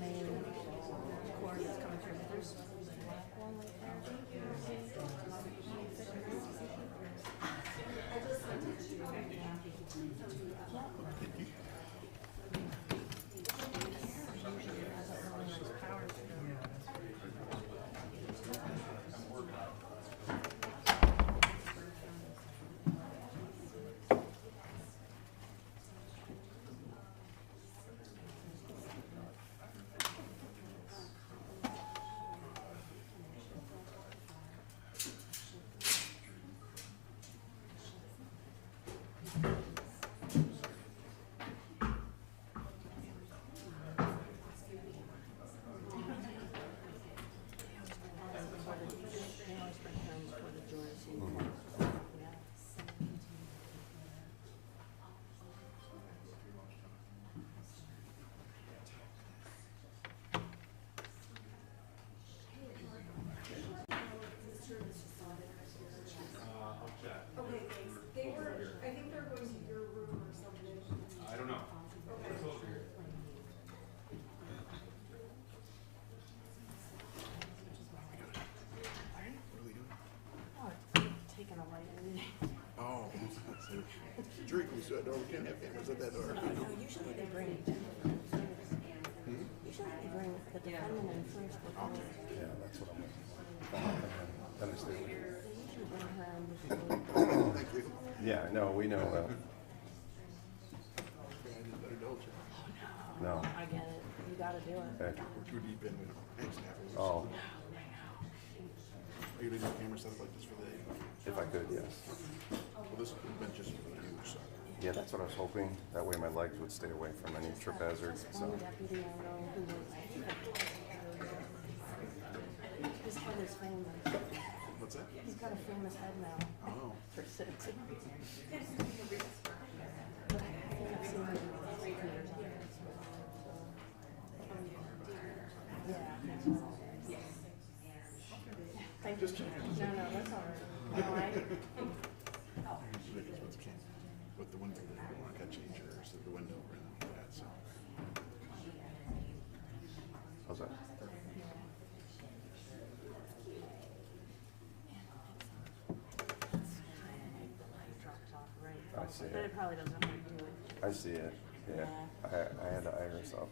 main cord that's coming through. But there's a black one right there. Jury closed that door. We can't have cameras at that door. No, usually they bring the defendant in first. Okay. Yeah, that's what I'm They usually bring her in before. Thank you. Yeah, no, we know. No. I get it. You gotta do it. Okay. We're too deep in with staffers. Oh, Are you leaving a camera set up like this for the day? if I could, yes. Well, this would have been just for you, so. Yeah, that's what I was hoping. That way my legs would stay away from any trip hazards. So. One deputy I know who was, his head is famous. What's that? He's got a famous head now Oh. for sitting. But I think I've seen him a few times. Yeah. Thank you. No, that's all right. No, But the window, they don't want to change yours, the window or anything like that, so. How's that? I see But it. it probably doesn't hurt to do it. I see it. Yeah. I had to iris up.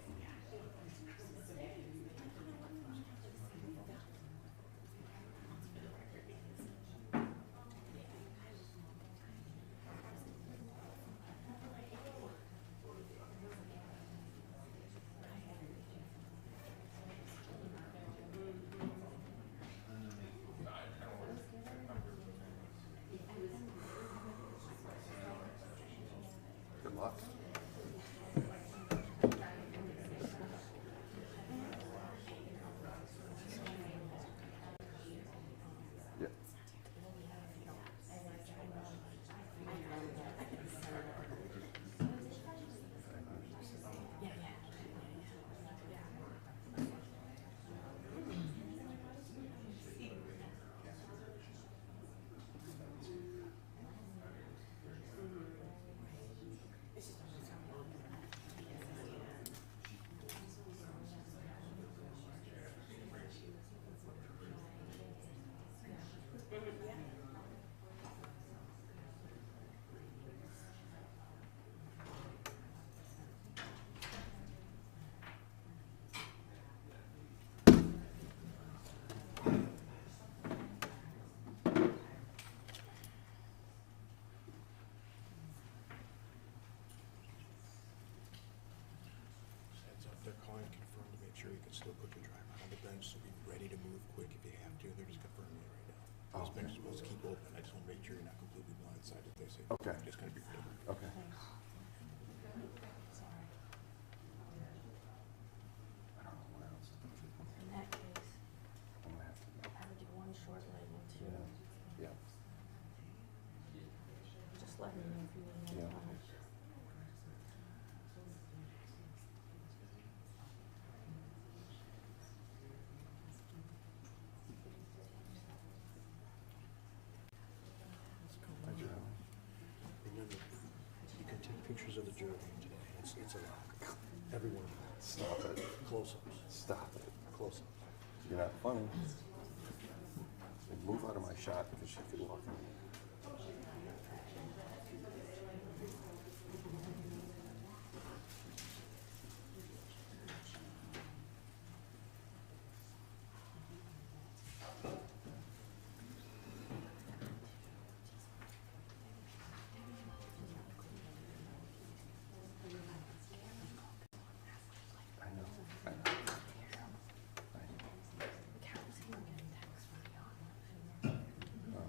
Good luck. Yeah. Heads up, their client confirmed to make sure you can still put your driver on the bench, so be ready to move quick if you have to. They're just confirming it right now. Those Okay. benches will keep open. I just want to make sure you're not completely blindsided. They say. Okay. Just gonna be ready. Okay. Sorry. I don't know what else. In that case, I'm gonna have to. I would do one short leg and two. Yeah. Just let me know if you need more Yeah. time. I do. Remember, you can take pictures of the jury today. It's a lot. Everyone, Stop it. close up. You're not funny. Move out of my shot because she could walk in. I know. Oh.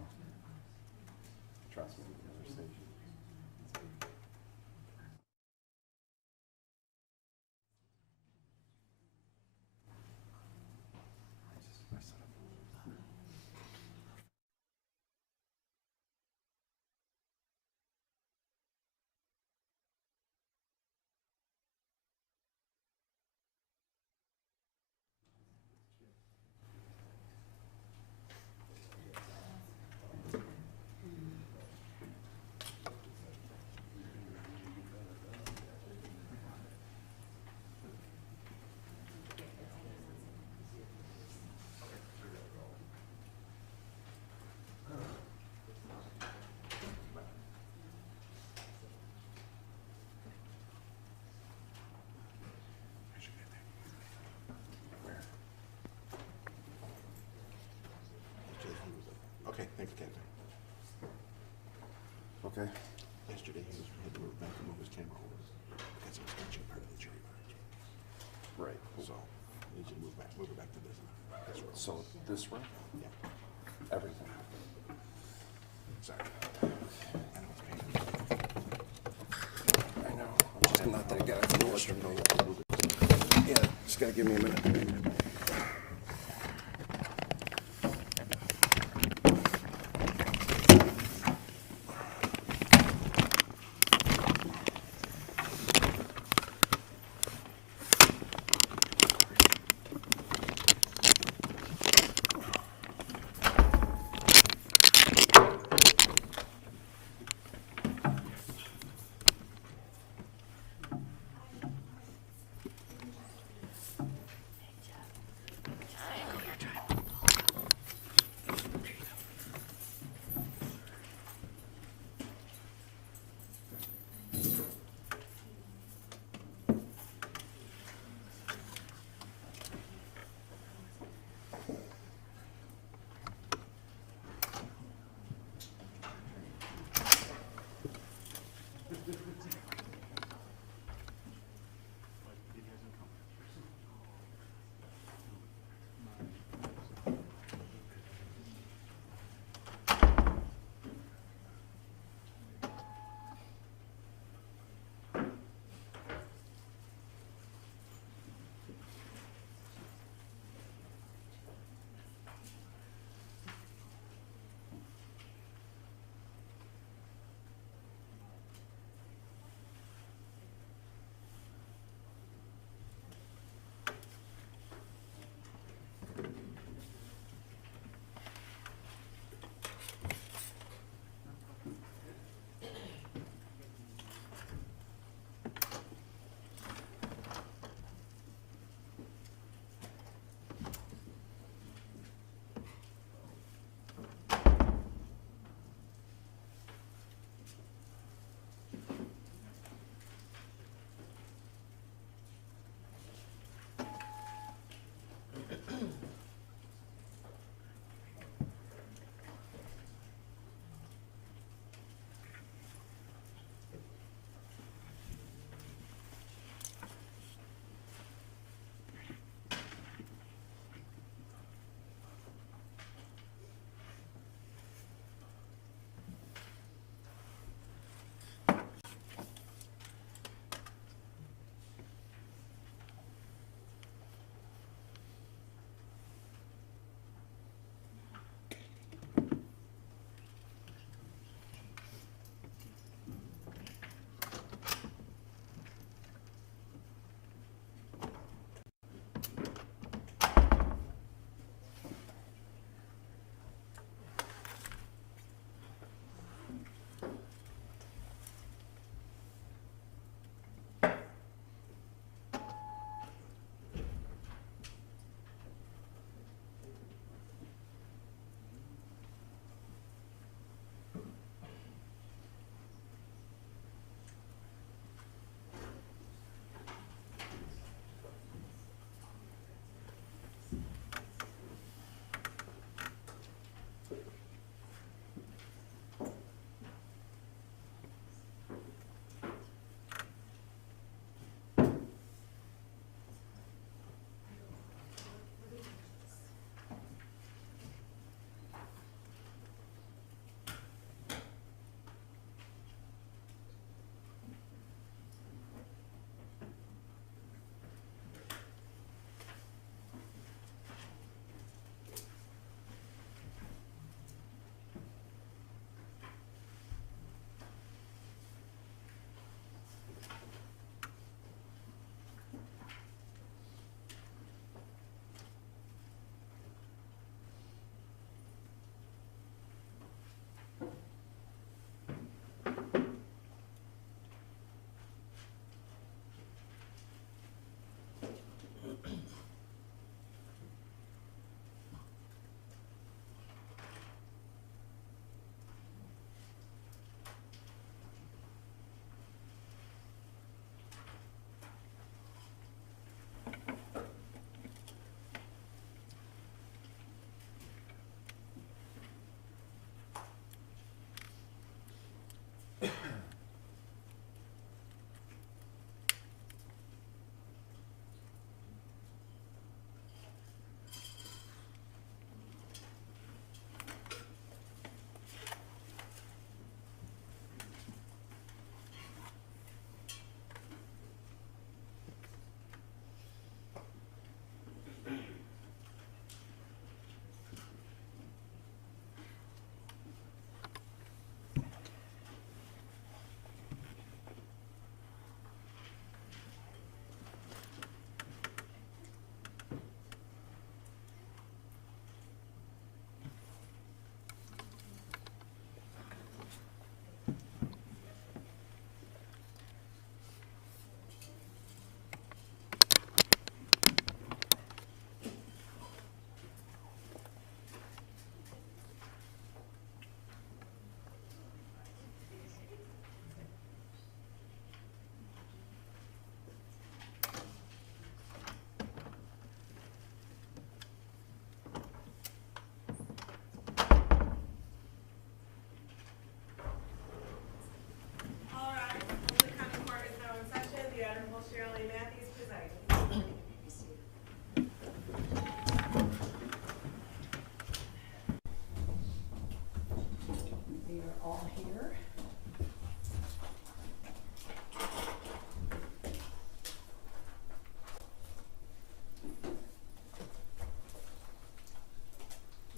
Trust me, the other station. I set up. Okay, thanks, Captain. Okay. Yesterday, he had to move back and move his camera over because it was touching part of the jury verdict. Right. So, he needs to move it back to this room. So this room? Yeah, Everything. sorry. I know it's painful. I know. I'm just not that guy from yesterday. Yeah, just gotta give me a minute.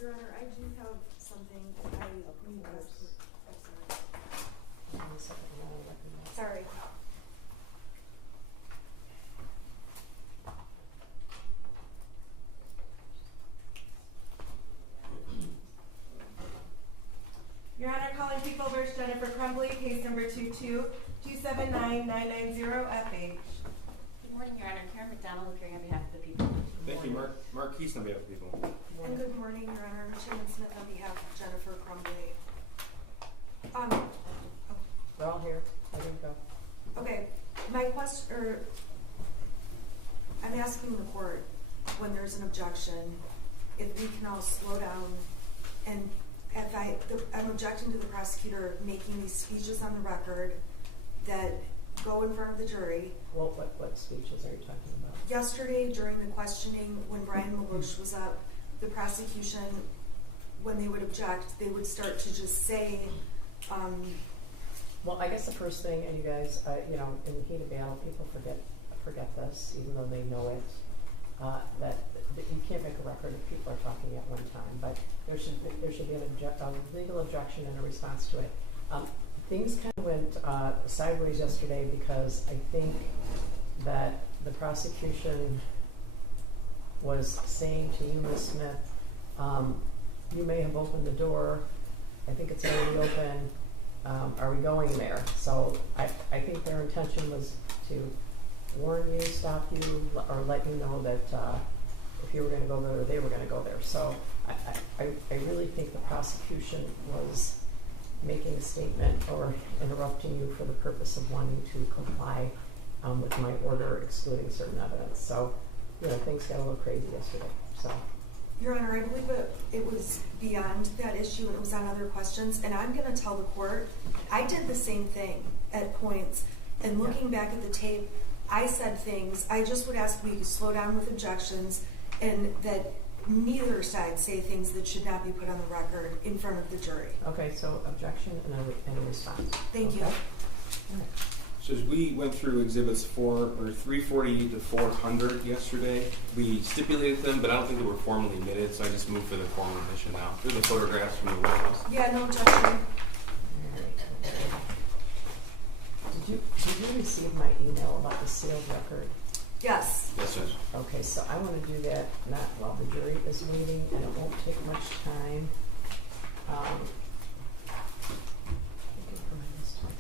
Your Honor, I do have something I need to ask. Sorry. Your Honor, calling People v. Jennifer Crumbley, case number 2227990FH. Good morning, Your Honor. Karen McDonald appearing on behalf of the people. Thank you, Mark Keese on behalf of the people. And good morning, Your Honor. Shannon Smith on behalf of Jennifer Crumbley. They're all here. There you go. Okay, my question, I'm asking the court when there's an objection, if we can all slow down, and if I'm objecting to the prosecutor making these speeches on the record that go in front of the jury. Well, what speeches are you talking about? Yesterday, during the questioning, when Brian LaRouche was up, the prosecution, when they would object, they would start to just say, well, I guess the first thing, and you guys, in the heat of battle, people forget this, even though they know it, that you can't make a record if people are talking at one time. But there should be a legal objection and a response to it. Things kind of went sideways yesterday because I think that the prosecution was saying to you, Ms. Smith, you may have opened the door. I think it's already open. Are we going there? So I think their intention was to warn you, stop you, or let you know that if you were going to go there, they were going to go there. So I really think the prosecution was making a statement or interrupting you for the purpose of wanting to comply with my order excluding certain evidence. So, things got a little crazy yesterday. So, Your Honor, I believe it was beyond that issue and it was on other questions. And I'm going to tell the court, I did the same thing at points. And looking back at the tape, I said things. I just would ask we could slow down with objections and that neither side say things that should not be put on the record in front of the jury. okay, so objection and a response. Thank you. All right. So as we went through exhibits 340 to 400 yesterday, we stipulated them, but I don't think they were formally admitted, so I just moved for the formal admission now. They're the photographs from the warehouse. Yeah, no objection. Did you receive my email about the sealed record? Yes. Yes, Judge. Okay, so I want to do that not while the jury is waiting, and it won't take much time. Looking for my list here.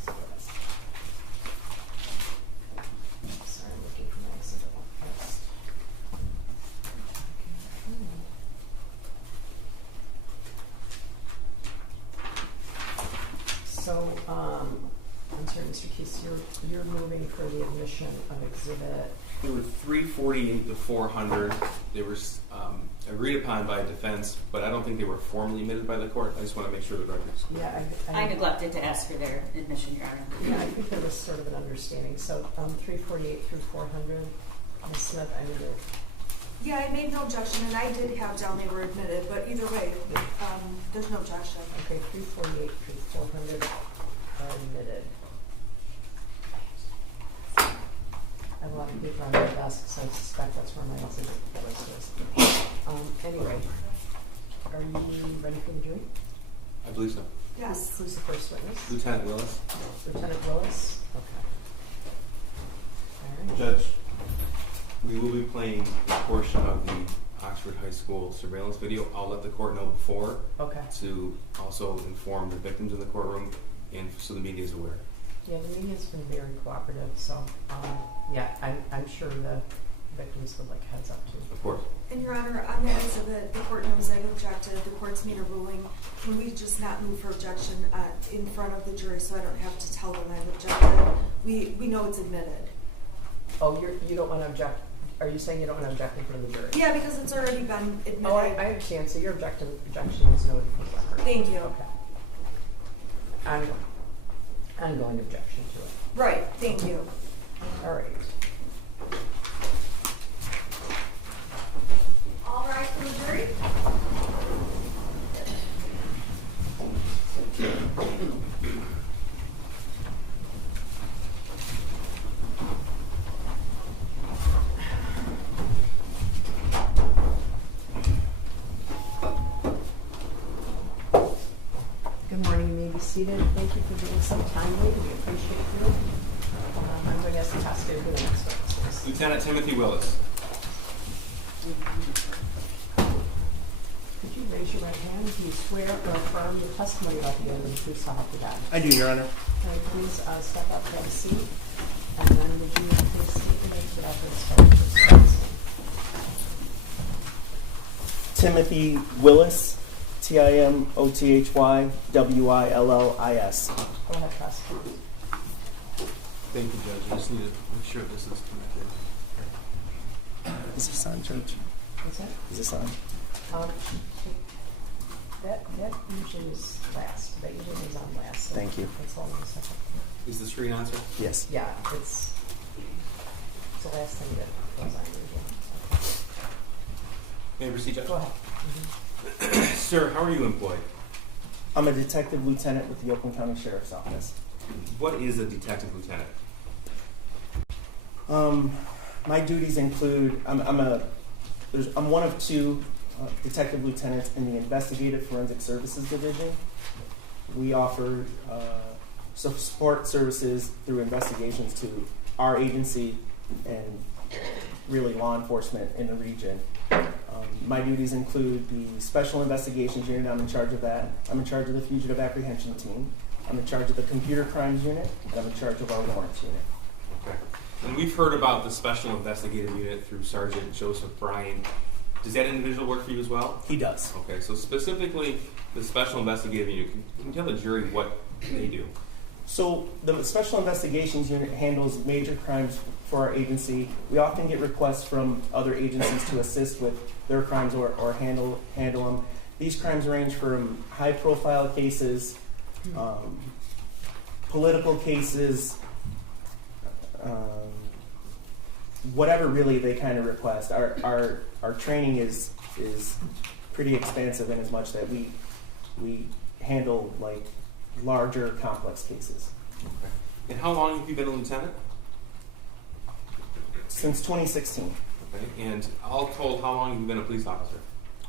I'm sorry, Mr. Keese, you're moving for the admission of exhibit. There were 348 to 400. They were agreed upon by defense, but I don't think they were formally admitted by the court. I just want to make sure the record's clear. Yeah, I neglected to ask for their admission, Your Honor. Yeah, I think there was sort of an understanding. So 348 through 400. Ms. Smith, I need it. Yeah, I made no objection, and I did have down they were admitted, but either way, there's no objection. Okay, 348 through 400 are admitted. I have a lot of paper on my desk, so I suspect that's where my exhibit list is. Anyway, are you ready for the jury? I believe so. Yes. Who's the first witness? Lieutenant Willis. Lieutenant Willis? Okay. All right. Judge, we will be playing a portion of the Oxford High School surveillance video. I'll let the court know before Okay. to also inform the victims in the courtroom and so the media is aware. Yeah, the media's been very cooperative, so yeah, I'm sure the victims would like a heads up too. Of course. And Your Honor, on that exhibit, the court knows I've objected. The court's made a ruling. Can we just not move for objection in front of the jury so I don't have to tell them I've objected? We know it's admitted. Oh, you don't want to object? Are you saying you don't want to object in front of the jury? Yeah, because it's already been admitted. Oh, I understand. So your objection is noted for the record. Thank you. Okay. Ongoing objection to it. Right. Thank you. All right. All rise for the jury. Good morning. You may be seated. Thank you for being so timely. We appreciate you. I'm going to ask the prosecutor who the next witness is. Lieutenant Timothy Willis. Could you raise your right hand? Do you swear or affirm the testimony about the evidence you saw help you God? I do, Your Honor. Can I please step up, have a seat, and then would you please state your name without the respect? Timothy Willis, Timothy Willis. Go ahead, prosecutor. Thank you, Judge. I just need to make sure this is connected. Is this on, Judge? What's that? Is this on? That usually is last. That usually is on last. So Thank you. Let's hold on a second. Is the screen on, sir? Yes. Yeah, it's the last thing that goes on usually. May I proceed, Judge? Go ahead. Sir, how are you employed? I'm a detective lieutenant with the Oakland County Sheriff's Office. What is a detective lieutenant? My duties include I'm one of two detective lieutenants in the Investigative Forensic Services Division. We offer support services through investigations to our agency and really law enforcement in the region. My duties include the Special Investigations Unit. I'm in charge of that. I'm in charge of the Fugitive Apprehension Team. I'm in charge of the Computer Crimes Unit, and I'm in charge of our Warrants Unit. Okay. And we've heard about the Special Investigative Unit through Sergeant Joseph Bryan. Does that individual work for you as well? He does. Okay, so specifically the Special Investigative Unit, can you tell the jury what they do? So the Special Investigations Unit handles major crimes for our agency. We often get requests from other agencies to assist with their crimes or handle them. These crimes range from high-profile cases, political cases, whatever really they kind of request. Our training is pretty expansive in as much that we handle like larger, complex cases. Okay. And how long have you been a lieutenant? Since 2016. Okay. And all told, how long have you been a police officer?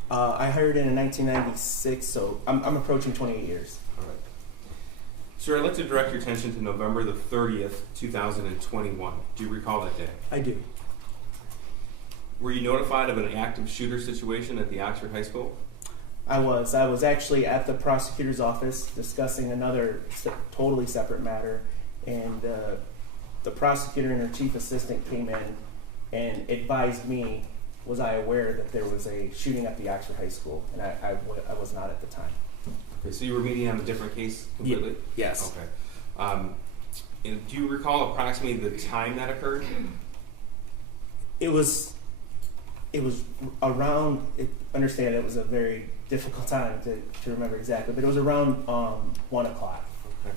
I hired in 1996, so I'm approaching 28 years. All right. Sir, I'd like to direct your attention to November the 30th, 2021. Do you recall that day? I do. Were you notified of an active shooter situation at the Oxford High School? I was actually at the prosecutor's office discussing another totally separate matter, and the prosecutor and her chief assistant came in and advised me, was I aware that there was a shooting at the Oxford High School, and I was not at the time. Okay, so you were meeting on a different case completely? Yes. Okay. And do you recall approximately the time that occurred? It was around. Understand it was a very difficult time to remember exactly, but it was around 1 o'clock. Okay.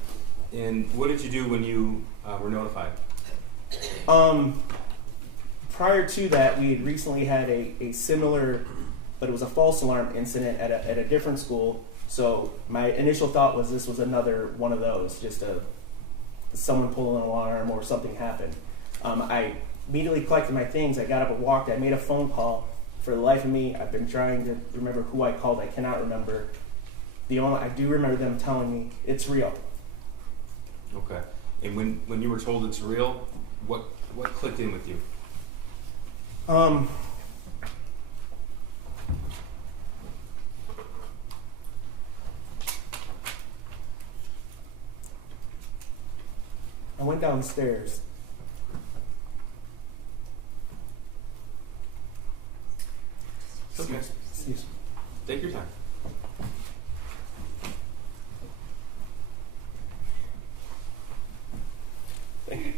And what did you do when you were notified? Prior to that, we had recently had a similar, but it was a false alarm incident at a different school. So my initial thought was this was another one of those, just someone pulled an alarm or something happened. I immediately collected my things. I got up and walked. I made a phone call. For the life of me, I've been trying to remember who I called. I cannot remember. I do remember them telling me it's real. Okay. And when you were told it's real, what clicked in with you? I went downstairs. Okay. Excuse me. Take your time. Thank you.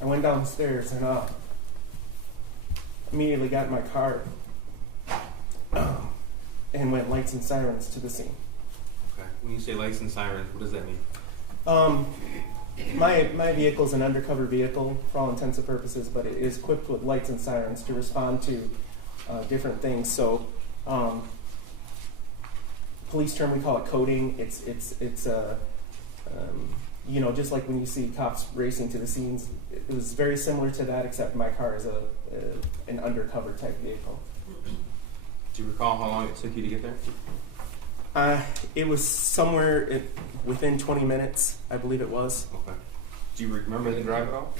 I went downstairs and immediately got in my car and went lights and sirens to the scene. Okay. When you say lights and sirens, what does that mean? My vehicle is an undercover vehicle for all intents and purposes, but it is equipped with lights and sirens to respond to different things. So, police term, we call it coding. It's just like when you see cops racing to the scenes. It was very similar to that, except my car is an undercover type vehicle. Do you recall how long it took you to get there? It was somewhere within 20 minutes, I believe it was. Okay. Do you remember the drive at all?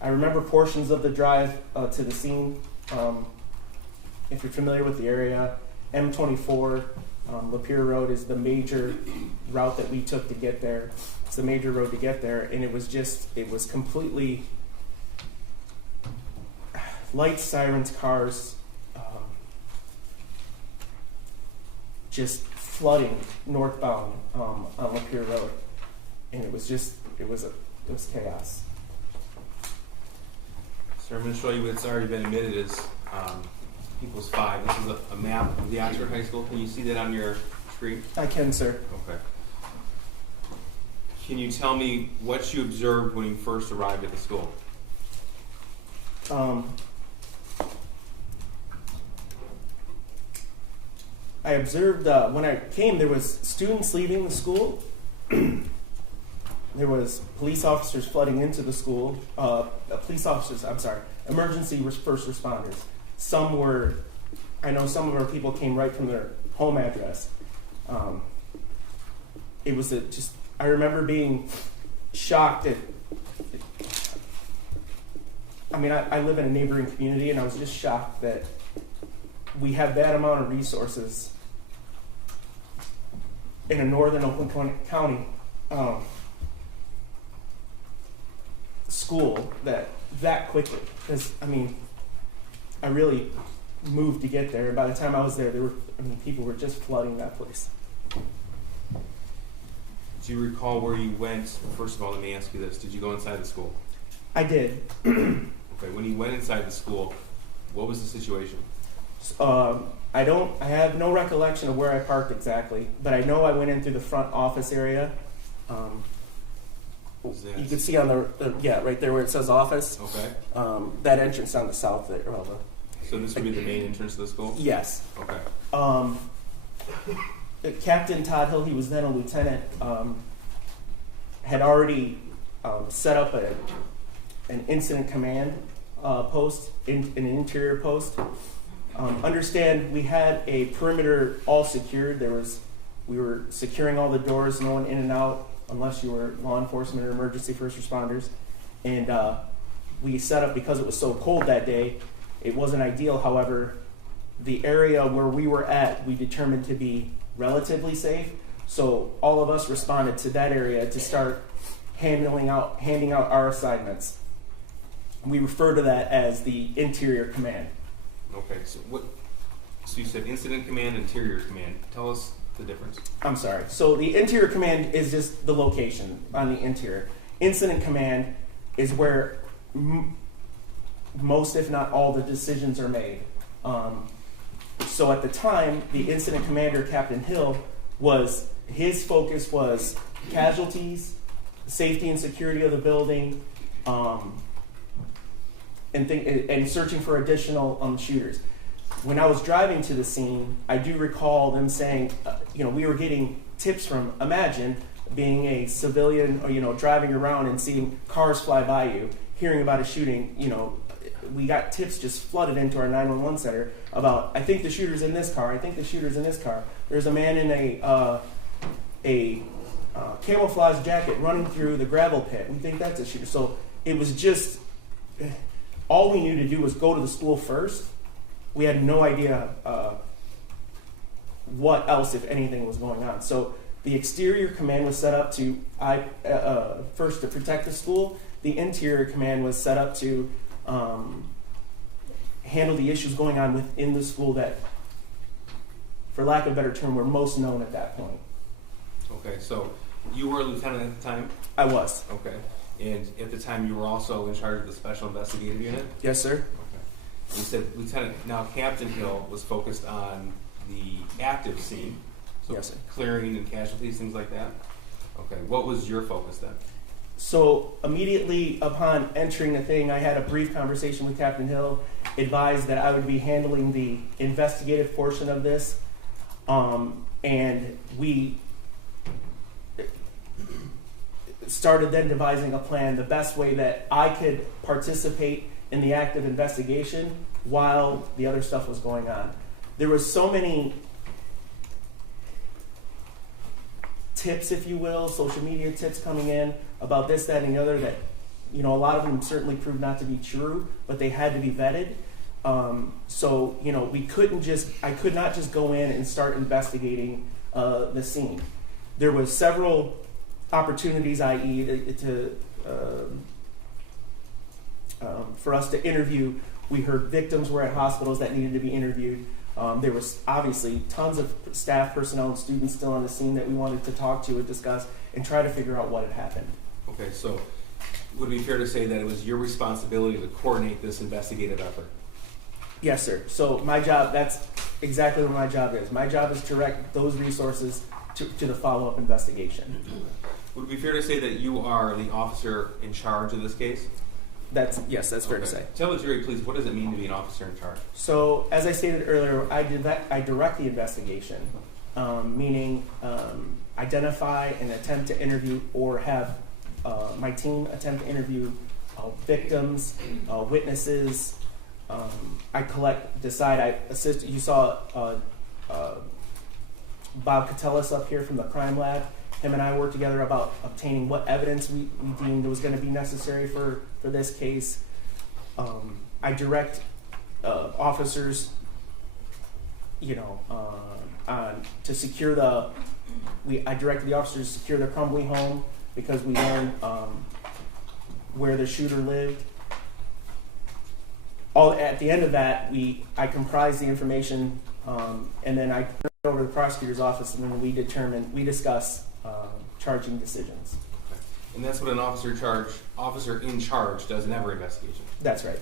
I remember portions of the drive to the scene. If you're familiar with the area, M24, Lapeer Road is the major route that we took to get there. It's the major road to get there, and it was completely lights, sirens, cars, just flooding northbound on Lapeer Road, and it was chaos. So I'm going to show you what's already been admitted as equals 5. This is a map of the Oxford High School. Can you see that on your screen? I can, sir. Okay. Can you tell me what you observed when you first arrived at the school? I observed when I came, there was students leaving the school. There was police officers flooding into the school. Emergency first responders. I know some of our people came right from their home address. It was I remember being shocked at, I live in a neighboring community, and I was just shocked that we have that amount of resources in a northern Oakland County school that quickly. Because I really moved to get there, and by the time I was there, people were just flooding that place. Do you recall where you went? First of all, let me ask you this: did you go inside the school? I did. Okay. When you went inside the school, what was the situation? I have no recollection of where I parked exactly, but I know I went in through the front office area. You can see on right there where it says office. Okay. That entrance on the south there. So this would be the main entrance to the school? Yes. Okay. Captain Todd Hill, he was then a lieutenant, had already set up an incident command post, an interior post. Understand, we had a perimeter all secured. We were securing all the doors, no one in and out unless you were law enforcement or emergency first responders. And we set up, because it was so cold that day, it wasn't ideal. However, the area where we were at, we determined to be relatively safe. So all of us responded to that area to start handing out our assignments. We refer to that as the interior command. Okay, so you said incident command, interior command. Tell us the difference. I'm sorry. So the interior command is just the location on the interior. Incident command is where most, if not all, the decisions are made. So at the time, the incident commander, Captain Hill, his focus was casualties, safety and security of the building, and searching for additional shooters. When I was driving to the scene, I do recall them saying, we were getting tips from, imagine being a civilian, or, driving around and seeing cars fly by you, hearing about a shooting, we got tips just flooded into our 911 center about, I think the shooter's in this car, I think the shooter's in this car. There's a man in a camouflage jacket running through the gravel pit. We think that's a shooter. So it was just, all we knew to do was go to the school first. We had no idea what else, if anything, was going on. So the exterior command was set up to, first to protect the school. The interior command was set up to handle the issues going on within the school that, for lack of a better term, were most known at that point. Okay, so you were a lieutenant at the time? I was. Okay. And at the time you were also in charge of the special investigative unit? Yes, sir. Okay. You said Lieutenant, now Captain Hill was focused on the active scene. So Yes, sir. clearing and casualties, things like that? Okay. What was your focus then? So immediately upon entering the thing, I had a brief conversation with Captain Hill, advised that I would be handling the investigative portion of this, and we started then devising a plan, the best way that I could participate in the active investigation while the other stuff was going on. There was so many tips, if you will, social media tips coming in about this, that, and the other that, a lot of them certainly proved not to be true, but they had to be vetted. So, I could not just go in and start investigating the scene. There was several opportunities, i.e. For us to interview. We heard victims were at hospitals that needed to be interviewed. There was obviously tons of staff, personnel, and students still on the scene that we wanted to talk to and discuss and try to figure out what had happened. Okay, so would it be fair to say that it was your responsibility to coordinate this investigative effort? Yes, sir. So my job, that's exactly what my job is. My job is to direct those resources to the follow-up investigation. Would it be fair to say that you are the officer in charge of this case? Yes, that's fair to say. Tell the jury, please, what does it mean to be an officer in charge? So, as I stated earlier, I direct the investigation, meaning identify and attempt to interview, or have my team attempt to interview victims, witnesses. I decide, I assist. You saw Bob Catellis up here from the crime lab. Him and I worked together about obtaining what evidence we deemed was going to be necessary for this case. I direct officers, to secure I directed the officers to secure the Crumbley home because we learned where the shooter lived. At the end of that, I comprised the information, and then I turned it over to the prosecutor's office, and then we discuss charging decisions. Okay. And that's what an officer in charge does in every investigation. That's right.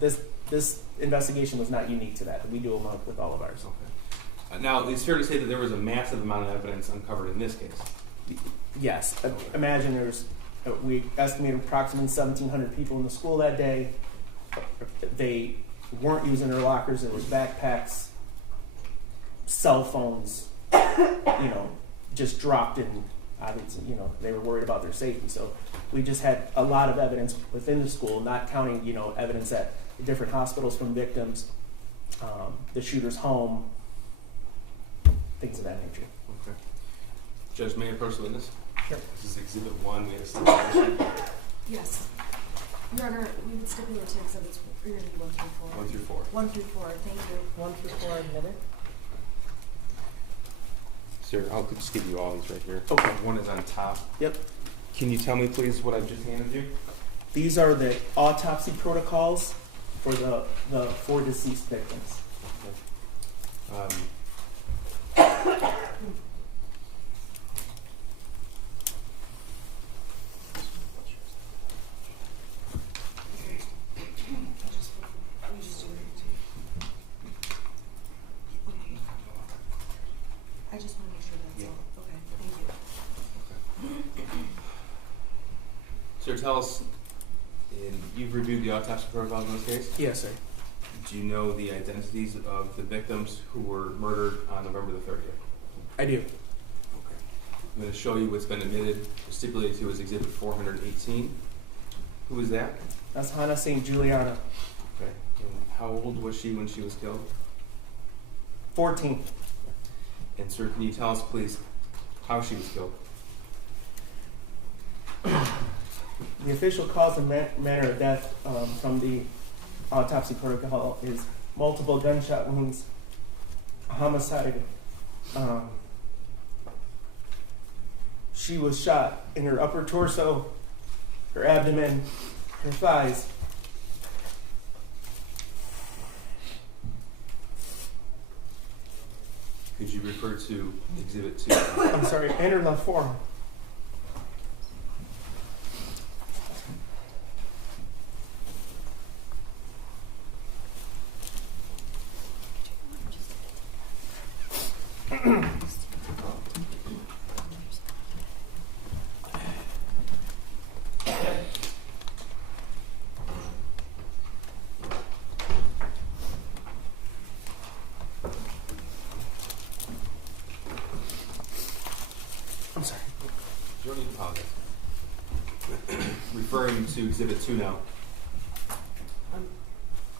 This investigation was not unique to that. We do them with all of ours. Okay. Now, it's fair to say that there was a massive amount of evidence uncovered in this case. Yes. Imagine we estimated approximately 1,700 people in the school that day. They weren't using their lockers. There was backpacks, cell phones, just dropped in. Obviously, they were worried about their safety. So we just had a lot of evidence within the school, not counting, evidence at different hospitals from victims, the shooter's home, things of that nature. Okay. Judge, may I approach the witness? Sure. This is Exhibit 1. We have stipulation. Yes. Your Honor, we would stipulate to exhibits 1 through 4. 1 through 4. 1 through 4, thank you. 1 through 4 admitted. Sir, I'll just give you all these right here. Okay. One is on top. Yep. Can you tell me, please, what I've just handed you? These are the autopsy protocols for the 4 deceased victims. I just want to make sure that's all. Okay, thank you. Sir, tell us, you've reviewed the autopsy protocols in this case? Yes, sir. Do you know the identities of the victims who were murdered on November the 30th? I do. Okay. I'm going to show you what's been admitted, stipulated to as Exhibit 418. Who is that? That's Hannah St. Juliana, Okay. And how old was she when she was killed? 14. And sir, can you tell us, please, how she was killed? The official cause and manner of death from the autopsy protocol is multiple gunshot wounds, homicide. She was shot in her upper torso, her abdomen, her thighs. Could you refer to Exhibit 2? I'm sorry, and her left forearm. I'm sorry. You don't need to apologize. Referring to Exhibit 2 now.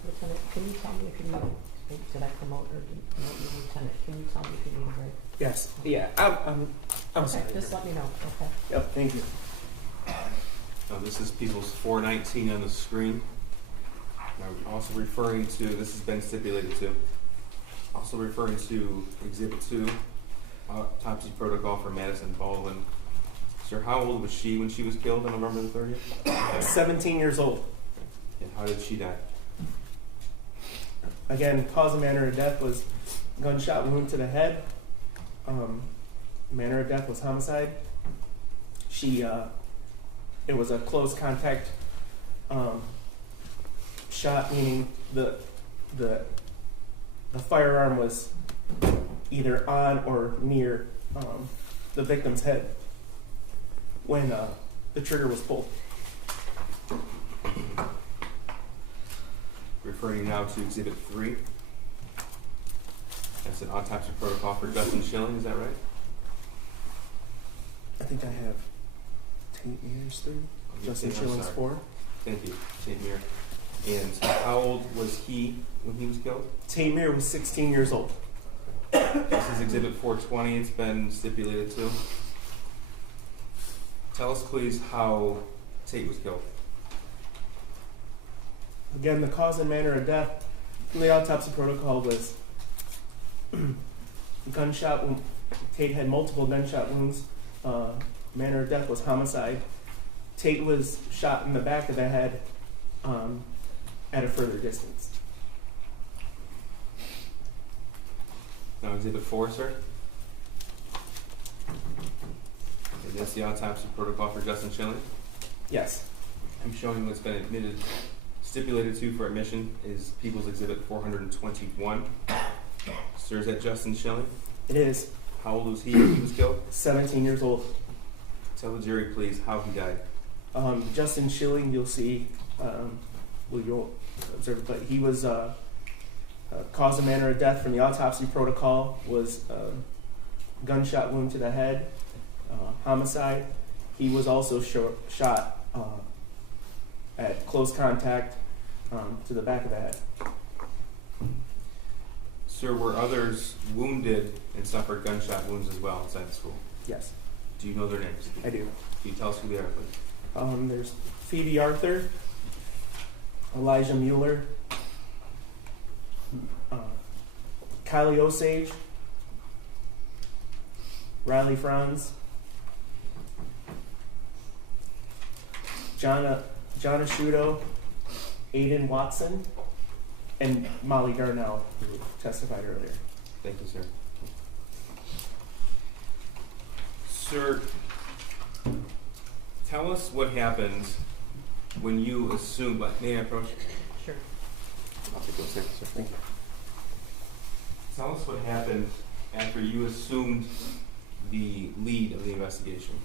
Lieutenant, can you tell me if you need, did I promote or did you promote me lieutenant? Can you tell me if you need a break? Yes. Yeah. I'm Okay, sorry. just let me know, okay? Yep. Thank you. Now, this is People's 419 on the screen. I'm also referring to, this has been stipulated to, also referring to Exhibit 2, autopsy protocol for Madison Baldwin. Sir, how old was she when she was killed on November the 30th? 17 years old. And how did she die? Again, cause and manner of death was gunshot wound to the head. Manner of death was homicide. It was a close contact shot, meaning the firearm was either on or near the victim's head when the trigger was pulled. Referring now to Exhibit 3. That's an autopsy protocol for Justin Schilling, is that right? I think I have Tate Mears 3, Justin I'm Schilling's sorry. 4. Thank you, Tate Muir. And how old was he when he was killed? Tate Mears was 16 years old. This is Exhibit 420. It's been stipulated to. Tell us, please, how Tate was killed. Again, the cause and manner of death from the autopsy protocol was gunshot wound. Tate had multiple gunshot wounds. Manner of death was homicide. Tate was shot in the back of the head at a further distance. Now, Exhibit 4, sir. And that's the autopsy protocol for Justin Schilling. Yes. I'm showing you what's been admitted, stipulated to for admission is People's Exhibit 421. Sir, is that Justin Schilling? It is. How old was he when he was killed? 17 years old. Tell the jury, please, how he died. Justin Schilling, you'll see, you'll observe it, but he was, cause and manner of death from the autopsy protocol was gunshot wound to the head, homicide. He was also shot at close contact to the back of the head. Sir, were others wounded and suffered gunshot wounds as well inside the school? Yes, Do you know their names? I do. Can you tell us who they are, please? There's Phoebe Arthur, Elijah Mueller, Kylie Osage, Riley Franz, John Asciutto, Aiden Watson, and Molly Darnell, who testified earlier. Thank you, sir. Sir, tell us what happened when you assumed, may I approach? Sure. I'll take those here, sir. Thank you. Tell us what happened after you assumed the lead of the investigation.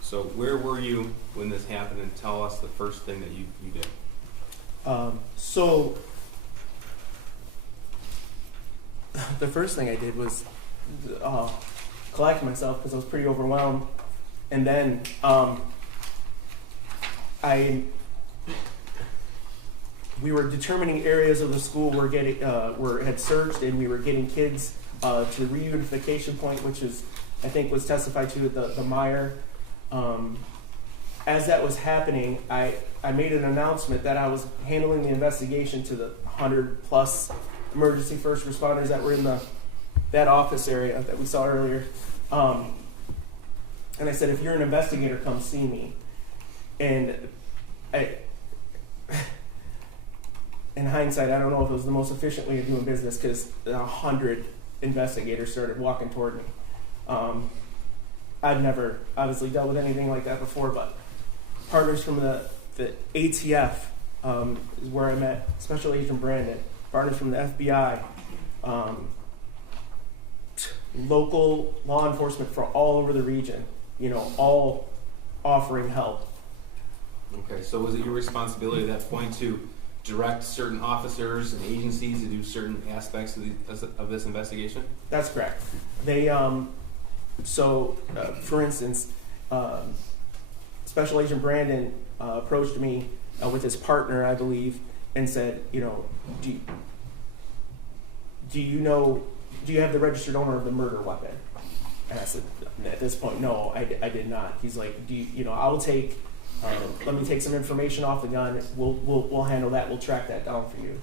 So where were you when this happened, and tell us the first thing that you did. So the first thing I did was collect myself because I was pretty overwhelmed, and then we were determining areas of the school were had searched, and we were getting kids to the reunification point, which is, I think, was testified to at the Meyer. As that was happening, I made an announcement that I was handling the investigation to the 100+ emergency first responders that were in that office area that we saw earlier. And I said, if you're an investigator, come see me. And in hindsight, I don't know if it was the most efficient way of doing business, because 100 investigators started walking toward me. I've never obviously dealt with anything like that before, but partners from the ATF is where I met Special Agent Brandon, partners from the FBI, local law enforcement from all over the region, all offering help. Okay, so was it your responsibility at that point to direct certain officers and agencies to do certain aspects of this investigation? That's correct. They, for instance, Special Agent Brandon approached me with his partner, I believe, and said, do you have the registered owner of the murder weapon? And I said, at this point, no, I did not. He's like, I'll take, let me take some information off the gun. We'll handle that. We'll track that down for you.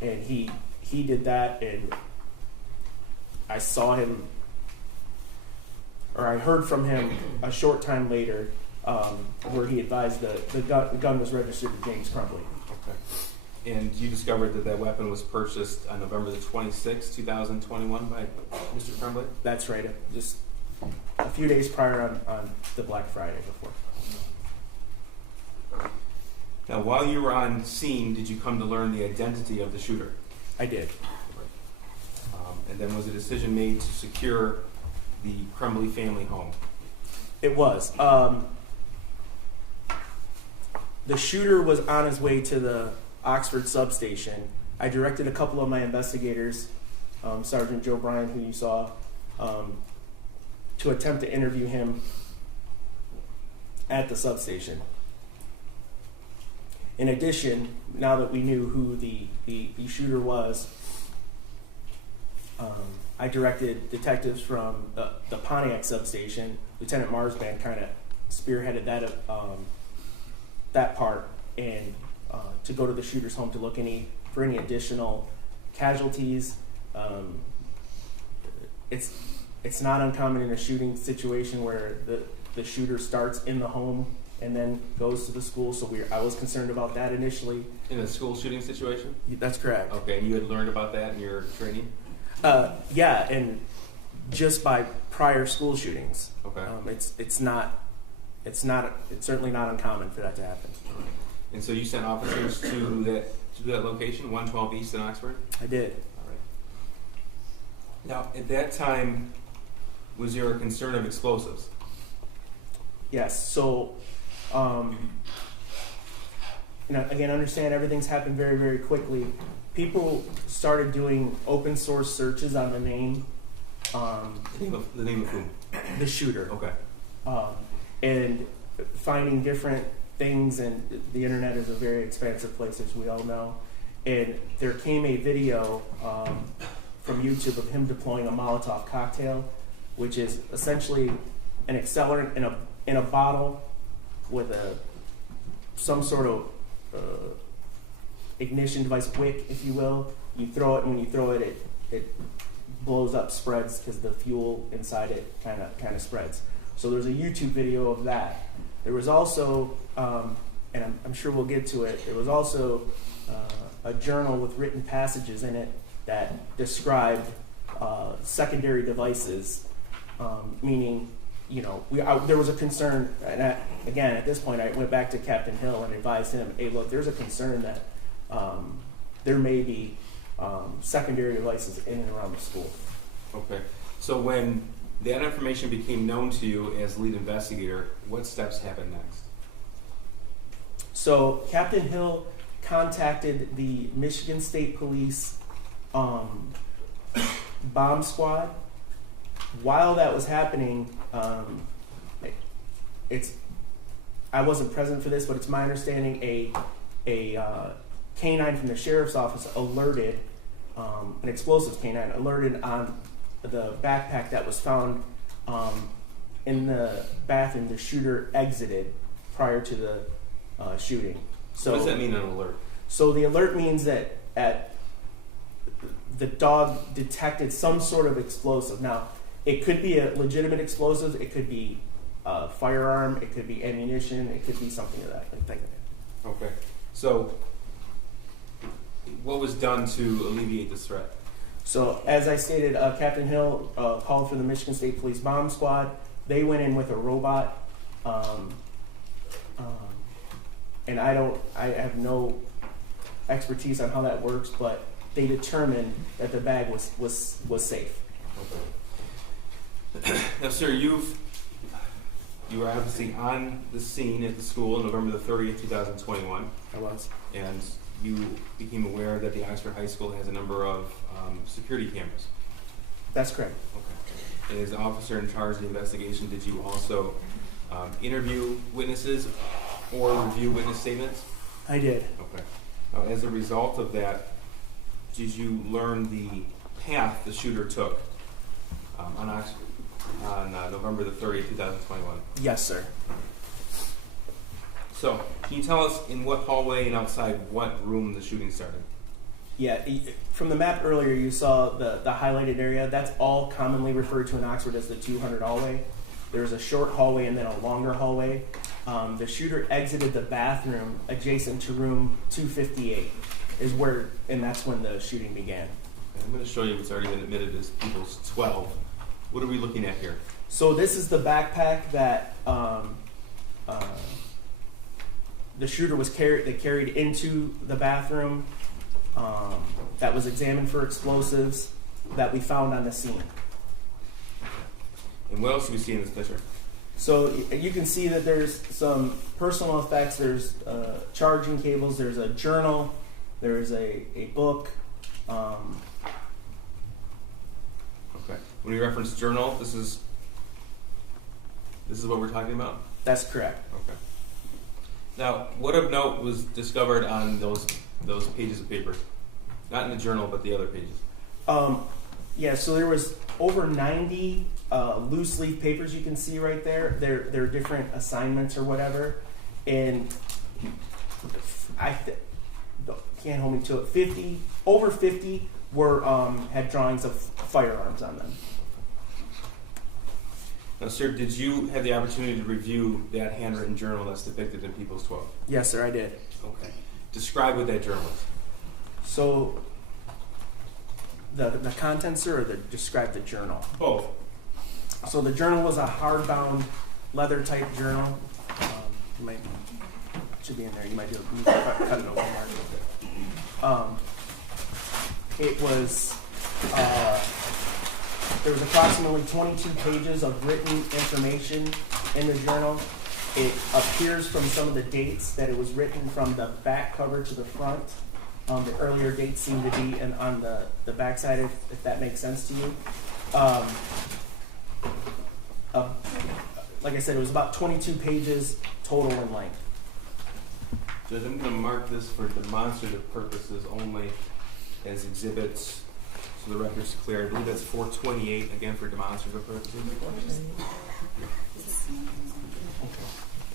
And he did that, and I saw him, or I heard from him a short time later, where he advised the gun was registered to James Crumbley. Okay. And you discovered that weapon was purchased on November the 26th, 2021 by Mr. Crumbley? That's right. Just a few days prior on the Black Friday before. Now, while you were on scene, did you come to learn the identity of the shooter? I did. And then was a decision made to secure the Crumbley family home? It was. The shooter was on his way to the Oxford substation. I directed a couple of my investigators, Sergeant Joe Bryan, who you saw, to attempt to interview him at the substation. In addition, now that we knew who the shooter was, I directed detectives from the Pontiac substation. Lieutenant Marsband kind of spearheaded that part, and to go to the shooter's home to look for any additional casualties. It's not uncommon in a shooting situation where the shooter starts in the home and then goes to the school. So I was concerned about that initially. In a school shooting situation? That's correct. Okay, and you had learned about that in your training? Yeah, and just by prior school shootings. Okay. It's certainly not uncommon for that to happen. And so you sent officers to that location, 112 East in Oxford? I did. All right. Now, at that time, was there a concern of explosives? Yes. So, again, understand everything's happened very, very quickly. People started doing open source searches on the name. The name of whom? The shooter. Okay. And finding different things, and the internet is a very expansive place, as we all know. And there came a video from YouTube of him deploying a Molotov cocktail, which is essentially an accelerant in a bottle with some sort of ignition device, wick, if you will. You throw it, and when you throw it, it blows up, spreads, because the fuel inside it kind of spreads. So there's a YouTube video of that. There was also and I'm sure we'll get to it, there was also a journal with written passages in it that described secondary devices, meaning, there was a concern, and again, at this point, I went back to Captain Hill and advised him, hey, look, there's a concern that there may be secondary devices in and around the school. Okay. So when that information became known to you as lead investigator, what steps happened next? So Captain Hill contacted the Michigan State Police bomb squad. While that was happening, I wasn't present for this, but it's my understanding a canine from the sheriff's office alerted, an explosives canine alerted on the backpack that was found in the bathroom the shooter exited prior to the shooting. So what does that mean, an alert? So the alert means that the dog detected some sort of explosive. Now, it could be a legitimate explosive, it could be a firearm, it could be ammunition, it could be something of that. Okay. So what was done to alleviate this threat? So, as I stated, Captain Hill called for the Michigan State Police bomb squad. They went in with a robot, and I have no expertise on how that works, but they determined that the bag was safe. Okay. Now, sir, you were obviously on the scene at the school on November the 30th, 2021. I was. And you became aware that the Oxford High School has a number of security cameras. That's correct. Okay. And as officer in charge of the investigation, did you also interview witnesses or review witness statements? I did. Okay. Now, as a result of that, did you learn the path the shooter took on Oxford on November the 30th, 2021? Yes, sir. So, can you tell us in what hallway and outside what room the shooting started? Yeah, from the map earlier, you saw the highlighted area. That's all commonly referred to in Oxford as the 200 hallway. There's a short hallway and then a longer hallway. The shooter exited the bathroom adjacent to room 258, and that's when the shooting began. And I'm going to show you what's already been admitted as People's 12. What are we looking at here? So this is the backpack that the shooter was carried into the bathroom. That was examined for explosives that we found on the scene. And what else do we see in this picture? So you can see that there's some personal effects. There's charging cables. There's a journal. There's a book. Okay. When we reference journal, this is what we're talking about? That's correct. Okay. Now, what of note was discovered on those pages of paper? Not in the journal, but the other pages. Yeah, so there was over 90 loose leaf papers you can see right there. They're different assignments or whatever. And can't hold me to it. Over 50 were had drawings of firearms on them. Now, sir, did you have the opportunity to review that handwritten journal that's depicted in People's 12? Yes, sir, I did. Okay. Describe what that journal is. So the contents, sir, or describe the journal? Both. So the journal was a hardbound leather type journal. Should be in there. You might cut it open, Mark. It was. There was approximately 22 pages of written information in the journal. It appears from some of the dates that it was written from the back cover to the front. The earlier dates seem to be on the back side, if that makes sense to you. Like I said, it was about 22 pages total in length. Judge, I'm going to mark this for demonstrative purposes only as exhibits, so the record's clear. I believe that's 428, again for demonstrative purposes.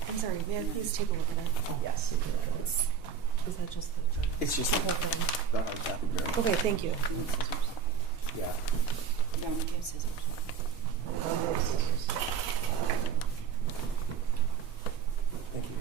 I'm sorry, may I please take a look at it? Yes. Is that just It's just the whole thing? the hard copy journal. Okay, thank you. Yeah. Thank you.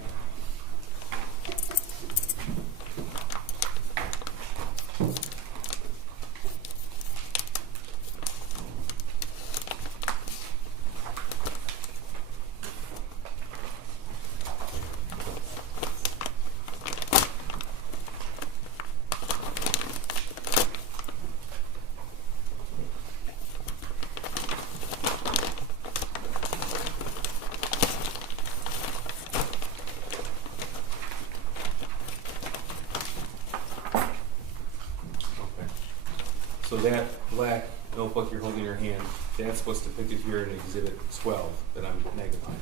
that black notebook you're holding in your hand, that's what's depicted here in Exhibit 12 that I'm magnifying.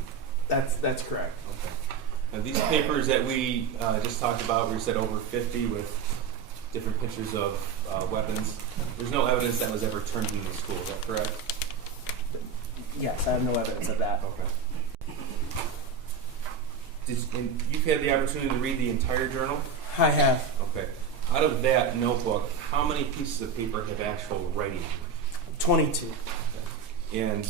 That's correct. Okay. Now these papers that we just talked about, we said over 50 with different pictures of weapons. There's no evidence that was ever turned into the school, is that correct? Yes, I have no evidence of that. Okay. And you've had the opportunity to read the entire journal? I have Okay. Out of that notebook, how many pieces of paper have actual writing on it? 22. And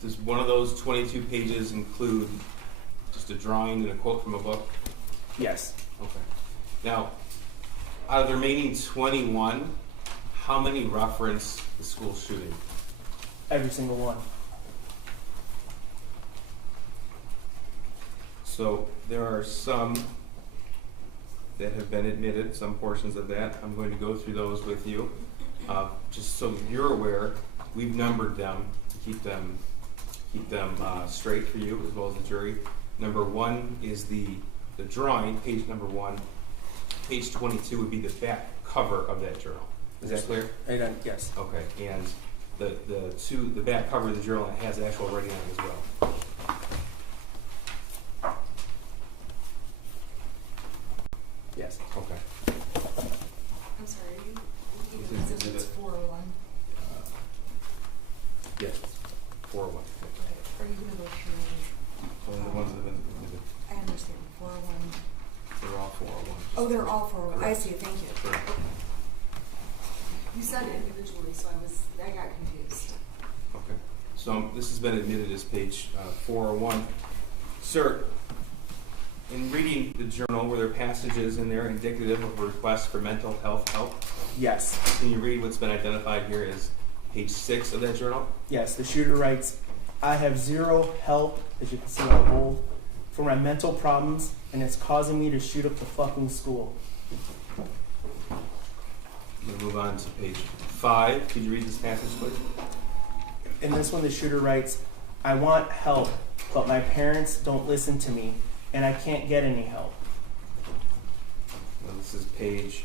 does one of those 22 pages include just a drawing and a quote from a book? Yes. Okay. Now, out of the remaining 21, how many reference the school shooting? Every single one. So there are some that have been admitted, some portions of that. I'm going to go through those with you. Just so you're aware, we've numbered them to keep them straight for you as well as the jury. Number 1 is the drawing, page number 1. Page 22 would be the back cover of that journal. Is that clear? Yes. Okay, and the back cover of the journal has actual writing on it as well. Yes. Okay. I'm sorry, This you is said it's exhibit- 401. Yes. 401. Are you going to go through? So the ones that have been admitted, I understand, 401. they're all 401. Oh, they're all 401. I Correct. see, thank you. Correct. You said it individually, so I got confused. Okay. So this has been admitted as page 401. Sir, in reading the journal, were there passages in there indicative of a request for mental health help? Yes. Can you read what's been identified here as page 6 of that journal? Yes. The shooter writes, "I have zero help, as you can see on the whole, for my mental problems, and it's causing me to shoot up the fucking school." I'm going to move on to page 5. Could you read this passage, please? In this one, the shooter writes, "I want help, but my parents don't listen to me, and I can't get any help." Now, this is page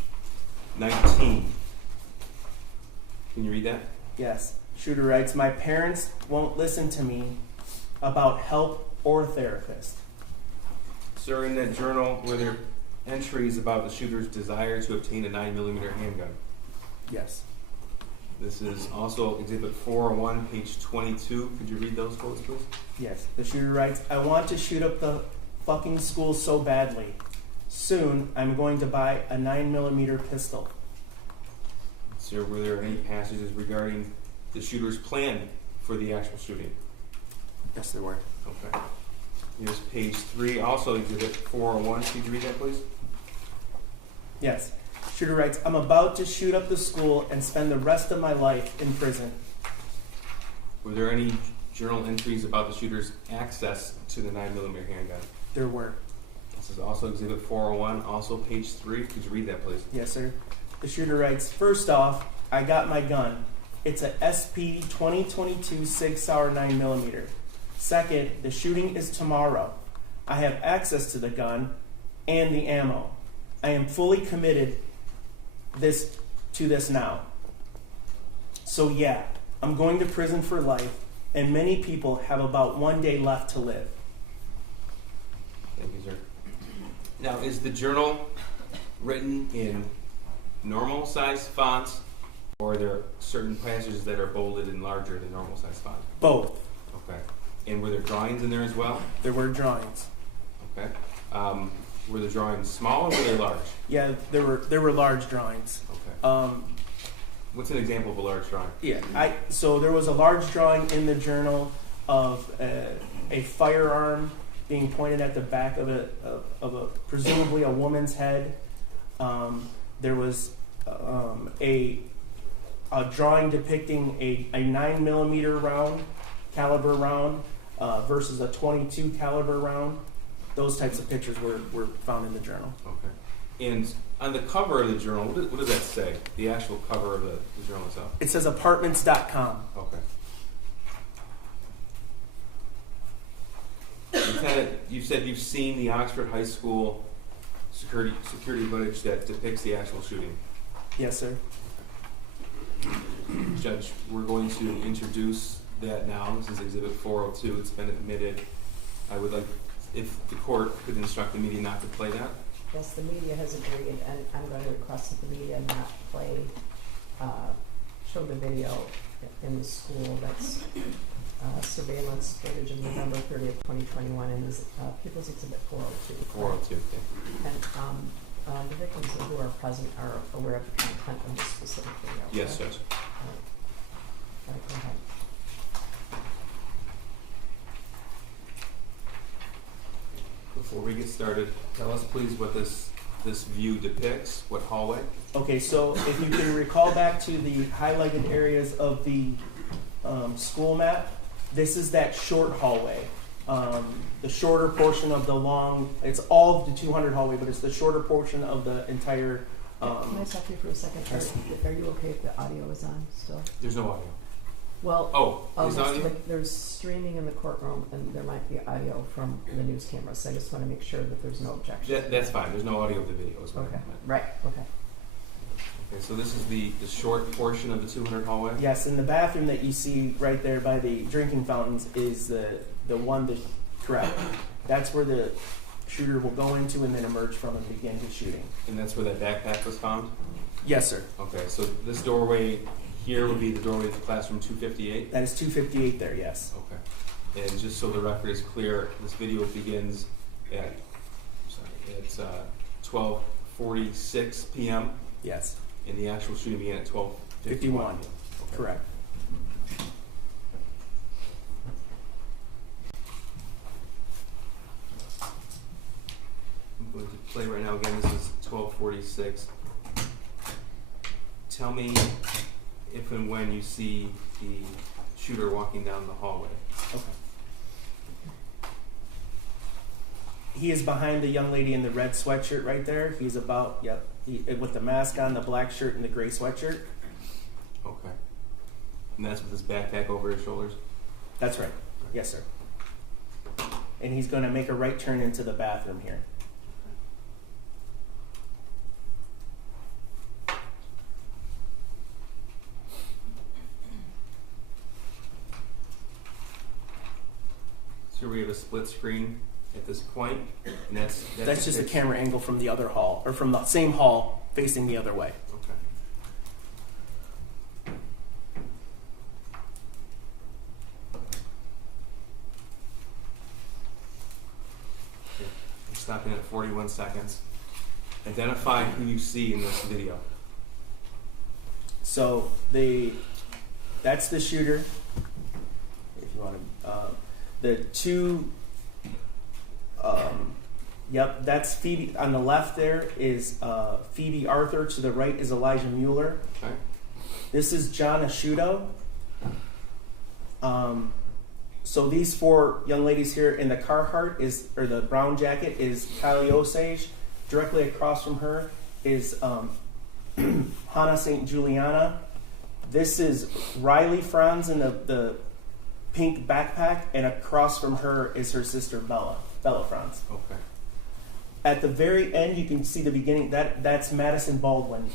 19. Can you read that? Yes. Shooter writes, "My parents won't listen to me about help or therapist." Sir, in that journal, were there entries about the shooter's desire to obtain a 9mm handgun? Yes. This is also Exhibit 401, page 22. Could you read those quotes, please? Yes. The shooter writes, "I want to shoot up the fucking school so badly. Soon, I'm going to buy a 9mm pistol." Sir, were there any passages regarding the shooter's plan for the actual shooting? Yes, there were. Okay. Here's page 3, also Exhibit 401. Could you read that, please? Yes. Shooter writes, "I'm about to shoot up the school and spend the rest of my life in prison." Were there any journal entries about the shooter's access to the 9mm handgun? There were. This is also Exhibit 401, also page 3. Could you read that, please? Yes, sir. The shooter writes, "First off, I got my gun. It's a SP 2022 Sig Sauer 9mm. Second, the shooting is tomorrow. I have access to the gun and the ammo. I am fully committed to this now. So yeah, I'm going to prison for life, and many people have about 1 day left to live." Thank you, sir. Now, is the journal written in normal size fonts, or are there certain passages that are bolded and larger than normal size font? Both. Okay. And were there drawings in there as well? There were drawings. Okay. Were the drawings small or were they large? Yeah, there were large drawings. Okay. What's an example of a large drawing? Yeah, so there was a large drawing in the journal of a firearm being pointed at the back of a presumably a woman's head. There was a drawing depicting a 9mm caliber round versus a .22 caliber round. Those types of pictures were found in the journal. Okay. And on the cover of the journal, what does that say? The actual cover of the journal itself? It says apartments.com. Okay. Lieutenant, you said you've seen the Oxford High School security footage that depicts the actual shooting. Yes, sir. Judge, we're going to introduce that now. This is Exhibit 402. It's been admitted. I would like, if the court could instruct the media not to play that. Yes, the media has agreed, and I'm going to request that the media not play, show the video in the school. That's surveillance footage of November 30th, 2021, and is People's Exhibit 402. 402, okay. And the victims who are present are aware of the content of this specific video. Yes, correct? Judge. All right, go ahead. Before we get started, tell us please what this view depicts, what hallway? Okay, so if you can recall back to the highlighted areas of the school map, this is that short hallway. The shorter portion of the long, it's all of the 200 hallway, but it's the shorter portion of the entire. Can I stop you for a second? Are you okay if the audio is on still? There's no audio. Well, Is audio? there's streaming in the courtroom, and there might be audio from the news cameras. So I just want to make sure that there's no objection. That's fine. There's no audio of the video. Is what I Okay. meant. Right. Okay. Okay, so this is the short portion of the 200 hallway? Yes, and the bathroom that you see right there by the drinking fountains is the one that, correct. That's where the shooter will go into and then emerge from and begin his shooting. And that's where that backpack was found? Yes, sir. Okay, so this doorway here would be the doorway to classroom 258? That is 258 there, yes. Okay. And just so the record is clear, this video begins at, it's 12:46 p.m. Yes, and the actual shooting began at 12:51. 51. Okay. Correct. I'm going to play right now. Again, this is 12:46. Tell me if and when you see the shooter walking down the hallway. Okay. He is behind the young lady in the red sweatshirt right there. He's about, yep, with the mask on, the black shirt, and the gray sweatshirt. Okay. And that's with his backpack over his shoulders? That's right. Yes, sir. And he's going to make a right turn into the bathroom here. So we have a split screen at this point, and that's That's just a camera angle from the other hall, or from the same hall facing the other way. Okay. Okay. I'm stopping at 41 seconds. Identify who you see in this video. So that's the shooter. If you want to, the two. Yep, that's Phoebe. On the left there is Phoebe Arthur. To the right is Elijah Mueller. Okay. This is John Asciutto. So these four young ladies here in the Carhartt or the brown jacket is Kylie Osage. Directly across from her is Hannah St. Juliana. This is Riley Franz in the pink backpack, and across from her is her sister Bella Franz. Okay. At the very end, you can see the beginning. That's Madison Baldwin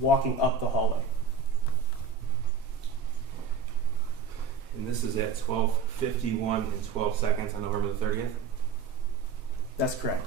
walking up the hallway. And this is at 12:51 and 12 seconds on November the 30th? That's correct.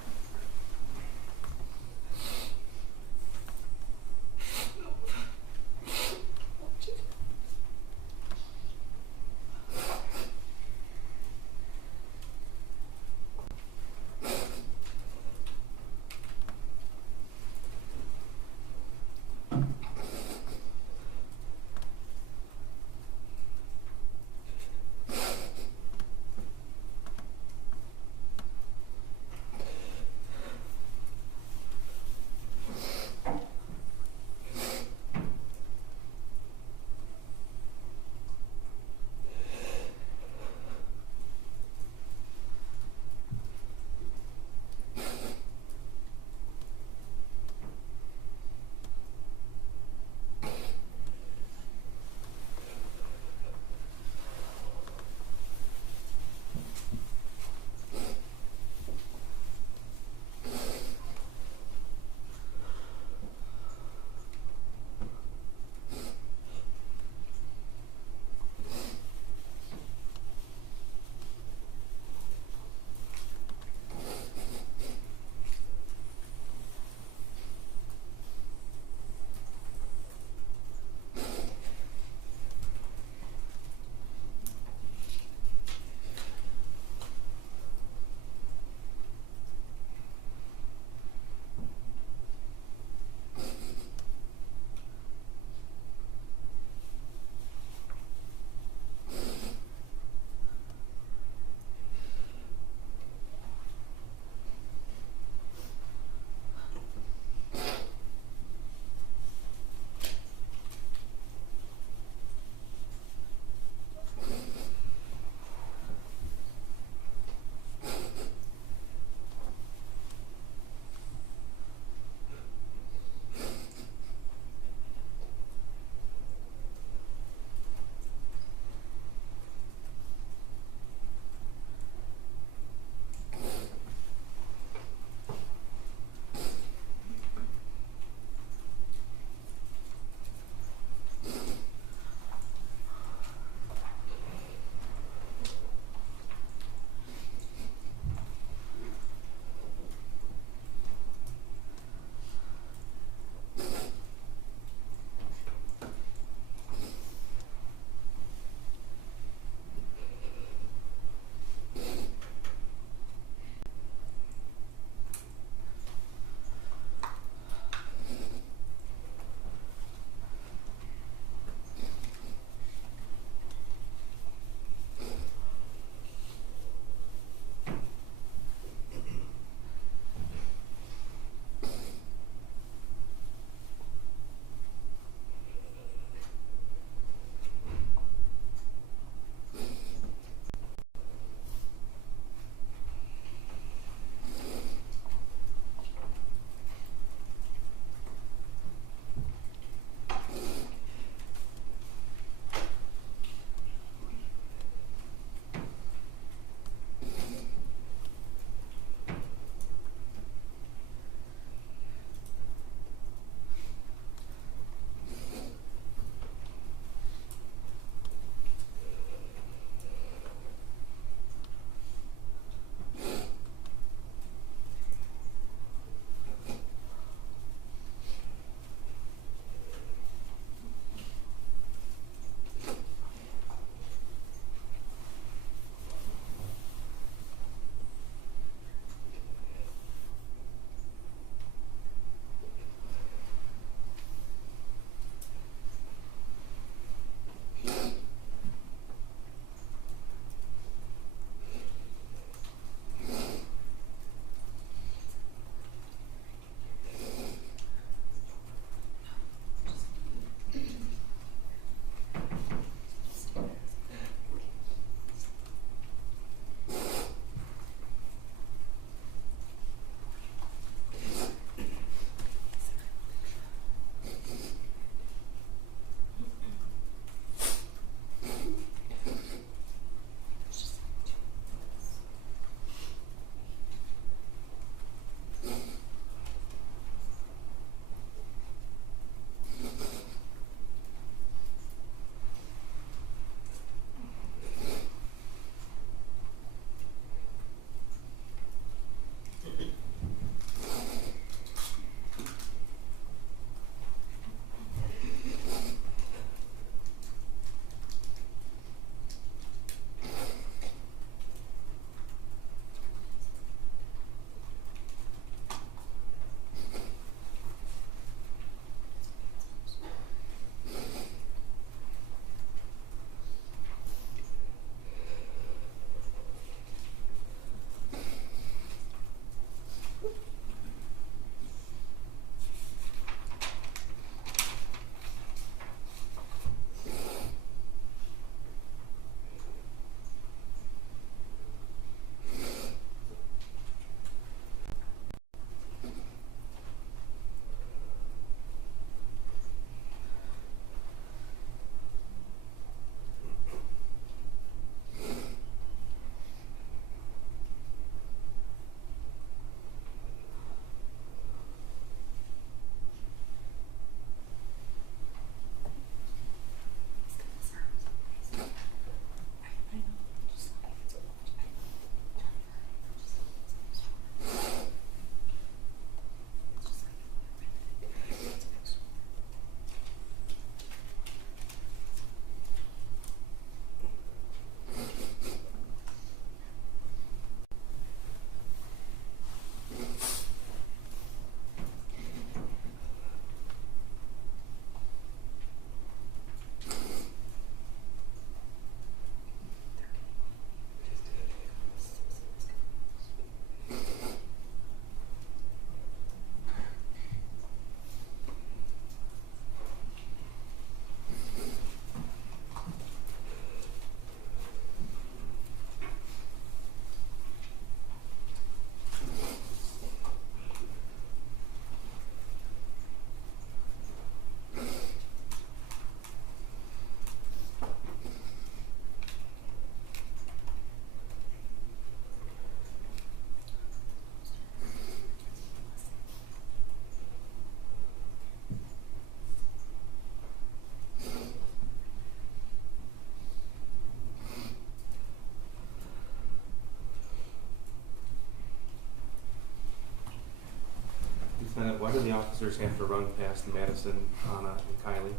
Lieutenant, why do the officers have to run past Madison, Anna, and Kylie?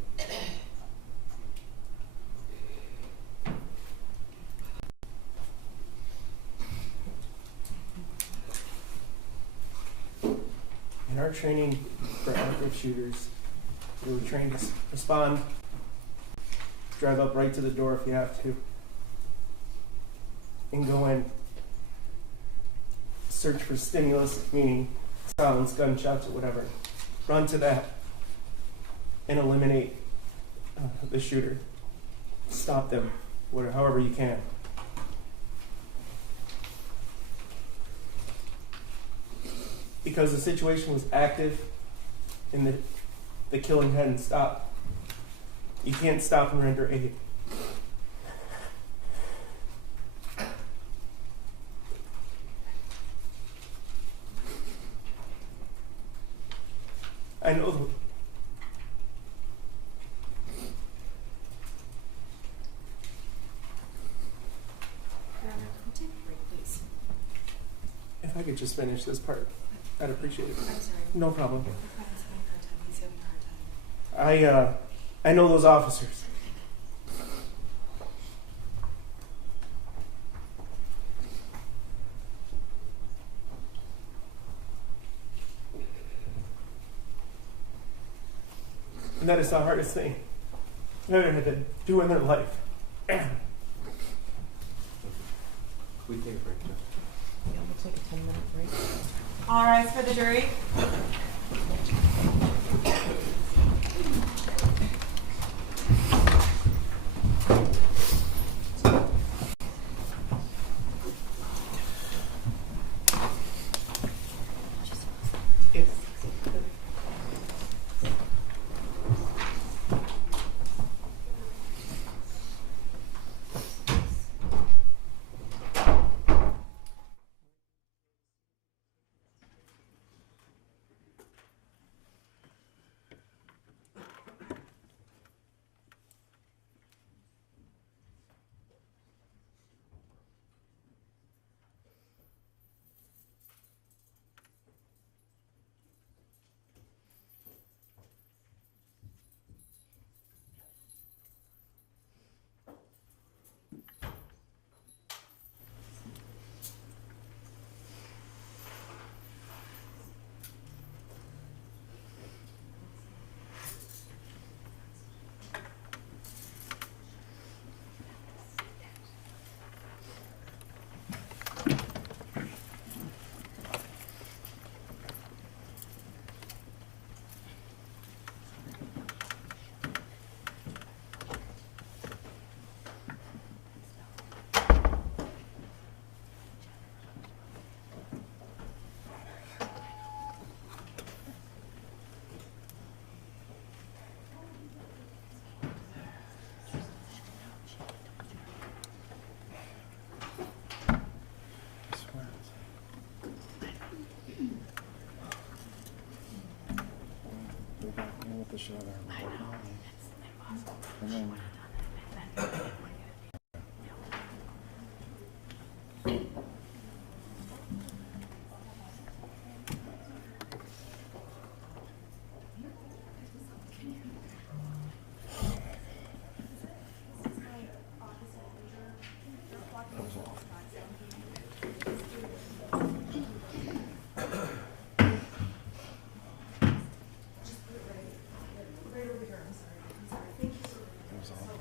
In our training for active shooters, we were trained to respond, drive up right to the door if you have to, and go in, search for stimulus, meaning sounds, gunshots, or whatever. Run to that and eliminate the shooter. Stop them, however you can. Because the situation was active and the killing hadn't stopped. You can't stop and render aid. I know We'll take a break, please. if I could just finish this part, I'd appreciate it. I'm sorry. No problem. We're having a hard time. He's having a hard time. I know those officers. And that is the hardest thing they've ever had to do in their life. Can we take a break, Jeff? Yeah, we'll take a 10-minute break. All rise for the jury. The show there. I know. And then Right over here. I'm sorry. Thank you so much. it was all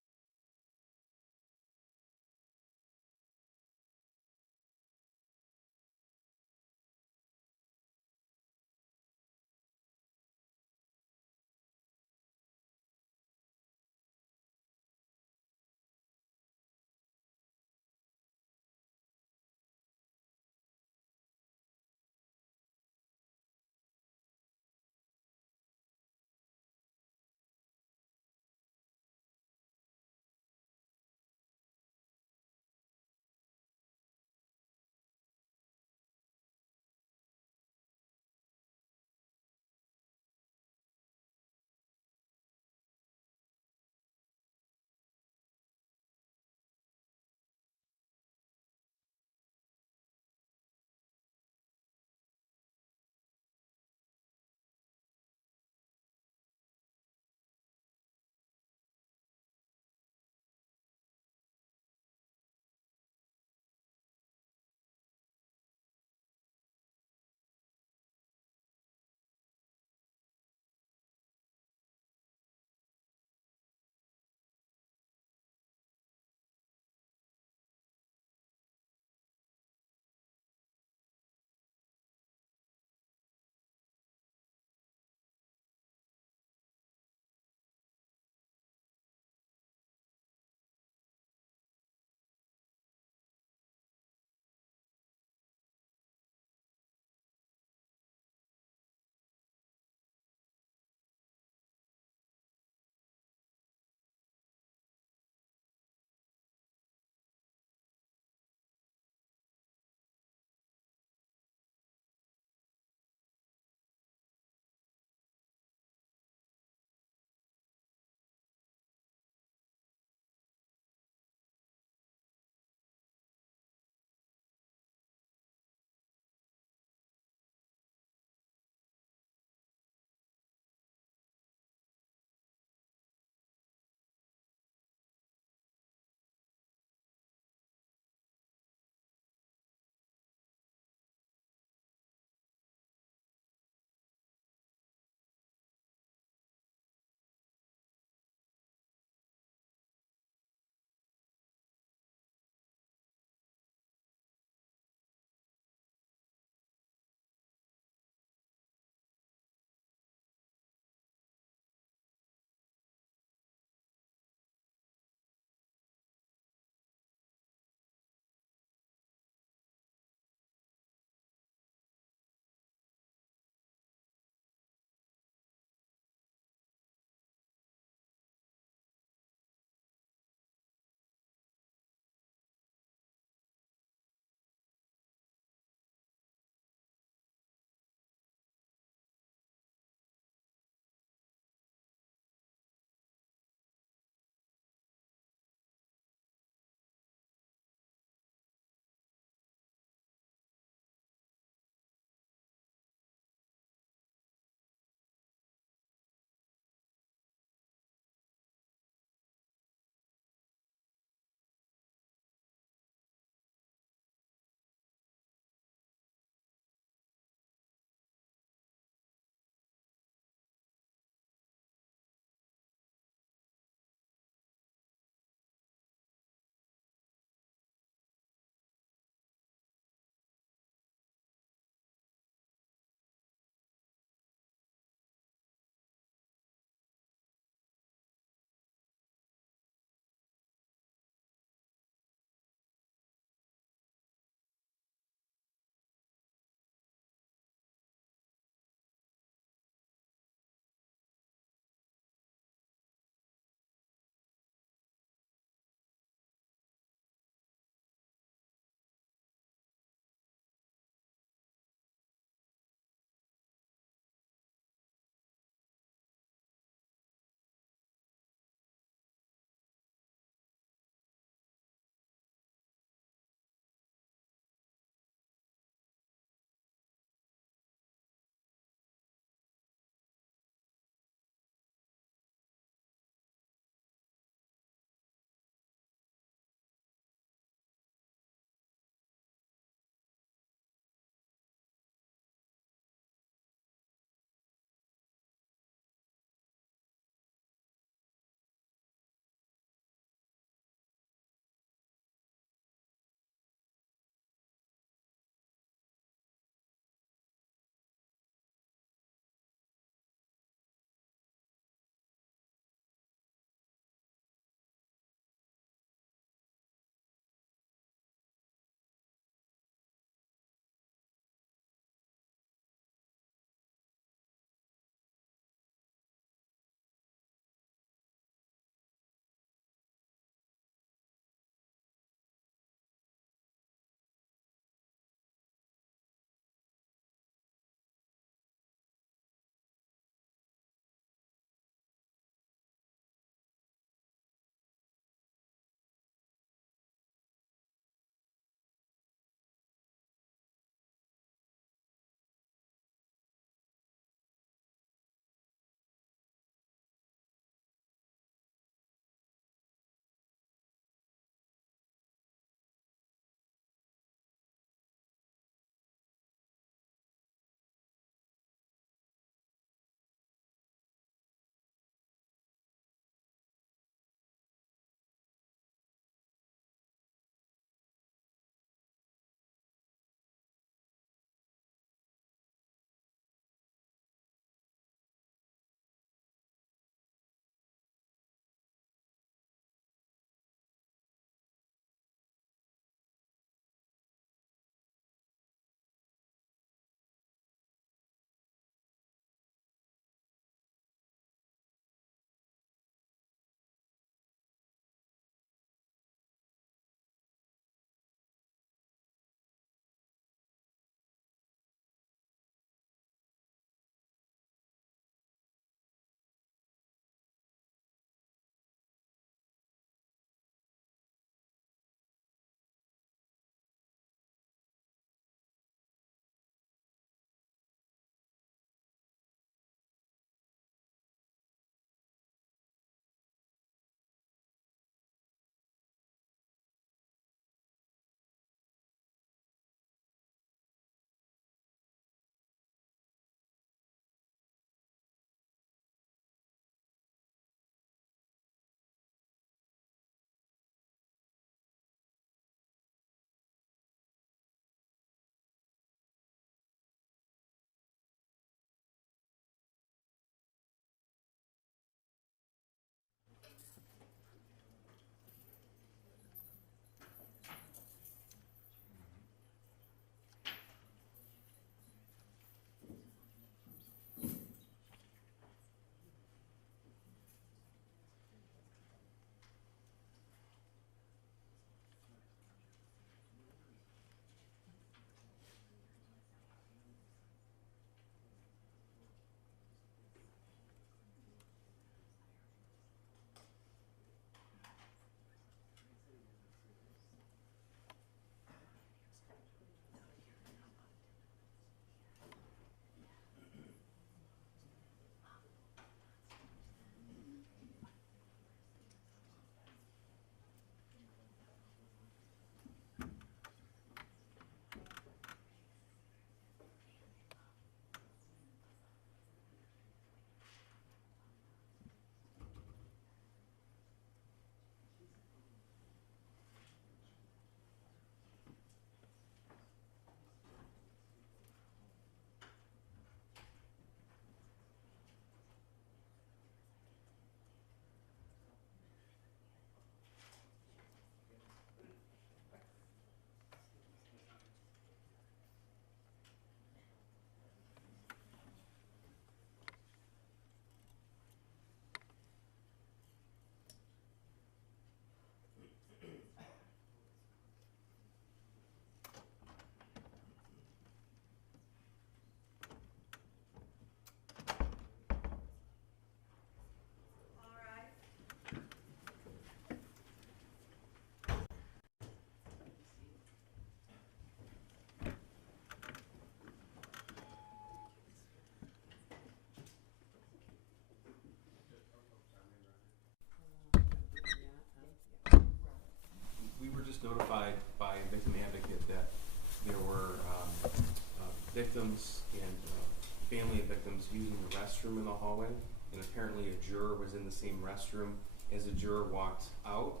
of victims using the restroom in the hallway, and apparently a juror was in the same restroom as the juror walked out.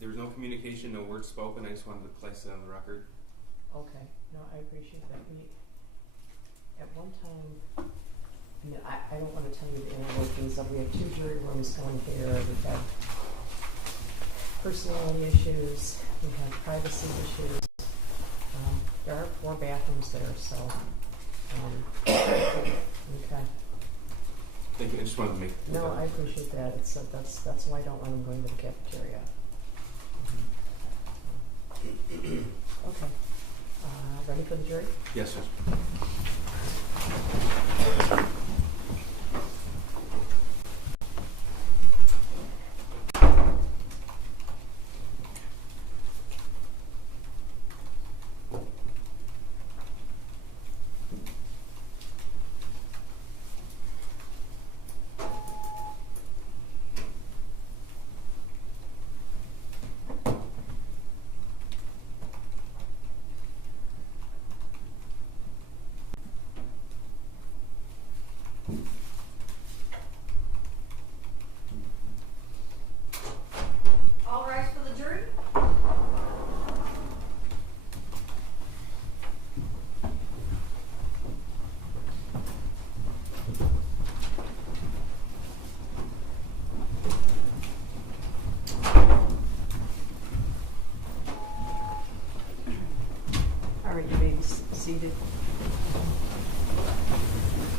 There was no communication, no words spoken. I just wanted to place it on the record. Okay, no, I appreciate that. At one time, I mean, I don't want to tell you the inner workings of, we have 2 jury rooms going here, we've had personality issues, we have privacy issues. There are 4 bathrooms there, so, okay. Thank you. I just wanted to make No, I appreciate that. It's, that's why I don't want them going to the cafeteria. Okay. Ready for the jury? Yes, sir. All rise for the jury. All right, you may be seated.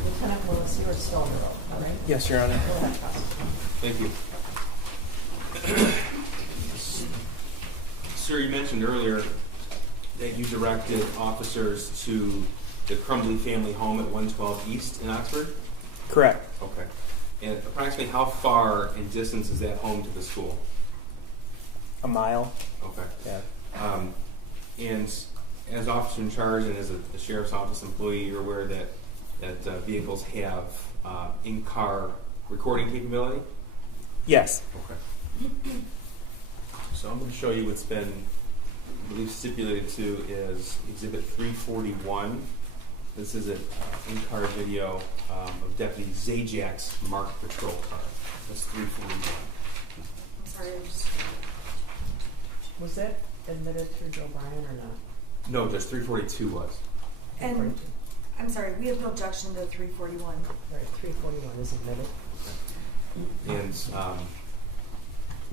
Lieutenant Willis, you are still on the road, all right? Yes, Your Honor. Go ahead, prosecutor. Thank you. Sir, you mentioned earlier that you directed officers to the Crumbley family home at 112 East in Oxford? Correct. Okay. And approximately how far in distance is that home to the school? A mile. Okay. Yeah. And as officer in charge and as a sheriff's office employee, you're aware that vehicles have in-car recording capability? Yes. Okay. So I'm going to show you what's been, I believe, stipulated to is Exhibit 341. This is an in-car video of Deputy Zajak's marked patrol car. That's 341. I'm sorry, I'm just. Was that admitted through Joe Bryan or not? No, there's 342 was. And 342. I'm sorry, we have no objection to 341. All right, 341 is admitted. And,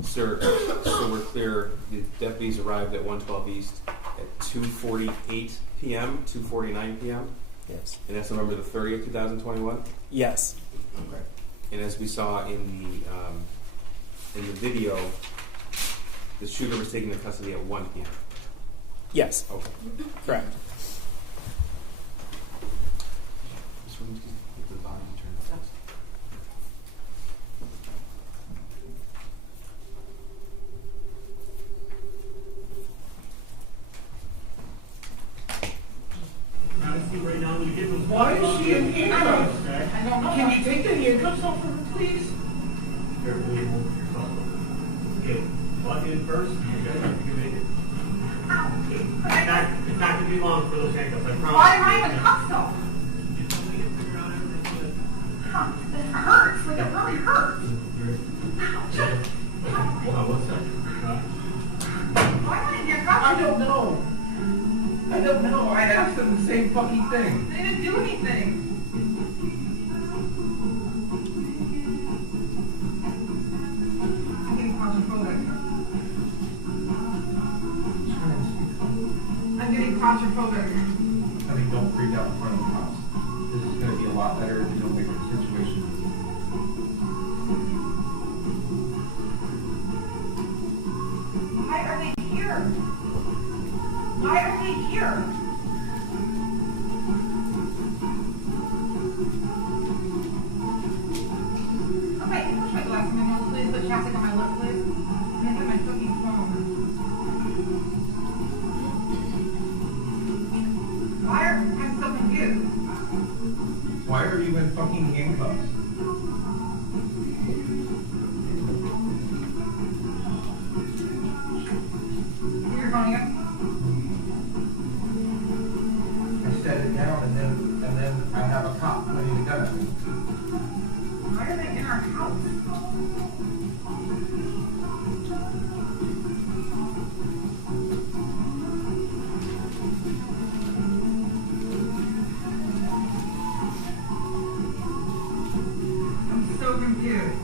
sir, so we're clear, the deputies arrived at 112 East at 2:48 p.m., 2:49 p.m., Yes. and that's November the 30th, 2021? Yes. Okay. And as we saw in the video, the shooter was taken into custody at 1 p.m. Yes. Okay. Correct. This one, get the volume turned up. Right now, why is she in handcuffs? I don't know. Can you take the handcuffs off of her, please? Carefully hold yourself. Okay, plug in first. You guys have to get it. It's not going to be long for those handcuffs, I promise. Why am I in cuffs though? It hurts. Like it really hurts. Wow, what's that? Why am I in handcuffs? I don't know. I don't know. I asked them the same fucking thing. They didn't do anything. I'm getting claustrophobic. I'm getting claustrophobic. I think don't freak out in front of the cops. This is going to be a lot better if you don't make the situation. Why are they here? Why are they here? Okay, can you push my glass in my nose, please? Put chapstick on my lip, please. And then get my fucking phone. Why are I'm so confused? Why are you in fucking handcuffs? You're going up? I set it down and then I have a cop I need to go. Why are they in our house? I'm so confused.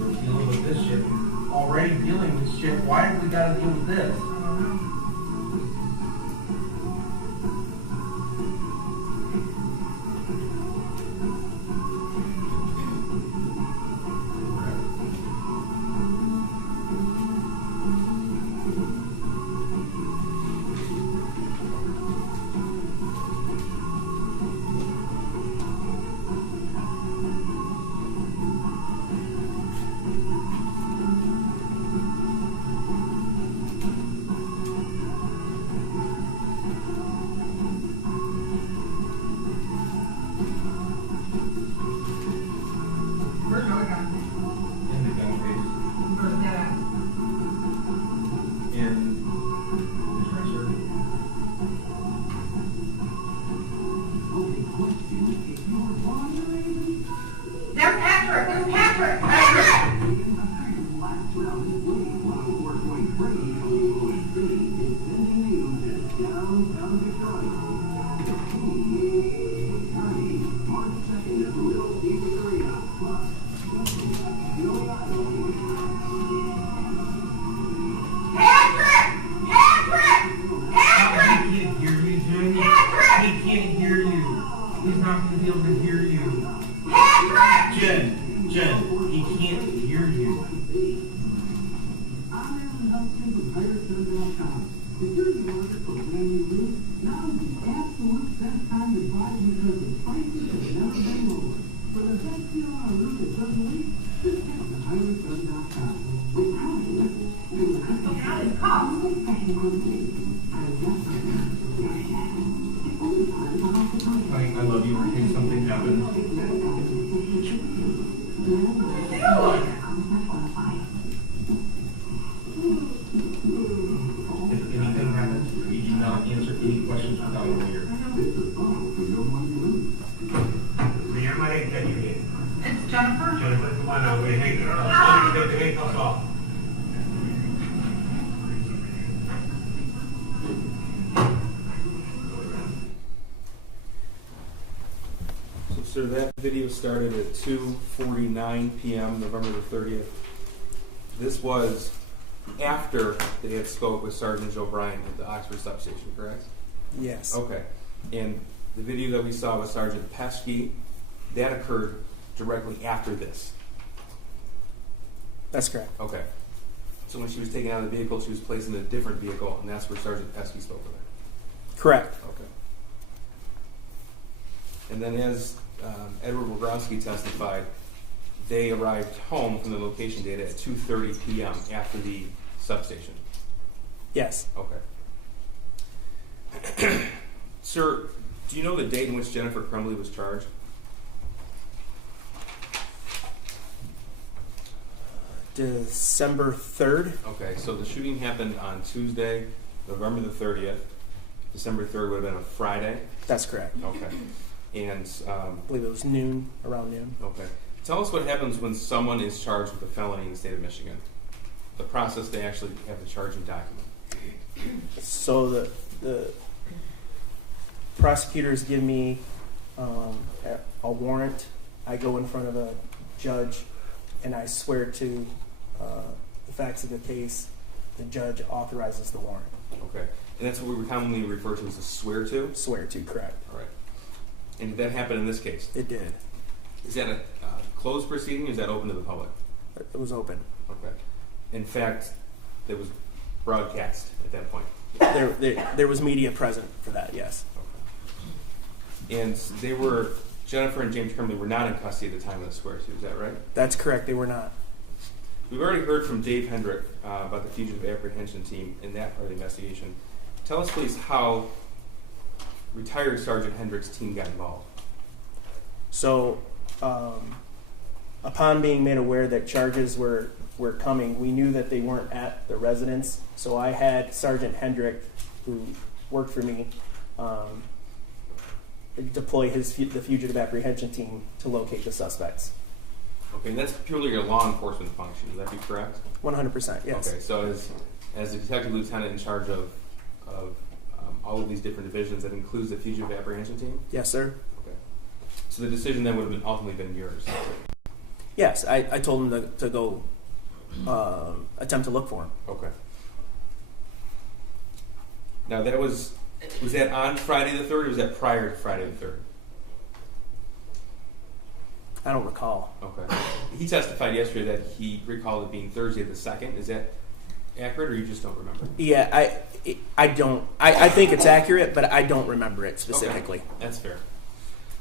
We're dealing with this shit. Already dealing with shit. Why have we got to deal with this? Where's the other guy? In the gun case. Where's that at? In this right, sir. That's Patrick! That's Patrick! Patrick! Patrick! Patrick! Patrick! He can't hear you, Jim. Patrick! He can't hear you. He's not going to be able to hear you. Patrick! Jen, he can't hear you. Look out his cuffs! Honey, I love you. In case something happens. If anything happens, you do not answer any questions without a lawyer. I might ain't that you here. It's Jennifer. Jennifer, come on now, we're hanging. Let me take the handcuffs off. So, sir, that video started at 2:49 p.m. November the 30th. This was after they had spoke with Sergeant Joe Bryan at the Oxford substation, correct? Yes. Okay. And the video that we saw with Sergeant Pesky, that occurred directly after this. That's correct. Okay. So when she was taken out of the vehicle, she was placed in a different vehicle, and that's where Sergeant Pesky spoke with her. Correct. Okay. And then as Edward Wogrowski testified, they arrived home from the location data at 2:30 p.m. after the substation. Yes. Okay. Sir, do you know the date in which Jennifer Crumbley was charged? December 3rd. Okay, so the shooting happened on Tuesday, November the 30th. December 3rd would have been a Friday. That's correct. Okay. And, I believe it was noon, around noon. okay. Tell us what happens when someone is charged with a felony in the state of Michigan. The process they actually have the charging document. So the prosecutors give me a warrant. I go in front of a judge and I swear to the facts of the case. The judge authorizes the warrant. Okay. And that's what we would commonly refer to as a swear to? Swear to, correct. All right. And did that happen in this case? It did. Is that a closed proceeding or is that open to the public? It was open. Okay. In fact, there was broadcast at that point. There was media present for that, yes. Okay. And Jennifer and James Crumbley were not in custody at the time of the swear-to, is that right? That's correct, they were not. We've already heard from Dave Hendrick about the fugitive apprehension team in that part of the investigation. Tell us, please, how retired Sergeant Hendrick's team got involved. So, upon being made aware that charges were coming, we knew that they weren't at the residence. So I had Sergeant Hendrick, who worked for me, deploy the fugitive apprehension team to locate the suspects. Okay, and that's purely your law enforcement function, is that be correct? 100%, yes. Okay, so as the detective lieutenant in charge of all of these different divisions, that includes the fugitive apprehension team? Yes, sir. Okay. So the decision then would have ultimately been yours? Yes, I told him to go attempt to look for him. Okay. Now was that on Friday the 3rd, or was that prior to Friday the 3rd? I don't recall. Okay. He testified yesterday that he recalled it being Thursday the 2nd. Is that accurate, or you just don't remember? Yeah, I don't. I think it's accurate, but I don't remember it specifically. Okay. That's fair.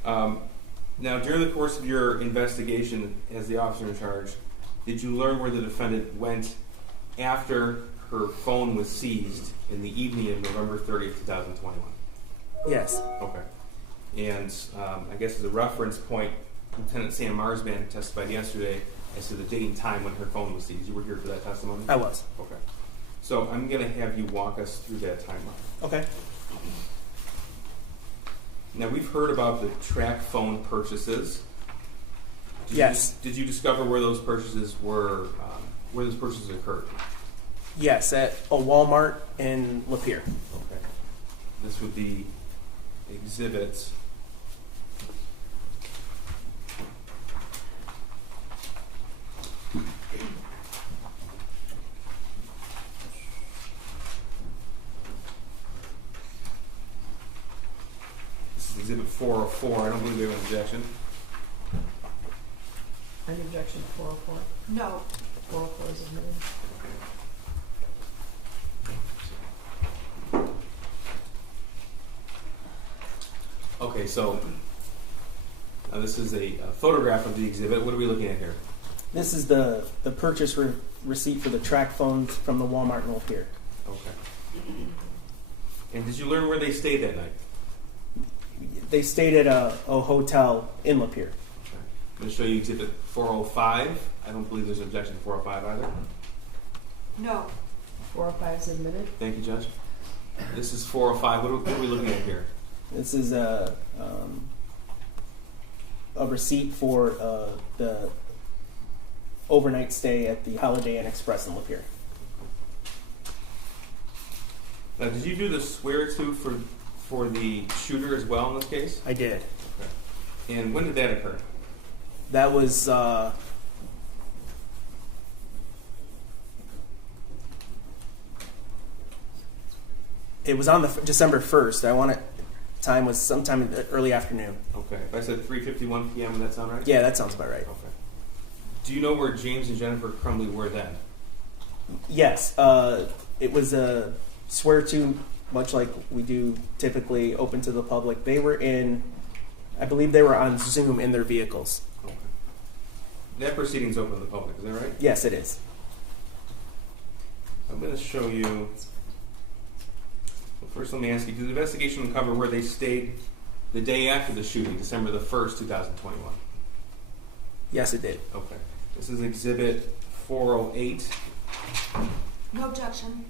Now, during the course of your investigation as the officer in charge, did you learn where the defendant went after her phone was seized in the evening of November 30th, 2021? Yes. Okay. And I guess as a reference point, Lieutenant Sam Marsman testified yesterday as to the date and time when her phone was seized. You were here for that testimony? I was. Okay. So I'm going to have you walk us through that timeline. Okay. Now, we've heard about the track phone purchases. Did you discover where those purchases were, where those purchases occurred? Yes, at a Walmart in Lapeer. Okay. This would be exhibits. This is exhibit 404. I don't believe we have an objection. Any objection to 404? No. 404 is admitted. Okay, so this is a photograph of the exhibit. What are we looking at here? This is the purchase receipt for the track phones from the Walmart in Lapeer. Okay. And did you learn where they stayed that night? They stayed at a hotel in Lapeer. Okay. I'm going to show you exhibit 405. I don't believe there's an objection to 405 either. No. 405 is admitted. Thank you, Judge. This is 405. What are we looking at here? This is a receipt for the overnight stay at the Holiday Inn Express in Lapeer. Now, did you do the swear-to for the shooter as well in this case? I did. Okay. And when did that occur? That was it was on the December 1st. I want it. Time was sometime in the early afternoon. Okay. If I said 3:51 p.m., would that sound right? Yeah, that sounds about right. Okay. Do you know where James and Jennifer Crumbley were then? Yes. It was a swear-to, much like we do typically, open to the public. They were I believe they were on Zoom in their vehicles. Okay. That proceeding's open to the public, is that right? Yes, it is. I'm going to show you. Well, first, let me ask you: did the investigation uncover where they stayed the day after the shooting, December the 1st, 2021? Yes, it did. Okay. This is exhibit 408. No objection.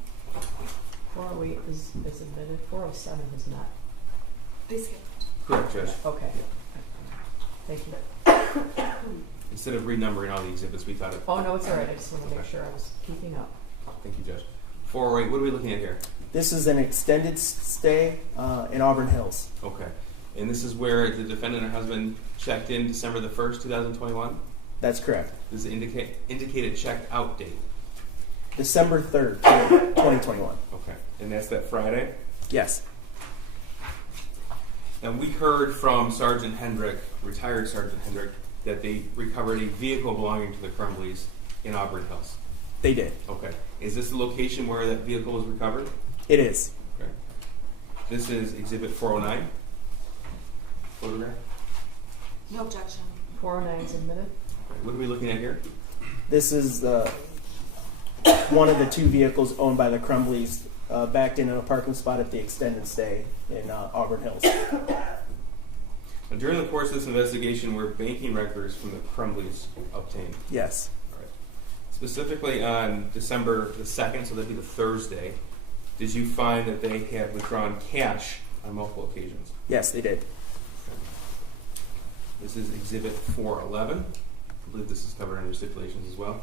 408 is admitted. 407 is not. They skipped. Correct, Judge. Okay. Thank you. Instead of renumbering all the exhibits, we thought it. Oh, no, it's all right. I just want to make sure I was keeping up. Thank you, Judge. 408. What are we looking at here? This is an extended stay in Auburn Hills. Okay. And this is where the defendant and her husband checked in December the 1st, 2021? That's correct. This is indicated checked out date. December 3rd, 2021. Okay. And that's that Friday? Yes. Now, we heard from Sergeant Hendrick, retired Sergeant Hendrick, that they recovered a vehicle belonging to the Crumbleys in Auburn Hills. They did. Okay. Is this the location where that vehicle was recovered? It is. Okay. This is Exhibit 409. Photograph. No objection. 409 is admitted. Okay. What are we looking at here? This is one of the two vehicles owned by the Crumbleys, backed in a parking spot at the extended stay in Auburn Hills. Now, during the course of this investigation, were banking records from the Crumbleys obtained? Yes. All right. Specifically on December the 2nd, so that'd be the Thursday, did you find that they had withdrawn cash on multiple occasions? Yes, they did. This is Exhibit 411. I believe this is covered under stipulations as well.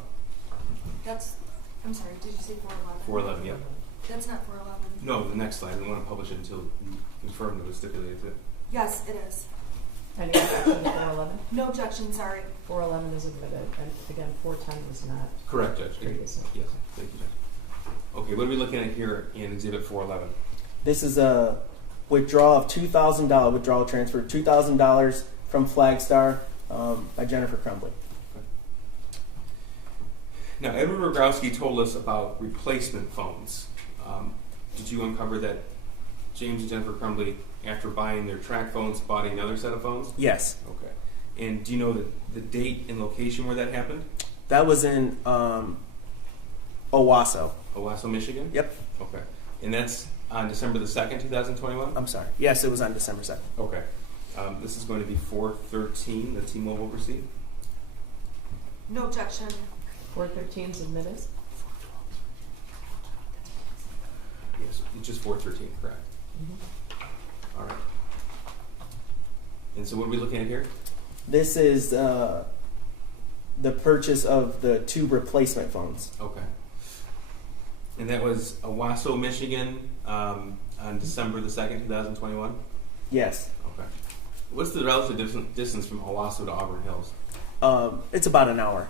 I'm sorry, did you say 411? 411, yeah. That's not 411. No, the next slide. I didn't want to publish it until you confirmed it was stipulated. Yes, it is. Any objection to 411? No objection, sorry. 411 is admitted, and again, 410 is not. Correct, Judge. Previous. Yes, thank you, Judge. Okay, what are we looking at here in Exhibit 411? This is a withdrawal of $2,000 withdrawal transfer, $2,000 from Flagstar by Jennifer Crumbley. Now, Edward Rogowski told us about replacement phones. Did you uncover that James and Jennifer Crumbley, after buying their track phones, bought another set of phones? Yes. Okay. And do you know the date and location where that happened? That was in Owasso. Owasso, Michigan? Yep. Okay. And that's on December the 2nd, 2021? I'm sorry. Yes, it was on December 2nd. Okay. This is going to be 413, the T-Mobile receipt. No objection. 413 is admitted. Yes, it's just 413, correct. Mm-hmm. All right. And so what are we looking at here? This is the purchase of the two replacement phones. Okay. And that was Owasso, Michigan, on December the 2nd, 2021? Yes. Okay. What's the relative distance from Owasso to Auburn Hills? It's about an hour.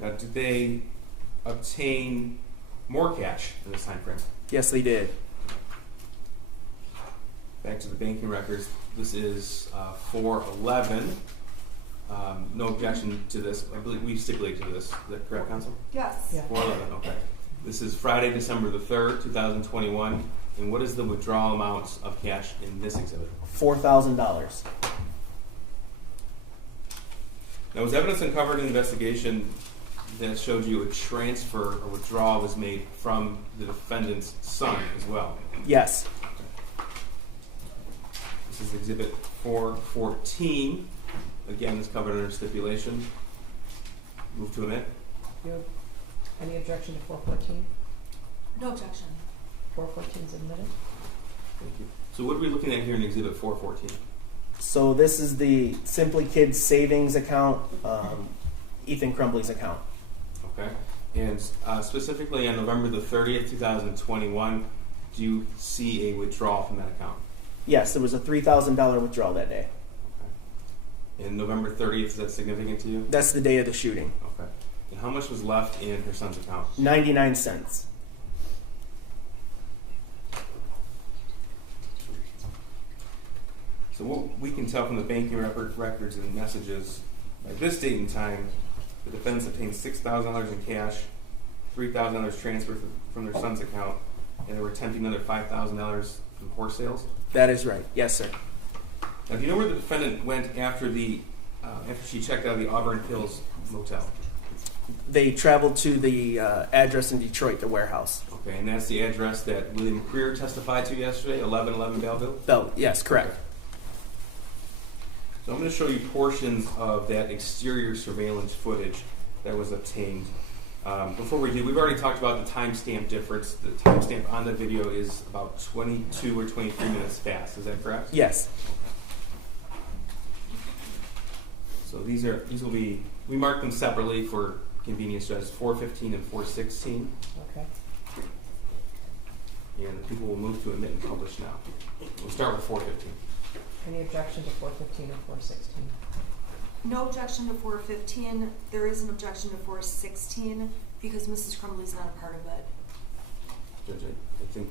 Now, did they obtain more cash in this time frame? Yes, they did. Back to the banking records. This is 411. No objection to this. I believe we stipulated to this. Is that correct, Counsel? Yes. Yeah. 411, okay. This is Friday, December the 3rd, 2021. And what is the withdrawal amount of cash in this exhibit? $4,000. Now, was evidence uncovered in the investigation that showed you a transfer or withdrawal was made from the defendant's son as well? Yes. This is Exhibit 414. Again, it's covered under stipulation. Move to omit. Any objection to 414? No objection. 414 is admitted. Thank you. So what are we looking at here in Exhibit 414? So this is the Simply Kids savings account, Ethan Crumbley's account. Okay. And specifically on November the 30th, 2021, do you see a withdrawal from that account? Yes, there was a $3,000 withdrawal that day. Okay. And November 30th, is that significant to you? That's the day of the shooting. Okay. And how much was left in her son's account? 99 cents. So what we can tell from the banking records and messages, at this date and time, the defendants obtained $6,000 in cash, $3,000 transferred from their son's account, and they were attempting another $5,000 from horse sales. That is right. Yes, sir. Now, do you know where the defendant went after she checked out of the Auburn Hills motel? They traveled to the address in Detroit, the warehouse. Okay, and that's the address that William Creer testified to yesterday, 1111 Belleville? Yes, correct. So I'm going to show you portions of that exterior surveillance footage that was obtained. Before we do, we've already talked about the timestamp difference. The timestamp on the video is about 22 or 23 minutes fast. Is that correct? Yes. So these will be, we marked them separately for convenience, as 415 and 416. Okay. And the people will move to admit and publish now. We'll start with 415. Any objection to 415 or 416? No objection to 415. There is an objection to 416 because Mrs. Crumbley's not a part of it. Judge, I think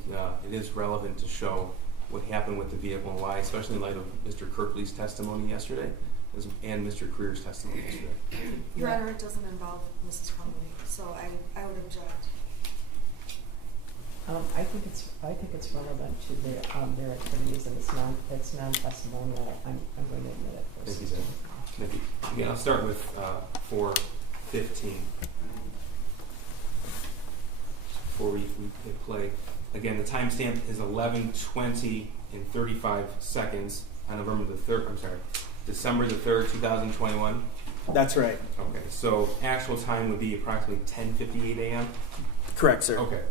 it is relevant to show what happened with the vehicle and why, especially in light of Mr. Kirkley's testimony yesterday and Mr. Creer's testimony yesterday. Your Honor, it doesn't involve Mrs. Crumbley. so I would object. I think it's relevant to their activities, and it's non-testimonial. I'm going to admit it first. Thank you, Jen. Thank you. Again, I'll start with 4:15. Before we hit play. Again, the timestamp is 11:20 and 35 seconds on December the 3rd, 2021. That's right. Okay, so actual time would be approximately 10:58 a.m. Correct, sir. Okay.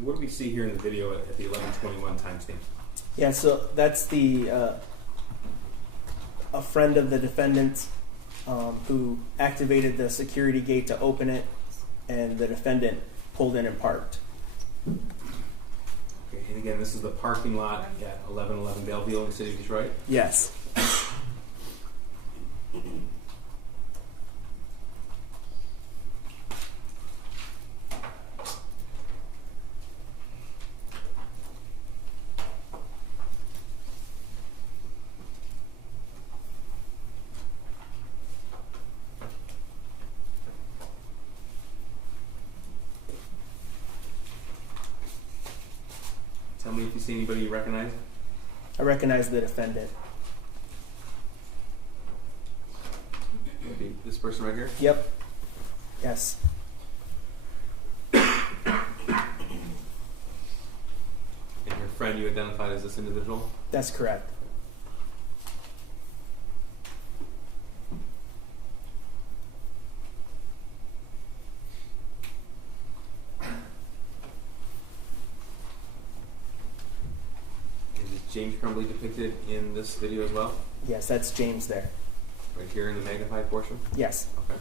What do we see here in the video at the 11:21 timestamp? Yeah, so that's the a friend of the defendant who activated the security gate to open it, and the defendant pulled in and parked. Okay, and again, this is the parking lot at 1111 Belleville in the city of Detroit. Yes. Tell me if you see anybody you recognize. I recognize the defendant. Maybe this person right here. Yep. Yes. And your friend you identified as this individual? That's correct. James Crumbley depicted in this video as well? Yes, that's James there. Right here in the magnified portion? Yes. Okay.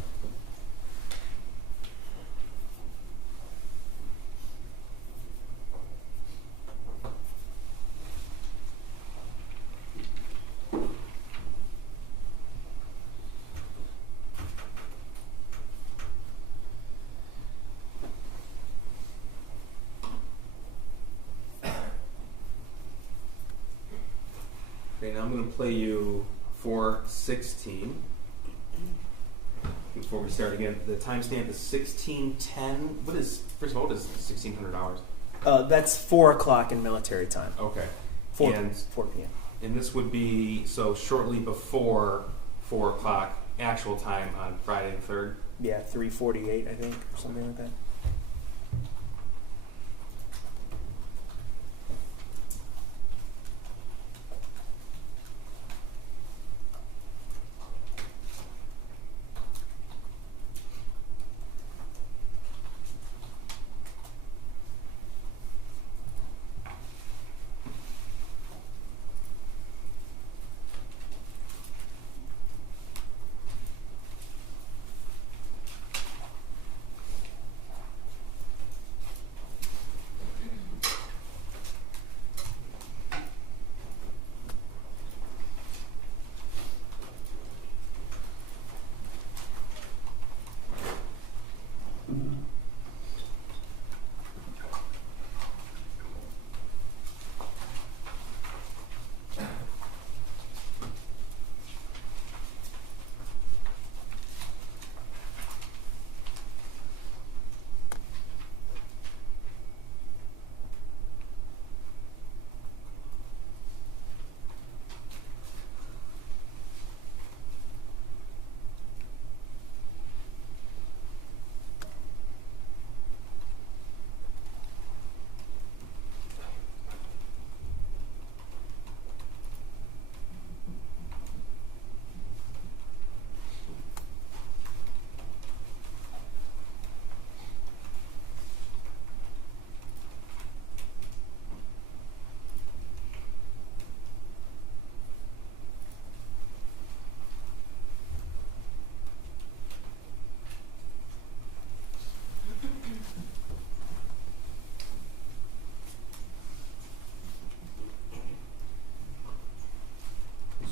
Okay, now I'm going to play you 4:16. Before we start again, the timestamp is 16:10. First of all, what is $1,600? That's 4 o'clock in military time. Okay. 4 And p.m. And this would be, so shortly before 4 o'clock actual time on Friday the 3rd? Yeah, 3:48, I think, or something like that.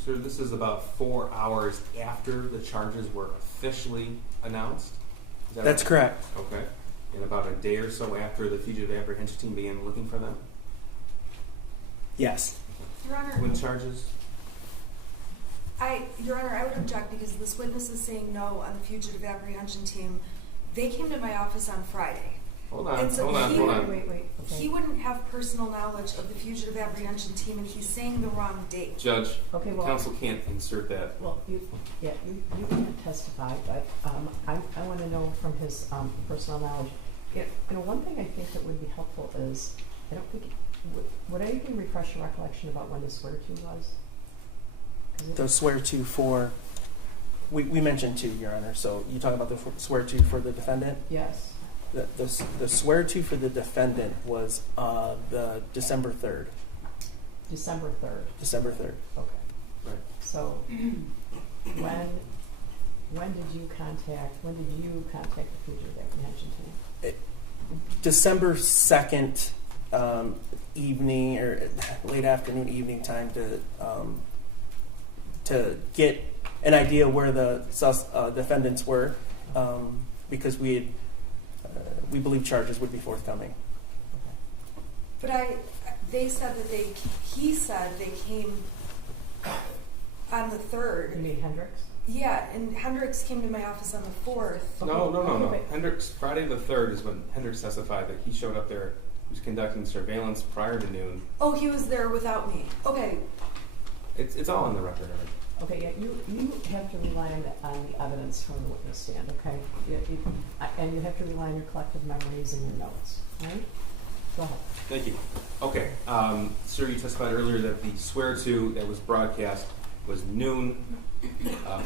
Sir, this is about 4 hours after the charges were officially announced? Is that That's right? correct. Okay. And about a day or so after the fugitive apprehension team began looking for them? Yes. Your Honor, When charges? Your Honor, I would object because this witness is saying no on the fugitive apprehension team. They came to my office on Friday. Hold on, And so hold on, he- hold on. Wait, okay. He wouldn't have personal knowledge of the fugitive apprehension team, and he's saying the wrong date. Judge, Okay, well- counsel can't insert that. Well, you can testify, but I want to know from his personal knowledge. One thing I think that would be helpful is, I don't think, would anything refresh your recollection about when the swear-to was? 'Cause it- The swear-to for, we mentioned two, Your Honor. So you talk about the swear-to for the defendant? Yes. The swear-to for the defendant was the December 3rd. December 3rd. December 3rd. Okay. Right. So when did you contact the fugitive apprehension team? December 2nd evening or late afternoon, evening time to get an idea where the defendants were, because we believe charges would be forthcoming. But they said that he said they came on the 3rd. You mean Hendricks? Yeah, and Hendricks came to my office on the 4th. No. Okay. Hendricks, Friday the 3rd is when Hendricks testified that he showed up there, he was conducting surveillance prior to noon. Oh, he was there without me. Okay. It's all on the record. Okay, yeah, you have to rely on the evidence from the witness stand, okay? And you have to rely on your collective memories and your notes, right? Go ahead. Thank you. Okay, sir, you testified earlier that the swear-to that was broadcast was noon,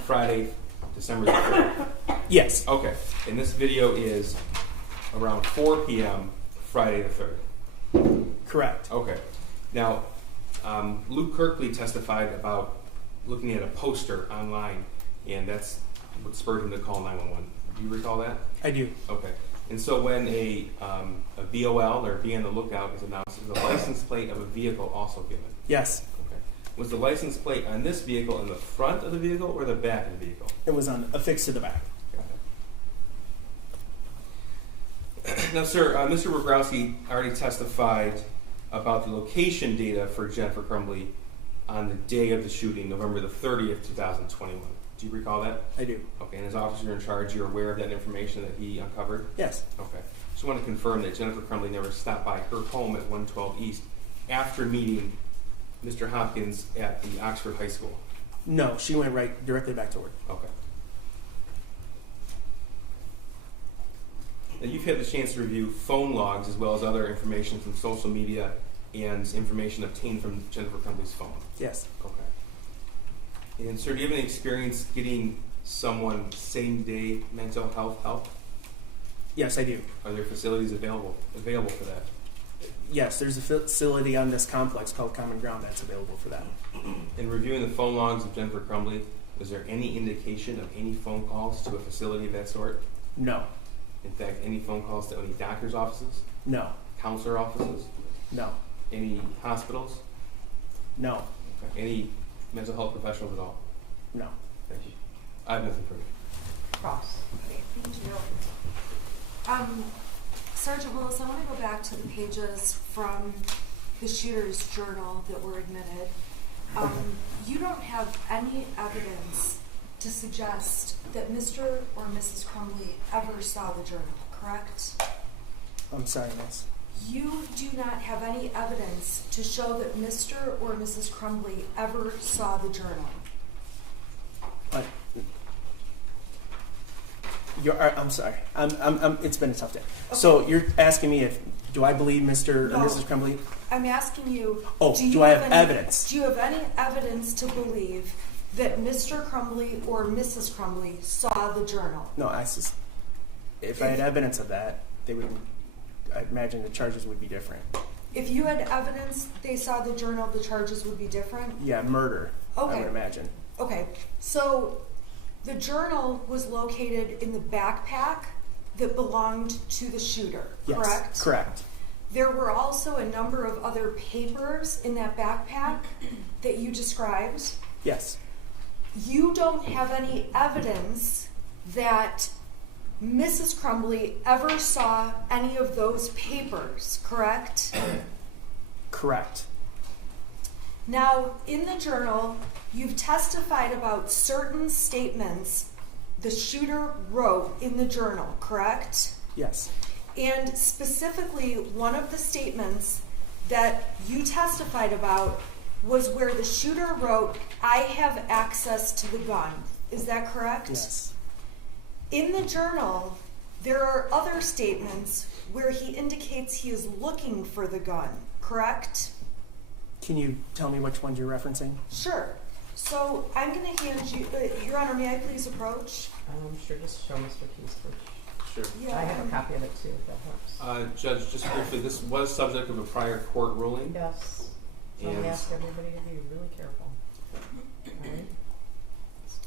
Friday, December the 3rd. Yes. Okay, and this video is around 4 p.m. Friday the 3rd. Correct. Okay. Now, Luke Kirkley testified about looking at a poster online, and that's what spurred him to call 911. Do you recall that? I do. Okay. And so when a BOL, or be on the lookout, is announced, is the license plate of a vehicle also given? Yes. Okay. Was the license plate on this vehicle in the front of the vehicle or the back of the vehicle? It was affixed to the back. Got it. Now, sir, Mr. Bobrowski already testified about the location data for Jennifer Crumbley on the day of the shooting, November the 30th, 2021. Do you recall that? I do. Okay, and as officer in charge, you're aware of that information that he uncovered? Yes. Okay. Just want to confirm that Jennifer Crumbley never stopped by her home at 112 East after meeting Mr. Hopkins at the Oxford High School? No, she went directly back to work. Okay. Now, you've had the chance to review phone logs as well as other information from social media and information obtained from Jennifer Crumbley's phone? Yes. Okay. And sir, do you have any experience getting someone same-day mental health help? Yes, I do. Are there facilities available for that? Yes, there's a facility on this complex called Common Ground that's available for that. In reviewing the phone logs of Jennifer Crumbley, was there any indication of any phone calls to a facility of that sort? No. In fact, any phone calls to any doctor's offices? No. Counselor offices? No. Any hospitals? No. Okay. Any mental health professionals at all? No. Thank you. I have nothing further. Cross. Okay, thank you. Sergeant Willis, I want to go back to the pages from the shooter's journal that were admitted. You don't have any evidence to suggest that Mr. or Mrs. Crumbley ever saw the journal, correct? I'm sorry, miss. You do not have any evidence to show that Mr. or Mrs. Crumbley ever saw the journal. I'm sorry. It's been a tough day. Okay. So you're asking me do I believe Mr. or Mrs. Crumbley? I'm asking you. Do I have evidence? Do you have any evidence to believe that Mr. Crumbley or Mrs. Crumbley saw the journal? No, if I had evidence of that, I imagine the charges would be different. If you had evidence they saw the journal, the charges would be different? Yeah, murder, okay. I would imagine. Okay, so the journal was located in the backpack that belonged to the shooter, correct? Yes, correct. There were also a number of other papers in that backpack that you described? Yes. You don't have any evidence that Mrs. Crumbley ever saw any of those papers, correct? Correct. Now, in the journal, you've testified about certain statements the shooter wrote in the journal, correct? Yes. And specifically, one of the statements that you testified about was where the shooter wrote, "I have access to the gun." Is that correct? Yes. In the journal, there are other statements where he indicates he is looking for the gun, correct? Can you tell me which ones you're referencing? Sure. So I'm going to hand you, Your Honor, may I please approach? Sure, just show Mr. Keith. Sure. Yeah. I have a copy of it too, if that helps. Judge, just briefly, this was subject of a prior court ruling. Yes. So I'm And- gonna ask everybody to be really careful. All right?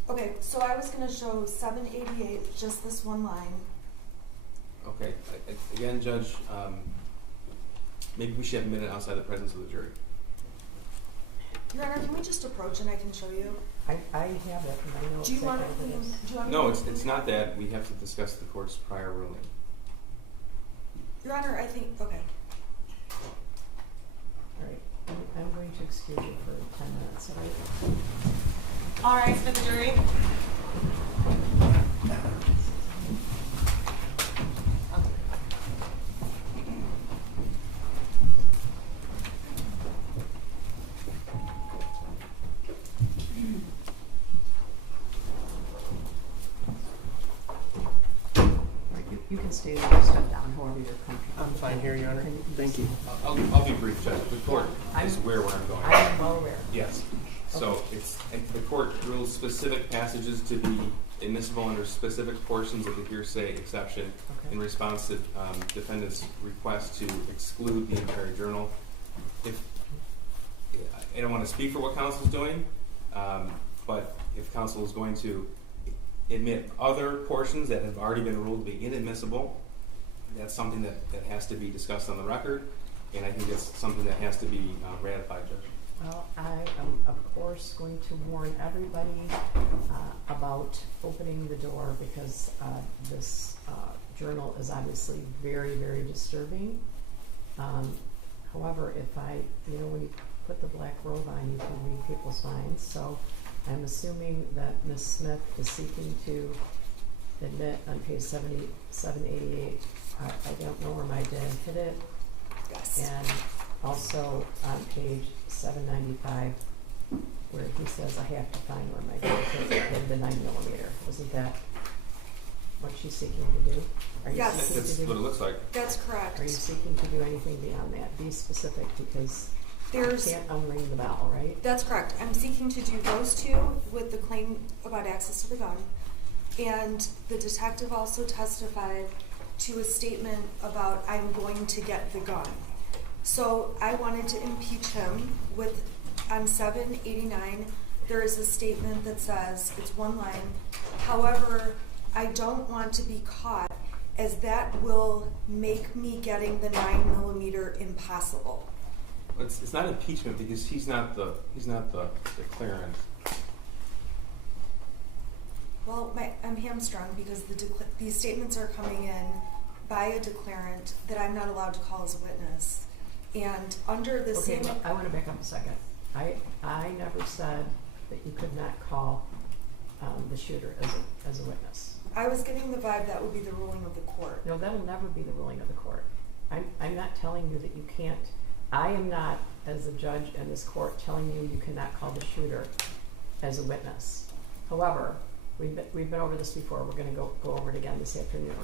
Okay, so I was going to show 788, just this one line. Okay, again, Judge, maybe we should have a minute outside the presence of the jury. Your Honor, can we just approach and I can show you? I have it, and I know Do you want exactly what it is. do you want me No, to- it's not that. We have to discuss the court's prior ruling. Your Honor, I think, okay. All right, I'm going to excuse you for 10 minutes, all right? All right, for the jury. All right, you can stay there or step down, however you're comfortable. I'm fine here, Your Honor. Can you- Thank you. I'll be brief, Judge. The court is aware where I'm going. I am well aware. Yes. So the court rules specific passages to be admissible under specific portions of the hearsay exception Okay. in response to defendant's request to exclude the entire journal. I don't want to speak for what counsel's doing, but if counsel is going to admit other portions that have already been ruled to be inadmissible, that's something that has to be discussed on the record, and I think it's something that has to be ratified, Judge. Well, I am, of course, going to warn everybody about opening the door because this journal is obviously very, very disturbing. However, if when you put the black robe on, you can read people's minds. So I'm assuming that Ms. Smith is seeking to admit on page 788, I don't know where my dad hit it. Yes. And also on page 795, where he says, I have to find where my dad hit the 9mm. Wasn't that what she's seeking to do? Are you Yes. seeking That's to what it do? looks like. That's correct. Are you seeking to do anything beyond that? Be specific, because There's, I can't unring the bell, right? that's correct. I'm seeking to do those two with the claim about access to the gun. And the detective also testified to a statement about, I'm going to get the gun. So I wanted to impeach him with, on 789, there is a statement that says, it's one line, however, I don't want to be caught, as that will make me getting the 9mm impossible. It's not impeachment because he's not the declarant. Well, I'm hamstrung because these statements are coming in by a declarant that I'm not allowed to call as a witness. And under the Okay, same... well, I want to back up a second. I never said that you could not call the shooter as a witness. I was getting the vibe that would be the ruling of the court. No, that'll never be the ruling of the court. I'm not telling you that you can't. I am not, as a judge in this court, telling you you cannot call the shooter as a witness. However, we've been over this before. We're going to go over it again this afternoon.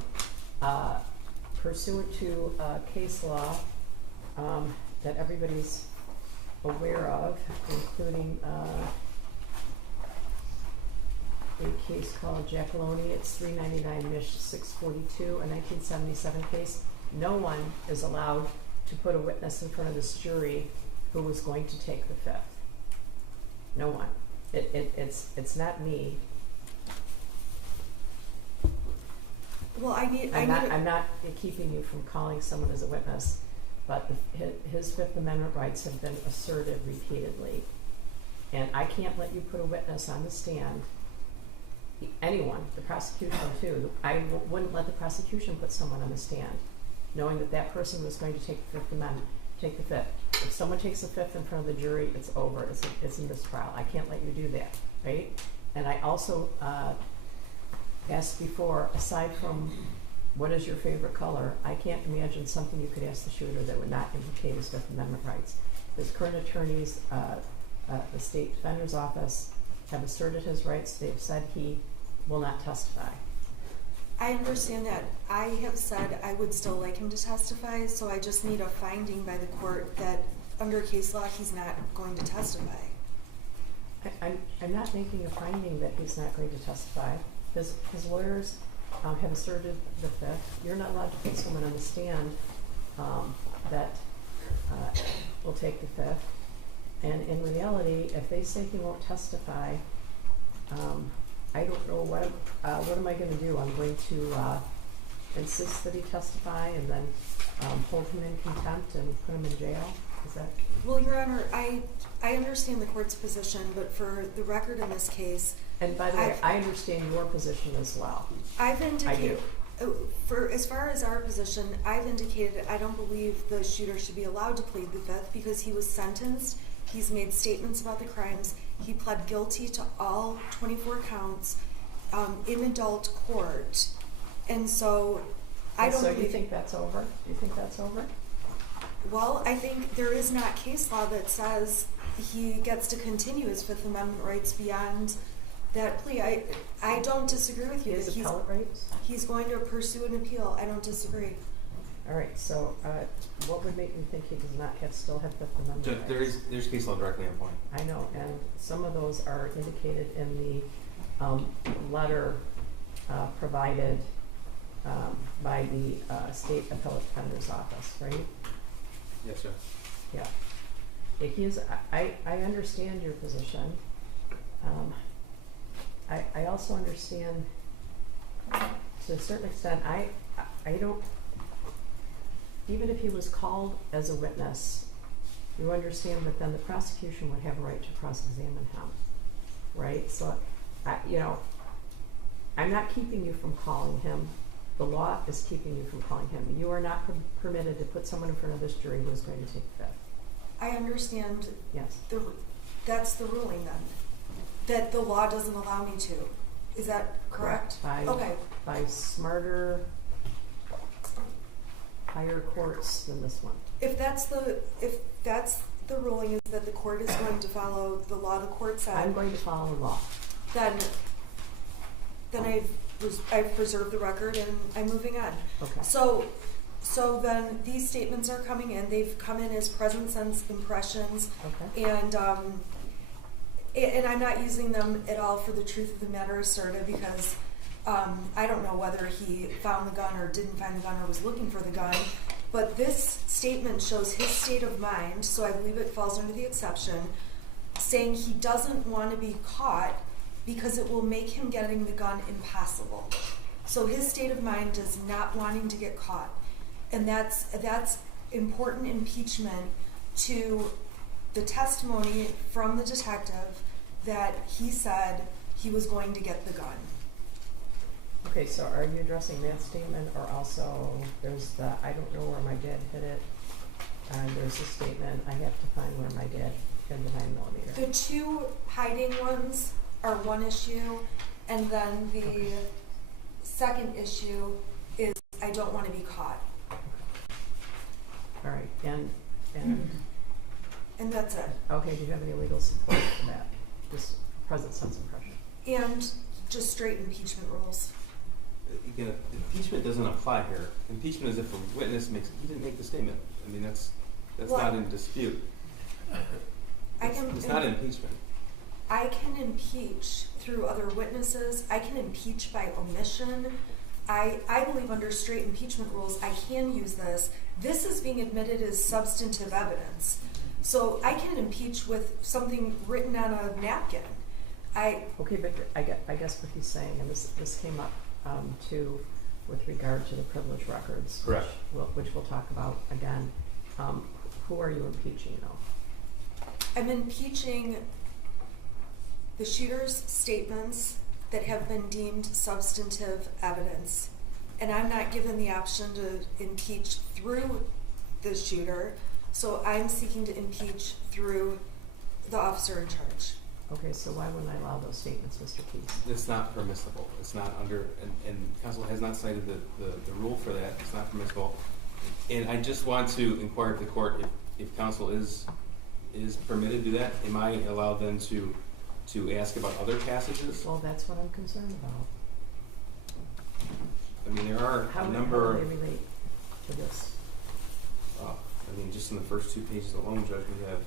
Pursuant to case law that everybody's aware of, including a case called Jackaloni. It's 399 Mich 642, a 1977 case. No one is allowed to put a witness in front of this jury who was going to take the fifth. No one. It's not me. Well, I'm not keeping you from calling someone as a witness, but his Fifth Amendment rights have been asserted repeatedly. And I can't let you put a witness on the stand, anyone, the prosecution too. I wouldn't let the prosecution put someone on the stand, knowing that that person was going to take the Fifth Amendment, take the Fifth. If someone takes the Fifth in front of the jury, it's over. It's a mistrial. I can't let you do that, right? And I also asked before, aside from what is your favorite color, I can't imagine something you could ask the shooter that would not implicate his Fifth Amendment rights. His current attorneys, the State Defender's Office, have asserted his rights. They've said he will not testify. I understand that. I have said I would still like him to testify, so I just need a finding by the court that under case law he's not going to testify. I'm not making a finding that he's not going to testify. His lawyers have asserted the Fifth. You're not allowed to put someone on the stand that will take the Fifth. And in reality, if they say he won't testify, I don't know what am I going to do? I'm going to insist that he testify and then hold him in contempt and put him in jail? Is that? Well, Your Honor, I understand the court's position, but for the record in this case, and by the way, I understand your position as well. I've indicated, I do. For as far as our position, I've indicated I don't believe the shooter should be allowed to plead the Fifth because he was sentenced. He's made statements about the crimes. He pled guilty to all 24 counts in adult court, and so I don't. So believe you think that's over? Do you think that's over? Well, I think there is not case law that says he gets to continue his Fifth Amendment rights beyond that plea. I don't disagree with you. His appellate rights? He's going to pursue an appeal. I don't disagree. All right. So, what would make me think he does not still have Fifth Amendment rights? There's case law directly on point. I know, and some of those are indicated in the letter provided by the State Appellate Defender's Office, right? Yes, sir. Yeah. He is. I understand your position. I also understand to a certain extent. I don't. Even if he was called as a witness, you understand that then the prosecution would have a right to cross-examine him, right? So, I'm not keeping you from calling him. The law is keeping you from calling him. You are not permitted to put someone in front of this jury who is going to take the Fifth. I understand. Yes. That's the ruling then. That the law doesn't allow me to. Is that correct? Okay. By smarter, higher courts than this one. If that's the ruling, is that the court is going to follow the law the court said. I'm going to follow the law. Then I've preserved the record and I'm moving on. Okay. So then these statements are coming in. They've come in as present sense impressions. Okay. And I'm not using them at all for the truth of the matter asserted because I don't know whether he found the gun or didn't find the gun or was looking for the gun. But this statement shows his state of mind, so I believe it falls under the exception, saying he doesn't want to be caught because it will make him getting the gun impossible. So his state of mind is not wanting to get caught. And that's important impeachment to the testimony from the detective that he said he was going to get the gun. Okay, so are you addressing that statement or also there's the I don't know where my dad hid it and there's a statement I have to find where my dad hid the 9mm? The two hiding ones are one issue, and then the second issue is I don't want to be caught. All right, and that's it. Okay, do you have any legal support for that? Just present sense impression. And just straight impeachment rules. Again, impeachment doesn't apply here. Impeachment is if a witness he didn't make the statement. I mean, that's not in dispute. It's not impeachment. I can impeach through other witnesses. I can impeach by omission. I believe under straight impeachment rules, I can use this. This is being admitted as substantive evidence. So I can impeach with something written on a napkin. Okay, but I guess what he's saying, and this came up too with regard to the privilege records, correct? Which we'll talk about again. Who are you impeaching, though? I'm impeaching the shooter's statements that have been deemed substantive evidence. And I'm not given the option to impeach through the shooter, so I'm seeking to impeach through the officer in charge. Okay, so why wouldn't I allow those statements, Mr. Keys? It's not permissible. It's not under, and counsel has not cited the rule for that. It's not permissible. And I just want to inquire of the court if counsel is permitted to do that. Am I allowed then to ask about other passages? Well, that's what I'm concerned about. I mean, there are How a number do they relate to this? I mean, just in the first 2 pages alone, Judge, we have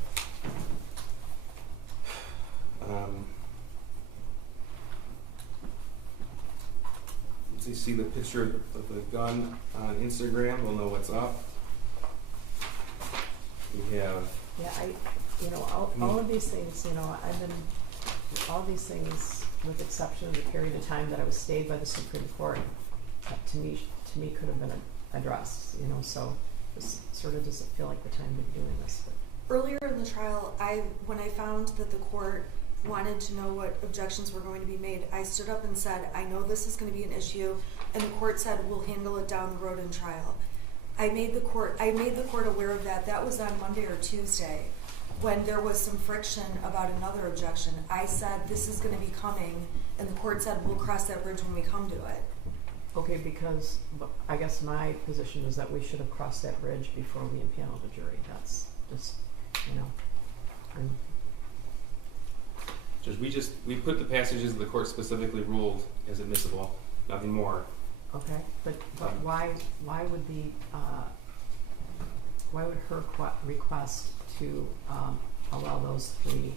once you see the picture of the gun on Instagram, we'll know what's up. We have All of these things, all these things, with exception of the period of time that I was stayed by the Supreme Court, to me could have been addressed, so this sort of doesn't feel like the time to be doing this. But. Earlier in the trial, when I found that the court wanted to know what objections were going to be made, I stood up and said, I know this is going to be an issue, and the court said, we'll handle it down the road in trial. I made the court aware of that. That was on Monday or Tuesday, when there was some friction about another objection. I said, this is going to be coming, and the court said, we'll cross that bridge when we come to it. Okay, because I guess my position is that we should have crossed that bridge before we impaneled the jury. That's just, Judge, we put the passages the court specifically ruled as admissible, nothing more. Okay, but why would her request to allow those 3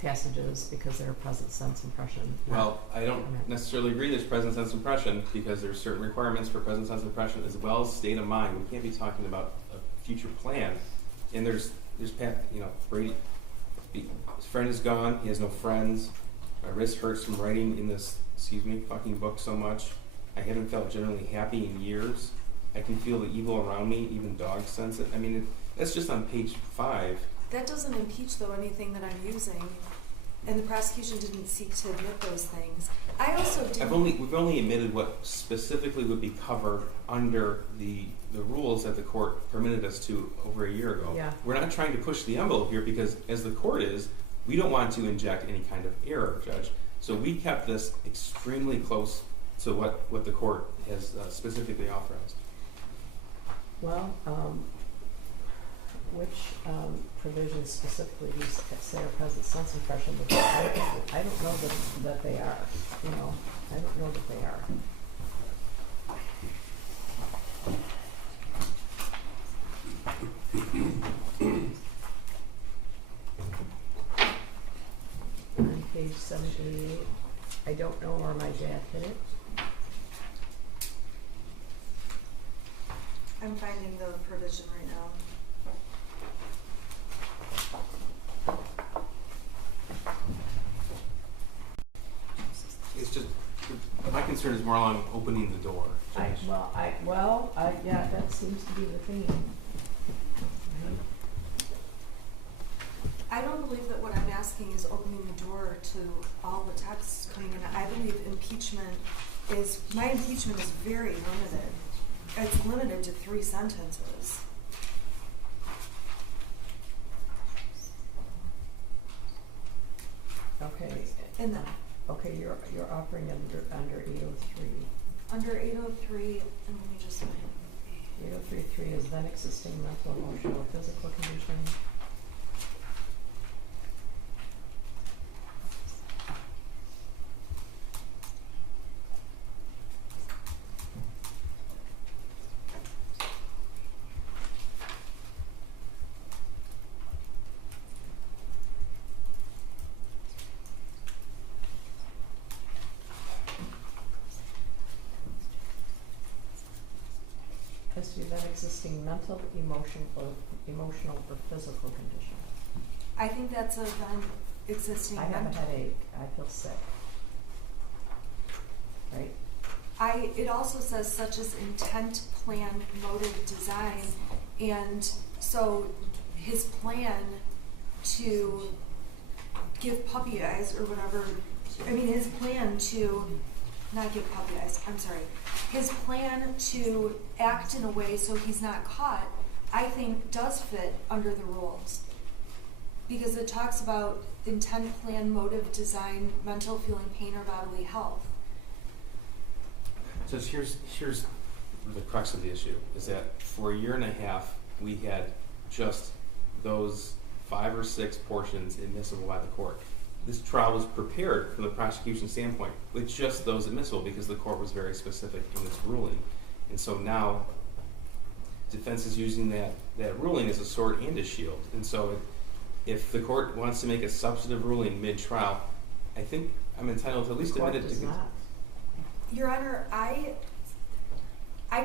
passages because they're present sense impression? Well, I don't necessarily agree there's present sense impression, because there's certain requirements for present sense impression as well as state of mind. We can't be talking about a future plan. And there's Brady, his friend is gone, he has no friends, my wrist hurts from writing in this, fucking book so much. I haven't felt generally happy in years. I can feel the evil around me, even dogs sense it. I mean, that's just on page 5. That doesn't impeach, though, anything that I'm using, and the prosecution didn't seek to admit those things. I also didn't. We've only admitted what specifically would be covered under the rules that the court permitted us to over a year ago. Yeah. We're not trying to push the envelope here, because as the court is, we don't want to inject any kind of error, Judge. So we kept this extremely close to what the court has specifically authorized. Well, which provisions specifically do you say are present sense impression? Because I don't know that they are. I don't know that they are. On page 788, I don't know where my dad hit it. I'm finding the provision right now. It's just, my concern is more along opening the door. Yeah, that seems to be the theme. I don't believe that what I'm asking is opening the door to all the texts coming in. I believe my impeachment is very limited. It's limited to 3 sentences. Okay. And then, okay, you're offering under 803. under 803, and let me just find 803.3 is then existing mental, emotional, or physical condition. Has to be then existing mental, emotional, or physical condition. I think that's a then existing. I have a headache. I feel sick. Right? It also says such as intent, plan, motive, design, and so his plan to give puppy eyes or whatever. I mean, his plan to not give puppy eyes, I'm sorry. His plan to act in a way so he's not caught, I think does fit under the rules. Because it talks about intent, plan, motive, design, mental, feeling, pain, or bodily health. So here's the crux of the issue, is that for a year and a half, we had just those 5 or 6 portions admissible by the court. This trial was prepared from the prosecution standpoint with just those admissible because the court was very specific in its ruling. And so now, defense is using that ruling as a sword and a shield. And so if the court wants to make a substantive ruling mid-trial, I think I'm entitled to at least admit it to. Your Honor, I'm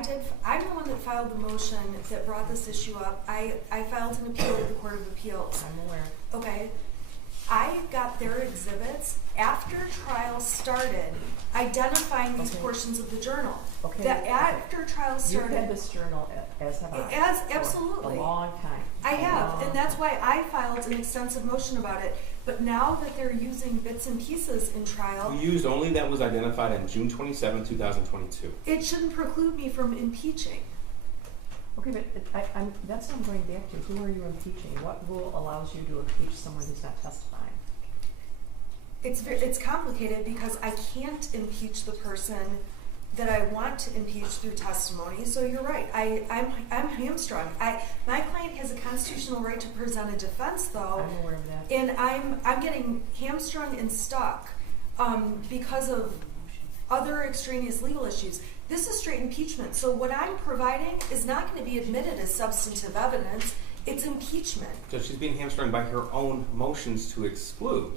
the one that filed the motion that brought this issue up. I filed an appeal with the Court of Appeals. I'm aware. Okay. I got their exhibits after trial started, identifying these portions of the journal. Okay. That after trial started. You've had this journal as have I. Absolutely. For a long time. I have, and that's why I filed an extensive motion about it. But now that they're using bits and pieces in trial, We used only that was identified on June 27, 2022. it shouldn't preclude me from impeaching. Okay, but that's what I'm going back to. Who are you impeaching? What rule allows you to impeach someone who's not testifying? It's complicated because I can't impeach the person that I want to impeach through testimony. So you're right. I'm hamstrung. My client has a constitutional right to present a defense, though. I'm aware of that. And I'm getting hamstrung and stuck because of other extraneous legal issues. This is straight impeachment. So what I'm providing is not going to be admitted as substantive evidence. It's impeachment. So she's being hamstrung by her own motions to exclude.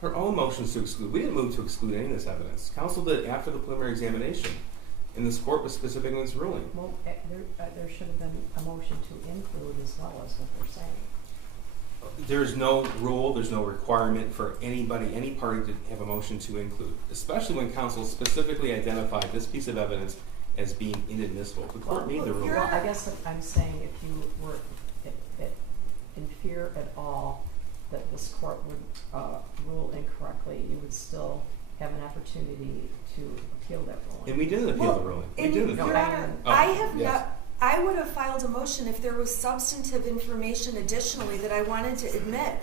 Her own motions to exclude. We didn't move to exclude any of this evidence. Counsel did after the preliminary examination. And this court was specific in its ruling. Well, there should have been a motion to include as well as what they're saying. There's no rule, there's no requirement for anybody, any party to have a motion to include, especially when counsel specifically identified this piece of evidence as being inadmissible. The court made the ruling. Well, I guess what I'm saying, if you were in fear at all that this court would rule incorrectly, you would still have an opportunity to appeal that ruling. And we didn't appeal the ruling. We didn't appeal. Your Honor, Yes. I would have filed a motion if there was substantive information additionally that I wanted to admit.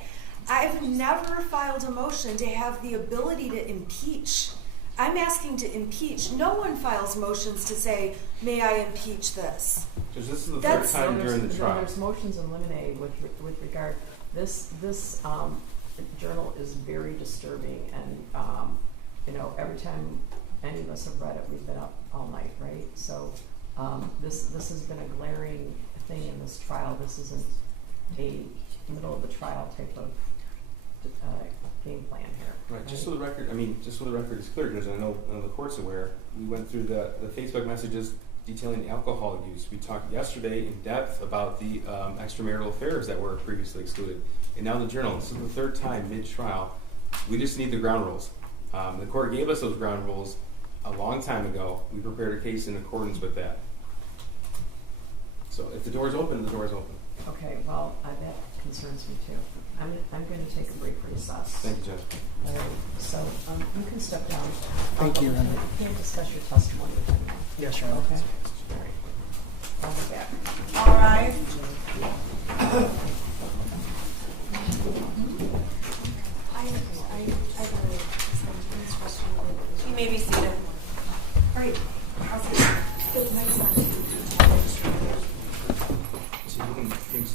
I've never filed a motion to have the ability to impeach. I'm asking to impeach. No one files motions to say, may I impeach this? Because this is the third time during the trial. There's motions in limine with regard. This journal is very disturbing, and every time any of us have read it, we've been up all night, right? So this has been a glaring thing in this trial. This isn't a middle of the trial type of game plan here. Right. Just so the record, is clear, because I know the court's aware. We went through the Facebook messages detailing alcohol use. We talked yesterday in depth about the extramarital affairs that were previously excluded, and now the journal. This is the third time mid-trial. We just need the ground rules. The court gave us those ground rules a long time ago. We prepared a case in accordance with that. So if the door's open, the door's open. Okay, well, that concerns me too. I'm going to take a brief recess. Thank you, Judge. All right, so you can step down. Thank you, Your Honor. You can't discuss your testimony with anyone. Yes, Your Honor. Okay. All right. I'll be back. All right. You may be seated. All right. I'll see you. Good night, son. So you can drink.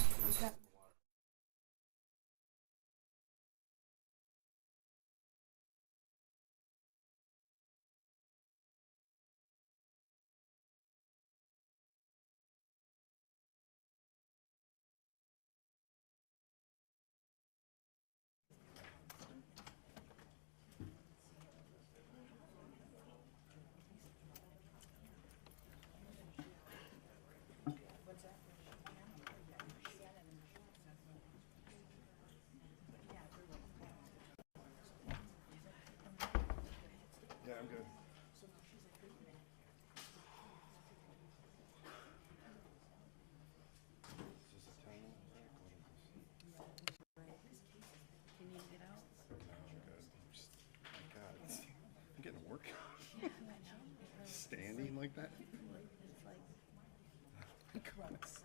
but it's like gross.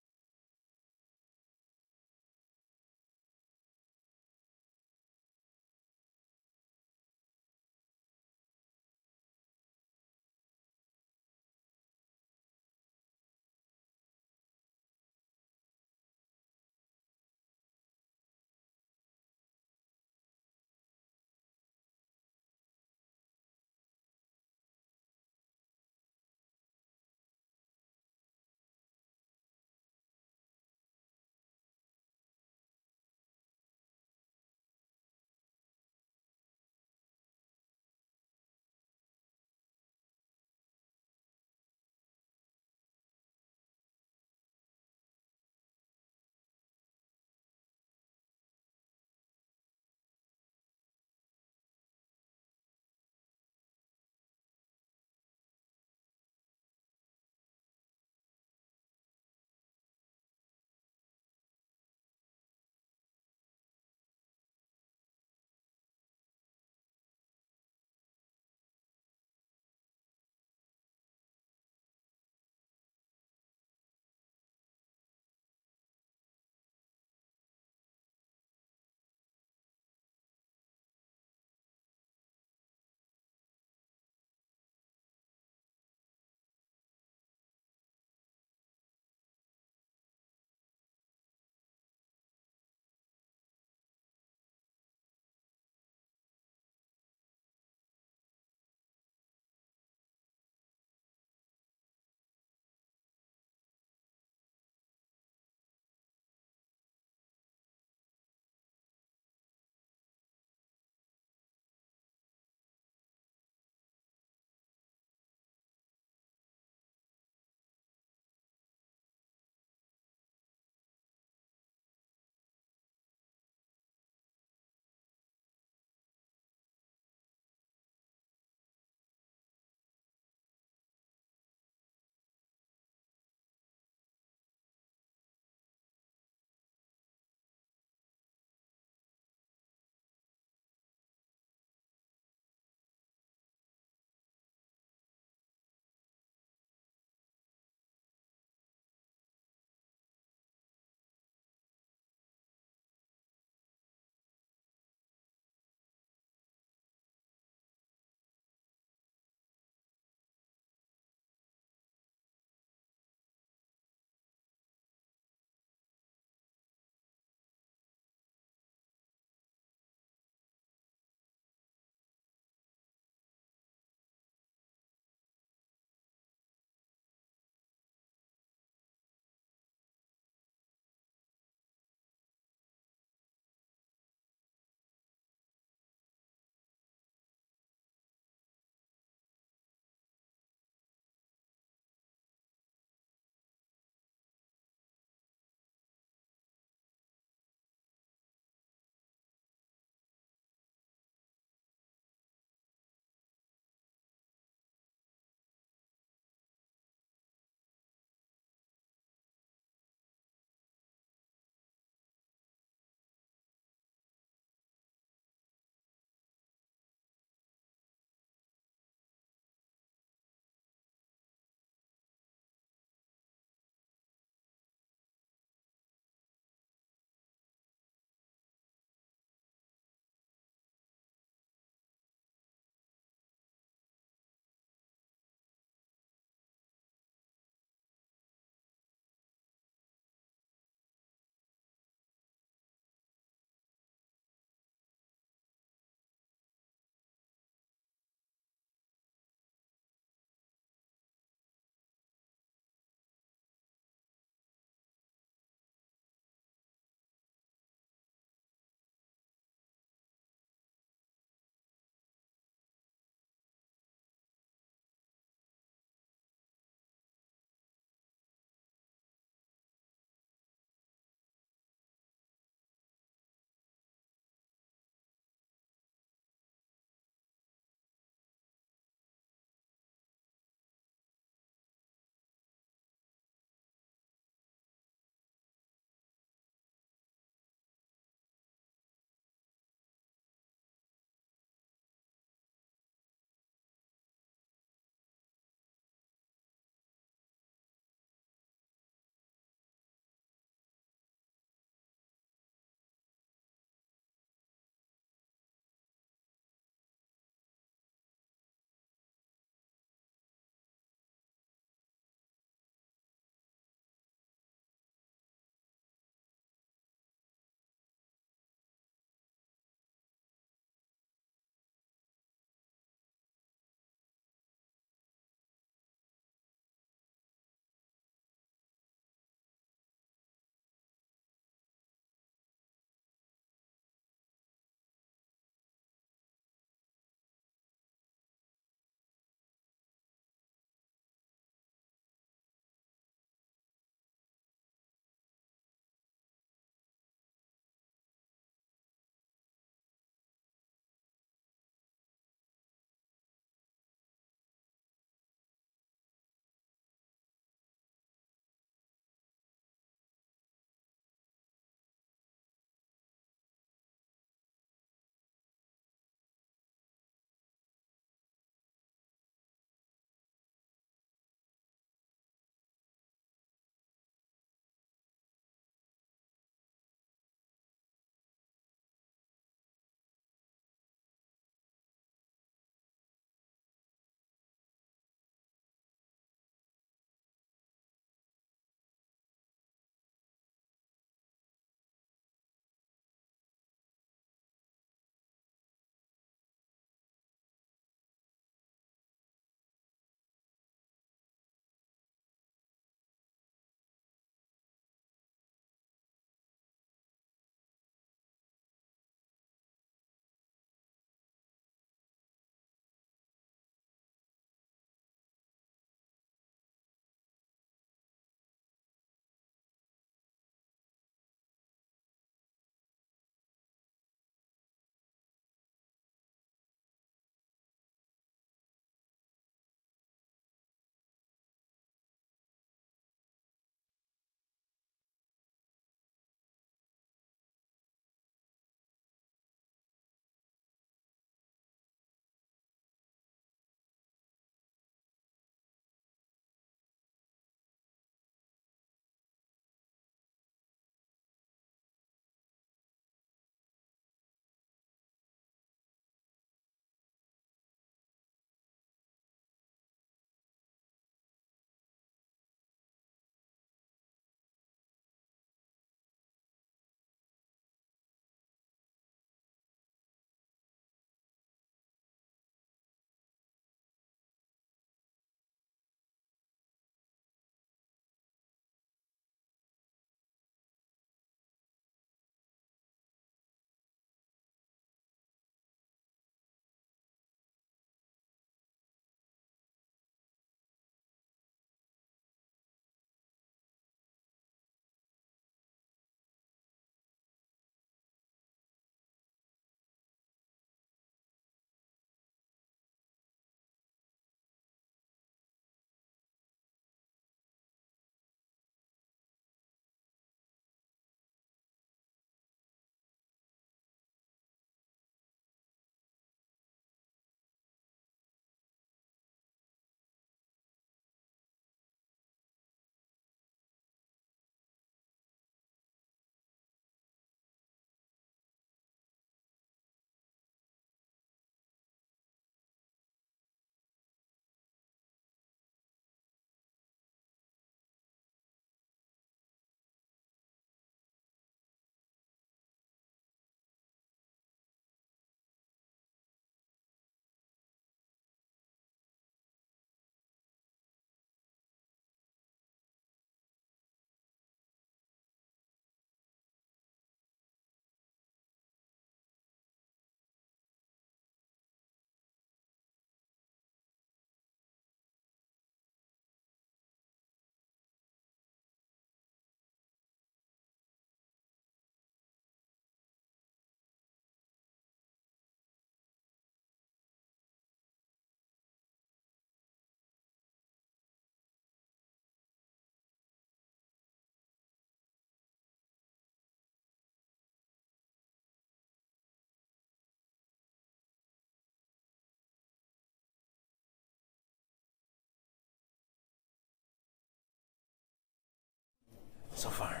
so far.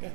Yeah.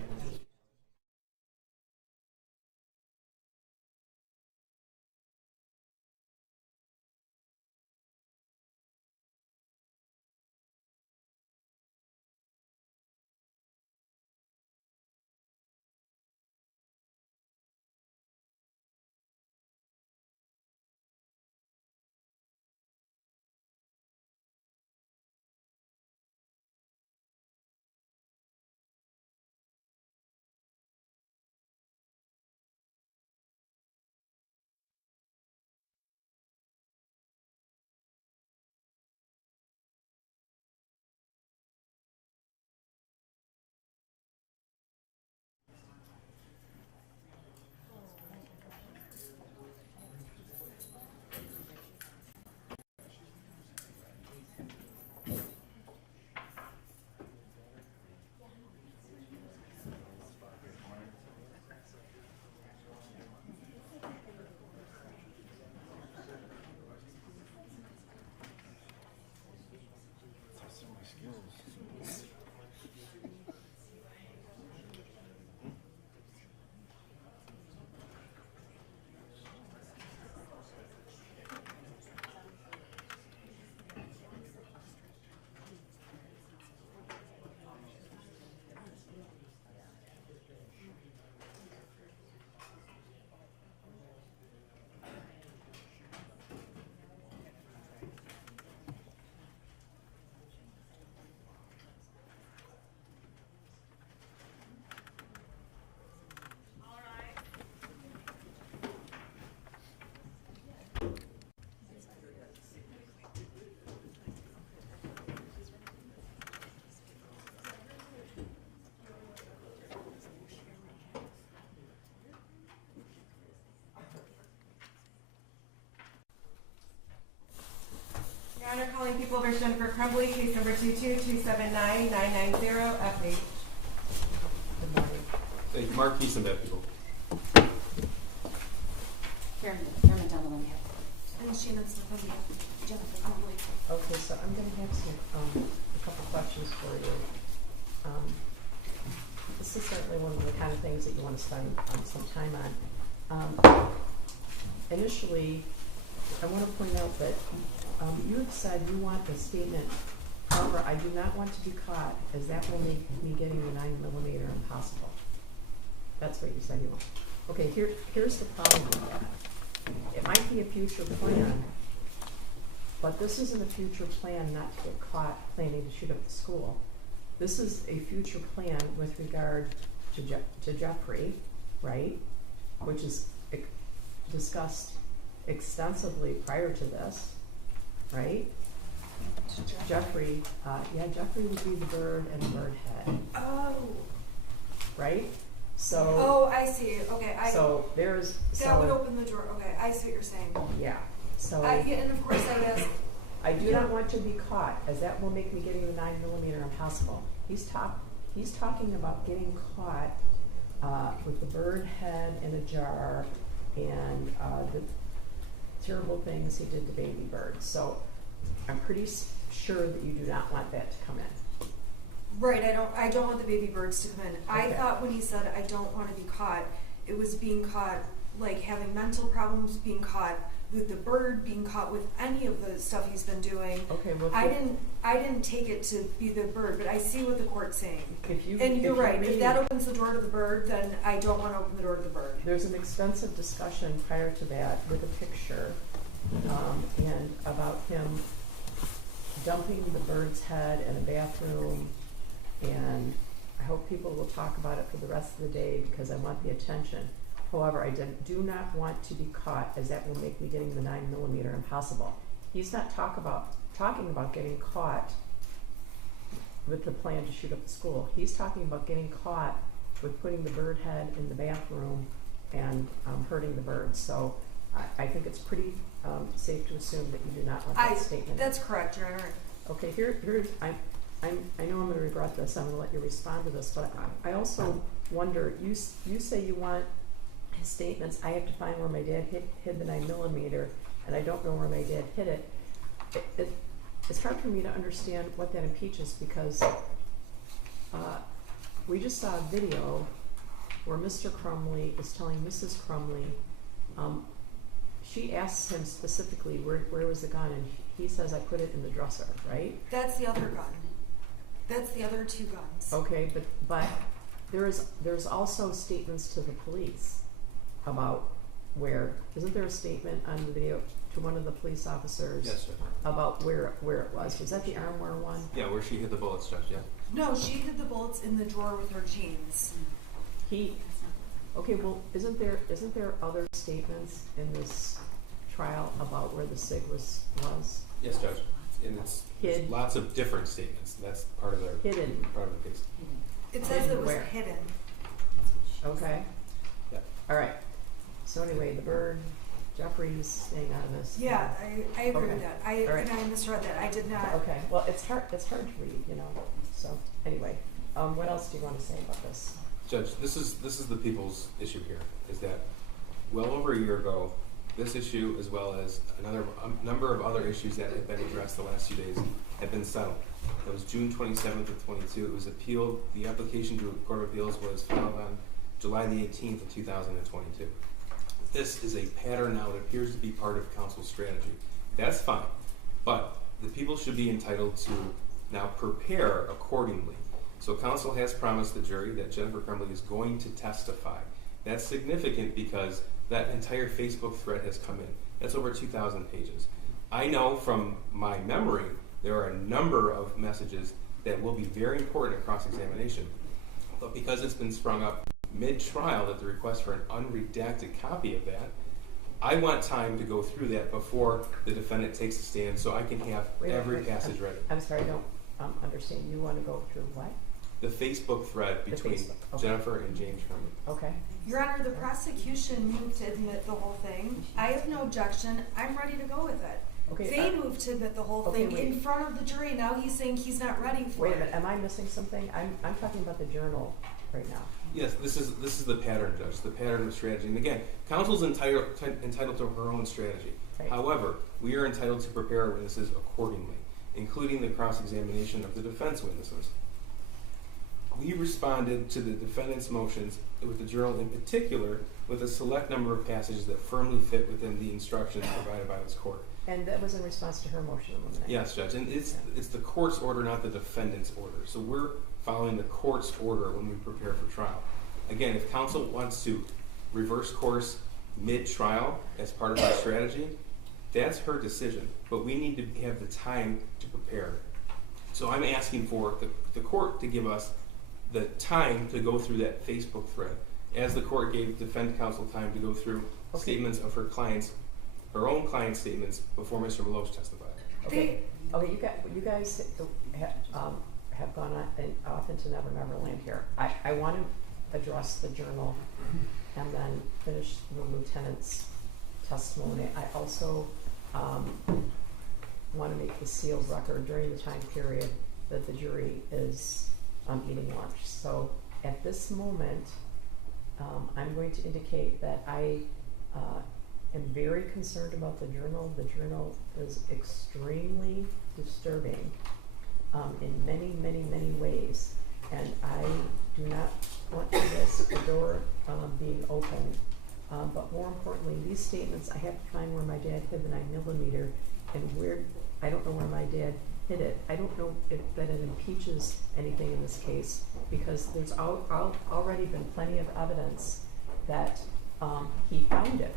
Your Honor, calling People v. Jennifer Crumbley, case number 2279990, FH. Thank you. Mark Keeson, that people. Karen McDonald on behalf. And Shannon Smith on behalf of Jennifer Crumbley. Okay, so I'm going to have a couple questions for you. This is certainly one of the kind of things that you want to spend some time on. Initially, I want to point out that you have said you want a statement. However, I do not want to be caught, as that will make me getting the 9mm impossible. That's what you said you want. Okay, here's the problem with that. It might be a future plan, but this isn't a future plan not to get caught planning to shoot up the school. This is a future plan with regard to Jeffrey, right? Which is discussed extensively prior to this, right? Jeffrey would be the bird and the bird head. Oh. Right? So. Oh, I see. Okay. That would open the door. Okay, I see what you're saying. Yeah. So. And of course I would ask. I do not want to be caught, as that will make me getting the 9mm impossible. He's talking about getting caught with the bird head in a jar and the terrible things he did to baby birds. So I'm pretty sure that you do not want that to come in. Right, I don't want the baby birds to come in. Okay. I thought when he said I don't want to be caught, it was being caught, like having mental problems, being caught with the bird, being caught with any of the stuff he's been doing. Okay, well, I didn't take it to be the bird, but I see what the court's saying. You're right. If that opens the door to the bird, then I don't want to open the door to the bird. There's an extensive discussion prior to that with a picture and about him dumping the bird's head in a bathroom, and I hope people will talk about it for the rest of the day because I want the attention. However, I do not want to be caught, as that will make me getting the 9mm impossible. He's not talking about getting caught with the plan to shoot up the school. He's talking about getting caught with putting the bird head in the bathroom and hurting the birds. So I think it's pretty safe to assume that you do not want that statement. That's correct, Your Honor. Okay, here's I know I'm going to regret this. I'm going to let you respond to this, but I also wonder. You say you want his statements. I have to find where my dad hid the 9mm, and I don't know where my dad hid it. It's hard for me to understand what that impeaches, because we just saw a video where Mr. Crumbley is telling Mrs. Crumbley, she asks him specifically where was the gun, and he says, I put it in the dresser, right? That's the other gun. That's the other two guns. Okay, but there's also statements to the police about where, isn't there a statement on the video to one of the police officers? Yes, sir. About where it was? Was that the armwear one? Yeah, where she hid the bullets, Judge, yeah. No, she hid the bullets in the drawer with her jeans. Okay, well, isn't there other statements in this trial about where the SIG was? Yes, Judge. And it's there's lots of different statements. That's part of the case. It says it was Where? hidden. Okay. Yeah. All right. So anyway, the bird, Jeffrey's staying out of this. Yeah, I agree Okay. with that. All right. And I misread that. I did not. Okay. Well, it's hard to read, you know. So anyway, what else do you want to say about this? Judge, this is the people's issue here, is that well over a year ago, this issue, as well as a number of other issues that have been addressed the last few days, have been settled. It was June 27th of 22. It was appealed. The application to a court of appeals was filed on July the 18th of 2022. This is a pattern now. It appears to be part of counsel's strategy. That's fine, but the people should be entitled to now prepare accordingly. So counsel has promised the jury that Jennifer Crumbley is going to testify. That's significant because that entire Facebook thread has come in. That's over 2,000 pages. I know from my memory there are a number of messages that will be very important at cross-examination. But because it's been sprung up mid-trial at the request for an unredacted copy of that, I want time to go through that before the defendant takes the stand so I can have every passage ready. I'm sorry, I don't understand. You want to go through what? The Facebook thread between Jennifer and James Crumbley. Okay. Your Honor, the prosecution moved to admit the whole thing. I have no objection. I'm ready to go with it. Okay, they moved to admit the whole thing in front of the jury. Now he's saying he's not ready for it. Wait a minute. Am I missing something? I'm talking about the journal right now. Yes, this is the pattern, Judge, the pattern of strategy. And again, counsel's entitled to her own strategy. Right. However, we are entitled to prepare our witnesses accordingly, including the cross-examination of the defense witnesses. We responded to the defendant's motions with the journal in particular with a select number of passages that firmly fit within the instructions provided by this court. And that was in response to her motion. Yes, Judge, and it's the court's order, not the defendant's order. So we're following the court's order when we prepare for trial. Again, if counsel wants to reverse course mid-trial as part of our strategy, that's her decision. But we need to have the time to prepare. So I'm asking for the court to give us the time to go through that Facebook thread, as the court gave defense counsel time to go through statements of her own client's statements before Mr. Meloche testified. Okay. You guys have gone off into Never Never Land here. I want to address the journal and then finish the lieutenant's testimony. I also want to make the sealed record during the time period that the jury is eating lunch. So at this moment, I'm going to indicate that I am very concerned about the journal. The journal is extremely disturbing in many, many, many ways. And I do not want to risk the door being open. But more importantly, these statements, I have to find where my dad hid the 9mm and I don't know where my dad hid it. I don't know if that it impeaches anything in this case, because there's already been plenty of evidence that he found it,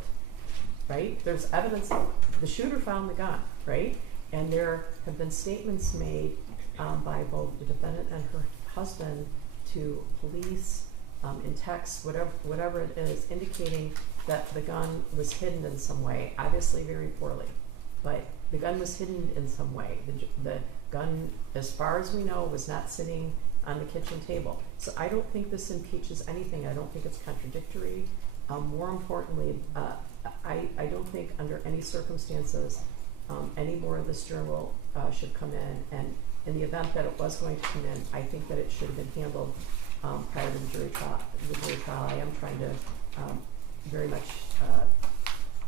right? There's evidence the shooter found the gun, right? And there have been statements made by both the defendant and her husband to police in text, whatever it is, indicating that the gun was hidden in some way, obviously very poorly, but the gun was hidden in some way. The gun, as far as we know, was not sitting on the kitchen table. So I don't think this impeaches anything. I don't think it's contradictory. More importantly, I don't think under any circumstances any more of this journal should come in. And in the event that it was going to come in, I think that it should have been handled prior to the jury trial. I am trying to very much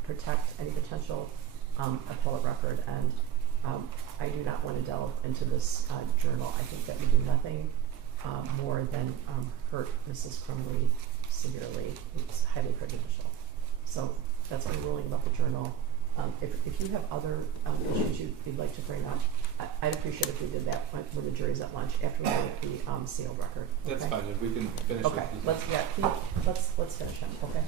protect any potential appellate record, and I do not want to delve into this journal. I think that would do nothing more than hurt Mrs. Crumbley severely. It's highly prejudicial. So that's my ruling about the journal. If you have other issues you'd like to bring up, I'd appreciate if we did that when the jury's at lunch after we get the sealed record. That's okay? fine, we can finish Okay, it. let's finish him, okay?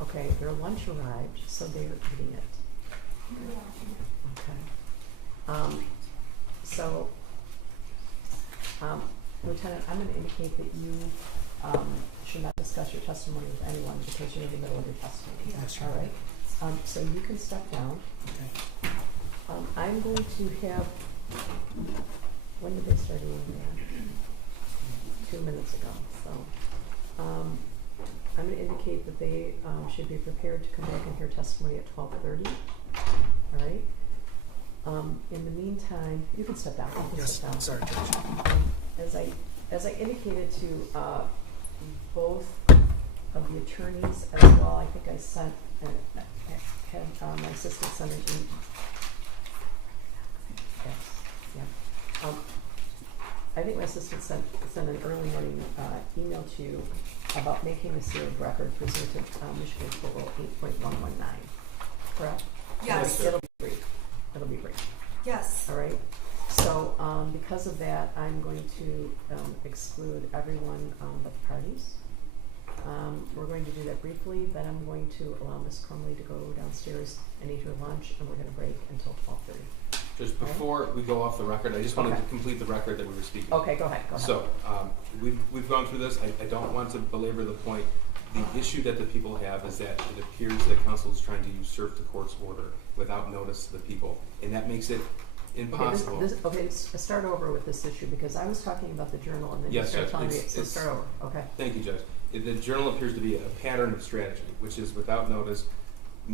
Okay, their lunch arrived, so they are eating it. Okay. Lieutenant, I'm going to indicate that you should not discuss your testimony with anyone because you're in the middle of your testimony. Yes, all right. So you can step down. Okay. I'm going to have. When did they start eating that? 2 minutes ago. So I'm going to indicate that they should be prepared to come back and hear testimony at 12:30. All right. In the meantime, you can step down. You can step down. Sorry, Judge. As I indicated to both of the attorneys as well, I think I sent had my assistant send an email. Yes, yeah. I think my assistant sent an early morning email to you about making a sealed record pursuant to Michigan Code Rule 8.119. Correct? Yes. It'll be brief. It'll be brief. Yes. All right. So because of that, I'm going to exclude everyone but the parties. We're going to do that briefly. Then I'm going to allow Ms. Crumbley to go downstairs and eat her lunch, and we're going to break until 12:30. Just before we go off the record, I just wanted Okay. to complete the record that we were speaking. Okay, go ahead. Go ahead. So we've gone through this. I don't want to belabor the point. The issue that the people have is that it appears that counsel is trying to usurp the court's order without notice to the people, and that makes it impossible. Let's start over with this issue because I was talking about the journal and then Yes, you started Judge, telling me. it's- Start over. Okay. Thank you, Judge. The journal appears to be a pattern of strategy, which is without notice,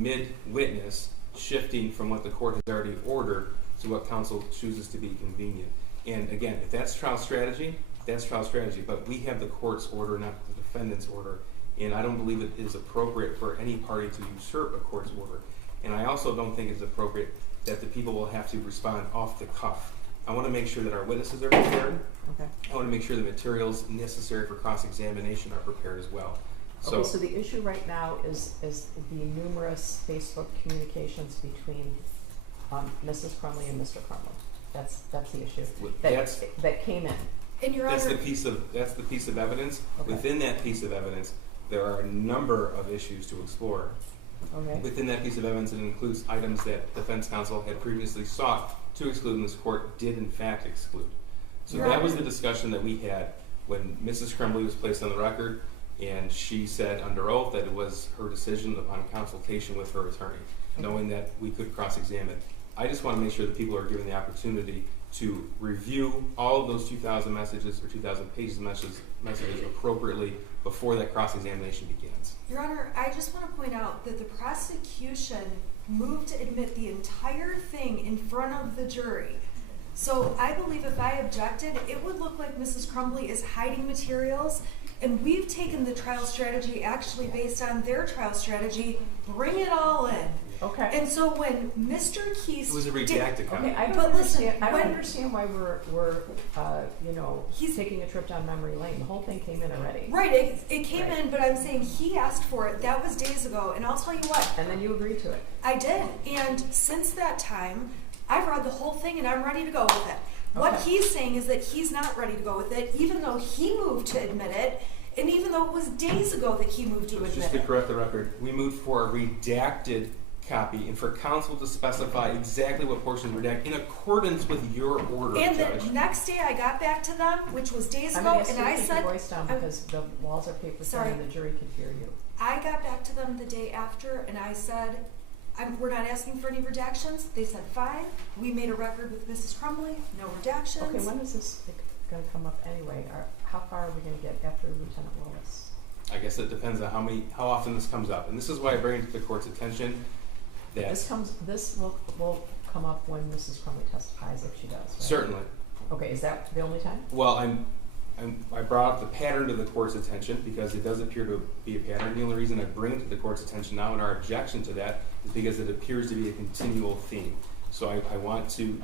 mid-witness, shifting from what the court has already ordered to what counsel chooses to be convenient. And again, if that's trial strategy, that's trial strategy. But we have the court's order, not the defendant's order. And I don't believe it is appropriate for any party to usurp a court's order. And I also don't think it's appropriate that the people will have to respond off the cuff. I want to make sure that our witnesses are prepared. Okay. I want to make sure the materials necessary for cross-examination are prepared as well. Okay, so the issue right now is the numerous Facebook communications between Mrs. Crumbley and Mr. Crumbley. That's the issue. That came in. And Your That's Honor, the piece of evidence. Okay. Within that piece of evidence, there are a number of issues to explore. Okay. Within that piece of evidence, it includes items that defense counsel had previously sought to exclude, and this court did in fact exclude. So Your that Honor. was the discussion that we had when Mrs. Crumbley was placed on the record, and she said under oath that it was her decision upon consultation with her attorney, knowing that we could cross-examine. I just want to make sure that people are given the opportunity to review all of those 2,000 messages or 2,000 pages of messages appropriately before that cross-examination begins. Your Honor, I just want to point out that the prosecution moved to admit the entire thing in front of the jury. So I believe if I objected, it would look like Mrs. Crumbley is hiding materials, and we've taken the trial strategy actually based on their trial strategy, bring it all in. Okay. And so when Mr. Keese It was a redacted copy. Okay, I don't But listen, understand. I don't when- understand why we're he's taking a trip down memory lane. The whole thing came in already. Right, it came Right. in, but I'm saying he asked for it. That was days ago, and I'll tell you what, And then you agreed to it. I did. And since that time, I've read the whole thing and I'm ready to go with it. What Okay. he's saying is that he's not ready to go with it, even though he moved to admit it, and even though it was days ago that he moved to admit Just to it. correct the record, we moved for a redacted copy and for counsel to specify exactly what portions were redacted in accordance with your order, And Judge. the next day I got back to them, which was days I'm ago, going to ask and you to I keep said, your voice down because the walls are paper thin Sorry. and the jury can hear you. I got back to them the day after, and I said, we're not asking for any redactions. They said, fine. We made a record with Mrs. Crumbley, no redactions. Okay, when is this going to come up anyway? How far are we going to get after Lieutenant Willis? I guess it depends on how often this comes up. And this is why I bring it to the court's attention that This will come up when Mrs. Crumbley testifies if she does, right? certainly. Okay, is that the only time? Well, I brought up the pattern to the court's attention because it does appear to be a pattern. The only reason I bring it to the court's attention now and our objection to that is because it appears to be a continual theme. So I want to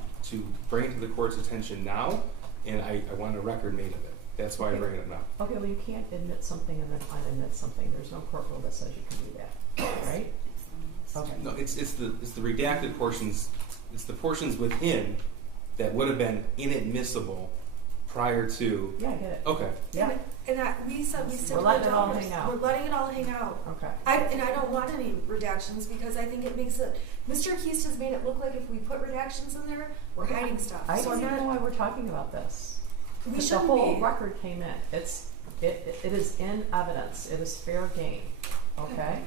bring it to the court's attention now, and I want a record made of it. That's why I bring it up now. Okay, well, you can't admit something and then unadmit something. There's no court rule that says you can do that, right? Okay. No, it's the redacted portions. It's the portions within that would have been inadmissible prior to. Yeah, I get it. Okay. Yeah. We said we still. We're letting it all hang out. We're letting it all hang out. Okay. I don't want any redactions because I think it makes it. Mr. Keast has made it look like if we put redactions in there, we're hiding stuff. I So don't I'm even know not. why we're talking about this. We The shouldn't whole be. record came in. It is in evidence. It is fair game. Okay?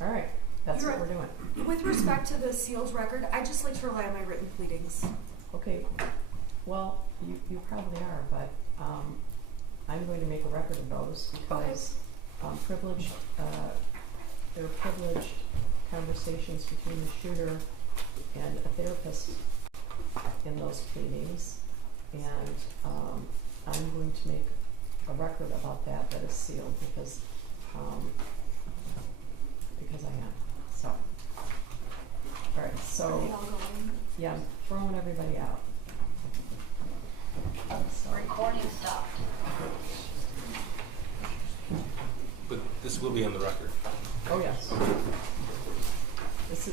All right. That's You're what we're doing. With respect to the sealed record, I just like to rely on my written pleadings. Okay. Well, you probably are, but I'm going to make a record of those because privileged, there are privileged conversations between the shooter and a therapist in those pleadings, and I'm going to make a record about that is sealed because I am. So, all right. So, Are they all going? yeah, I'm throwing everybody out. So, Recording stopped. But this will be on the record. oh yes. This.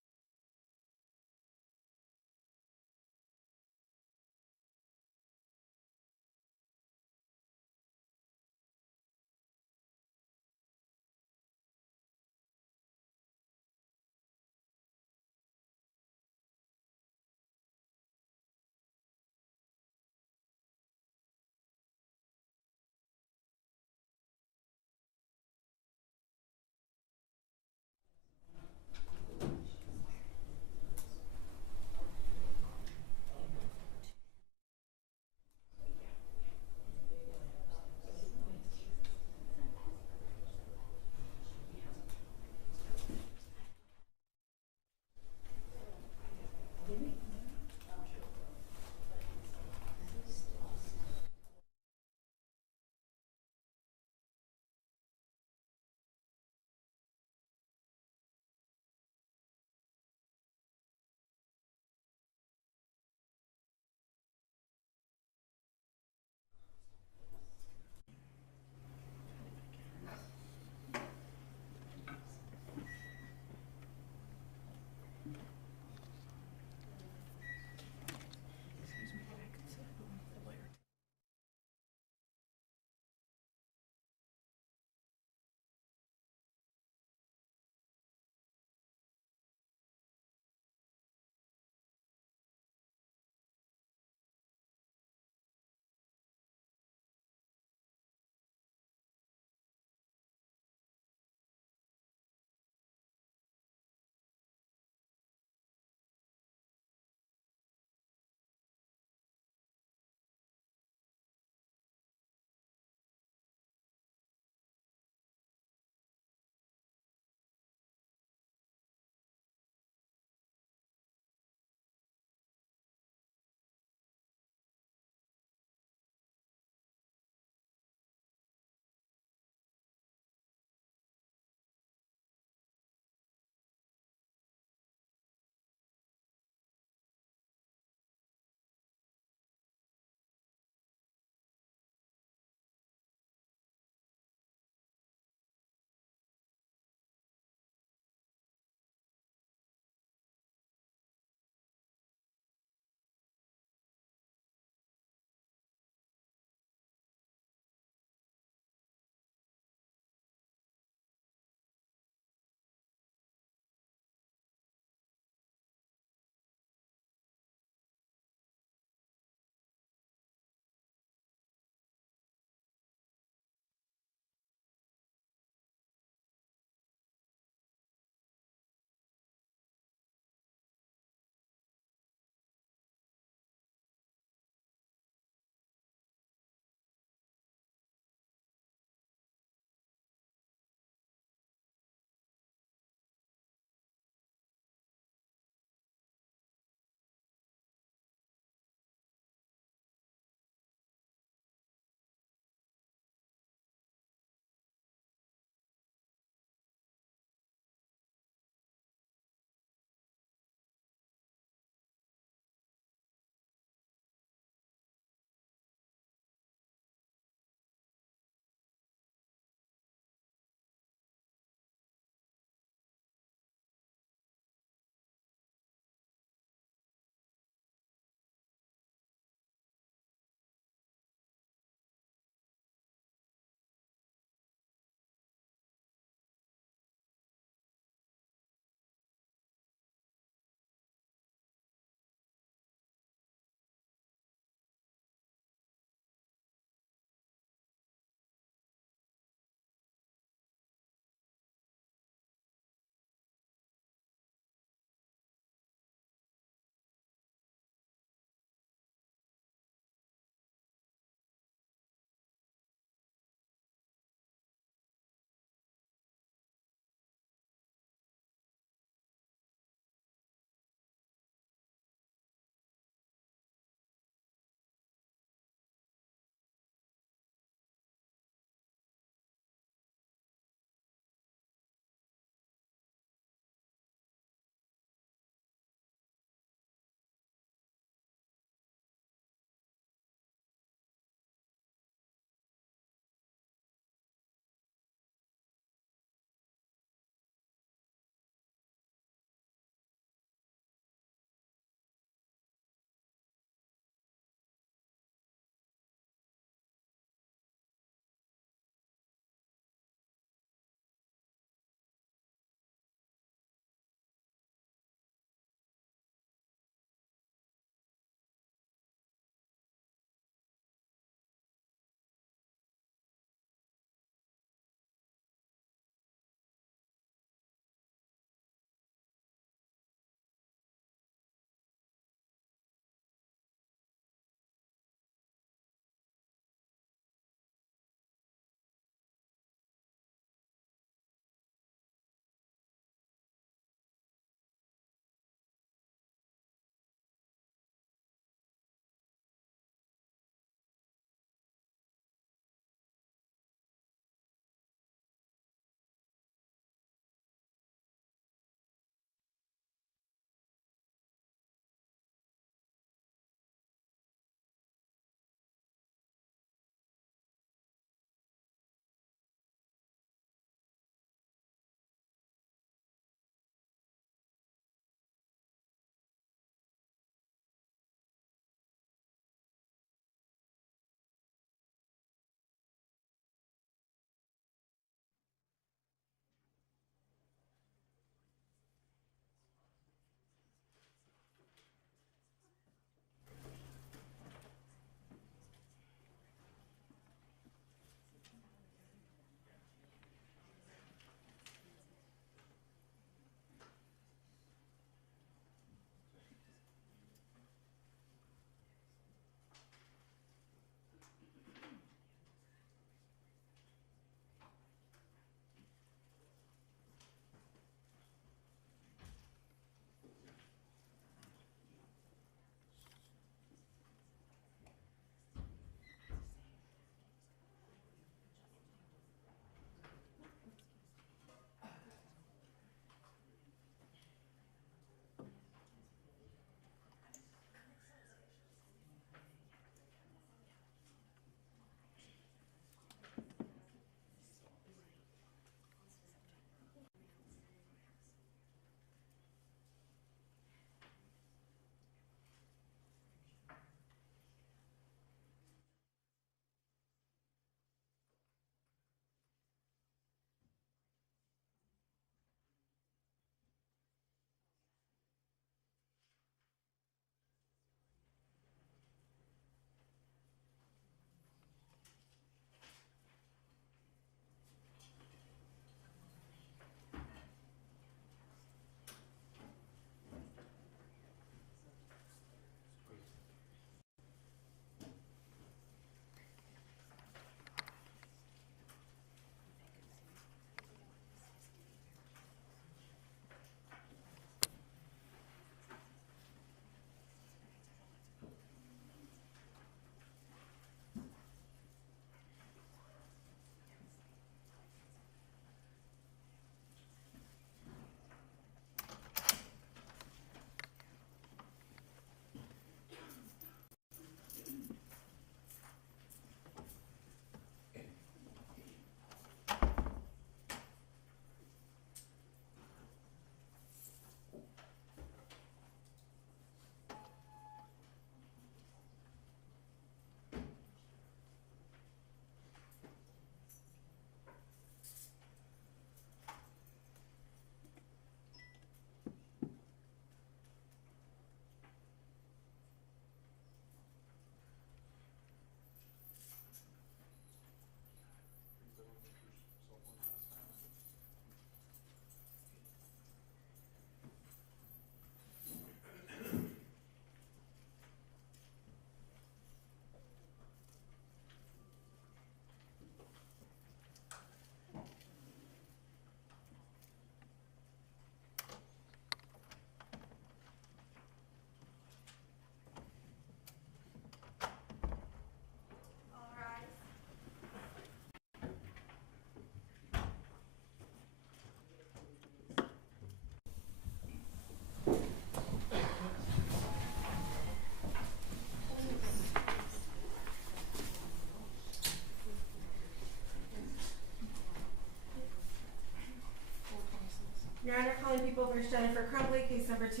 Your Honor, calling people versus Jennifer Crumbley, case number 222799990FH.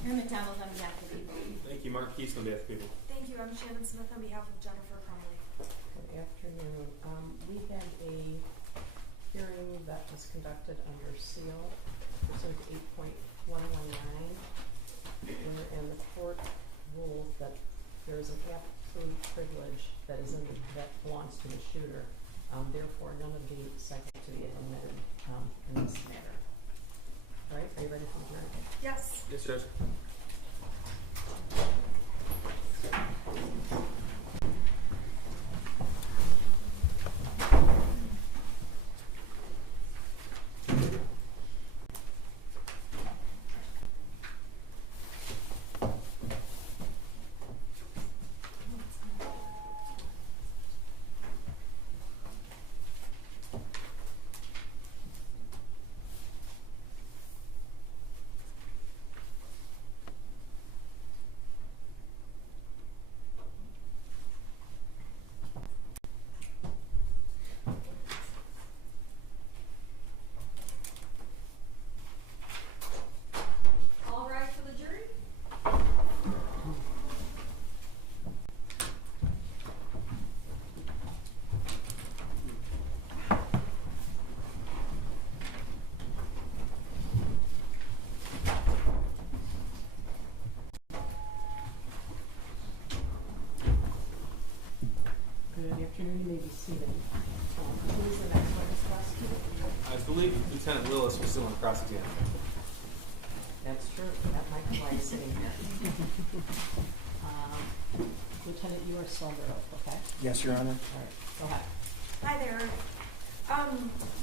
Karen McDonald on behalf of the people. Thank you, Mark Keith on behalf of the people. Thank you. I'm Shannon Smith on behalf of Jennifer Crumbley. Good afternoon. We had a hearing that was conducted under seal pursuant to 8.119, and the court ruled that there is an absolute privilege that belongs to the shooter. Therefore, none of the seconds to be admitted in this matter. All right, are you ready for the jury? Yes. Yes, Judge. All right for the jury? Good afternoon. You may be seated. Who is the next witness prosecutor? I believe Lieutenant Willis was still on cross-exam. That's true. That might be why you're sitting here. Lieutenant, you are still under oath, okay? Yes, Your Honor. All right, go ahead. Hi there.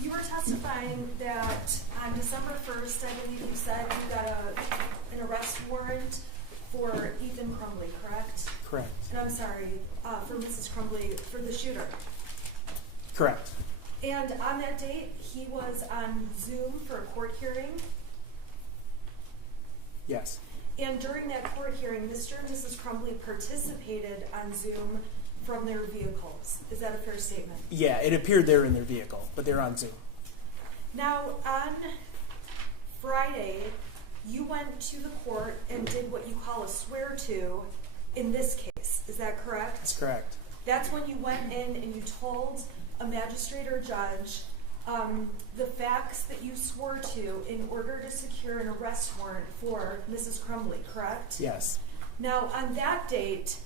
You were testifying that on December 1st, I believe you said you got an arrest warrant for Ethan Crumbley, correct? Correct. And I'm sorry, for Mrs. Crumbley, for the shooter. Correct. And on that date, he was on Zoom for a court hearing. Yes. And during that court hearing, Mr. and Mrs. Crumbley participated on Zoom from their vehicles. Is that a fair statement? Yeah, it appeared they're in their vehicle, but they're on Zoom. Now, on Friday, you went to the court and did what you call a swear-to in this case. Is that correct? That's correct. That's when you went in and you told a magistrate or judge the facts that you swore to in order to secure an arrest warrant for Mrs. Crumbley, correct? Yes. Now, on that date,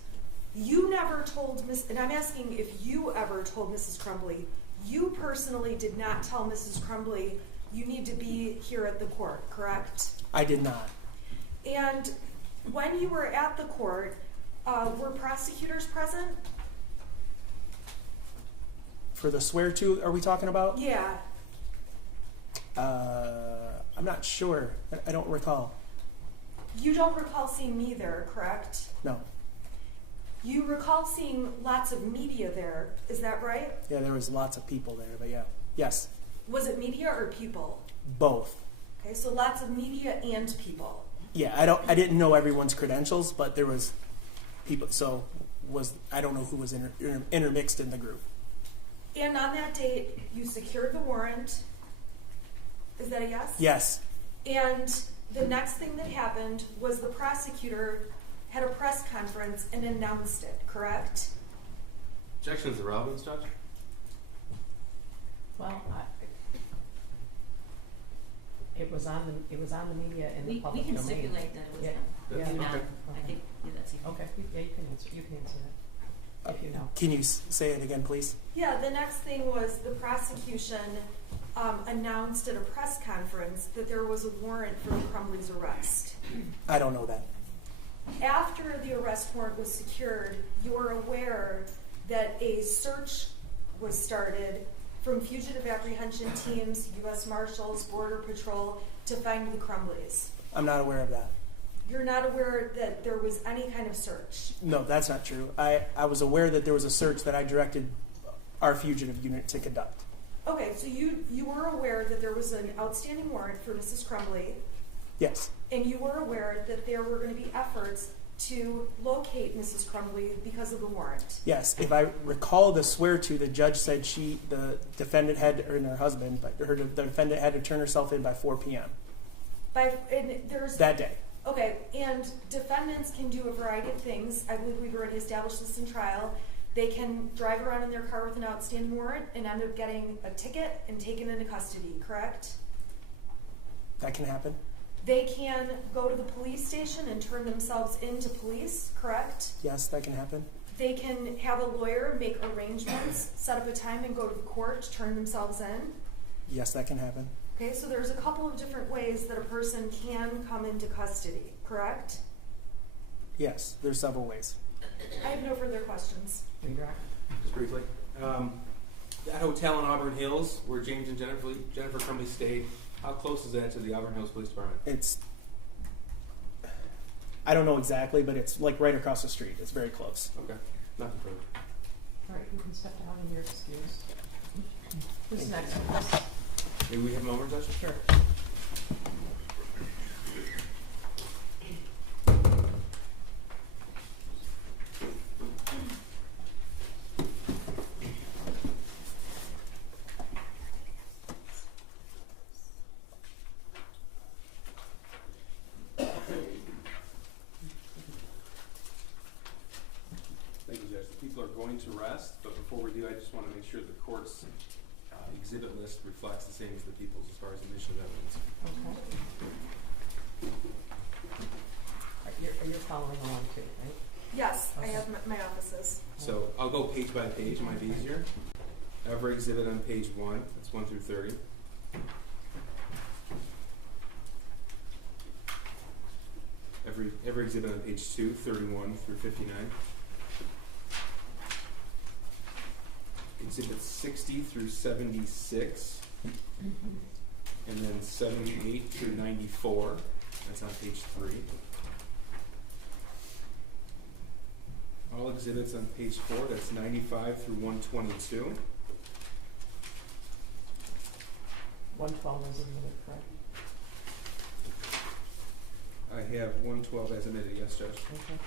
you never told and I'm asking if you ever told Mrs. Crumbley, you personally did not tell Mrs. Crumbley you need to be here at the court, correct? I did not. And when you were at the court, were prosecutors present? For the swear-to, are we talking about? Yeah. I'm not sure. I don't recall. You don't recall seeing me there, correct? No. You recall seeing lots of media there, is that right? Yeah, there was lots of people there, but yeah. Yes. Was it media or people? Both. Okay, so lots of media and people. Yeah, I didn't know everyone's credentials, but there was people, so I don't know who was intermixed in the group. And on that date, you secured the warrant. Is that a yes? Yes. And the next thing that happened was the prosecutor had a press conference and announced it, correct? Objections to relevance, Judge? Well, it was on the media in the public We domain. can stipulate that it was Yeah. him. Yeah. Do not. Okay. I think that's even. Okay, yeah, you can answer that, if you know. Can you say it again, please? Yeah, the next thing was the prosecution announced at a press conference that there was a warrant for Crumbley's arrest. I don't know that. After the arrest warrant was secured, you're aware that a search was started from fugitive apprehension teams, U.S. Marshals, Border Patrol, to find the Crumbleys. I'm not aware of that. You're not aware that there was any kind of search? No, that's not true. I was aware that there was a search that I directed our fugitive unit to conduct. Okay, so you were aware that there was an outstanding warrant for Mrs. Crumbley, Yes. and you were aware that there were going to be efforts to locate Mrs. Crumbley because of the warrant. Yes, if I recall the swear to, the judge said the defendant had, or her husband, but the defendant had to turn herself in by 4 p.m. There's that day. Okay, and defendants can do a variety of things. I believe we've already established this in trial. They can drive around in their car with an outstanding warrant and end up getting a ticket and taken into custody, correct? That can happen. They can go to the police station and turn themselves into police, correct? Yes, that can happen. They can have a lawyer make arrangements, set up a time and go to the court to turn themselves in. Yes, that can happen. Okay, so there's a couple of different ways that a person can come into custody, correct? Yes, there's several ways. I have no further questions. Just briefly. That hotel in Auburn Hills where James and Jennifer Crumbley stayed, how close is that to the Auburn Hills Police Department? I don't know exactly, but it's like right across the street. It's very close. Okay, nothing further. All right, you can step down and you're excused. Who's next on this? Maybe we have a moment, Judge? Sure. Thank you, Judge. The people are going to rest, but before we do, I just want to make sure the court's exhibit list reflects the same as the people's as far as admission of evidence. Okay. You're following along too, right? Yes, Okay. I have my offices. So I'll go page by page, it might be easier. Every exhibit on page 1, that's 1 through 30. Every exhibit on page 2, 31 through 59. Exhibits 60 through 76, and then 78 through 94. That's on page 3. All exhibits on page 4. That's 95 through 122. 112 is admitted, correct? I have 112 as admitted, yes, Judge. Okay.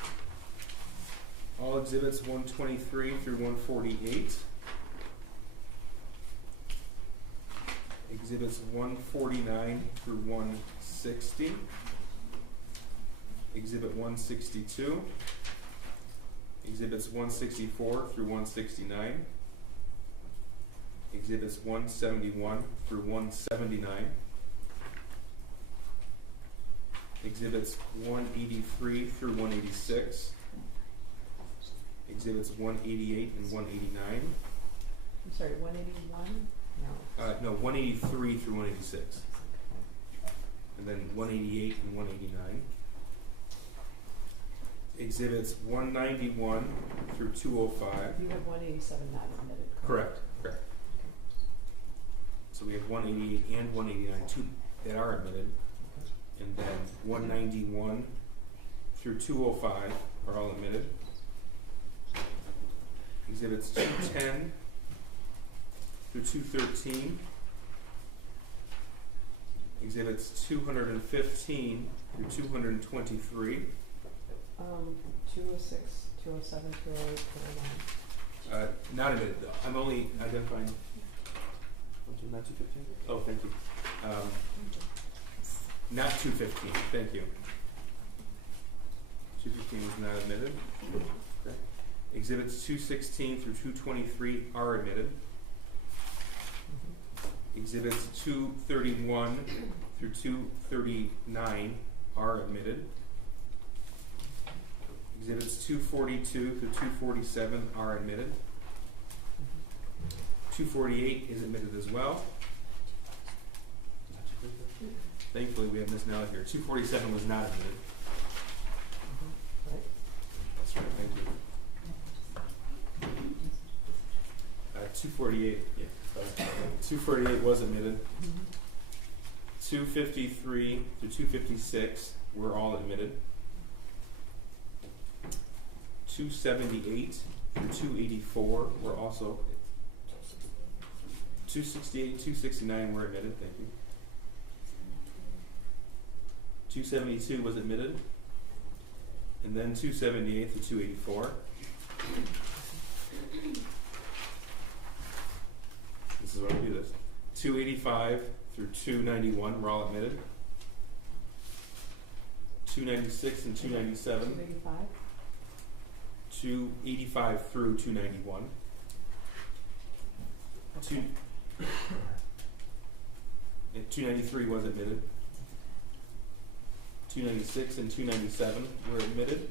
All exhibits 123 through 148. Exhibits 149 through 160. Exhibit 162. Exhibits 164 through 169. Exhibits 171 through 179. Exhibits 183 through 186. Exhibits 188 and 189. I'm sorry, 181? No. No, 183 through 186. And then 188 and 189. Exhibits 191 through 205. You have 187 not admitted, Correct. So we have 188 and 189, two that are admitted. And then 191 through 205 are all admitted. Exhibits 210 through 213. Exhibits 215 through 223. 206, 207, 208, 209. Not admitted though. I'm only identifying. Not 215? Oh, thank you. Not 215. Thank you. 215 is not admitted. Okay. Exhibits 216 through 223 are admitted. Exhibits 231 through 239 are admitted. Exhibits 242 through 247 are admitted. 248 is admitted as well. Thankfully, we have Ms. Nella here. 247 was not admitted. Right. That's right. Thank you. 248. Yeah. Sorry. 248 was admitted. 253 through 256 were all admitted. 278 through 284 were also. 268 and 269 were admitted. Thank you. 272 was admitted. and then 278 to 284. This is where we do this. 285 through 291 were all admitted. 296 and 297. 285? 285 through 291. Okay. And 293 was admitted. 296 and 297 were admitted.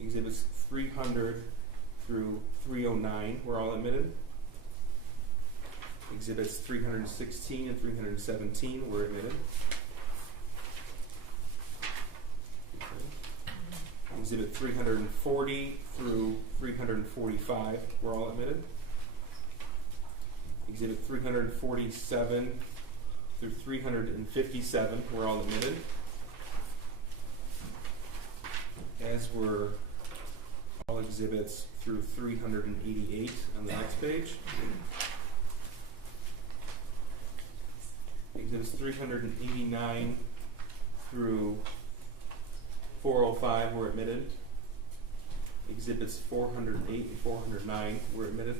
Exhibits 300 through 309 were all admitted. Exhibits 316 and 317 were admitted. Exhibit 340 through 345 were all admitted. Exhibit 347 through 357 were all admitted, as were all exhibits through 388 on the next page. Exhibits 389 through 405 were admitted. Exhibits 408 and 409 were admitted.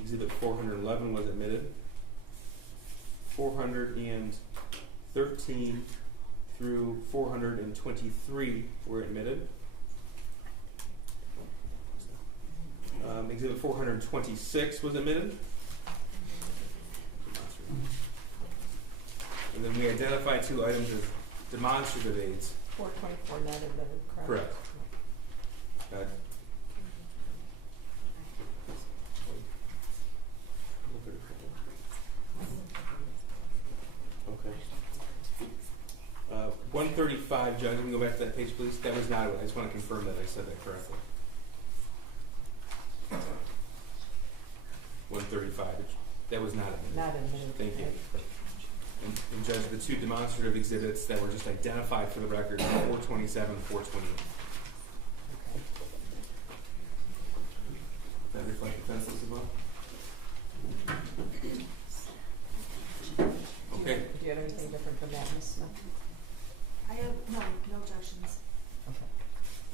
Exhibit 411 was admitted. 413 through 423 were admitted. Exhibit 426 was admitted. And then we identified two items as demonstrative aids. 424 not admitted, correct? Correct. Okay. 135, Judge, can we go back to that page, please? That was not it. I just want to confirm that I said that correctly. 135. That was not admitted. Not admitted. Thank you. And Judge, the two demonstrative exhibits that were just identified for the record, 427 and 428. Okay. That reflect offenses as well? Okay. Do you have anything different from that, Ms. Smith? I have no objections. Okay.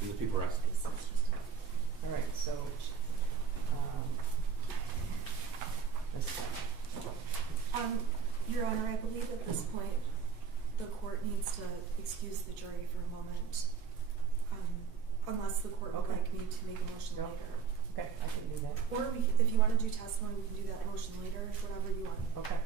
And the people are asking. All right, so, Ms. Smith. Your Honor, I believe at this point the court needs to excuse the jury for a moment, unless the court would Okay. like me to make a motion No. later. Okay, I can do that. Or if you want to do testimony, we can do that motion later, whatever you want. Okay.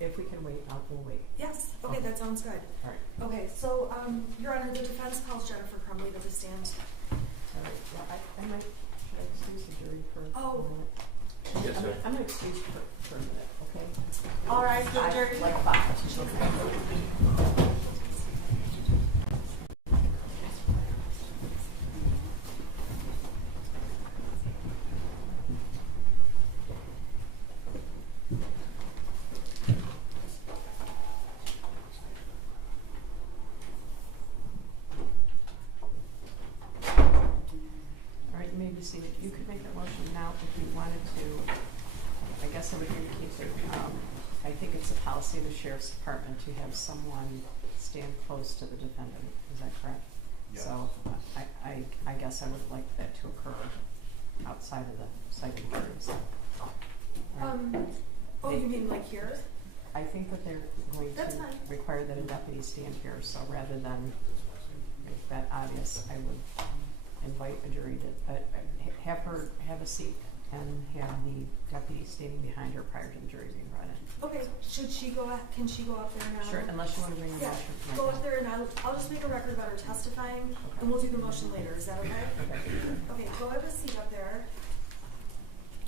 If we can wait, we'll wait. Yes, okay, that sounds good. All right. Okay, so, Your Honor, the defense calls Jennifer Crumbley to the stand. All right. Well, I might, should I excuse the jury for a minute? Yes, sir. I'm going to excuse for a minute, okay? All right, the jury. Like 5. Seated. You could make that motion now if you wanted to. I guess I would indicate that I think it's a policy of the Sheriff's Department to have someone stand close to the defendant. Is that correct? Yes. So I guess I would like that to occur outside of the cited hearings. You mean like here? I think that they're going That's to fine. require that a deputy stand here. So rather than make that obvious, I would invite a jury to have her have a seat and have the deputy standing behind her prior to the jury being brought in. Okay, can she go up there now? Sure, unless you want to bring a Yeah, motion. go up there and I'll just make a record about her testifying and we'll do the motion later. Is that okay? Okay, go have a seat up there.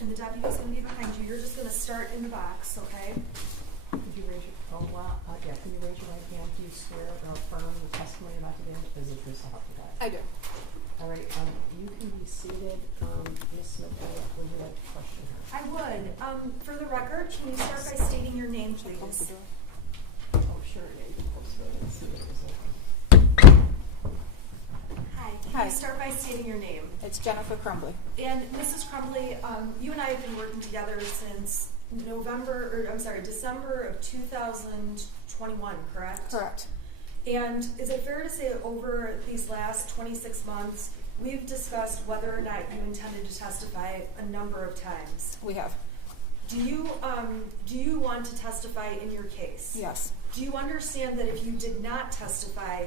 And the deputy's going to be behind you. You're just going to start in the box, okay? Could you raise your, can you raise your right hand? Do you swear or affirm the testimony you're about to give is the truth so help you God? I do. All right, you can be seated. Ms. Smith, would you like to question her? I would. For the record, can you start by stating your name, please? Oh, sure. Yeah, you can close the door and see what it is open. Hi. Can Hi. you start by stating your name? It's Jennifer Crumbley. And Mrs. Crumbley, you and I have been working together since December of 2021, correct? Correct. And is it fair to say over these last 26 months, we've discussed whether or not you intended to testify a number of times? We have. Do you want to testify in your case? Yes. Do you understand that if you did not testify,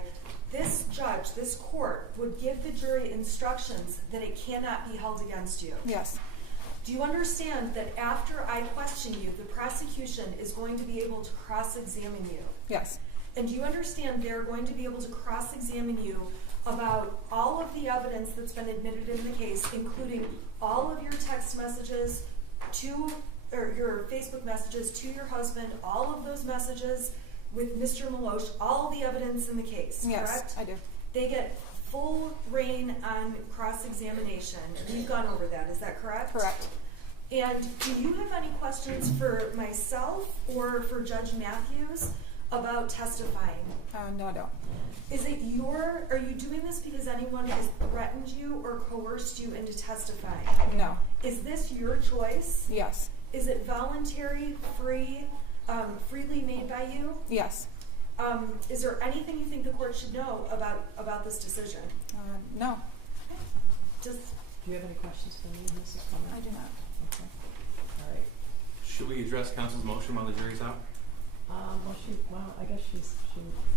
this judge, this court, would give the jury instructions that it cannot be held against you? Yes. Do you understand that after I question you, the prosecution is going to be able to cross-examine you? Yes. And do you understand they're going to be able to cross-examine you about all of the evidence that's been admitted in the case, including all of your text messages or your Facebook messages to your husband, all of those messages with Mr. Milosh, all the evidence in the case, Yes, correct? I do. They get full reign on cross-examination. We've gone over that, is that correct? Correct. And do you have any questions for myself or for Judge Matthews about testifying? No, I don't. Are you doing this because anyone has threatened you or coerced you into testifying? No. Is this your choice? Yes. Is it voluntary, freely made by you? Yes. Is there anything you think the court should know about this decision? No. Just Do you have any questions for me, Mrs. Clement? I do not. Okay. All right. Should we address counsel's motion while the jury's out? Well, I guess she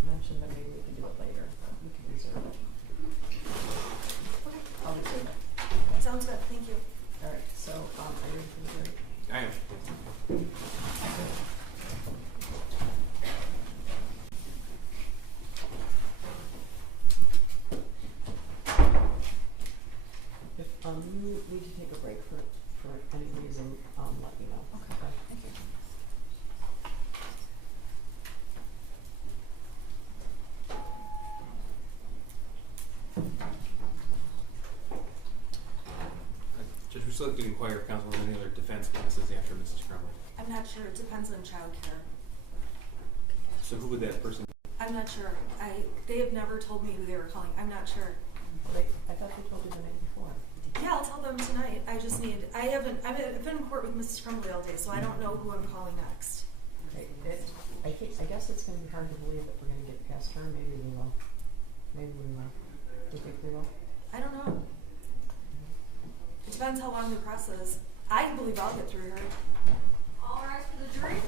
mentioned that maybe we can do it later, but we can reserve it. I'll reserve it. sounds good. Thank you. All right, so, are you ready for the jury? I am. If you need to take a break for any reason, let me know. Okay. Thank you. Judge, we'd still like to inquire if counsel has any other defense witnesses after Mrs. Crumbley. I'm not sure. It depends on childcare. So who would that person be? I'm not sure. They have never told me who they were calling. I'm not sure. I thought they told you the night before. Yeah, I'll tell them tonight. I've been in court with Mrs. Crumbley all day, so I don't know who I'm calling next. Okay, I guess it's going to be hard to believe that we're going to get past her. Maybe we will. Maybe we will. Do you think we will? I don't know. It depends how long the press is. I believe I'll get through her. All rise for the jury.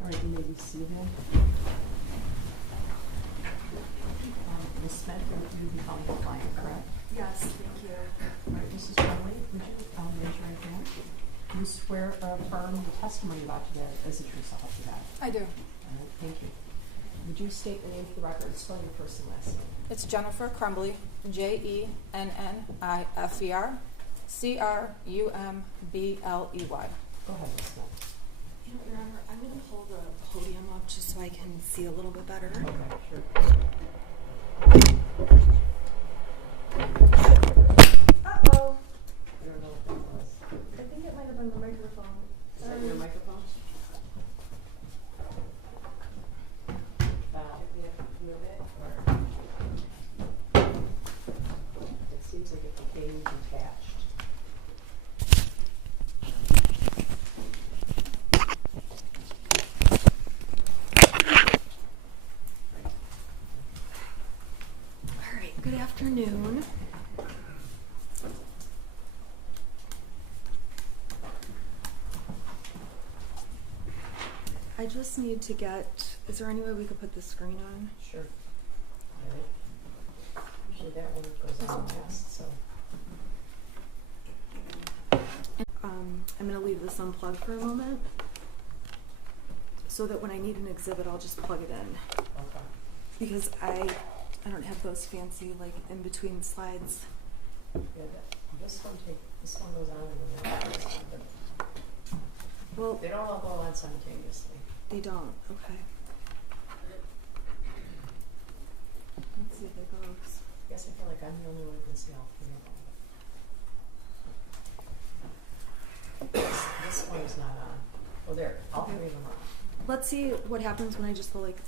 All right, you may be seated. Ms. Smith, you become the client, correct? Yes, thank you. All right, Mrs. Crumbley, would you raise your right hand? Do you swear or affirm the testimony about today is the truth, so help you God? I do. All right, thank you. Would you state the name for the record and spell your first and last name? It's Jennifer Crumbley, JENNIFER, CRUMBLEY. Go ahead, Ms. Smith. You know, Your Honor, I'm going to hold the podium up just so I can see a little bit better. Okay, sure. Uh-oh. I don't know what that was. I think it might have been the microphone. Is that your microphone? You have to move it, or? It seems like it became detached. All right, good afternoon. I just need to is there any way we could put the screen on? Sure. All right. Usually that one goes on last, so. I'm going to leave this unplugged for a moment so that when I need an exhibit, I'll just plug it in. Okay. Because I don't have those fancy, like, in between slides. Yeah, this one goes on and then that goes on, but Well, they don't all go on simultaneously. they don't. Okay. Let's see if it goes. I guess I feel like I'm the only one who can see all three of them. This one is not on. Oh, there. All three of them are on. let's see what happens when I just go like,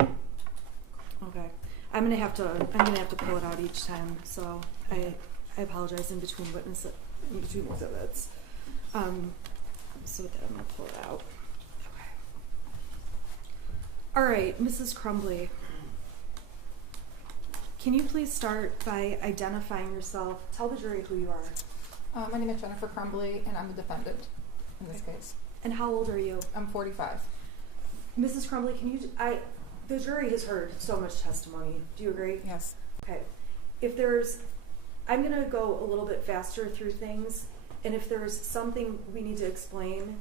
okay. I'm gonna have to pull it out each time, so I apologize in between exhibits. So with that, I'm gonna pull it out. Okay. All right, Mrs. Crumbley. Can you please start by identifying yourself? Tell the jury who you are. My name is Jennifer Crumbley, and I'm a defendant in this case. And how old are you? I'm 45. Mrs. Crumbley, the jury has heard so much testimony. Do you agree? Yes. Okay. I'm going to go a little bit faster through things, and if there's something we need to explain,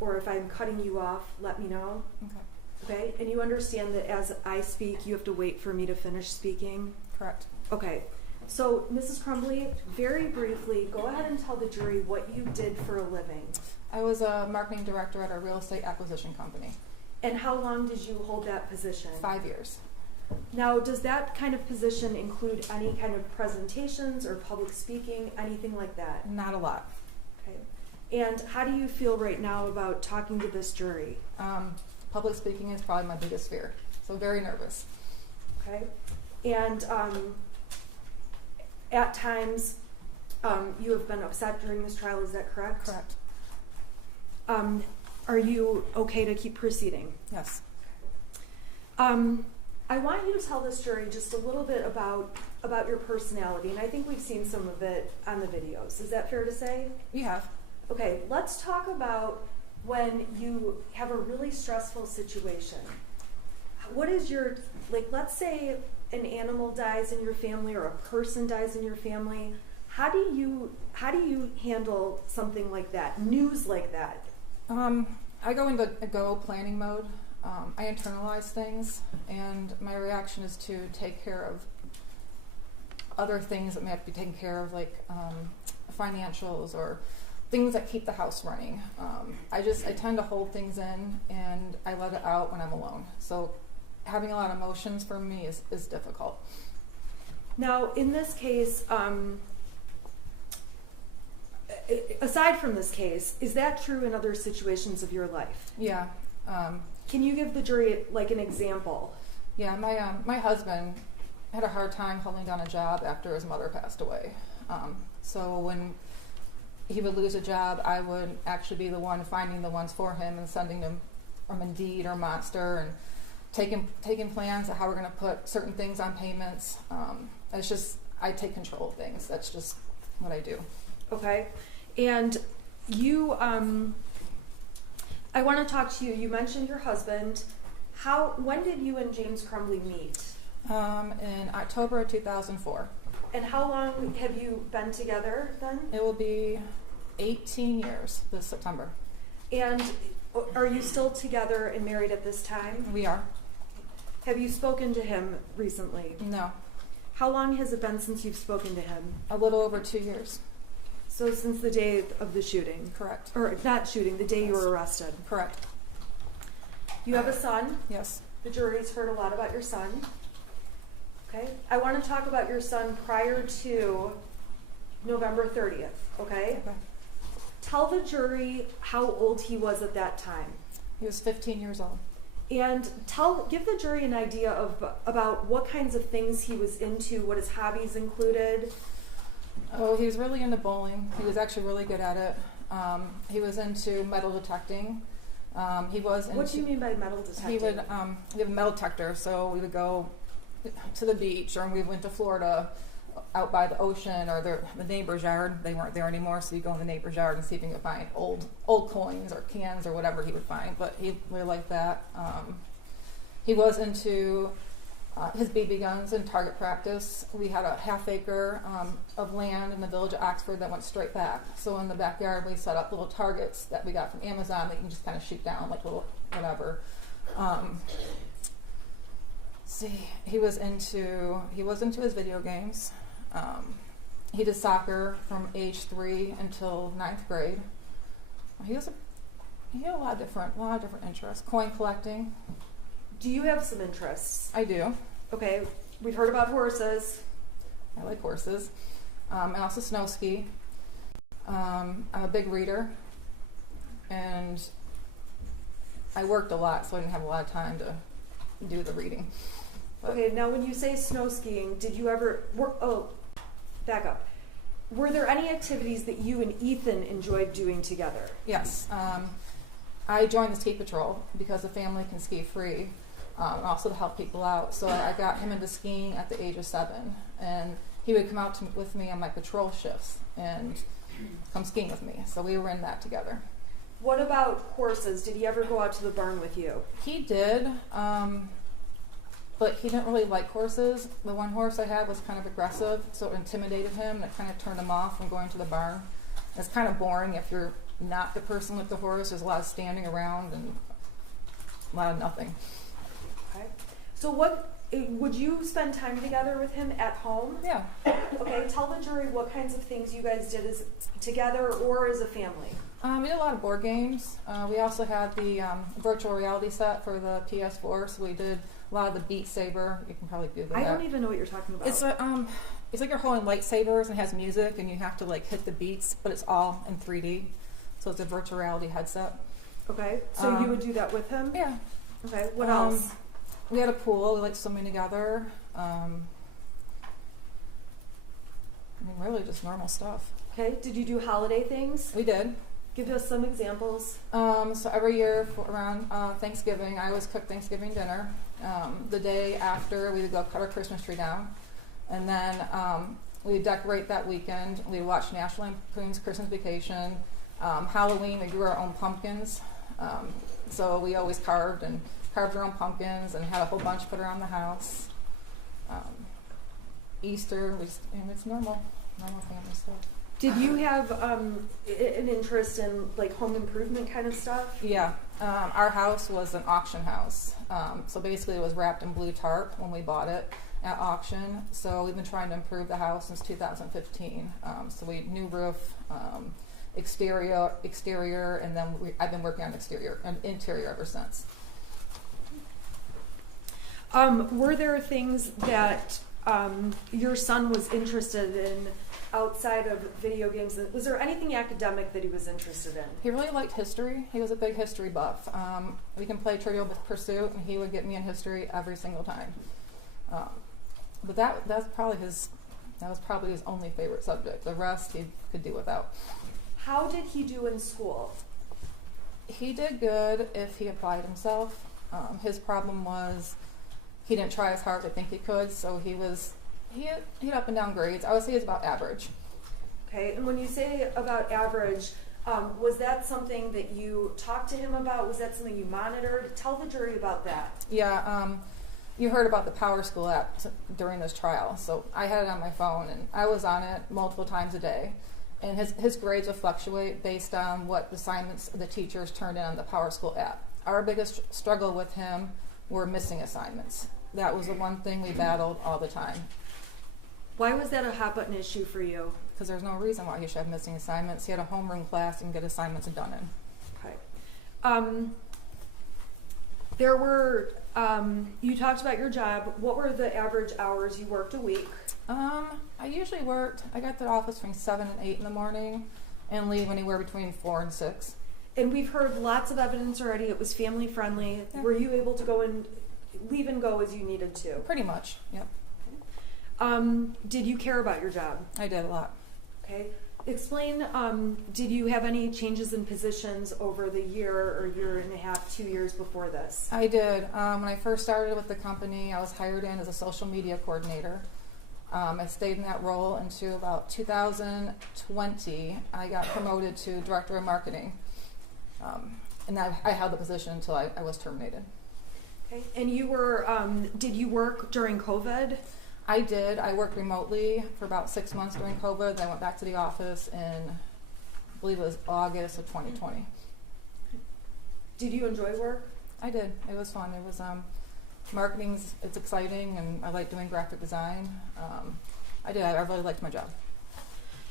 or if I'm cutting you off, let me know. Okay. Okay? And you understand that as I speak, you have to wait for me to finish speaking? Correct. Okay. So, Mrs. Crumbley, very briefly, go ahead and tell the jury what you did for a living. I was a marketing director at a real estate acquisition company. And how long did you hold that position? 5 years. Now, does that kind of position include any kind of presentations or public speaking, anything like that? Not a lot. Okay. And how do you feel right now about talking to this jury? Public speaking is probably my biggest fear, so very nervous. Okay. And at times, you have been upset during this trial, is that correct? Correct. Are you okay to keep proceeding? Yes. I want you to tell this jury just a little bit about your personality, and I think we've seen some of it on the videos. Is that fair to say? We have. Okay, let's talk about when you have a really stressful situation. What is your, let's say an animal dies in your family or a person dies in your family. How do you handle something like that, news like that? I go into a go planning mode. I internalize things, and my reaction is to take care of other things that may have to be taken care of, like financials or things that keep the house running. I tend to hold things in, and I let it out when I'm alone. So having a lot of emotions for me is difficult. Now, in this case, aside from this case, is that true in other situations of your life? Yeah. Can you give the jury an example? Yeah, my husband had a hard time holding down a job after his mother passed away. So when he would lose a job, I would actually be the one finding the ones for him and sending them from Indeed or Monster and taking plans of how we're going to put certain things on payments. It's just, I take control of things. That's just what I do. Okay. And you, I want to talk to you. You mentioned your husband. When did you and James Crumbley meet? In October of 2004. And how long have you been together then? It will be 18 years this September. And are you still together and married at this time? We are. Have you spoken to him recently? No. How long has it been since you've spoken to him? A little over 2 years. So since the day of the shooting? Correct. Or not shooting, the day Yes. you were arrested? Correct. You have a son? Yes. The jury's heard a lot about your son. Okay. I want to talk about your son prior to November 30th, okay? Okay. Tell the jury how old he was at that time. He was 15 years old. And give the jury an idea about what kinds of things he was into, what his hobbies included. Oh, he was really into bowling. He was actually really good at it. He was into metal detecting. He was into... What do you mean by metal detecting? He would, we have a metal detector, so we would go to the beach, or we went to Florida out by the ocean, or the neighbor's yard. They weren't there anymore, so you go in the neighbor's yard and see if you can find old coins or cans or whatever he would find. But he really liked that. He was into his BB guns and target practice. We had a half-acre of land in the village of Oxford that went straight back. So in the backyard, we set up little targets that we got from Amazon that you can just kind of shoot down, like little whatever. He was into his video games. He did soccer from age 3 until 9th grade. He had a lot of different interests. Coin collecting. Do you have some interests? I do. Okay, we've heard about horses. I like horses. I also snow ski. I'm a big reader, and I worked a lot, so I didn't have a lot of time to do the reading. But Okay, now when you say snow skiing, did you ever, back up. Were there any activities that you and Ethan enjoyed doing together? yes, I joined the ski patrol because the family can ski free, and also to help people out. So I got him into skiing at the age of 7, and he would come out with me on my patrol shifts and come skiing with me. So we were in that together. What about horses? Did he ever go out to the barn with you? He did, but he didn't really like horses. The one horse I had was kind of aggressive, so it intimidated him, and it kind of turned him off from going to the barn. It's kind of boring if you're not the person with the horse. There's a lot of standing around and a lot of nothing. Okay. So would you spend time together with him at home? Yeah. Okay, tell the jury what kinds of things you guys did as together or as a family. We did a lot of board games. We also had the virtual reality set for the PS4, so we did a lot of the Beat Saber. You can probably Google that. I don't even know what you're talking about. It's like you're holding lightsabers and it has music, and you have to like hit the beats, but it's all in 3D. So it's a virtual reality headset. Okay, so you would do that with him? Yeah. Okay, what else? We had a pool. We liked swimming together. Really just normal stuff. Okay, did you do holiday things? We did. Give us some examples. So every year around Thanksgiving, I always cook Thanksgiving dinner. The day after, we would go cut our Christmas tree down. And then we would decorate that weekend. We would watch National Lampoon's Christmas Vacation. Halloween, we grew our own pumpkins. So we always carved our own pumpkins and had a whole bunch put around the house. Easter, it's normal family stuff. Did you have an interest in like home improvement kind of stuff? Yeah, our house was an auction house. So basically it was wrapped in blue tarp when we bought it at auction. So we've been trying to improve the house since 2015. So we new roof, exterior, and then I've been working on exterior and interior ever since. Were there things that your son was interested in outside of video games? Was there anything academic that he was interested in? He really liked history. He was a big history buff. We can play Trivial Pursuit, and he would get me in history every single time. But that was probably his only favorite subject. The rest he could do without. How did he do in school? He did good if he applied himself. His problem was he didn't try as hard as I think he could, so he had up and down grades. I would say he was about average. Okay, and when you say about average, was that something that you talked to him about? Was that something you monitored? Tell the jury about that. Yeah, you heard about the Power School app during this trial, so I had it on my phone, and I was on it multiple times a day. And his grades would fluctuate based on what assignments the teachers turned in on the Power School app. Our biggest struggle with him were missing assignments. That was the one thing we battled all the time. Why was that a hot button issue for you? Because there's no reason why he should have missing assignments. He had a homeroom class and get assignments done in. Okay. There were, you talked about your job. What were the average hours you worked a week? I usually I got to the office between 7 and 8 in the morning and leave anywhere between 4 and 6. And we've heard lots of evidence already. It was family friendly. Yeah. Were you able to go and leave and go as you needed to? Pretty much, yep. Did you care about your job? I did a lot. Okay. Explain, did you have any changes in positions over the year or year and a half, 2 years before this? I did. When I first started with the company, I was hired in as a social media coordinator. I stayed in that role until about 2020. I got promoted to director of marketing. And I held the position until I was terminated. Okay. And you were, did you work during COVID? I did. I worked remotely for about 6 months during COVID. Then I went back to the office in, I believe it was August of 2020. Did you enjoy work? I did. It was fun. It was it's exciting, and I like doing graphic design. I did. I really liked my job.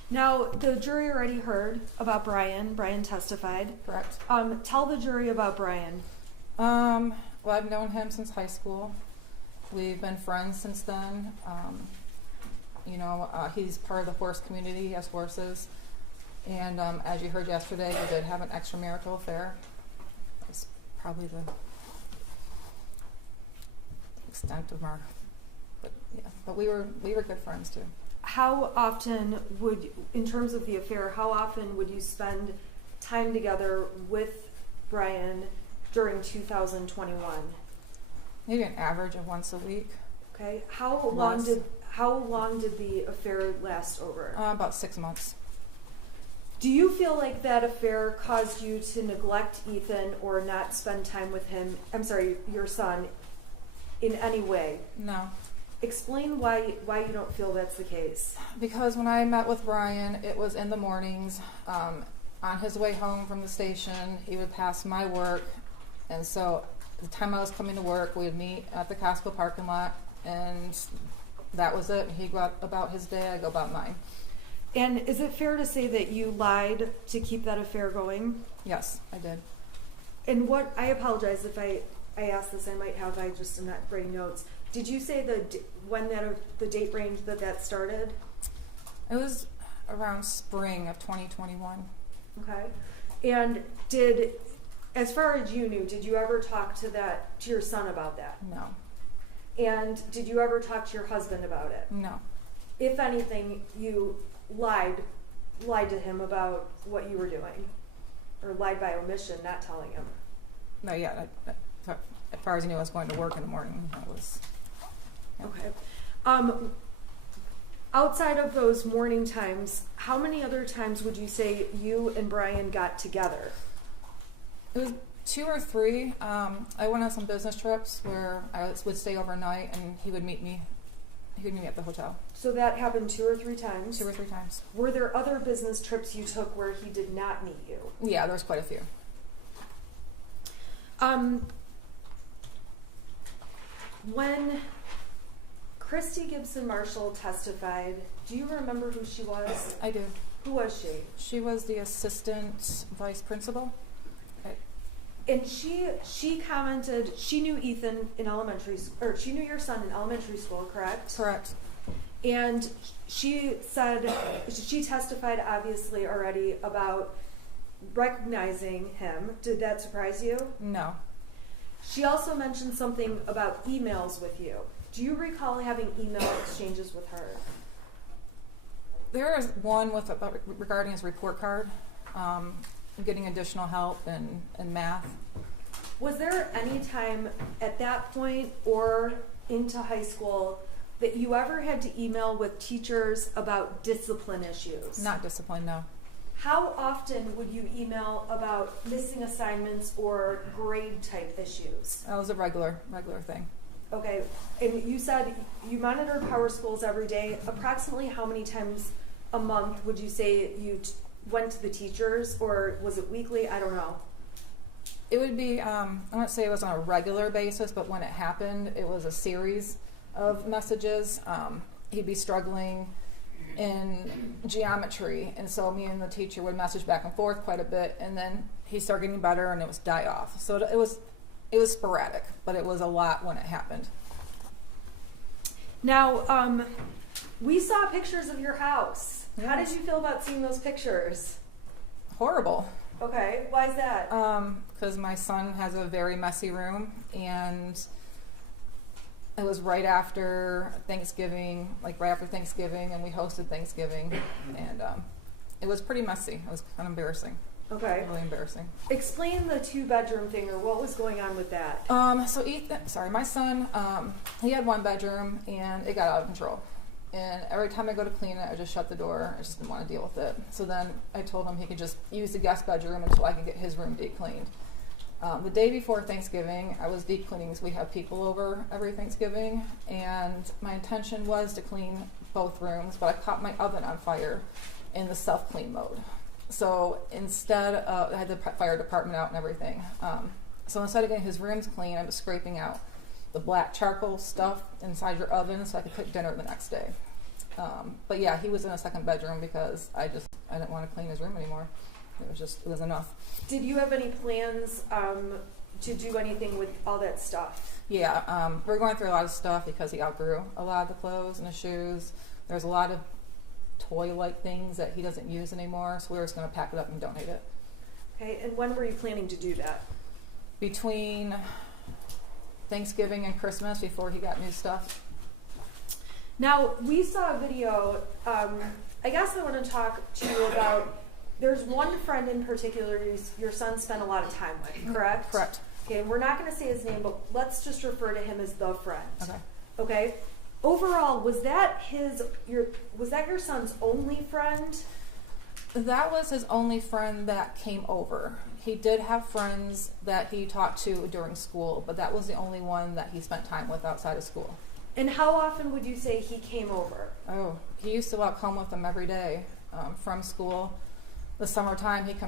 Now, the jury already heard about Brian. Brian testified. Correct. Tell the jury about Brian. Well, I've known him since high school. We've been friends since then. He's part of the horse community. He has horses. And as you heard yesterday, we did have an extramarital affair. That's probably the extent of our, but yeah, but we were good friends too. How often would, in terms of the affair, how often would you spend time together with Brian during 2021? Maybe an average of once a week. Okay. How Less. long did the affair last over? About 6 months. Do you feel like that affair caused you to neglect Ethan or not spend time with him? I'm sorry, your son, in any way? No. Explain why you don't feel that's the case. Because when I met with Brian, it was in the mornings. On his way home from the station, he would pass my work, and so the time I was coming to work, we would meet at the Costco parking lot, and that was it. He'd go about his day, I'd go about mine. And is it fair to say that you lied to keep that affair going? Yes, I did. And what, I apologize if I asked this, I just am not writing notes. Did you say the date range that started? It was around spring of 2021. Okay. And as far as you knew, did you ever talk to your son about that? No. And did you ever talk to your husband about it? No. If anything, you lied to him about what you were doing, or lied by omission, not telling him. No, yeah. As far as I knew, I was going to work in the morning. I was. Yeah. Okay. Outside of those morning times, how many other times would you say you and Brian got together? It was 2 or 3. I went on some business trips where I would stay overnight, and he would meet me. He would meet me at the hotel. So that happened 2 or 3 times? 2 or 3 times. Were there other business trips you took where he did not meet you? Yeah, there was quite a few. When Christy Gibson Marshall testified, do you remember who she was? I do. Who was she? She was the assistant vice principal. And she commented, she knew Ethan in elementary, or she knew your son in elementary school, correct? Correct. And she said, she testified obviously already about recognizing him. Did that surprise you? No. She also mentioned something about emails with you. Do you recall having email exchanges with her? There is one regarding his report card, getting additional help in math. Was there any time at that point or into high school that you ever had to email with teachers about discipline issues? Not discipline, no. How often would you email about missing assignments or grade type issues? That was a regular thing. Okay, and you said you monitored power schools every day. Approximately how many times a month would you say you went to the teachers, or was it weekly? I don't know. It would be, I wouldn't say it was on a regular basis, but when it happened, it was a series of messages. He'd be struggling in geometry, and so me and the teacher would message back and forth quite a bit, and then he'd start getting better, and it was die off. So it was sporadic, but it was a lot when it happened. Now, we saw pictures of your house. Yes. How did you feel about seeing those pictures? Horrible. Okay, why is that? Because my son has a very messy room, and it was right after Thanksgiving, and we hosted Thanksgiving, and it was pretty messy. It was kind of embarrassing. Okay. Really embarrassing. Explain the 2-bedroom thing, or what was going on with that. So my son, he had 1 bedroom, and it got out of control. And every time I go to clean it, I just shut the door. I just didn't want to deal with it. So then I told him he could just use the guest bedroom until I could get his room deep cleaned. The day before Thanksgiving, I was deep cleaning, so we have people over every Thanksgiving, and my intention was to clean both rooms, but I caught my oven on fire in the self-clean mode. So instead, I had the fire department out and everything. So instead of getting his rooms clean, I was scraping out the black charcoal stuff inside your oven so I could cook dinner the next day. But yeah, he was in a 2nd bedroom because I didn't want to clean his room anymore. It was enough. Did you have any plans to do anything with all that stuff? Yeah, we're going through a lot of stuff because he outgrew a lot of the clothes and the shoes. There's a lot of toy-like things that he doesn't use anymore, so we were just going to pack it up and donate it. Okay, and when were you planning to do that? between Thanksgiving and Christmas before he got new stuff. Now, we saw a video, I guess I want to talk to you about, there's one friend in particular your son spent a lot of time with, correct? Correct. Okay, and we're not going to say his name, but let's just refer to him as the friend. Okay. Okay? Overall, was that your son's only friend? That was his only friend that came over. He did have friends that he talked to during school, but that was the only one that he spent time with outside of school. And how often would you say he came over? Oh, he used to walk home with them every day from school. The summertime, he'd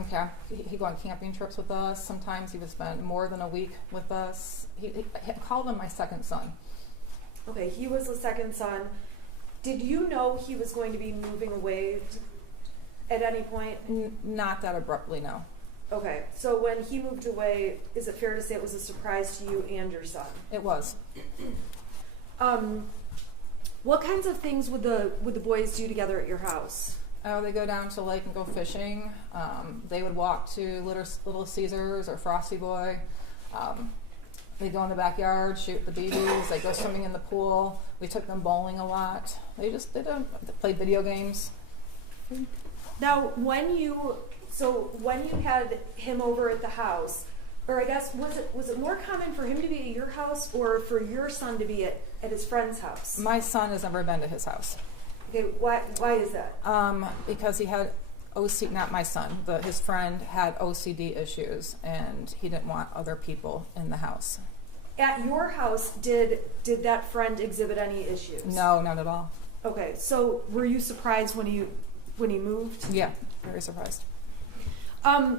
go on camping trips with us. Sometimes he would spend more than a week with us. He called him my second son. Okay, he was the second son. Did you know he was going to be moving away at any point? Not that abruptly, no. Okay, so when he moved away, is it fair to say it was a surprise to you and your son? It was. What kinds of things would the boys do together at your house? Oh, they go down to the lake and go fishing. They would walk to Little Caesars or Frosty Boy. They go in the backyard, shoot the BBs. They go swimming in the pool. We took them bowling a lot. They played video games. Now, when you had him over at the house, or I guess was it more common for him to be at your house or for your son to be at his friend's house? My son has never been to his house. Okay, why is that? Because he had OCD, not my son, but his friend had OCD issues, and he didn't want other people in the house. At your house, did that friend exhibit any issues? No, not at all. Okay, so were you surprised when he moved? Yeah, very surprised.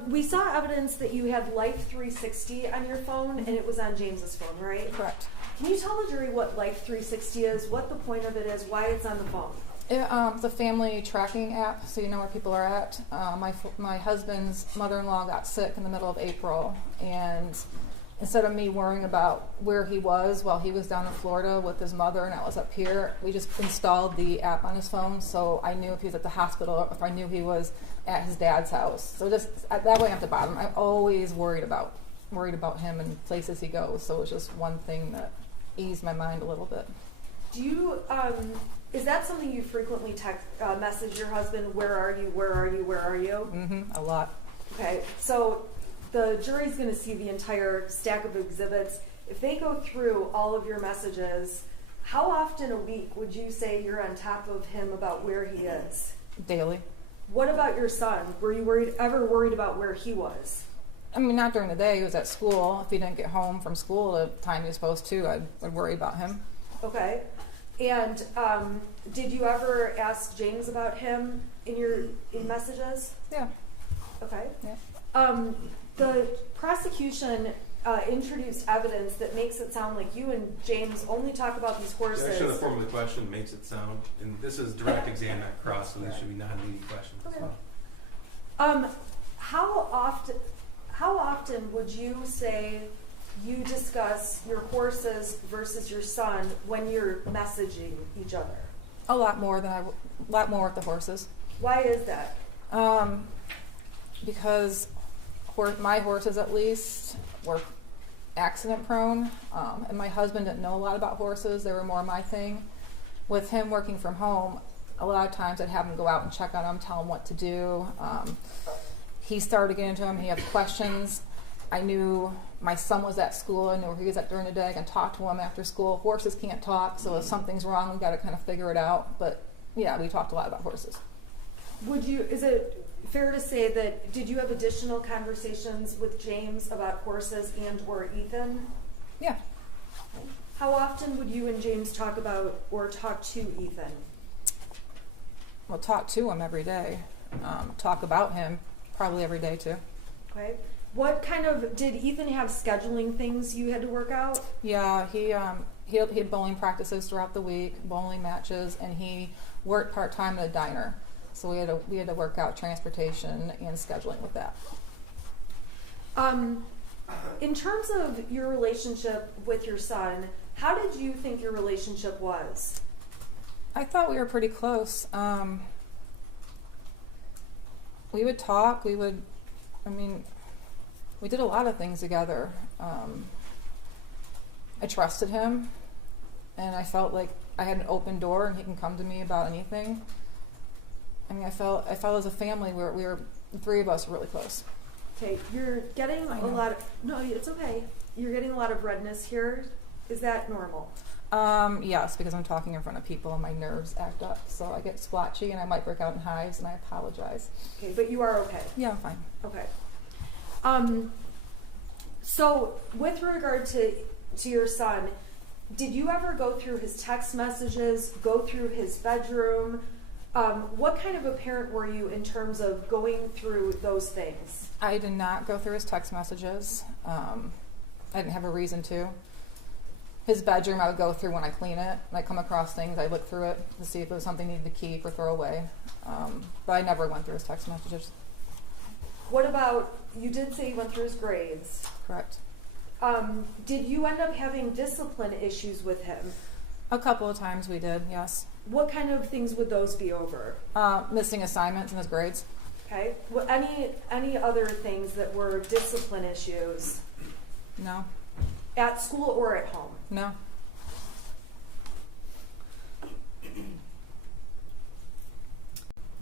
We saw evidence that you had Life 360 on your phone, and it was on James's phone, right? Correct. Can you tell the jury what Life 360 is, what the point of it is, why it's on the phone? The family tracking app, so you know where people are at. My husband's mother-in-law got sick in the middle of April, and instead of me worrying about where he was while he was down in Florida with his mother and I was up here, we just installed the app on his phone, so I knew if he was at the hospital or if I knew he was at his dad's house. So just that way, I'm at the bottom. I'm always worried about him and places he goes. So it was just one thing that eased my mind a little bit. Do you? Is that something you frequently message your husband? Where are you? Where are you? Where are you? Mm-hmm. A lot. Okay, so the jury's going to see the entire stack of exhibits. If they go through all of your messages, how often a week would you say you're on top of him about where he is? Daily. What about your son? Were you ever worried about where he was? I mean, not during the day. He was at school. If he didn't get home from school the time he was supposed to, I'd worry about him. Okay. And did you ever ask James about him in messages? Yeah. Okay. Yeah. The prosecution introduced evidence that makes it sound like you and James only talk about these horses. Actually, the form of the question makes it sound, and this is direct exam, not cross, so these should be non-leading questions as well. How often would you say you discuss your horses versus your son when you're messaging each other? A lot more with the horses. Why is that? Because my horses, at least, were accident prone, and my husband didn't know a lot about horses. They were more my thing. With him working from home, a lot of times I'd have him go out and check on him, tell him what to do. He started getting into him. He had questions. I knew my son was at school. I knew where he was at during the day. I can talk to him after school. Horses can't talk, so if something's wrong, we've got to kind of figure it out. But yeah, we talked a lot about horses. Is it fair to say that, did you have additional conversations with James about horses and or Ethan? Yeah. How often would you and James talk about or talk to Ethan? Well, talk to him every day. Talk about him probably every day too. Okay. What did Ethan have scheduling things you had to work out? Yeah, he had bowling practices throughout the week, bowling matches, and he worked part-time at a diner. So we had to work out transportation and scheduling with that. In terms of your relationship with your son, how did you think your relationship was? I thought we were pretty close. We would talk. We did a lot of things together. I trusted him, and I felt like I had an open door and he can come to me about anything. I mean, I felt as a family the three of us were really close. Okay, you're getting a lot of, no, it's okay. You're getting a lot of redness here. Is that normal? Yes, because I'm talking in front of people and my nerves act up. So I get splotchy and I might break out in hives, and I apologize. Okay, but you are okay? Yeah, I'm fine. Okay. So with regard to your son, did you ever go through his text messages, go through his bedroom? What kind of a parent were you in terms of going through those things? I did not go through his text messages. I didn't have a reason to. His bedroom I would go through when I clean it. When I come across things, I look through it to see if it was something I needed to keep or throw away. But I never went through his text messages. What about, you did say you went through his grades. Correct. Did you end up having discipline issues with him? A couple of times we did, yes. What kind of things would those be over? Missing assignments in his grades. Okay. Well, any other things that were discipline issues? No. At school or at home? No.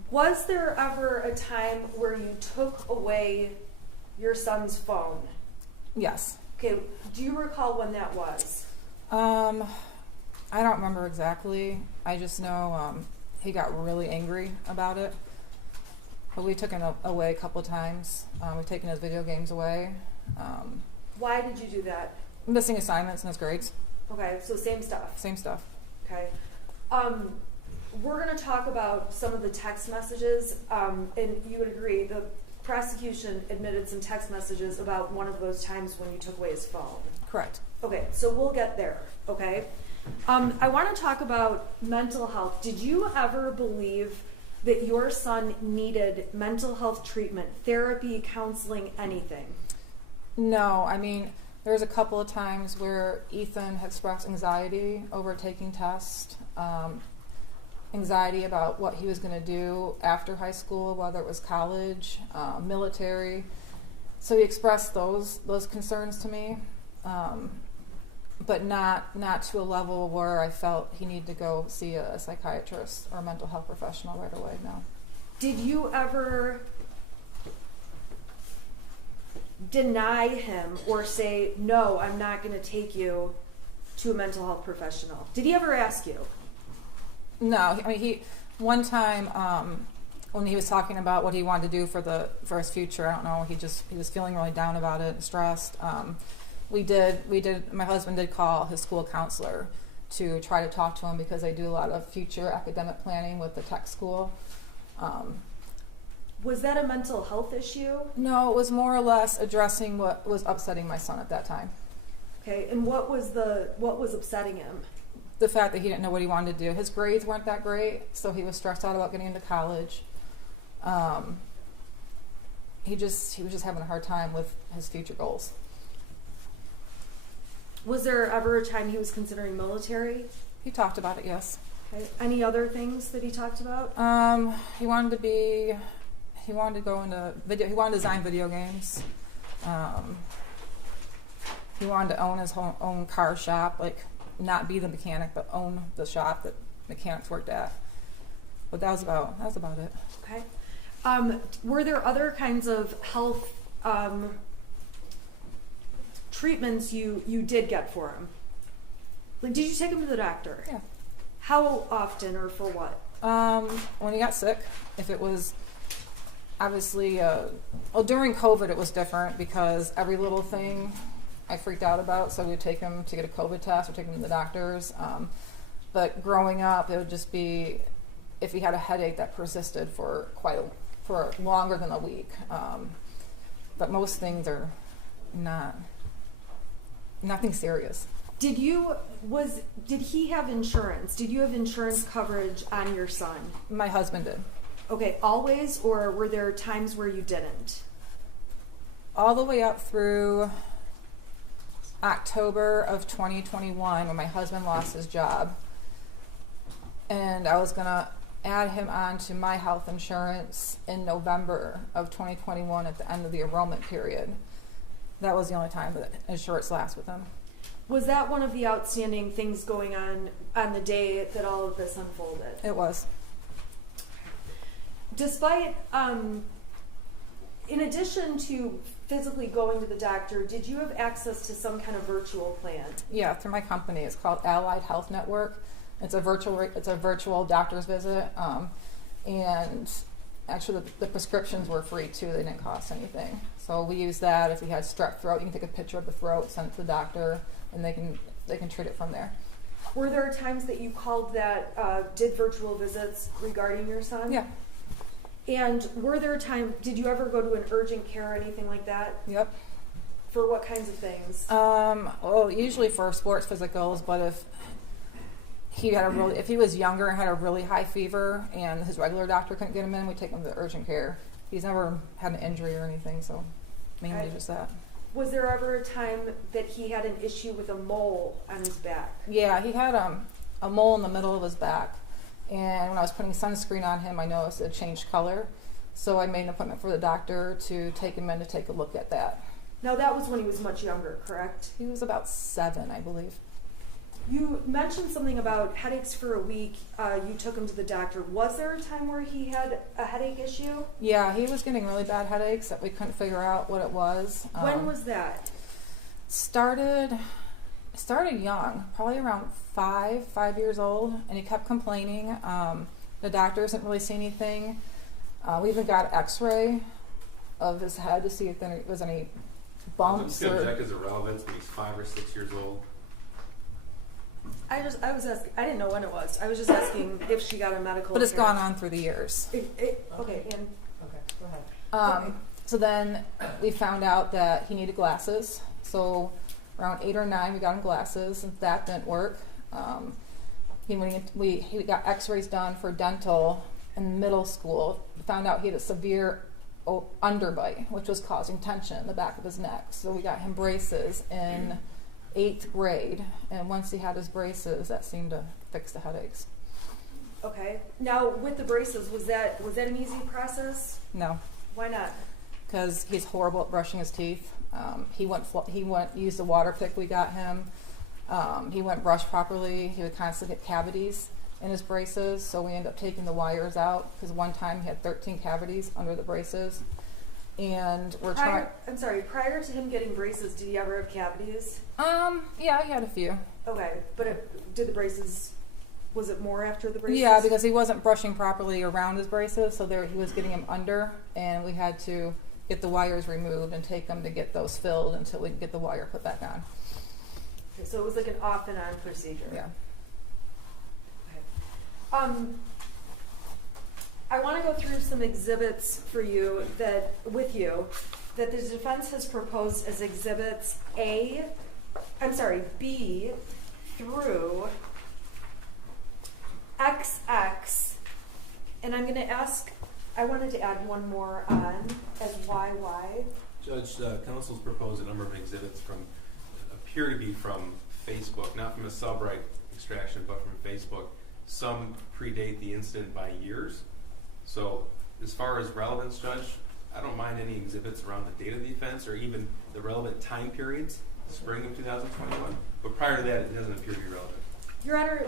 Was there ever a time where you took away your son's phone? Yes. Okay. Do you recall when that was? I don't remember exactly. I just know he got really angry about it. But we took him away a couple of times. We've taken his video games away. Why did you do that? Missing assignments in his grades. Okay, so same stuff. Same stuff. Okay. We're going to talk about some of the text messages, and you would agree the prosecution admitted some text messages about one of those times when you took away his phone. Correct. Okay, so we'll get there, okay? I want to talk about mental health. Did you ever believe that your son needed mental health treatment, therapy, counseling, anything? No, I mean, there was a couple of times where Ethan had expressed anxiety over taking tests, anxiety about what he was going to do after high school, whether it was college, military. So he expressed those concerns to me, but not to a level where I felt he needed to go see a psychiatrist or a mental health professional right away, no. Did you ever deny him or say, no, I'm not going to take you to a mental health professional? Did he ever ask you? No, I mean, one time when he was talking about what he wanted to do for his future, I don't know, he was feeling really down about it, stressed. My husband did call his school counselor to try to talk to him because I do a lot of future academic planning with the tech school. Was that a mental health issue? No, it was more or less addressing what was upsetting my son at that time. Okay, and what was upsetting him? The fact that he didn't know what he wanted to do. His grades weren't that great, so he was stressed out about getting into college. He was just having a hard time with his future goals. Was there ever a time he was considering military? He talked about it, yes. Okay. Any other things that he talked about? He wanted to go into video. He wanted to design video games. He wanted to own his own car shop, like not be the mechanic, but own the shop that mechanics worked at. But that was about it. Okay. Were there other kinds of health treatments you did get for him? Like, did you take him to the doctor? Yeah. How often or for what? When he got sick, if it was obviously, during COVID it was different because every little thing I freaked out about, so we'd take him to get a COVID test or take him to the doctors. But growing up, it would just be if he had a headache that persisted for longer than a week. But most things are nothing serious. Did he have insurance? Did you have insurance coverage on your son? My husband did. Okay, always, or were there times where you didn't? All the way up through October of 2021 when my husband lost his job. And I was going to add him on to my health insurance in November of 2021 at the end of the enrollment period. That was the only time that his shorts last with him. Was that one of the outstanding things going on the day that all of this unfolded? It was. Despite, in addition to physically going to the doctor, did you have access to some kind of virtual plan? Yeah, through my company. It's called Allied Health Network. It's a virtual doctor's visit, and actually the prescriptions were free too. They didn't cost anything. So we use that. If you had strep throat, you can take a picture of the throat, send it to the doctor, and they can treat it from there. Were there times that you called that did virtual visits regarding your son? Yeah. And were there times, did you ever go to an urgent care or anything like that? Yep. For what kinds of things? Well, usually for sports physicals, but if he was younger and had a really high fever and his regular doctor couldn't get him in, we'd take him to urgent care. He's never had an injury or anything, so mainly just that. Was there ever a time that he had an issue with a mole on his back? Yeah, he had a mole in the middle of his back. And when I was putting sunscreen on him, I noticed it changed color. So I made an appointment for the doctor to take him in to take a look at that. Now that was when he was much younger, correct? He was about 7, I believe. You mentioned something about headaches for a week. You took him to the doctor. Was there a time where he had a headache issue? Yeah, he was getting really bad headaches that we couldn't figure out what it was. When was that? Started young, probably around 5 years old, and he kept complaining. The doctors didn't really see anything. We even got an X-ray of his head to see if there was any bumps. I'm just going to check his irrelevance when he's 5 or 6 years old. I was asking. I didn't know when it was. I was just asking if she got a medical. But it's gone on through the years. Okay, and Okay, go ahead. So then we found out that he needed glasses. So around 8 or 9, we got him glasses, and that didn't work. He got X-rays done for dental in middle school. We found out he had a severe underbite, which was causing tension in the back of his neck. So we got him braces in 8th grade, and once he had his braces, that seemed to fix the headaches. Okay. Now with the braces, was that an easy process? No. Why not? Because he's horrible at brushing his teeth. He went use the water pick we got him. He wouldn't brush properly. He would constantly get cavities in his braces, so we ended up taking the wires out because one time he had 13 cavities under the braces. And we're trying. I'm sorry. Prior to him getting braces, did he ever have cavities? Yeah, he had a few. Okay, but did the braces? Was it more after the braces? Yeah, because he wasn't brushing properly around his braces, so he was getting them under, and we had to get the wires removed and take them to get those filled until we could get the wire put back on. Okay, so it was like an off and on procedure. Yeah. Okay. I want to go through some exhibits for you that the defense has proposed as exhibits B through XX, and I'm going to ask. I wanted to add one more on as YY. Judge, counsel's proposed a number of exhibits appear to be from Facebook, not from a Cellbrite extraction, but from Facebook. Some predate the incident by years. So as far as relevance, Judge, I don't mind any exhibits around the date of the offense or even the relevant time periods, spring of 2021. But prior to that, it doesn't appear to be relevant. Your Honor,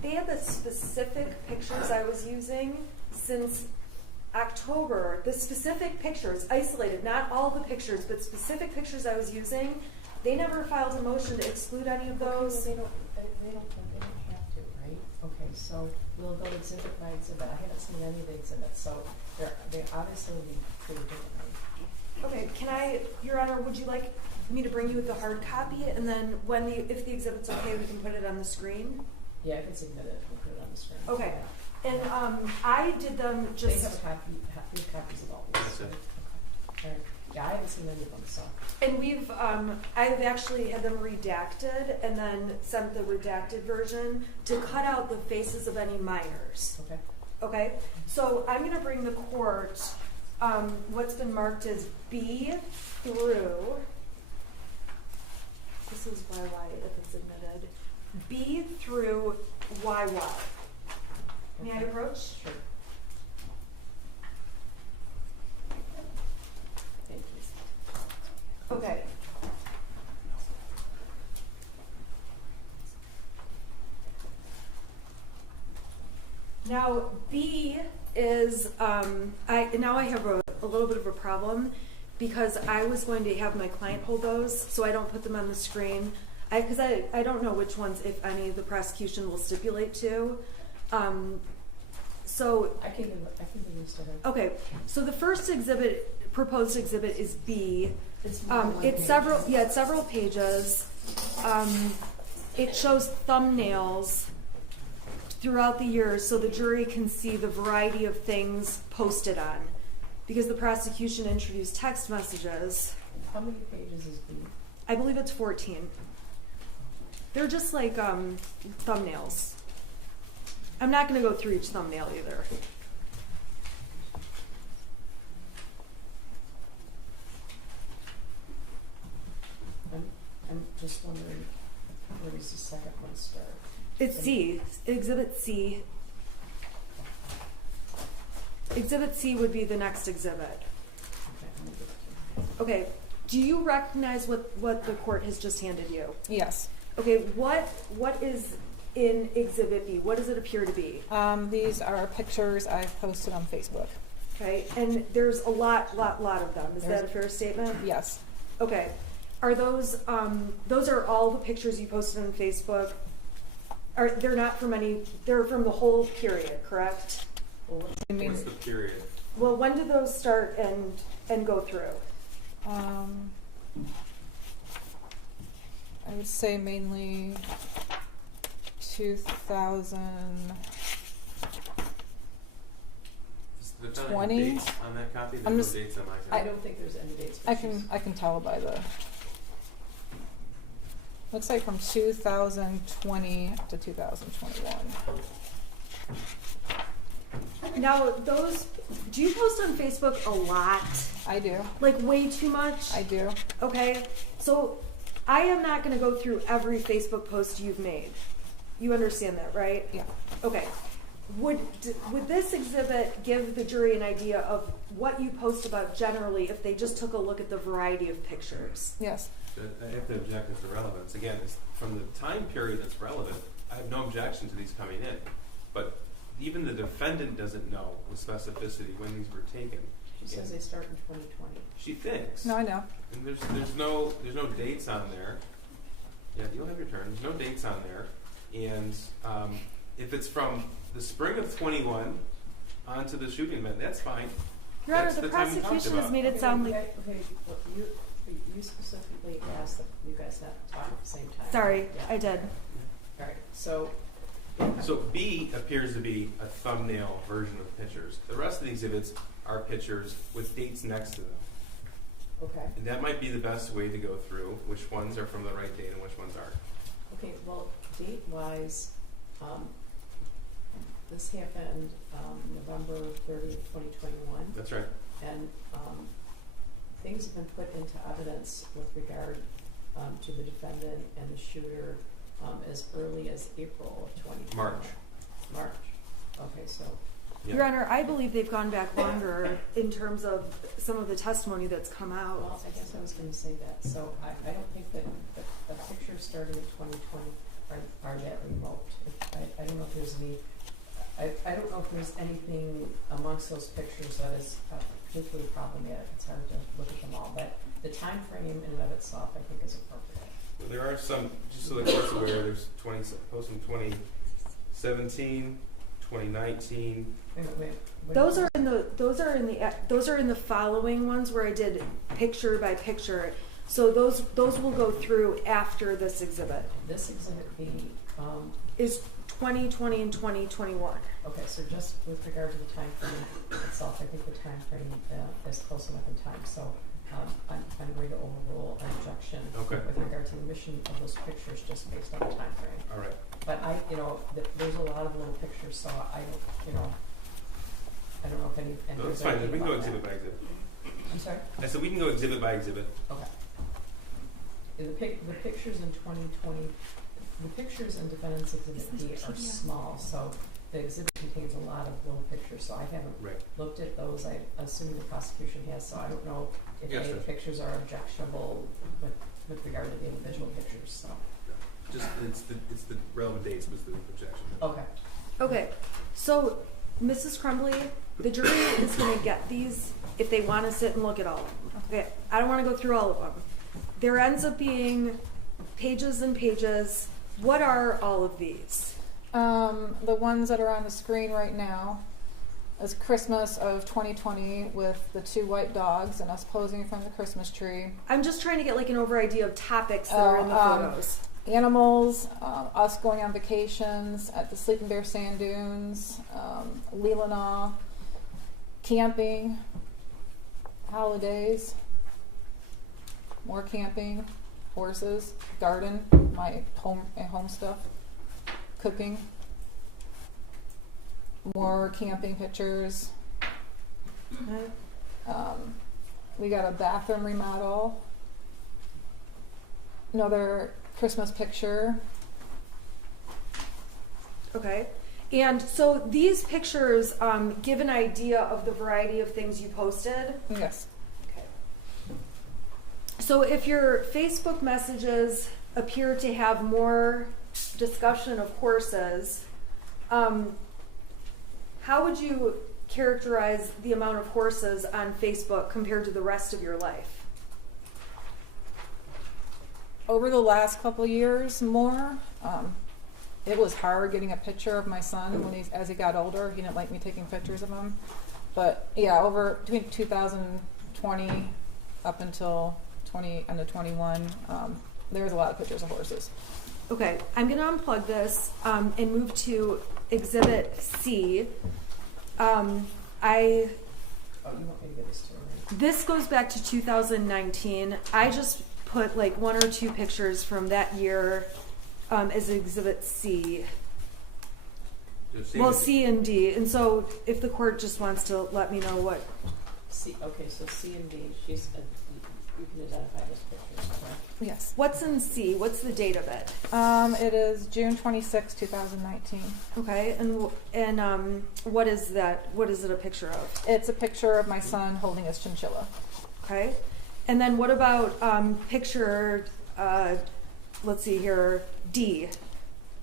they had the specific pictures I was using since October. The specific pictures, isolated, not all the pictures, but specific pictures I was using. They never filed a motion to exclude any of those. They don't have to, right? Okay, so we'll go exhibit by exhibit. I haven't seen any of the exhibits, so they obviously will be pretty different. Okay, Your Honor, would you like me to bring you the hard copy, and then if the exhibit's okay, we can put it on the screen? Yeah, if it's admitted, we'll put it on the screen. Okay, and I did them just. They have three copies of all these. That's it. Okay. Yeah, I haven't seen any of them, so. And I've actually had them redacted and then sent the redacted version to cut out the faces of any minors. Okay. Okay? So I'm going to bring the court what's been marked as B through, this is YY if it's admitted, B through YY. May I approach? Sure. Thank you. Now, B is, I have a little bit of a problem because I was going to have my client hold those, so I don't put them on the screen. Because I don't know which ones, if any, the prosecution will stipulate to. So I can give this to her. okay, so the first exhibit, proposed exhibit, is B. It's It's several pages. It shows thumbnails throughout the years so the jury can see the variety of things posted on. Because the prosecution introduced text messages. How many pages is B? I believe it's 14. They're just like thumbnails. I'm not going to go through each thumbnail either. I'm just wondering, where does the second one start? It's C, Exhibit C. Exhibit C would be the next exhibit. Okay, I'm gonna give it to her. Okay, do you recognize what the court has just handed you? Yes. Okay, what is in Exhibit B? What does it appear to be? These are pictures I've posted on Facebook. Okay, and there's a lot of them. Is that a fair statement? Yes. Okay. Are those are all the pictures you posted on Facebook? They're not from they're from the whole period, correct? Well, What's the period? Well, when did those start and go through? I would say mainly 2000. Is the defendant 20? dates on that copy? There's I'm no just- dates on my I copy. don't think there's any dates. I can tell by the. Looks like from 2020 to 2021. Now, do you post on Facebook a lot? I do. Like way too much? I do. Okay, so I am not going to go through every Facebook post you've made. You understand that, right? Yeah. Okay. Would this exhibit give the jury an idea of what you post about generally if they just took a look at the variety of pictures? Yes. I have to object as to relevance. Again, from the time period that's relevant, I have no objection to these coming in. But even the defendant doesn't know with specificity when these were taken. She says they start in 2020. She thinks. No, I know. And there's no dates on there. Yeah, you'll have your turn. There's no dates on there. And if it's from the spring of 21 onto the shooting event, that's fine. Your Honor, That's the the time we talked prosecution has about. made it sound like... Okay, well, you specifically asked that you guys not talk at the same time. Sorry, Yeah. I did. All right, so So B appears to be a thumbnail version of pictures. The rest of the exhibits are pictures with dates next to them. okay. And that might be the best way to go through which ones are from the right date and which ones aren't. Okay, well, date-wise, this happened November 30th, 2021. That's right. And things have been put into evidence with regard to the defendant and the shooter as early as April of 2021. March. Okay, so. Yeah. Your Honor, I believe they've gone back longer in terms of some of the testimony that's come out. Well, I guess I was going to say that. So I don't think that the pictures starting in 2020 are that remote. I don't know if there's any. I don't know if there's anything amongst those pictures that is particularly problematic. It's hard to look at them all, but the time frame in and of itself, I think, is appropriate. Well, there are some, just so the court's aware, there's posts from 2017, 2019. Wait, Those are in the following ones where I did picture by picture. So those will go through after this exhibit. This exhibit B Is 2020 and 2021. okay, so just with regard to the time frame itself, I think the time frame is close enough in time. So I'm going to overrule an objection Okay. with regard to the mission of those pictures just based on the time frame. All right. But there's a lot of little pictures, so I don't know if any. No, that's fine. We can go exhibit by exhibit. I'm sorry? I said we can go exhibit by exhibit. Okay. The pictures in 2020, the pictures in Defendant's Exhibit B are small, so the exhibit contains a lot of little pictures, so I haven't looked at those. I assume the prosecution has, so I don't know if any of the pictures are objectionable with regard to the individual pictures. So Just it's the relevant dates was the objection. okay. Okay, so Mrs. Crumbley, the jury is going to get these if they want to sit and look at all of them. Okay, I don't want to go through all of them. There ends up being pages and pages. What are all of these? The ones that are on the screen right now is Christmas of 2020 with the 2 white dogs and us posing in front of the Christmas tree. I'm just trying to get like an over idea of topics that are in the photos. Animals, us going on vacations at the Sleeping Bear Sand Dunes, Leelanau, camping, holidays, more camping, horses, garden, my home stuff, cooking, more camping pictures. We got a bathroom remodel, another Christmas picture. Okay. And so these pictures give an idea of the variety of things you posted? Yes. Okay. So if your Facebook messages appear to have more discussion of horses, how would you characterize the amount of horses on Facebook compared to the rest of your life? Over the last couple of years, more. It was hard getting a picture of my son as he got older. He didn't like me taking pictures of him. But yeah, over between 2020 up until end of 21, there was a lot of pictures of horses. Okay, I'm going to unplug this and move to Exhibit C. Oh, you want me to get this to her? Right? This goes back to 2019. I just put like 1 or 2 pictures from that year as Exhibit C. Well, C and D. And so if the court just wants to let me know what. C. Okay, so C and D. You can identify those pictures, correct? Yes. What's in C? What's the date of it? It is June 26, 2019. Okay, and what is that? What is it a picture of? It's a picture of my son holding his chinchilla. Okay, and then what about picture? Let's see here, D.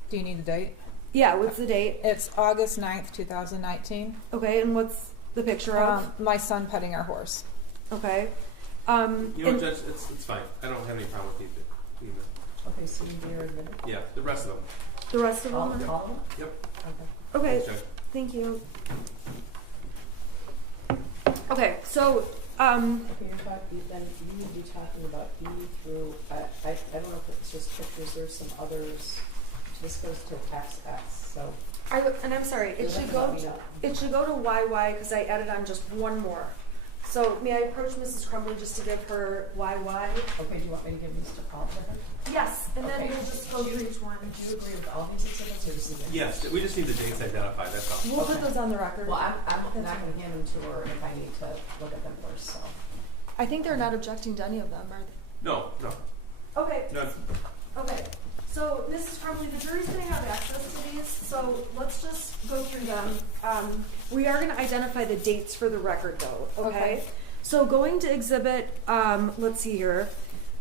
Do you need the date? Yeah, what's the date? It's August 9th, 2019. Okay, and what's the picture of? My son petting our horse. Okay. You know what, Judge? It's fine. I don't have any problem with either. Okay, C and D are admitted? Yeah, the rest of them. The rest of them? All of them? Yep. Okay, Thanks, Judge. thank you. Okay, so, Okay, then you would be talking about E through, I don't know if it's just pictures, there's some others. This goes to XX, so. and I'm sorry, it should go to YY because I added on just one more. So may I approach Mrs. Crumbley just to give her YY? Okay, do you want me to give these to Paul for her? Yes, and then Okay. we'll just go through each one. Do you agree with all these exhibits or just the Yes, we just need the dates identified. That's all. We'll put those on the record. Well, I'm not going to hand them to her if I need to look at them first, so. I think they're not objecting to any of them, are they? No. Okay. No. Okay. So, Mrs. Crumbley, the jury's going to have access to these, so let's just go through them. We are going to identify the dates for the record, though, okay? So, going to exhibit, let's see here.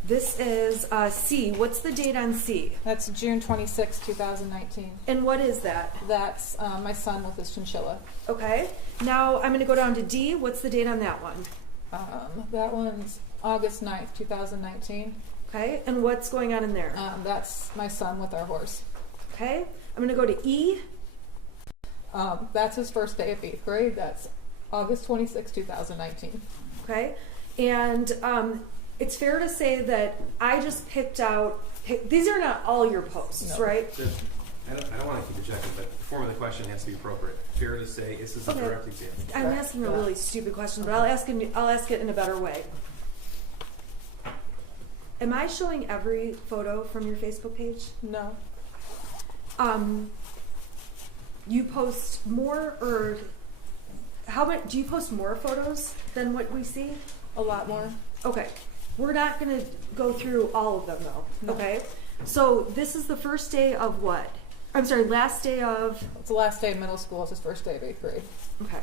This is C. What's the date on C? That's June 26, 2019. And what is that? That's my son with his chinchilla. Okay. Now, I'm going to go down to D. What's the date on that one? That one's August 9th, 2019. Okay. And what's going on in there? That's my son with our horse. Okay. I'm going to go to E. That's his first day of 8th grade. That's August 26, 2019. Okay. And it's fair to say that I just picked out, these are not all your posts, No. right? I don't want to keep rejecting, but the form of the question has to be appropriate. Fair to say, this is a direct example. I'm asking a really stupid question, but I'll ask it in a better way. Am I showing every photo from your Facebook page? No. You post more, or how much? Do you post more photos than what we see? A lot more. Okay. We're not going to go through all of them, though. No. Okay. So this is the first day of what? I'm sorry, last day of. It's the last day of middle school. It's his first day of 8th grade. Okay.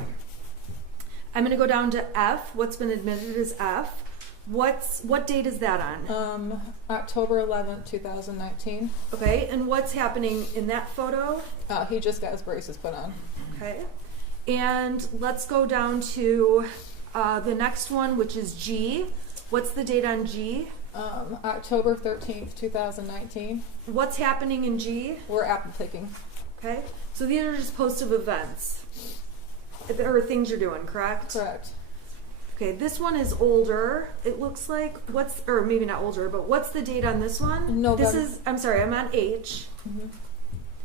I'm going to go down to F. What's been admitted is F. What date is that on? October 11th, 2019. Okay, and what's happening in that photo? He just got his braces put on. Okay, and let's go down to the next one, which is G. What's the date on G? October 13th, 2019. What's happening in G? We're apple picking. Okay, so these are just posts of events or things you're doing, correct? Correct. Okay, this one is older. It looks like or maybe not older, but what's the date on this one? November. I'm sorry, I'm on H. Mm-hmm.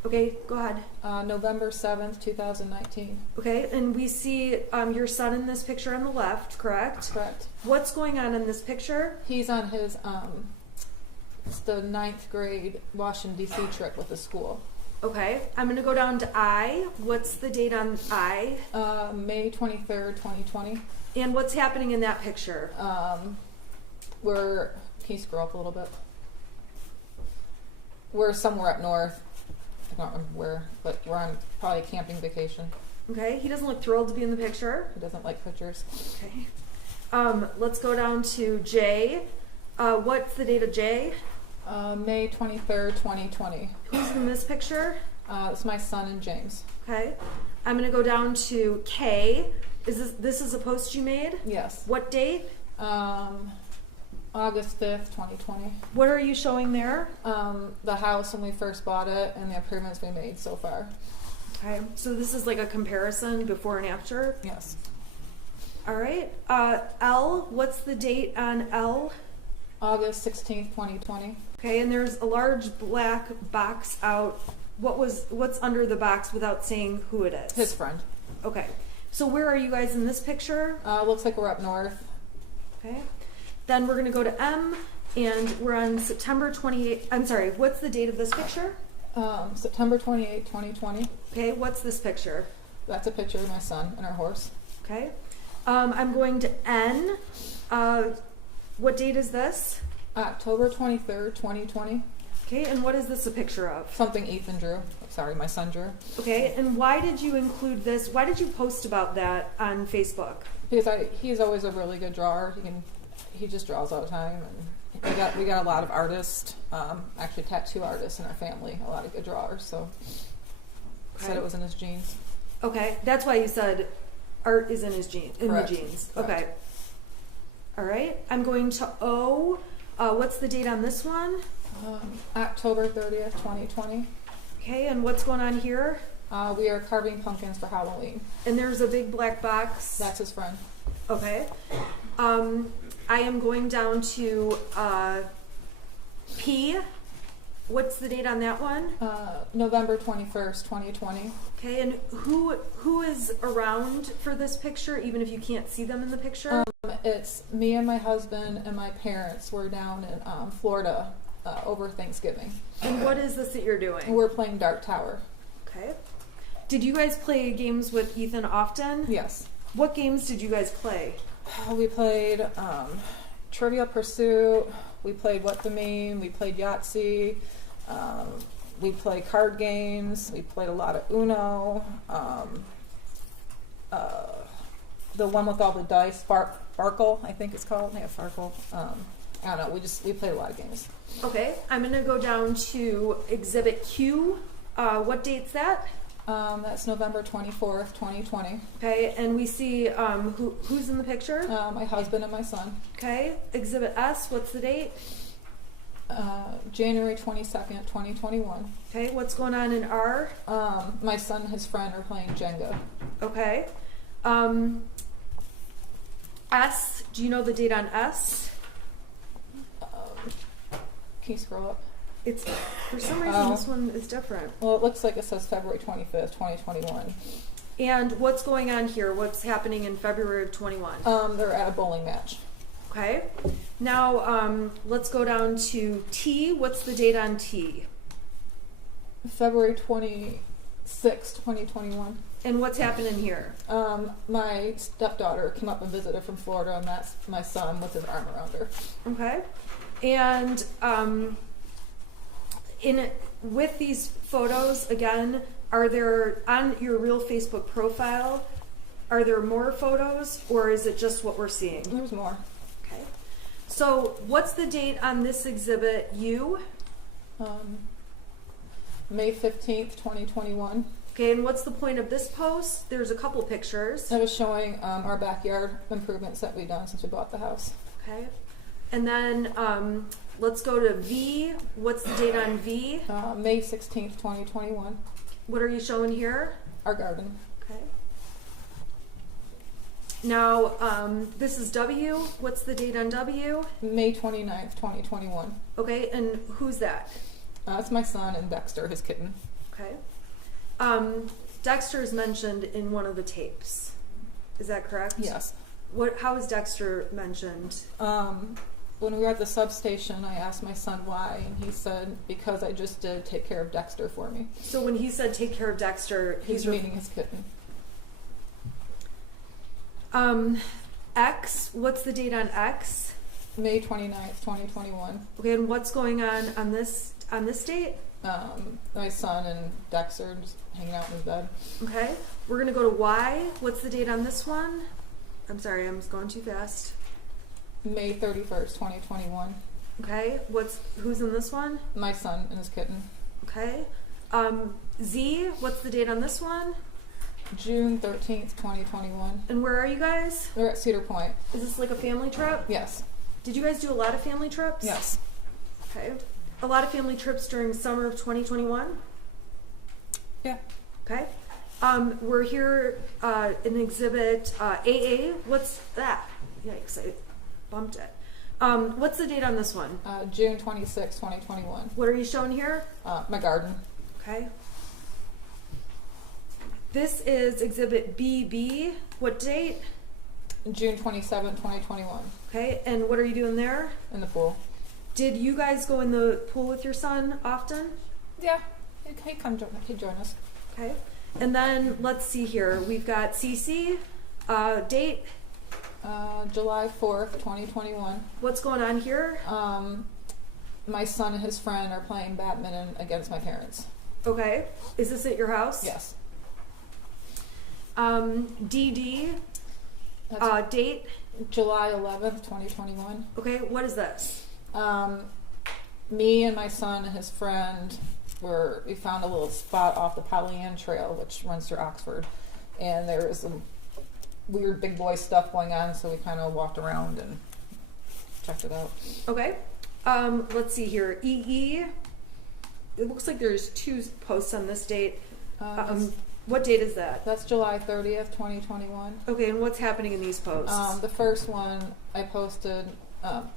Okay, go ahead. November 7th, 2019. Okay, and we see your son in this picture on the left, correct? Correct. What's going on in this picture? He's on his it's the 9th grade Washington D.C. trip with the school. Okay, I'm gonna go down to I. What's the date on I? May 23rd, 2020. And what's happening in that picture? Can you scroll up a little bit? We're somewhere up north. I don't remember where, but we're on probably a camping vacation. Okay, he doesn't look thrilled to be in the picture. He doesn't like pictures. Okay. Let's go down to J. What's the date of J? May 23rd, 2020. Who's in this picture? It's my son and James. Okay. I'm gonna go down to K. This is a post you made? Yes. What date? August 5th, 2020. What are you showing there? The house when we first bought it and the improvements we made so far. Okay, so this is like a comparison before and after? Yes. All right. L, what's the date on L? August 16th, 2020. Okay, and there's a large black box out. What's under the box without saying who it is? His friend. Okay. So where are you guys in this picture? Looks like we're up north. Okay. Then we're going to go to M, and we're on September 28th. I'm sorry, what's the date of this picture? September 28th, 2020. Okay, what's this picture? That's a picture of my son and our horse. Okay. I'm going to N. What date is this? October 23rd, 2020. Okay, and what is this a picture of? Something Ethan drew. Sorry, my son drew. Okay, and why did you include this? Why did you post about that on Facebook? Because he's always a really good drawer. He just draws all the time, and we got a lot of artists, actually tattoo artists in our family, a lot of good drawers. So said it was in his genes. Okay, that's why you said art is in his Correct. the genes. Correct. Okay. All right, I'm going to O. What's the date on this one? October 30th, 2020. Okay, and what's going on here? We are carving pumpkins for Halloween. And there's a big black box. That's his friend. Okay. I am going down to P. What's the date on that one? November 21st, 2020. Okay, and who is around for this picture, even if you can't see them in the picture? It's me and my husband and my parents. We're down in Florida over Thanksgiving. And what is this that you're doing? We're playing Dark Tower. Okay. Did you guys play games with Ethan often? Yes. What games did you guys play? We played Trivial Pursuit. We played What the Meme. We played Yahtzee. We play card games. We played a lot of Uno. The one with all the dice, Farkle, I think it's called. Yeah, Farkle. I don't know. We played a lot of games. Okay, I'm gonna go down to Exhibit Q. What date's that? That's November 24th, 2020. Okay, and we see who's in the picture? My husband and my son. Okay, Exhibit S. What's the date? January 22nd, 2021. Okay, what's going on in R? My son and his friend are playing Jenga. Okay. S. Do you know the date on S? Can you scroll up? It's for some reason this one is different. Well, it looks like it says February 25th, 2021. And what's going on here? What's happening in February of 21? They're at a bowling match. Okay. Now let's go down to T. What's the date on T? February 26th, 2021. And what's happening here? My stepdaughter came up and visited from Florida, and that's my son with his arm around her. Okay. And with these photos, again, are there, on your real Facebook profile, are there more photos, or is it just what we're seeing? There's more. Okay. So what's the date on this exhibit U? May 15th, 2021. Okay, and what's the point of this post? There's a couple pictures. I was showing our backyard improvements that we've done since we bought the house. Okay. And then let's go to V. What's the date on V? May 16th, 2021. What are you showing here? Our garden. Okay. Now, this is W. What's the date on W? May 29th, 2021. Okay, and who's that? That's my son and Dexter, his kitten. Okay. Dexter is mentioned in one of the tapes. Is that correct? Yes. How is Dexter mentioned? When we were at the substation, I asked my son why, and he said, because I just did take care of Dexter for me. So when he said take care of Dexter, He's meaning his kitten. X, what's the date on X? May 29th, 2021. Okay, and what's going on this date? My son and Dexter just hanging out in his bed. Okay, we're gonna go to Y. What's the date on this one? I'm sorry, I'm going too fast. May 31st, 2021. Okay, who's in this one? My son and his kitten. Okay. Z, what's the date on this one? June 13th, 2021. And where are you guys? We're at Cedar Point. Is this like a family trip? Yes. Did you guys do a lot of family trips? Yes. Okay. A lot of family trips during summer of 2021? Yeah. Okay. We're here in exhibit AA. What's that? Yikes, I bumped it. What's the date on this one? June 26th, 2021. What are you showing here? My garden. Okay. This is exhibit BB. What date? June 27th, 2021. Okay, and what are you doing there? In the pool. Did you guys go in the pool with your son often? Yeah. He'd join us. Okay. And then let's see here. We've got CC. Date? July 4th, 2021. What's going on here? My son and his friend are playing badminton against my parents. Okay. Is this at your house? Yes. DD. Date? July 11th, 2021. Okay, what is this? Me and my son and his friend we found a little spot off the Pollyant Trail, which runs through Oxford, and there was some weird big boy stuff going on, so we kind of walked around and checked it out. Okay. Let's see here. EE. It looks like there's two posts on this date. What date is that? That's July 30th, 2021. Okay, and what's happening in these posts? The first one I posted,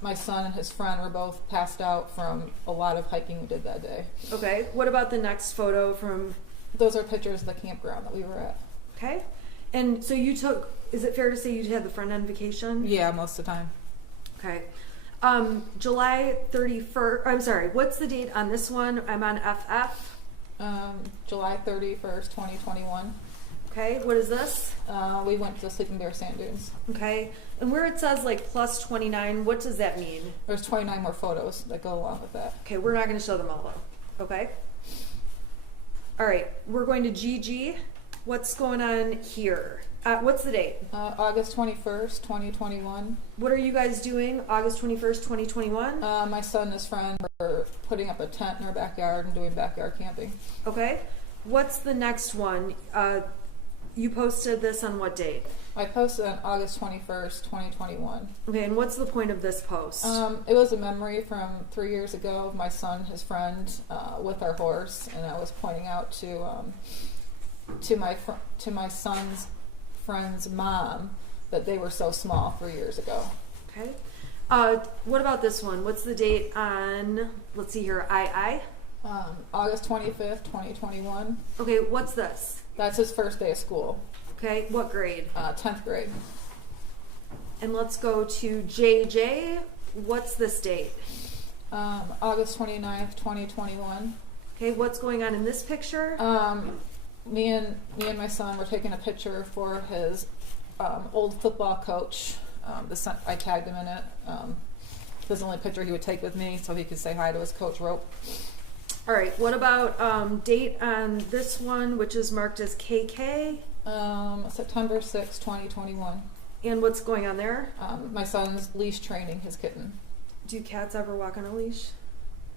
my son and his friend were both passed out from a lot of hiking we did that day. Okay, what about the next photo from... Those are pictures of the campground that we were at. Okay, and so you took, is it fair to say you had the friend on vacation? Yeah, most of the time. Okay. July 31st, I'm sorry, what's the date on this one? I'm on FF. July 31st, 2021. Okay, what is this? We went to the Sleeping Bear Sand Dunes. Okay, and where it says like plus 29, what does that mean? There's 29 more photos that go along with that. Okay, we're not going to show them all though. Okay. All right, we're going to GG. What's going on here? What's the date? August 21st, 2021. What are you guys doing August 21st, 2021? My son and his friend were putting up a tent in our backyard and doing backyard camping. Okay. What's the next one? You posted this on what date? I posted on August 21st, 2021. Okay, and what's the point of this post? It was a memory from 3 years ago of my son, his friend, with our horse, and I was pointing out to my son's friend's mom that they were so small 3 years ago. Okay. What about this one? What's the date on, let's see here, August 25th, 2021. Okay, what's this? That's his first day of school. Okay, what grade? 10th grade. And let's go to JJ. What's this date? August 29th, 2021. Okay, what's going on in this picture? Me and my son were taking a picture for his old football coach. I tagged him in it. This is the only picture he would take with me, so he could say hi to his coach, Rope. All right. What about date on this one, which is marked as KK? September 6th, 2021. And what's going on there? My son's leash training his kitten. Do cats ever walk on a leash?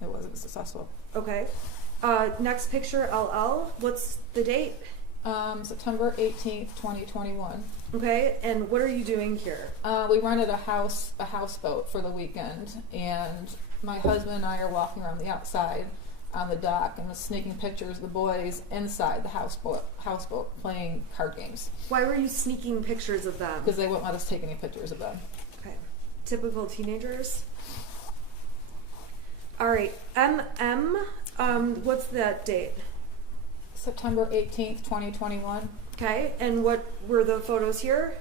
It wasn't successful. Okay. Next picture, LL. What's the date? September 18th, 2021. Okay, and what are you doing here? We rented a houseboat for the weekend, and my husband and I are walking around the outside on the dock and was sneaking pictures of the boys inside the houseboat playing card games. Why were you sneaking pictures of them? Because they wouldn't let us take any pictures of them. Okay. Typical teenagers. All right, what's that date? September 18th, 2021. Okay, and what were the photos here?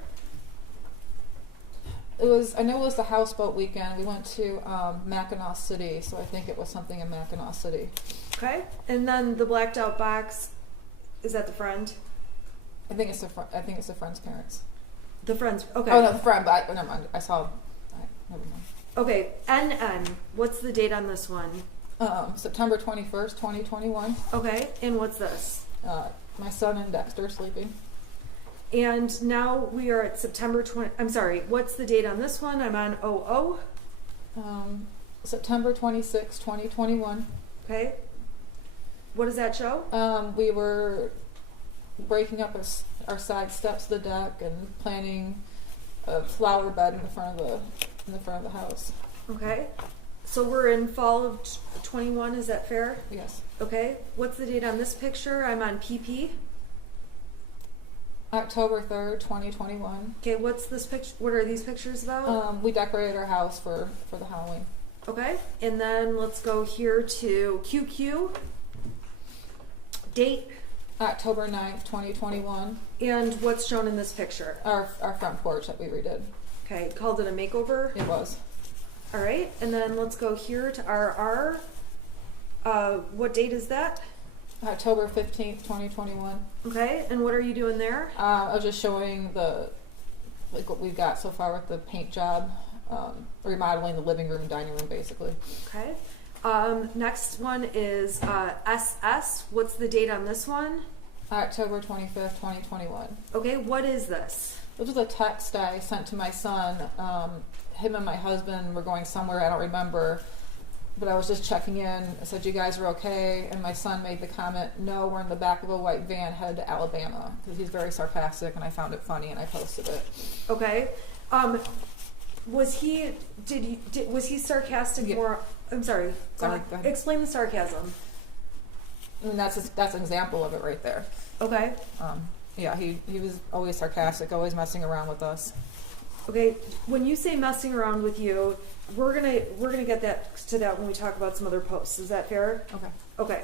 I know it was the houseboat weekend. We went to Mackinac City, so I think it was something in Mackinac City. Okay, and then the blacked out box, is that the friend? I think it's the friend's parents. The friend's, okay. Oh no, the friend. But never mind. Never mind. Okay, NN. What's the date on this one? September 21st, 2021. Okay, and what's this? My son and Dexter sleeping. And now we are at September 20. I'm sorry. What's the date on this one? I'm on 00. September 26th, 2021. Okay. What does that show? We were breaking up our side steps of the deck and planting a flower bed in the front of the house. Okay. So we're in fall of 21. Is that fair? Yes. Okay. What's the date on this picture? I'm on PP. October 3rd, 2021. Okay. What's this picture? What are these pictures about? We decorated our house for the Halloween. Okay. And then let's go here to QQ. Date. October 9th, 2021. And what's shown in this picture? Our front porch that we redid. Okay. Called it a makeover? It was. All right. And then let's go here to RR. What date is that? October 15th, 2021. Okay. And what are you doing there? I was just showing what we've got so far with the paint job, remodeling the living room and dining room, basically. Okay. Next one is SS. What's the date on this one? October 25th, 2021. Okay. What is this? This was a text I sent to my son. Him and my husband were going somewhere, I don't remember, but I was just checking in. I said, you guys are okay? And my son made the comment, no, we're in the back of a white van headed to Alabama, because he's very sarcastic, and I found it funny and I posted it. Okay. Was he sarcastic? Yeah. Or I'm sorry. Sorry, go ahead. Explain the sarcasm. I mean, that's an example of it right there. Okay. Yeah, he was always sarcastic, always messing around with us. Okay. When you say messing around with you, we're gonna get to that when we talk about some other posts. Is that fair? Okay. Okay.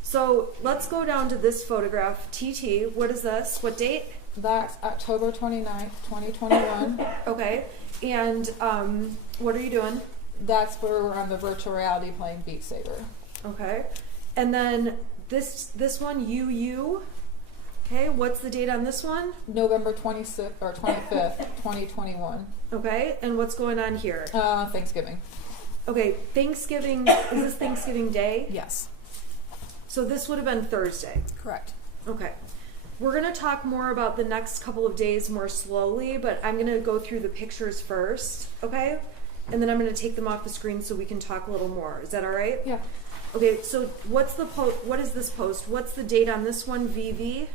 So let's go down to this photograph. TT. What is this? What date? That's October 29th, 2021. Okay. And what are you doing? That's where we're on the virtual reality playing Beat Saber. Okay. And then this one, UU. Okay, what's the date on this one? November 26th or 25th, 2021. Okay, and what's going on here? Thanksgiving. Okay, Thanksgiving, is this Thanksgiving Day? Yes. So this would have been Thursday. Correct. Okay. We're going to talk more about the next couple of days more slowly, but I'm going to go through the pictures first, okay? And then I'm going to take them off the screen so we can talk a little more. Is that all right? Yeah. Okay, so what is this post? What's the date on this one, VV?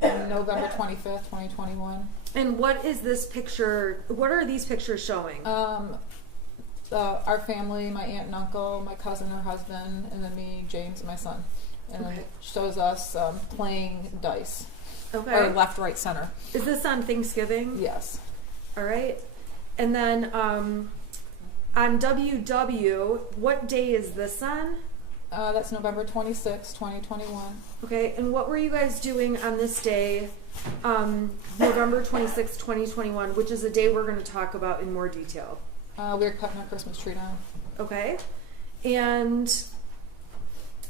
November 25th, 2021. And what is this picture? What are these pictures showing? Our family, my aunt and uncle, my cousin, her husband, and then me, James, and my son. And Okay. it shows us playing dice. Okay. Or left, right, center. Is this on Thanksgiving? Yes. All right. And then on WW, what day is this on? That's November 26th, 2021. Okay, and what were you guys doing on this day, November 26th, 2021, which is a day we're going to talk about in more detail? We were cutting our Christmas tree down. Okay. And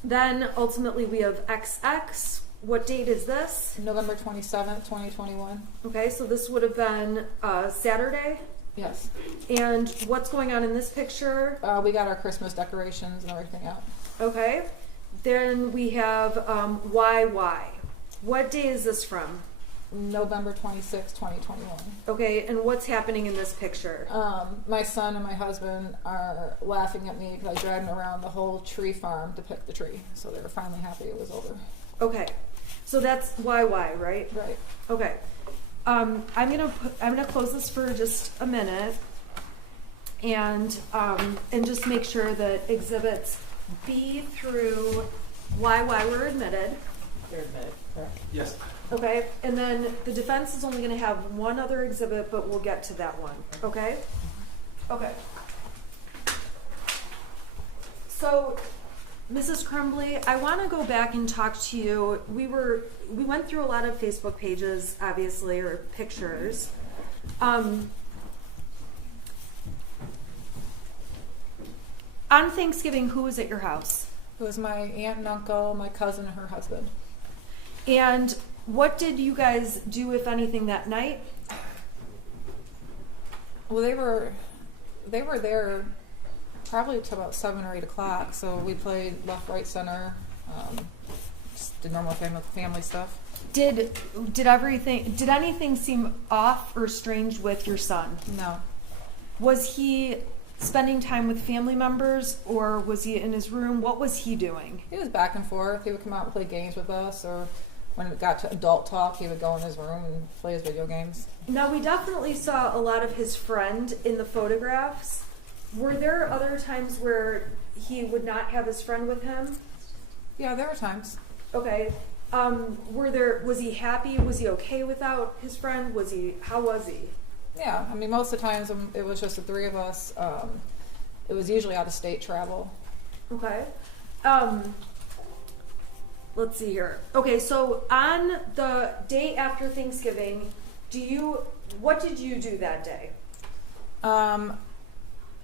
then ultimately we have XX. What date is this? November 27th, 2021. Okay, so this would have been Saturday. Yes. And what's going on in this picture? We got our Christmas decorations and everything out. Okay. Then we have YY. What day is this from? November 26, 2021. Okay, and what's happening in this picture? My son and my husband are laughing at me because I dragged them around the whole tree farm to pick the tree. So they were finally happy it was over. Okay, so that's YY, right? Right. Okay. I'm gonna close this for just a minute, and just make sure that exhibits B through YY were admitted. They're admitted, correct? Yes. Okay, and then the defense is only gonna have one other exhibit, but we'll get to that one. Okay. Okay. So, Mrs. Crumbley, I want to go back and talk to you. We went through a lot of Facebook pages, obviously, or pictures. On Thanksgiving, who was at your house? It was my aunt and uncle, my cousin, and her husband. And what did you guys do, if anything, that night? Well, they were there probably till about 7 or 8 o'clock. So we played left, right, center, just did normal family stuff. Did anything seem off or strange with your son? No. Was he spending time with family members, or was he in his room? What was he doing? He was back and forth. He would come out and play games with us, or when it got to adult talk, he would go in his room and play his video games. Now, we definitely saw a lot of his friend in the photographs. Were there other times where he would not have his friend with him? Yeah, there were times. Okay. Was he happy? Was he okay without his friend? How was he? Yeah, I mean, most of the times it was just the three of us. It was usually out of state travel. Okay. Let's see here. Okay, so on the day after Thanksgiving, what did you do that day?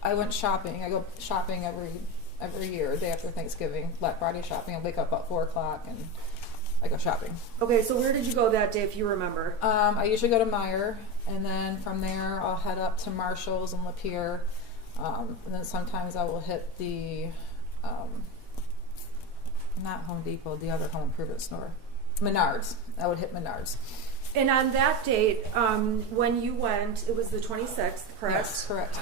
I went shopping. I go shopping every year, day after Thanksgiving, Black Friday shopping. I wake up about 4 o'clock and I go shopping. Okay, so where did you go that day, if you remember? I usually go to Meijer, and then from there I'll head up to Marshall's and Lapeer, and then sometimes I will hit the not Home Depot, the other home improvement store, Menards. I would hit Menards. And on that date, when you went, it was the 26th, correct? Yes, correct.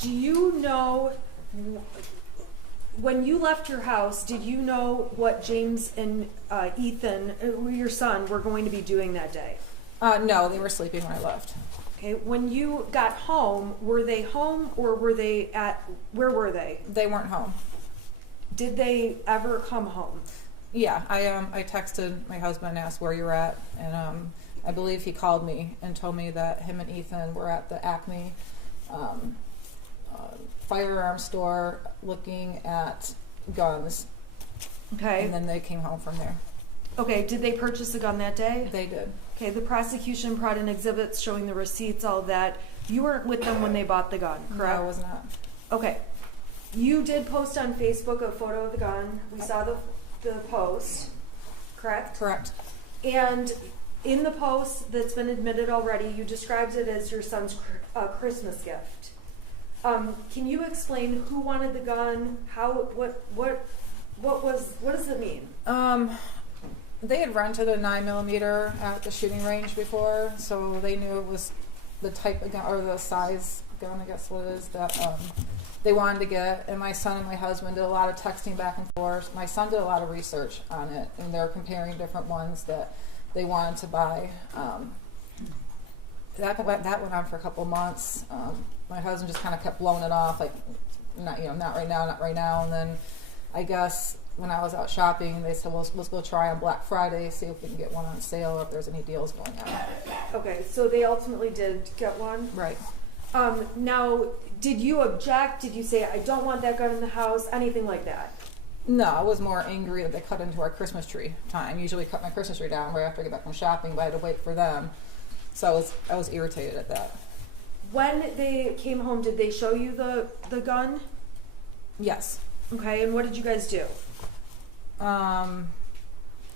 Do you know, when you left your house, did you know what James and Ethan, your son, were going to be doing that day? No, they were sleeping when I left. Okay, when you got home, were they home, or were they where were they? They weren't home. Did they ever come home? Yeah, I texted my husband and asked where you're at, and I believe he called me and told me that him and Ethan were at the Acme firearm store looking at guns. Okay. And then they came home from there. Okay, did they purchase a gun that day? They did. Okay, the prosecution brought in exhibits showing the receipts, all that. You weren't with them when they bought the gun, correct? No, I was not. Okay. You did post on Facebook a photo of the gun. We saw the post, correct? Correct. And in the post that's been admitted already, you described it as your son's Christmas gift. Can you explain who wanted the gun? What does it mean? They had rented a 9mm at the shooting range before, so they knew it was the type of gun, or the size gun, I guess what it is, that they wanted to get. And my son and my husband did a lot of texting back and forth. My son did a lot of research on it, and they're comparing different ones that they wanted to buy. That went on for a couple months. My husband just kind of kept blowing it off, like, not right now. And then I guess when I was out shopping, they said, well, let's go try on Black Friday, see if we can get one on sale, or if there's any deals going on. Okay, so they ultimately did get one? Right. Now, did you object? Did you say, I don't want that gun in the house? Anything like that? No, I was more angry that they cut into our Christmas tree time. Usually cut my Christmas tree down right after I get back from shopping, but I had to wait for them. So I was irritated at that. When they came home, did they show you the gun? Yes. Okay, and what did you guys do?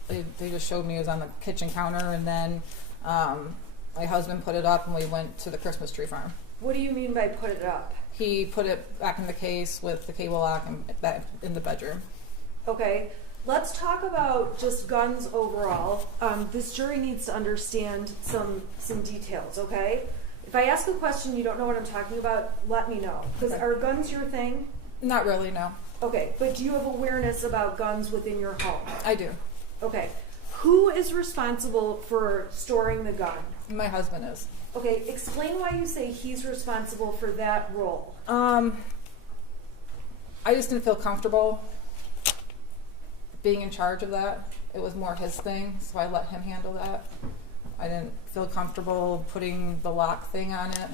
They just showed me it was on the kitchen counter, and then my husband put it up, and we went to the Christmas tree farm. What do you mean by put it up? He put it back in the case with the cable lock and back in the bedroom. Okay. let's talk about just guns overall. This jury needs to understand some details, okay? If I ask a question you don't know what I'm talking about, let me know. Because Okay. are guns your thing? Not really, no. Okay, but do you have awareness about guns within your home? I do. Okay. Who is responsible for storing the gun? My husband is. Okay, explain why you say he's responsible for that role. I just didn't feel comfortable being in charge of that. It was more his thing, so I let him handle that. I didn't feel comfortable putting the lock thing on it.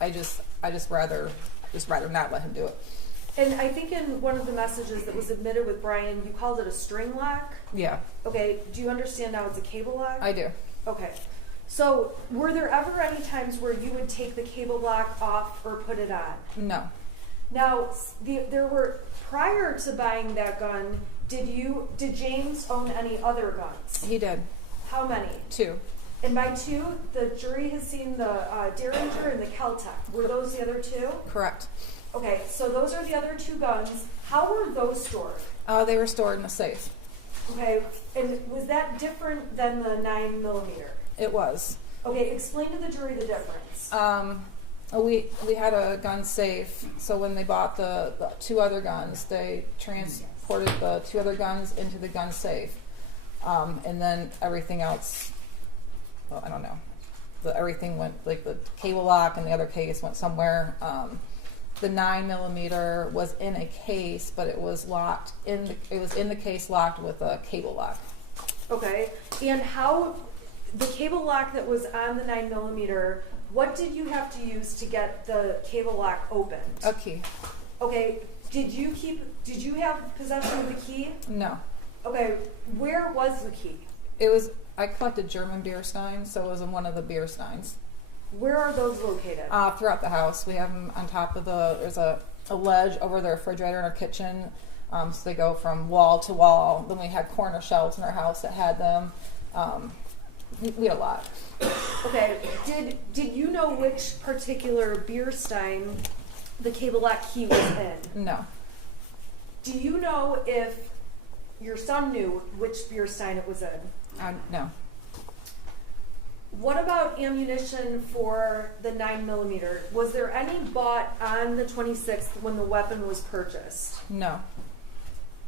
I just rather not let him do it. And I think in one of the messages that was admitted with Brian, you called it a string lock. Yeah, Okay, do you understand now it's a cable lock? I do. Okay. So, were there ever any times where you would take the cable lock off or put it on? No, Now, there were, prior to buying that gun, did James own any other guns? he did. How many? 2. And by 2, the jury has seen the Derringer and the Kel-Tec. Were those the other 2? Correct. Okay, so those are the other 2 guns. How were those stored? They were stored in a safe. Okay, and was that different than the 9mm? It was. Okay, explain to the jury the difference. We had a gun safe, so when they bought the 2 other guns, they transported the 2 other guns into the gun safe. And then everything else, well, I don't know. Everything went, like the cable lock and the other case went somewhere. The 9mm was in a case, but it was locked it was in the case locked with a cable lock. Okay, and how, the cable lock that was on the 9mm, what did you have to use to get the cable lock opened? A key. Okay, did you have possession of the key? No. Okay, where was the key? I collected German beer steins, so it was in one of the beer steins. Where are those located? Throughout the house. We have them on top of there's a ledge over the refrigerator in our kitchen. So they go from wall to wall. Then we had corner shelves in our house that had them. We had a lot. Okay, did you know which particular beer stein the cable lock key was in? No. Do you know if your son knew which beer stein it was in? No. What about ammunition for the 9mm? Was there any bought on the 26th when the weapon was purchased? No.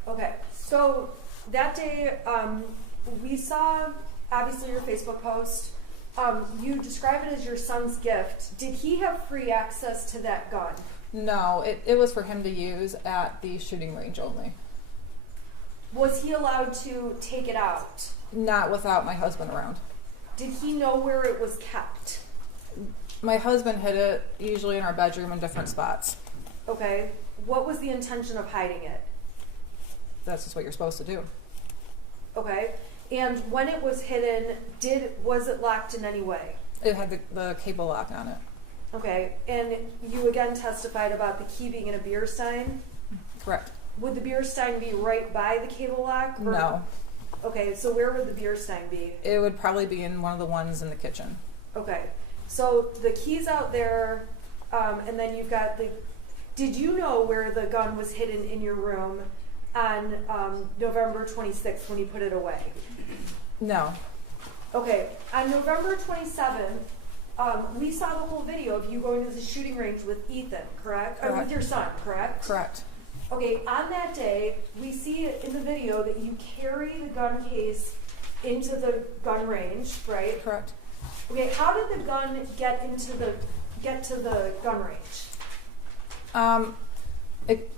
Okay, so that day we saw, obviously, your Facebook post. You describe it as your son's gift. Did he have free access to that gun? No, it was for him to use at the shooting range only. Was he allowed to take it out? Not without my husband around. Did he know where it was kept? My husband hid it usually in our bedroom in different spots. Okay. What was the intention of hiding it? That's just what you're supposed to do. Okay. And when it was hidden, was it locked in any way? It had the cable lock on it. Okay. And you again testified about the key being in a beer stein? Correct. Would the beer stein be right by the cable lock? Or? No. Okay, so where would the beer stein be? It would probably be in one of the ones in the kitchen. Okay, so the key's out there, and then you've got did you know where the gun was hidden in your room on November 26th when you put it away? No. Okay, on November 27th, we saw the whole video of you going to the shooting range with Ethan, correct? Or with your son, correct? Correct. Okay, on that day, we see in the video that you carry the gun case into the gun range, right? Correct. Okay, how did the gun get to the gun range?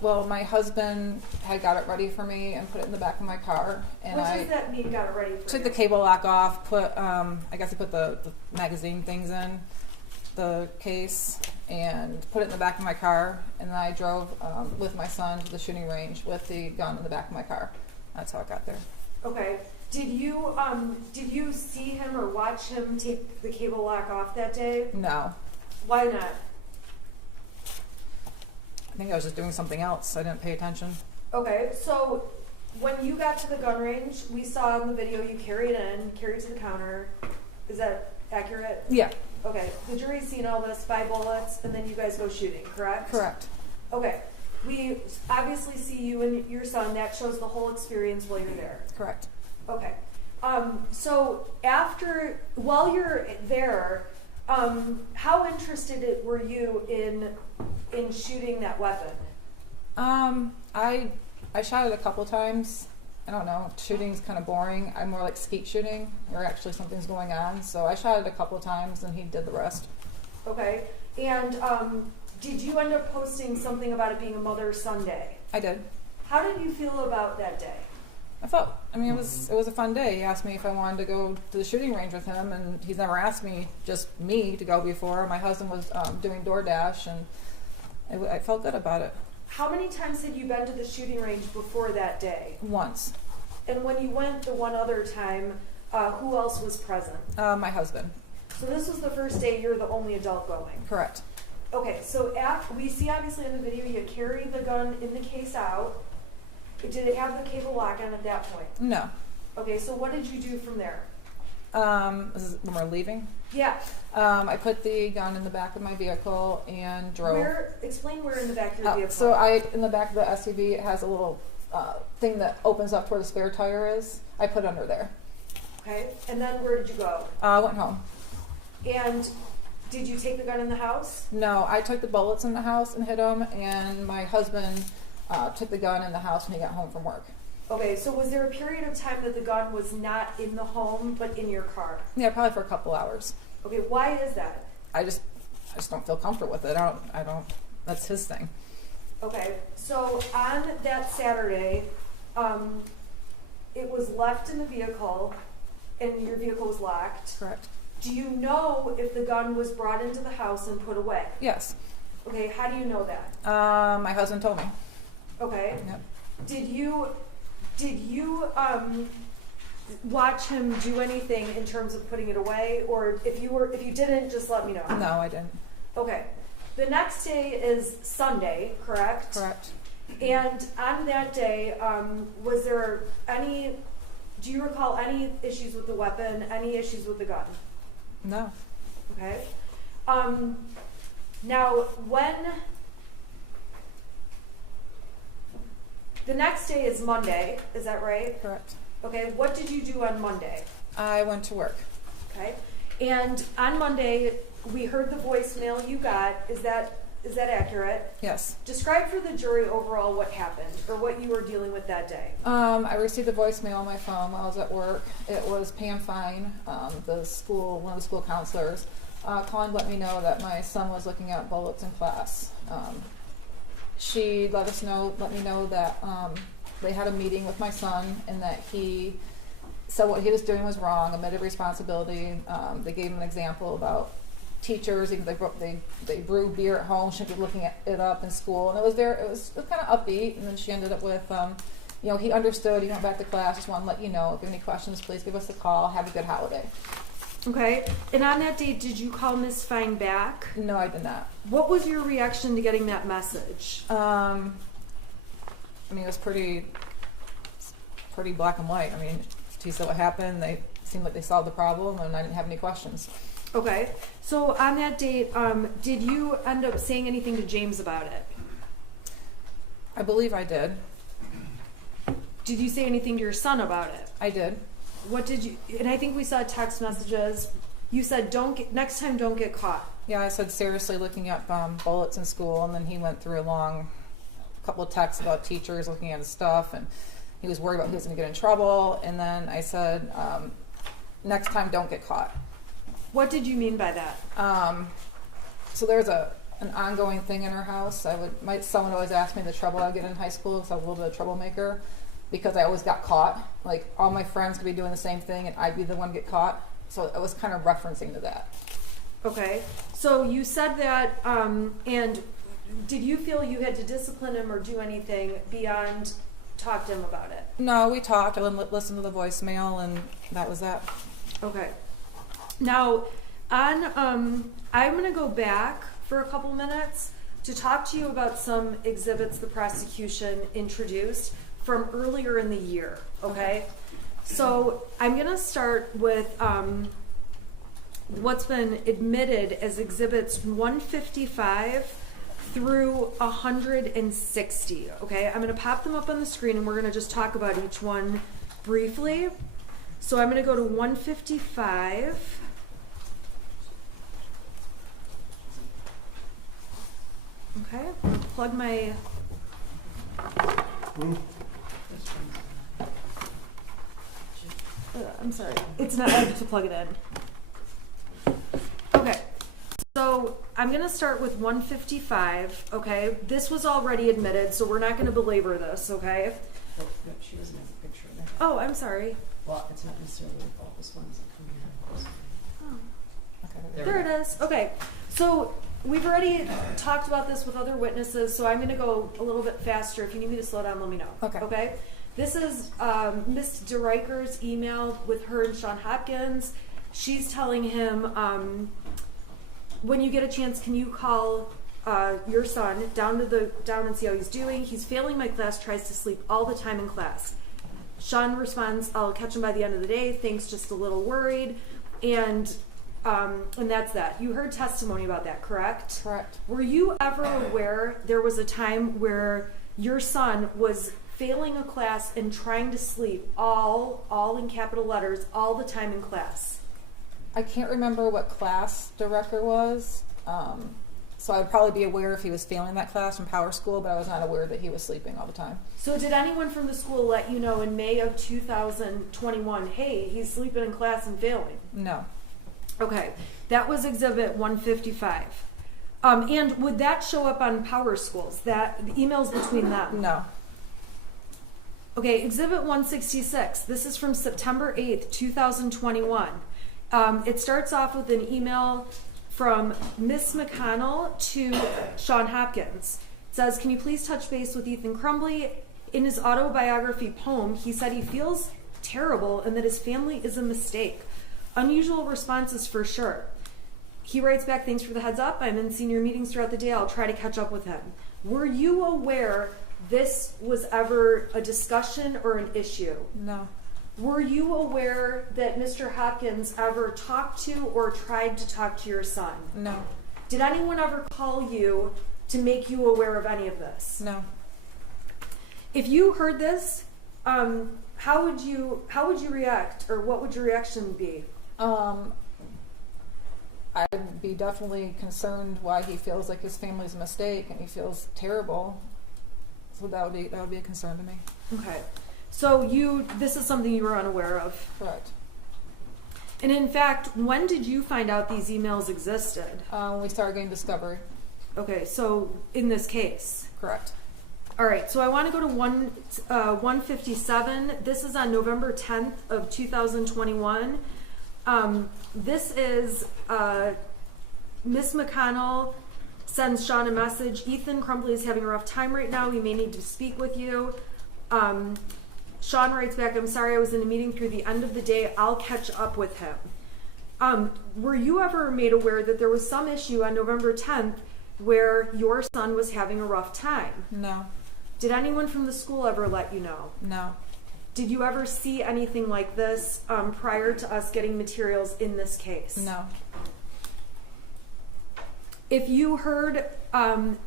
Well, my husband had got it ready for me and put it in the back of my car, and What does that mean? Got it ready for took you? the cable lock off. I guess I put the magazine things in the case and put it in the back of my car, and then I drove with my son to the shooting range with the gun in the back of my car. That's how it got there. Okay. Did you see him or watch him take the cable lock off that day? No. Why not? I think I was just doing something else. I didn't pay attention. Okay, so when you got to the gun range, we saw in the video you carry it to the counter. Is that accurate? Yeah. Okay, the jury's seen all this, 5 bullets, and then you guys go shooting, correct? Correct. Okay, We obviously see you and your son. That shows the whole experience while you're there. Correct. Okay. So while you're there, how interested were you in shooting that weapon? I shot it a couple times. I don't know. Shooting's kind of boring. I'm more like skeet shooting, where actually something's going on. So I shot it a couple times, and he did the rest. Okay. And did you end up posting something about it being a Mother's-Son Day? I did. How did you feel about that day? It was a fun day. He asked me if I wanted to go to the shooting range with him, and he's never asked me, just me, to go before. My husband was doing DoorDash, and I felt good about it. How many times had you been to the shooting range before that day? Once. And when you went the one other time, who else was present? My husband. So this was the first day you're the only adult going? Correct. Okay, so we see obviously in the video you carry the gun in the case out. Did it have the cable lock on at that point? No. Okay, so what did you do from there? This is when we're leaving? Yeah. I put the gun in the back of my vehicle and drove. Explain where in the back of your vehicle. So in the back of the SUV, it has a little thing that opens up where the spare tire is. I put it under there. Okay, and then where did you go? I went home. And did you take the gun in the house? No, I took the bullets in the house and hid them, and my husband took the gun in the house when he got home from work. Okay, so was there a period of time that the gun was not in the home but in your car? Yeah, probably for a couple hours. Okay, why is that? I just don't feel comfortable with it. I don't. That's his thing. Okay, so on that Saturday, it was left in the vehicle, and your vehicle was locked. Correct. Do you know if the gun was brought into the house and put away? Yes. Okay, how do you know that? My husband told me. Okay. Yep. Did you watch him do anything in terms of putting it away, or if you didn't, just let me know. No, I didn't. Okay. The next day is Sunday, correct? Correct. And on that day, was there do you recall any issues with the weapon, any issues with the gun? No. Okay. Now, the next day is Monday, is that right? Correct. Okay, what did you do on Monday? I went to work. Okay. And on Monday, we heard the voicemail you got. Is that accurate? Yes. Describe for the jury overall what happened or what you were dealing with that day. I received a voicemail on my phone while I was at work. It was Pam Fine, one of the school counselors, calling to let me know that my son was looking at bullets in class. She let me know that they had a meeting with my son and that he said what he was doing was wrong, admitted responsibility. They gave him an example about teachers, they brew beer at home, shouldn't be looking it up in school, and it was kind of upbeat. And then she ended up with, he understood, he went back to class, just want to let you know, if you have any questions, please give us a call, have a good holiday. Okay. And on that day, did you call Miss Fine back? No, I did not. What was your reaction to getting that message? It was pretty black and white. She said what happened, they seemed like they solved the problem, and I didn't have any questions. Okay. So on that date, did you end up saying anything to James about it? I believe I did. Did you say anything to your son about it? I did. What did you? And I think we saw text messages. You said, next time, don't get caught. Yeah, I said seriously looking at bullets in school, and then he went through a couple of texts about teachers looking at his stuff, and he was worried about who was going to get in trouble. And then I said, next time, don't get caught. What did you mean by that? So there's an ongoing thing in our house. My son would always ask me the trouble I get in high school because I was a little bit of a troublemaker, because I always got caught. Like, all my friends could be doing the same thing, and I'd be the one to get caught. So I was kind of referencing to that. Okay. So you said that, and did you feel you had to discipline him or do anything beyond talk to him about it? No, we talked. I listened to the voicemail, and that was that. Okay. Now, I'm going to go back for a couple minutes to talk to you about some exhibits the prosecution introduced from earlier in the year, okay? So I'm going to start with what's been admitted as exhibits 155 through 160, okay? I'm going to pop them up on the screen and we're going to just talk about each one briefly. So I'm going to go to 155. Okay, I'm going to plug my... I'm sorry, it's not, I have to plug it in. Okay, so I'm going to start with 155, okay? This was already admitted, so we're not going to belabor this, okay? Oh, no, she doesn't have a picture of that. Oh, I'm sorry. Well, it's not necessarily all this ones that come here. Oh. There it is. Okay, so we've already talked about this with other witnesses, so I'm going to go a little bit faster. If you need me to slow down, let me know. Okay. Okay? This is Miss DeRiker's email with her and Sean Hopkins. She's telling him, when you get a chance, can you call your son down and see how he's doing? He's failing my class, tries to sleep all the time in class. Sean responds, I'll catch him by the end of the day. Thanks, just a little worried. And that's that. You heard testimony about that, correct? Correct. Were you ever aware there was a time where your son was failing a class and trying to sleep all in capital letters all the time in class? I can't remember what class director was, so I'd probably be aware if he was failing that class in Power School, but I was not aware that he was sleeping all the time. So did anyone from the school let you know in May of 2021, hey, he's sleeping in class and failing? No. Okay, that was Exhibit 155. And would that show up on Power Schools, the emails between them? No. Okay, Exhibit 166. This is from September 8th, 2021. It starts off with an email from Miss McConnell to Sean Hopkins. It says, can you please touch base with Ethan Crumbley? In his autobiography poem, he said he feels terrible and that his family is a mistake. Unusual responses for sure. He writes back, thanks for the heads up. I'm in senior meetings throughout the day. I'll try to catch up with him. Were you aware this was ever a discussion or an issue? No. Were you aware that Mr. Hopkins ever talked to or tried to talk to your son? No. Did anyone ever call you to make you aware of any of this? No. If you heard this, how would you react, or what would your reaction be? I'd be definitely concerned why he feels like his family's a mistake and he feels terrible. So that would be a concern to me. Okay. So this is something you were unaware of. Correct. And in fact, when did you find out these emails existed? When we started getting discovery. Okay, so in this case. Correct. All right, so I want to go to 157. This is on November 10th of 2021. This is Miss McConnell sends Sean a message. Ethan Crumbley is having a rough time right now. He may need to speak with you. Sean writes back, I'm sorry I was in a meeting through the end of the day. I'll catch up with him. Were you ever made aware that there was some issue on November 10th where your son was having a rough time? No. Did anyone from the school ever let you know? No. Did you ever see anything like this prior to us getting materials in this case? No. If you heard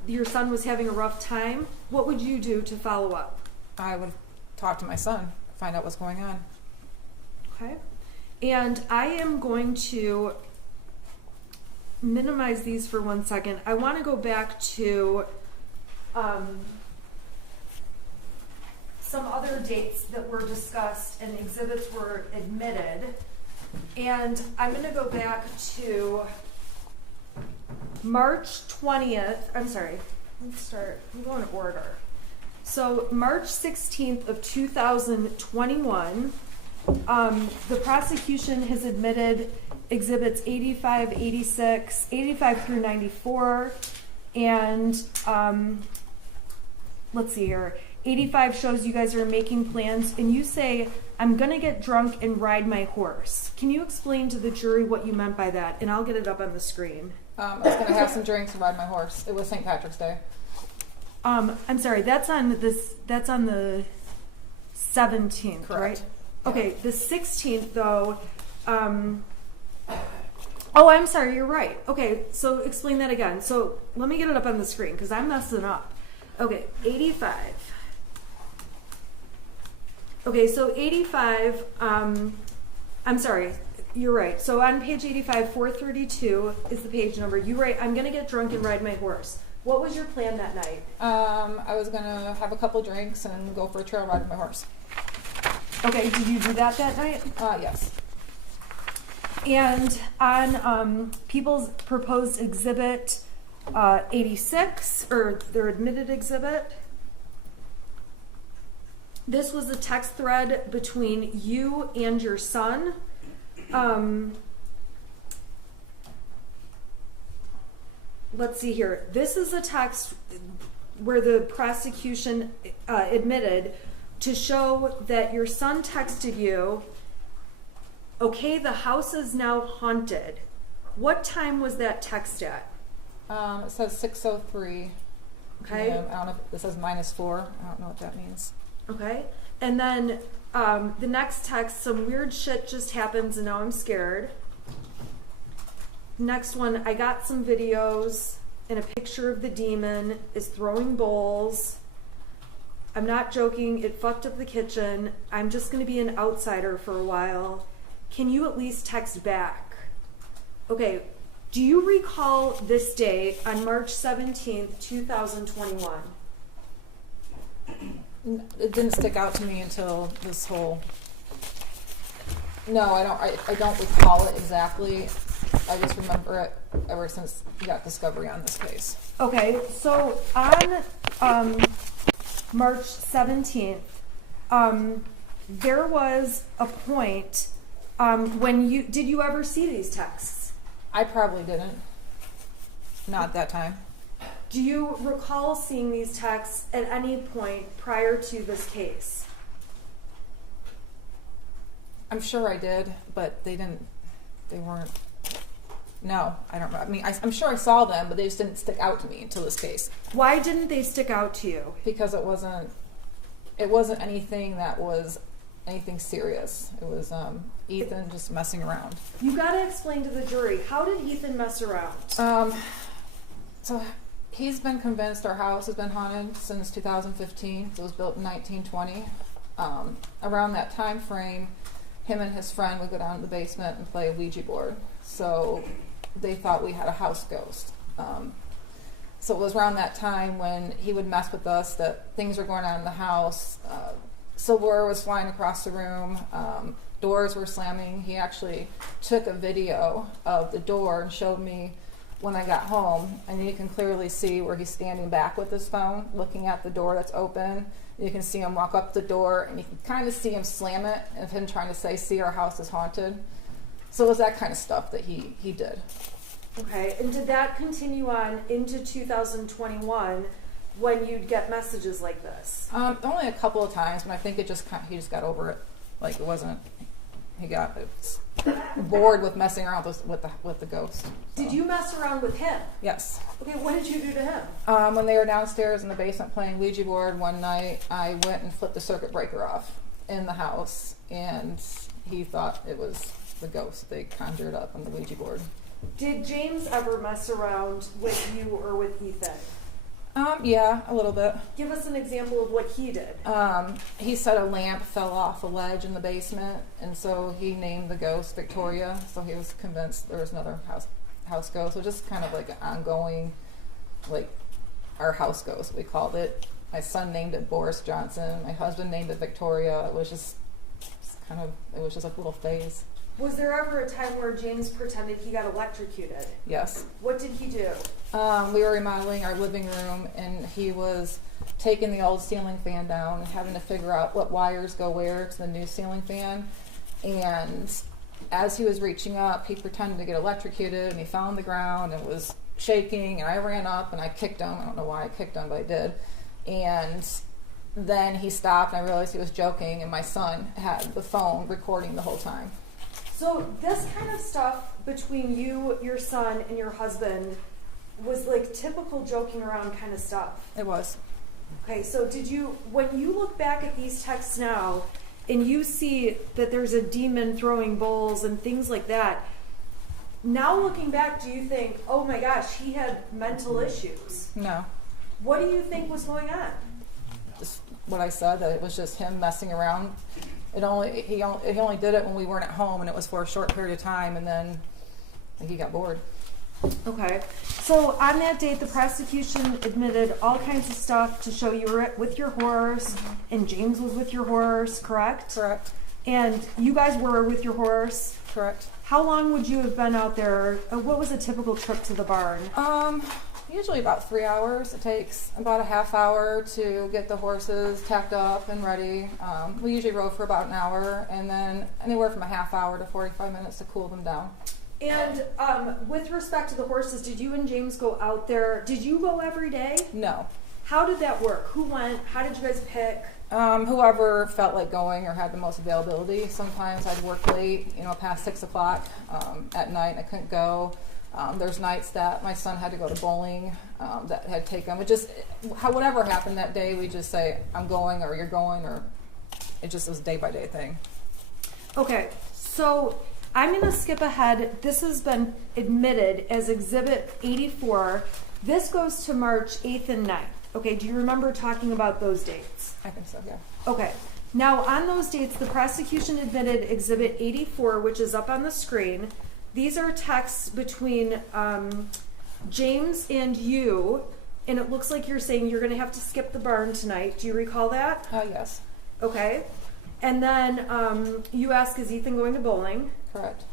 your son was having a rough time, what would you do to follow up? I would talk to my son, find out what's going on. Okay. And I am going to minimize these for 1 second. I want to go back to some other dates that were discussed and exhibits were admitted. And I'm going to go back to March 20th. I'm sorry. Let's go in order. So March 16th of 2021, the prosecution has admitted exhibits 85, 86, 85 through 94, and let's see here. 85 shows you guys are making plans, and you say, I'm going to get drunk and ride my horse. Can you explain to the jury what you meant by that? And I'll get it up on the screen. I was going to have some drinks and ride my horse. It was St. Patrick's Day. I'm sorry, that's on the 17th, Correct. right? Okay, the 16th, though, Oh, I'm sorry, you're right. Okay, so explain that again. So let me get it up on the screen because I'm messing up. Okay, 85. Okay, so 85, I'm sorry, you're right. So on page 85, 432 is the page number. You write, I'm going to get drunk and ride my horse. What was your plan that night? I was gonna have a couple drinks and go for a trail ride with my horse. Okay, did you do that night? Yes. And on people's proposed exhibit 86, or their admitted exhibit, this was a text thread between you and your son. Let's see here. This is a text where the prosecution admitted to show that your son texted you, okay, the house is now haunted. What time was that text at? It says 6:03. Okay. I don't know if this says -4. I don't know what that means. Okay. And then the next text, some weird shit just happens and now I'm scared. Next one, I got some videos and a picture of the demon is throwing bowls. I'm not joking, it fucked up the kitchen. I'm just going to be an outsider for a while. Can you at least text back? Okay, do you recall this date on March 17th, 2021? It didn't stick out to me until this whole. No, I don't recall it exactly. I just remember it ever since we got discovery on this case. Okay, so on March 17th, there was a point when did you ever see these texts? I probably didn't. Not at that time. Do you recall seeing these texts at any point prior to this case? I'm sure I did, but they weren't. No, I don't remember. I mean, I'm sure I saw them, but they just didn't stick out to me until this case. Why didn't they stick out to you? Because it wasn't anything that was anything serious. It was Ethan just messing around. You gotta explain to the jury, how did Ethan mess around? So he's been convinced our house has been haunted since 2015. It was built in 1920. Around that time frame, him and his friend would go down to the basement and play a Ouija board. So they thought we had a house ghost. So it was around that time when he would mess with us that things were going on in the house. Silverware was flying across the room. Doors were slamming. He actually took a video of the door and showed me when I got home. And you can clearly see where he's standing back with his phone, looking at the door that's open. You can see him walk up the door, and you can kind of see him slam it, of him trying to say, "See, our house is haunted." So it was that kind of stuff that he did. Okay, and did that continue on into 2021 when you'd get messages like this? Only a couple of times, but I think he just got over it. Like it wasn't. He got bored with messing around with the ghost. So. Did you mess around with him? Yes. Okay, what did you do to him? When they were downstairs in the basement playing Ouija board one night, I went and flipped the circuit breaker off in the house, and he thought it was the ghost they conjured up on the Ouija board. Did James ever mess around with you or with Ethan? Yeah, a little bit. Give us an example of what he did. He said a lamp fell off a ledge in the basement, and so he named the ghost Victoria. So he was convinced there was another house ghost. So just kind of like an ongoing, like our house ghost, we called it. My son named it Boris Johnson. My husband named it Victoria. It was just a little phase. Was there ever a time where James pretended he got electrocuted? Yes. What did he do? We were remodeling our living room, and he was taking the old ceiling fan down and having to figure out what wires go where to the new ceiling fan. And as he was reaching up, he pretended to get electrocuted, and he fell on the ground and was shaking, and I ran up and I kicked him. I don't know why I kicked him, but I did. And then he stopped, and I realized he was joking, and my son had the phone recording the whole time. So this kind of stuff between you, your son, and your husband was like typical joking around kind of stuff. It was. Okay, so when you look back at these texts now and you see that there's a demon throwing bowls and things like that, Now looking back, do you think, oh my gosh, he had mental issues? No. What do you think was going on? Just what I said, that it was just him messing around. He only did it when we weren't at home, and it was for a short period of time, and then he got bored. Okay. So on that date, the prosecution admitted all kinds of stuff to show you were with your horse, and James was with your horse, correct? Correct. And you guys were with your horse? Correct. How long would you have been out there? What was a typical trip to the barn? Usually about 3 hours. It takes about a half hour to get the horses tacked up and ready. We usually rode for about an hour, and then anywhere from a half hour to 45 minutes to cool them down. And with respect to the horses, did you and James go out there? Did you go every day? No. How did that work? Who went? How did you guys pick? Whoever felt like going or had the most availability. Sometimes I'd work late, past 6 o'clock at night. I couldn't go. There's nights that my son had to go to bowling that had taken. Whatever happened that day, we just say, I'm going, or you're going, or it just was a day-by-day thing. Okay, so I'm going to skip ahead. This has been admitted as Exhibit 84. This goes to March 8th and 9th. Okay, do you remember talking about those dates? I think so, yeah. Okay. Now, on those dates, the prosecution admitted Exhibit 84, which is up on the screen. These are texts between James and you, and it looks like you're saying you're going to have to skip the barn tonight. Do you recall that? Yes. Okay. And then you ask, is Ethan going to bowling? Correct.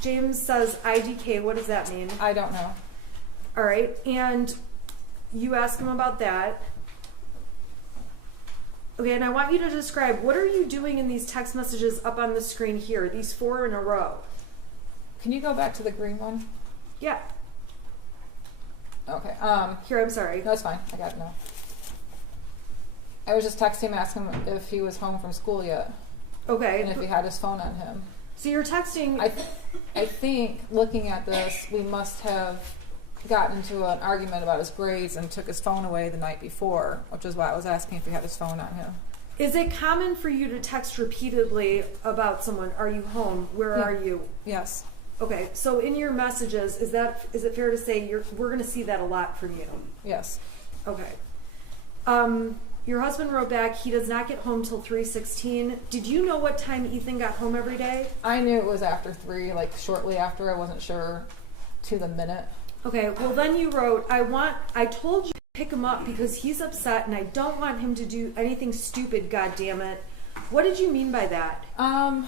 James says IDK. What does that mean? I don't know. All right. And you ask him about that. Okay, and I want you to describe, what are you doing in these text messages up on the screen here, these 4 in a row? Can you go back to the green one? Yeah. Okay. Here, I'm sorry. No, it's fine. I got it now. I was just texting him, asking him if he was home from school yet. Okay. And if he had his phone on him. So you're texting... I think, looking at this, we must have gotten into an argument about his grades and took his phone away the night before, which is why I was asking if he had his phone on him. Is it common for you to text repeatedly about someone? Are you home? Where are you? Yes. Okay, so in your messages, is it fair to say we're going to see that a lot from you? Yes. Okay. Your husband wrote back, he does not get home till 3:16. Did you know what time Ethan got home every day? I knew it was after 3, like shortly after. I wasn't sure to the minute. Okay, well then you wrote, I told you to pick him up because he's upset and I don't want him to do anything stupid, God damn it. What did you mean by that? I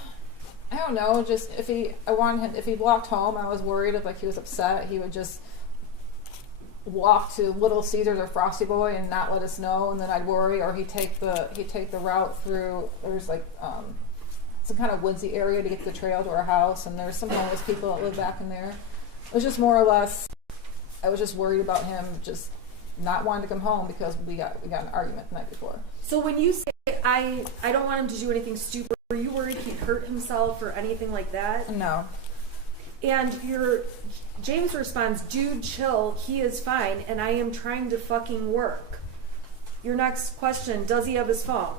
don't know, just if he walked home, I was worried if he was upset, he would just walk to Little Caesars or Frosty Boy and not let us know, and then I'd worry, or he'd take the route through, there's some kind of woodsy area to get to the trail to our house, and there's some homeless people that live back in there. It was just more or less, I was just worried about him just not wanting to come home because we got in an argument the night before. So when you say, I don't want him to do anything stupid, were you worried he'd hurt himself or anything like that? No. And James responds, dude, chill, he is fine, and I am trying to fucking work. Your next question, does he have his phone?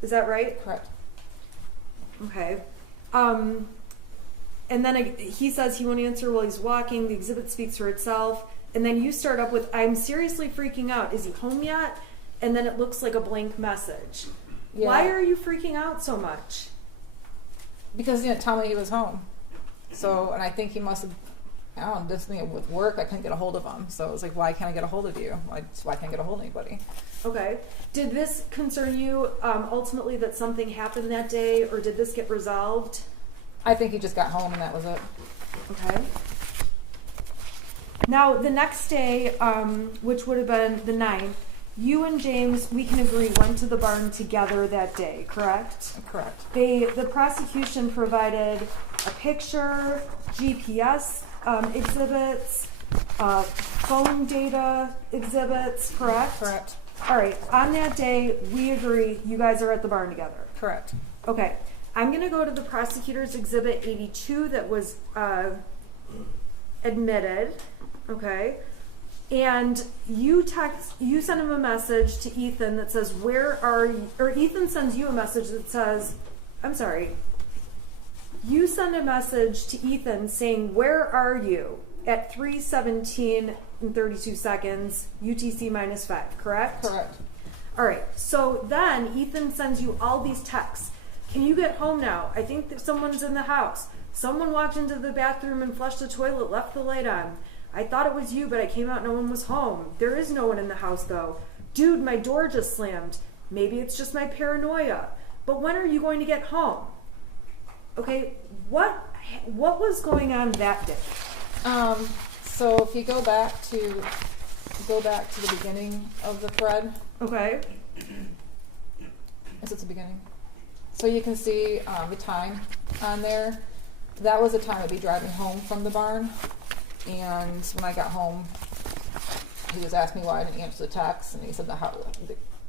Is that right? Correct. Okay. And then he says he won't answer while he's walking. The exhibit speaks for itself. And then you start up with, I'm seriously freaking out. Is he home yet? And then it looks like a blank message. Yeah. Why are you freaking out so much? Because he didn't tell me he was home. So, and I think he must have, I don't know, just with work, I couldn't get a hold of him. So it was like, why can't I get a hold of you? Why can't I get a hold of anybody? Okay. Did this concern you ultimately that something happened that day, or did this get resolved? I think he just got home and that was it. Okay. Now, the next day, which would have been the 9th, you and James, we can agree, went to the barn together that day, correct? Correct. The prosecution provided a picture, GPS exhibits, phone data exhibits, correct? Correct. All right. On that day, we agree you guys are at the barn together. Correct. Okay. I'm going to go to the prosecutor's exhibit 82 that was admitted. Okay. And you send him a message to Ethan that says, where are you? Or Ethan sends you a message that says, I'm sorry. You send a message to Ethan saying, "Where are you?" at 3:17 and 32 seconds, UTC -5, correct? Correct. All right. So then Ethan sends you all these texts. Can you get home now? I think that someone's in the house. Someone walked into the bathroom and flushed the toilet, left the light on. I thought it was you, but I came out, no one was home. There is no one in the house, though. Dude, my door just slammed. Maybe it's just my paranoia. But when are you going to get home? Okay, what was going on that day? So if you go back to the beginning of the thread. Okay. Is it the beginning? So you can see the time on there. That was the time I'd be driving home from the barn. And when I got home, he was asking me why I didn't answer the text, and he said the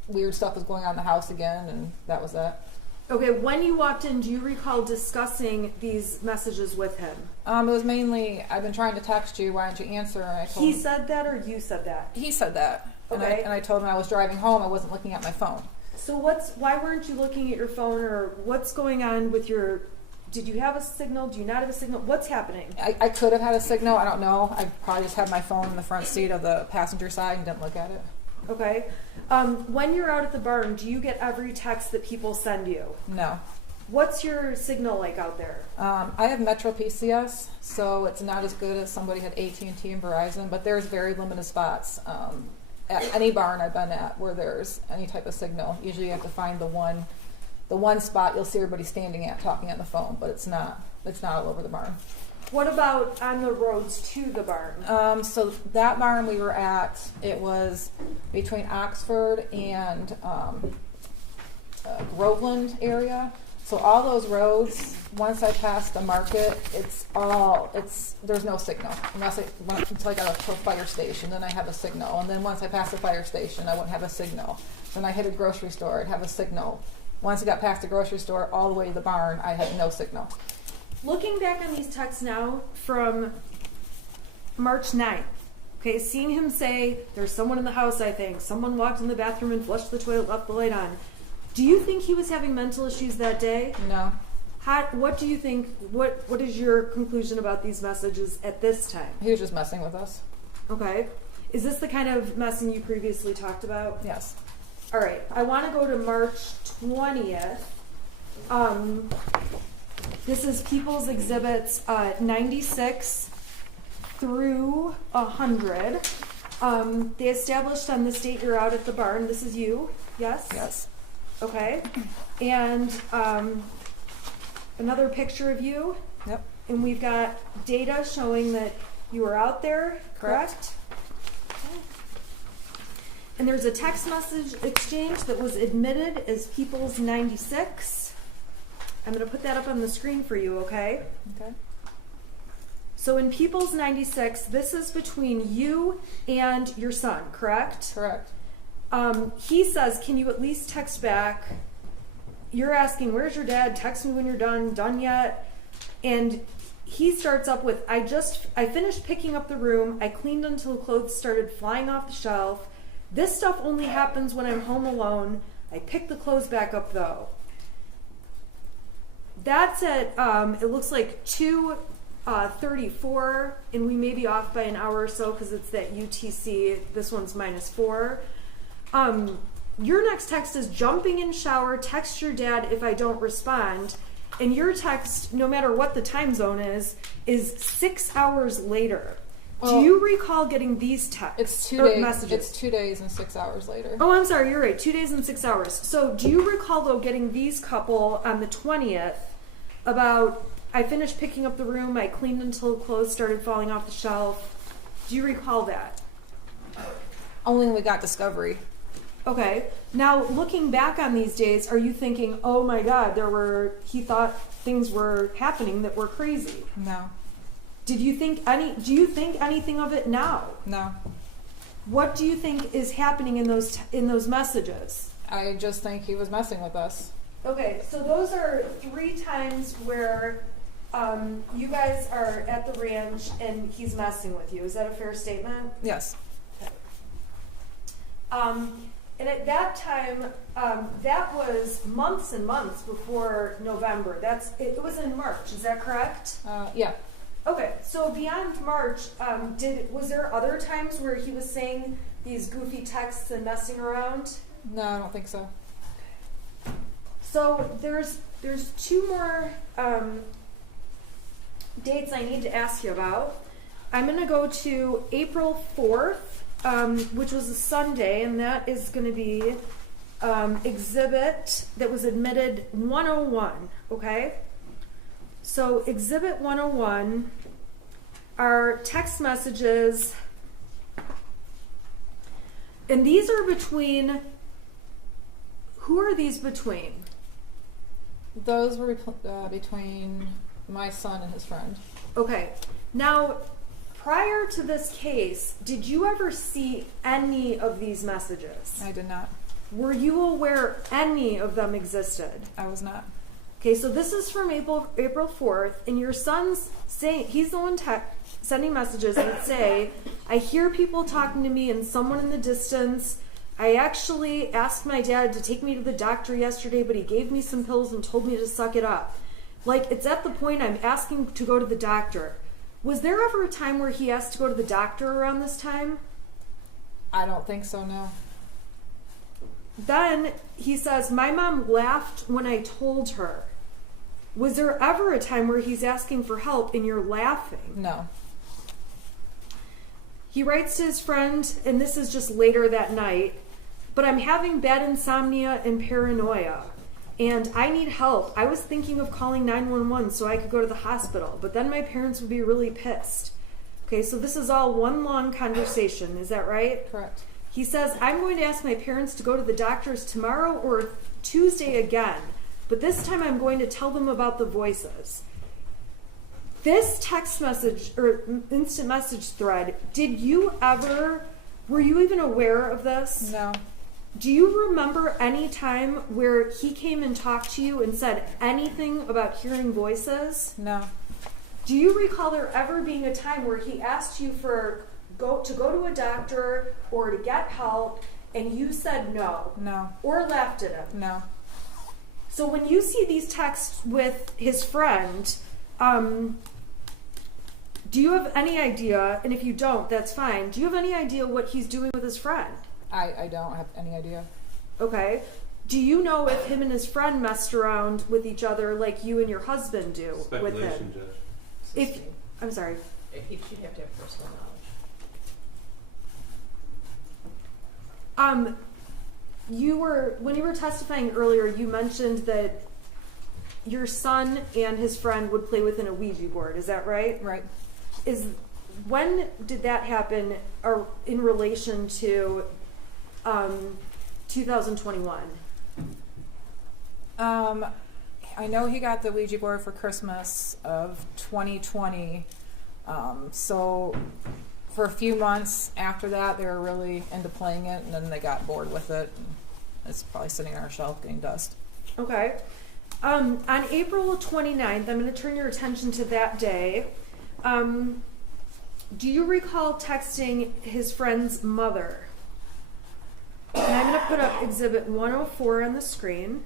weird stuff was going on in the house again, and that was that. Okay, when you walked in, do you recall discussing these messages with him? It was mainly, I've been trying to text you, why don't you answer? And I told He him, said that, or you said that? He said that. Okay. And I told him I was driving home, I wasn't looking at my phone. So why weren't you looking at your phone, or what's going on with your, did you have a signal? Do you not have a signal? What's happening? I could have had a signal, I don't know. I probably just had my phone in the front seat of the passenger side and didn't look at it. Okay. When you're out at the barn, do you get every text that people send you? No. What's your signal like out there? I have Metro PCS, so it's not as good as somebody had AT&T and Verizon, but there's very limited spots at any barn I've been at where there's any type of signal. Usually you have to find the one spot you'll see everybody standing at talking on the phone, but it's not all over the barn. What about on the roads to the barn? So that barn we were at, it was between Oxford and Groveland area. So all those roads, once I passed the market, there's no signal until I got to a fire station. Then I have a signal, and then once I pass the fire station, I wouldn't have a signal. Then I hit a grocery store, I'd have a signal. Once I got past the grocery store, all the way to the barn, I had no signal. Looking back on these texts now from March 9th, okay, seeing him say, "There's someone in the house, I think. Someone walked in the bathroom and flushed the toilet, left the light on." Do you think he was having mental issues that day? No. What do you think, what is your conclusion about these messages at this time? He was just messing with us. Okay. Is this the kind of messing you previously talked about? Yes. All right. I want to go to March 20th. This is People's Exhibits 96 through 100. They established on this date you're out at the barn. This is you, yes? Yes. Okay. And another picture of you. Yep. And we've got data showing that you were out there, correct? Okay. And there's a text message exchange that was admitted as People's 96. I'm going to put that up on the screen for you, okay? Okay. So in People's 96, this is between you and your son, correct? Correct. He says, "Can you at least text back?" You're asking, "Where's your dad? Text me when you're done yet?" And he starts up with, I finished picking up the room. I cleaned until clothes started flying off the shelf. This stuff only happens when I'm home alone. I picked the clothes back up though." That's at, it looks like 2:34, and we may be off by an hour or so because it's that UTC. This one's -4. Your next text is, "Jumping in shower, text your dad if I don't respond." And your text, no matter what the time zone is 6 hours later. Do you recall getting these texts? It's 2 days. Messages? It's 2 days and 6 hours later. Oh, I'm sorry, you're right. 2 days and 6 hours. So do you recall, though, getting these couple on the 20th about, "I finished picking up the room, I cleaned until clothes started falling off the shelf"? Do you recall that? Only when we got discovery. Okay. Now, looking back on these days, are you thinking, "Oh my God, he thought things were happening that were crazy"? No. Do you think anything of it now? No. What do you think is happening in those messages? I just think he was messing with us. Okay, so those are 3 times where you guys are at the ranch and he's messing with you. Is that a fair statement? Yes. And at that time, that was months and months before November. It was in March, is that correct? Yeah. Okay, so beyond March, was there other times where he was saying these goofy texts and messing around? No, I don't think so. So there's two more dates I need to ask you about. I'm going to go to April 4th, which was a Sunday, and that is going to be exhibit that was admitted 101, okay? So exhibit 101 are text messages, and these are between, who are these between? Those were between my son and his friend. Okay. Now, prior to this case, did you ever see any of these messages? I did not. Were you aware any of them existed? I was not. Okay, so this is from April 4th, and your son's saying, he's the one sending messages that say, I hear people talking to me and someone in the distance. I actually asked my dad to take me to the doctor yesterday, but he gave me some pills and told me to suck it up. Like, it's at the point I'm asking to go to the doctor. Was there ever a time where he asked to go to the doctor around this time? I don't think so, no. Then he says, my mom laughed when I told her. Was there ever a time where he's asking for help and you're laughing? No. He writes to his friend, and this is just later that night, but I'm having bad insomnia and paranoia, and I need help. I was thinking of calling 911 so I could go to the hospital, but then my parents would be really pissed. Okay, so this is all one long conversation. Is that right? Correct. He says, I'm going to ask my parents to go to the doctors tomorrow or Tuesday again, but this time I'm going to tell them about the voices. This text message or instant message thread, were you even aware of this? No. Do you remember any time where he came and talked to you and said anything about hearing voices? No. Do you recall there ever being a time where he asked you to go to a doctor or to get help and you said no? No. Or laughed at him? No. So when you see these texts with his friend, do you have any idea, and if you don't, that's fine, do you have any idea what he's doing with his friend? I don't have any idea. Okay. Do you know if him and his friend messed around with each other like you and your husband do with him? Judge. I'm sorry. You'd have to have personal knowledge. When you were testifying earlier, you mentioned that your son and his friend would play within a Ouija board. Is that right? Right. When did that happen in relation to 2021? I know he got the Ouija board for Christmas of 2020. So for a few months after that, they were really into playing it, and then they got bored with it. And it's probably sitting on our shelf getting dust. Okay. On April 29th, I'm going to turn your attention to that day. Do you recall texting his friend's mother? And I'm going to put up exhibit 104 on the screen.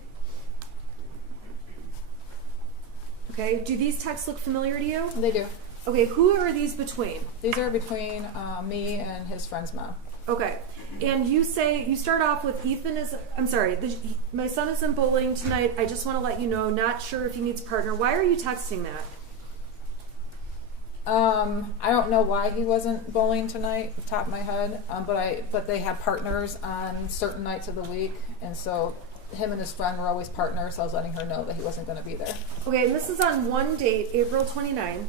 Okay, do these texts look familiar to you? They do. Okay, who are these between? These are between me and his friend's mom. Okay, and you start off with my son is in bowling tonight. I just want to let you know, not sure if he needs a partner. Why are you texting that? I don't know why he wasn't bowling tonight, off the top of my head, but they had partners on certain nights of the week, and so him and his friend were always partners, so I was letting her know that he wasn't going to be there. Okay, and this is on one date, April 29th.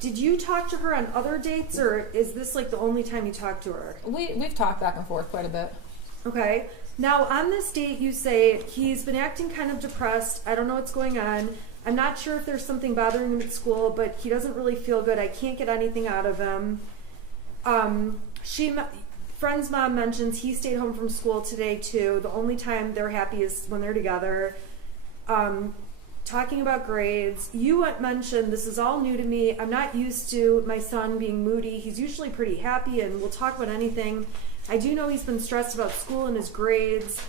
Did you talk to her on other dates, or is this like the only time you talked to her? We've talked back and forth quite a bit. Okay. Now, on this date, you say he's been acting kind of depressed. I don't know what's going on. I'm not sure if there's something bothering him at school, but he doesn't really feel good. I can't get anything out of him. Friend's mom mentions he stayed home from school today, too. The only time they're happy is when they're together. Talking about grades. You mentioned, this is all new to me. I'm not used to my son being moody. He's usually pretty happy and will talk about anything. I do know he's been stressed about school and his grades.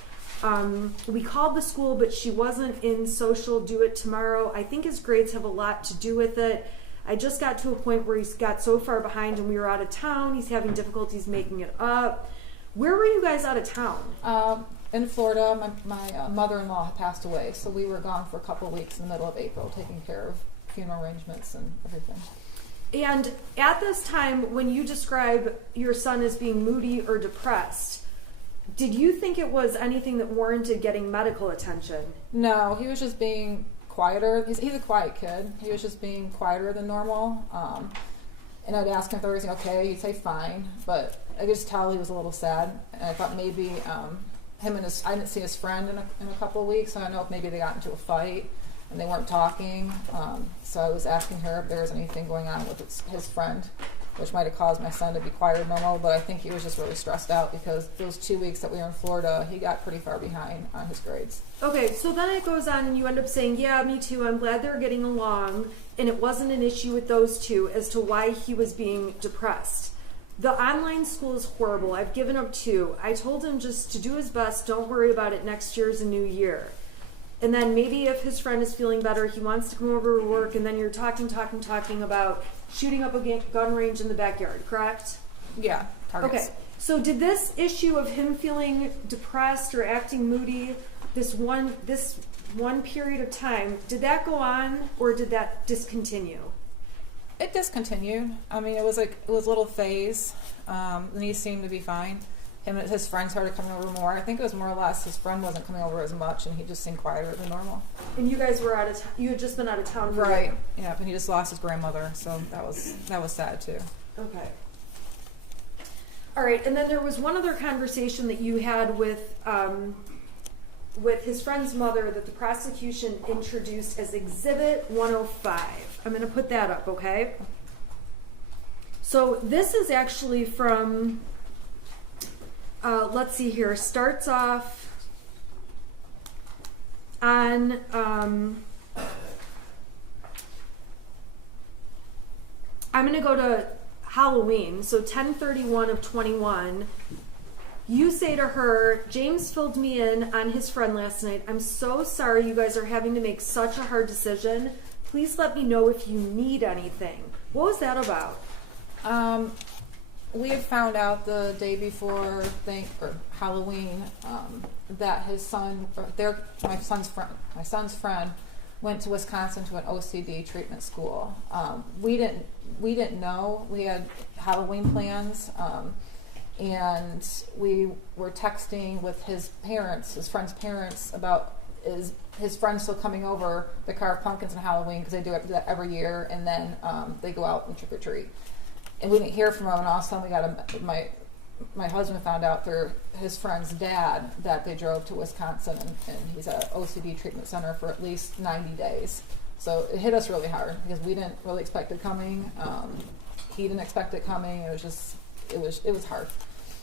We called the school, but she wasn't in social do it tomorrow. I think his grades have a lot to do with it. I just got to a point where he's got so far behind and we were out of town. He's having difficulties making it up. Where were you guys out of town? In Florida, my mother-in-law had passed away, so we were gone for a couple of weeks in the middle of April, taking care of funeral arrangements and everything. And at this time, when you describe your son as being moody or depressed, did you think it was anything that warranted getting medical attention? No, he was just being quieter. He's a quiet kid. He was just being quieter than normal. And I'd ask him if everything okay. He'd say fine, but I could just tell he was a little sad. And I thought maybe I didn't see his friend in a couple of weeks. So I don't know if maybe they got into a fight and they weren't talking. So I was asking her if there was anything going on with his friend, which might have caused my son to be quieter than normal. But I think he was just really stressed out because those 2 weeks that we were in Florida, he got pretty far behind on his grades. Okay, so then it goes on and you end up saying, yeah, me too, I'm glad they're getting along, and it wasn't an issue with those two as to why he was being depressed. The online school is horrible. I've given up too. I told him just to do his best, don't worry about it, next year's a new year. And then maybe if his friend is feeling better, he wants to come over to work, and then you're talking about shooting up a gun range in the backyard, correct? Yeah, targets. Okay, so did this issue of him feeling depressed or acting moody, this one period of time, did that go on or did that discontinue? It discontinued. I mean, it was a little phase, and he seemed to be fine. Him and his friends started coming over more. I think it was more or less his friend wasn't coming over as much, and he just seemed quieter than normal. And you guys were out of you had just been out of town for right. Yeah, and he just lost his grandmother, so that was sad too. Okay. All right, and then there was one other conversation that you had with his friend's mother that the prosecution introduced as Exhibit 105. I'm going to put that up, okay? So this is actually from, let's see here, starts off on, I'm going to go to Halloween, so 10/31 of 21. You say to her, James filled me in on his friend last night. I'm so sorry you guys are having to make such a hard decision. Please let me know if you need anything. What was that about? We had found out the day before Halloween that his son, my son's friend, went to Wisconsin to an OCD treatment school. We didn't know. We had Halloween plans. And we were texting with his friend's parents, about his friend still coming over to carve pumpkins on Halloween, because they do that every year, and then they go out and trick or treat. And we didn't hear from him, and all of a sudden my husband found out through his friend's dad that they drove to Wisconsin, and he's at an OCD treatment center for at least 90 days. So it hit us really hard because we didn't really expect it coming. He didn't expect it coming. It was hard.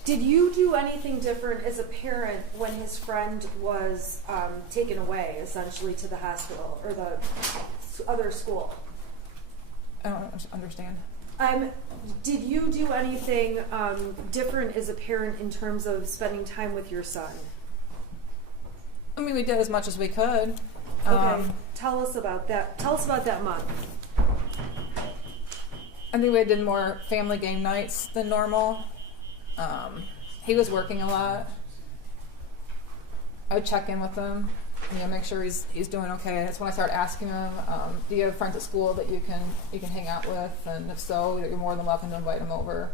Did you do anything different as a parent when his friend was taken away, essentially, to the hospital or the other school? I don't understand. Did you do anything different as a parent in terms of spending time with your son? I mean, we did as much as we could. Okay, tell us about that. Tell us about that month. I think we did more family game nights than normal. He was working a lot. I would check in with him, make sure he's doing okay. That's when I started asking him, do you have friends at school that you can hang out with? And if so, you're more than welcome to invite him over.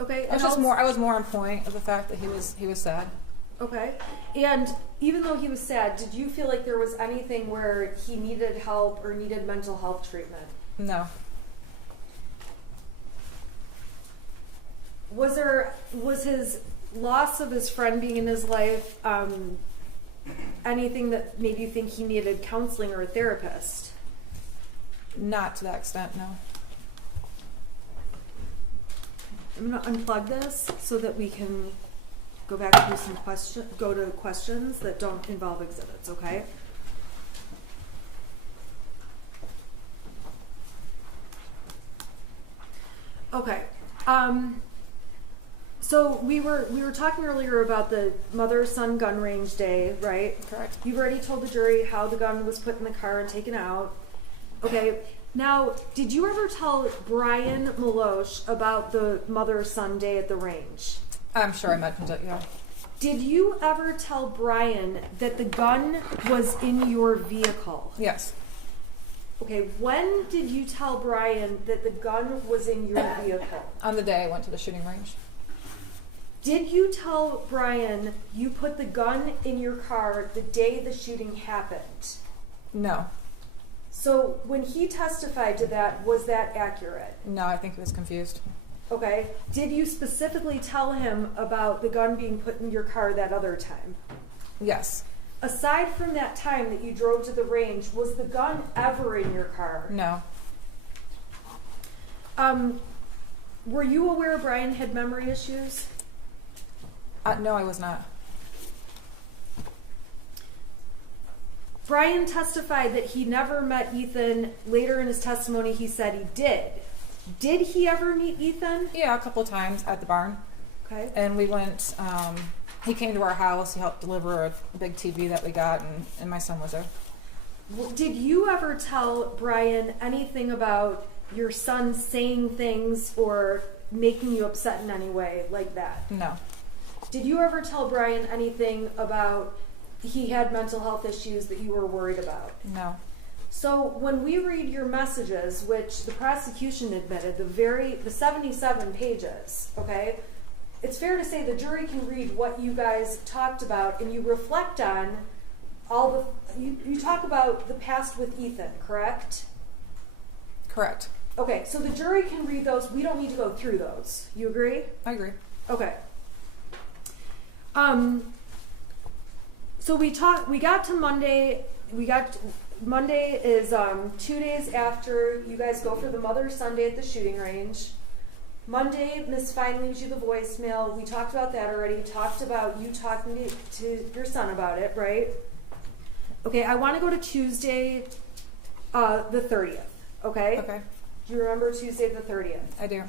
Okay. I was more on point of the fact that he was sad. Okay. And even though he was sad, did you feel like there was anything where he needed help or needed mental health treatment? No. Was his loss of his friend being in his life anything that made you think he needed counseling or a therapist? Not to that extent, no. I'm going to unplug this so that we can go back through go to questions that don't involve exhibits, okay? Okay. So we were talking earlier about the mother-son gun range day, right? Correct. You've already told the jury how the gun was put in the car and taken out. Okay. Now, did you ever tell Brian Maloche about the mother-son day at the range? I'm sure I mentioned it, yeah. Did you ever tell Brian that the gun was in your vehicle? Yes. Okay, when did you tell Brian that the gun was in your vehicle? On the day I went to the shooting range. Did you tell Brian you put the gun in your car the day the shooting happened? No. So when he testified to that, was that accurate? No, I think he was confused. Okay. Did you specifically tell him about the gun being put in your car that other time? Yes. Aside from that time that you drove to the range, was the gun ever in your car? No. Were you aware Brian had memory issues? No, I was not. Brian testified that he never met Ethan. Later in his testimony, he said he did. Did he ever meet Ethan? Yeah, a couple of times at the barn. Okay. And we went, he came to our house, he helped deliver a big TV that we got, and my son was there. Did you ever tell Brian anything about your son saying things or making you upset in any way like that? No. Did you ever tell Brian anything about he had mental health issues that you were worried about? No. So when we read your messages, which the prosecution admitted, the 77 pages, okay, it's fair to say the jury can read what you guys talked about and you reflect on all the, you talk about the past with Ethan, correct? Correct. Okay, so the jury can read those. We don't need to go through those. You agree? I agree. Okay. So we got to Monday. Monday is 2 days after you guys go for the Mother's Sunday at the shooting range. Monday, Miss Fine leaves you the voicemail. We talked about that already. Talked about you talking to your son about it, right? Okay, I want to go to Tuesday, the 30th. Okay? Okay. Do you remember Tuesday the 30th? I do.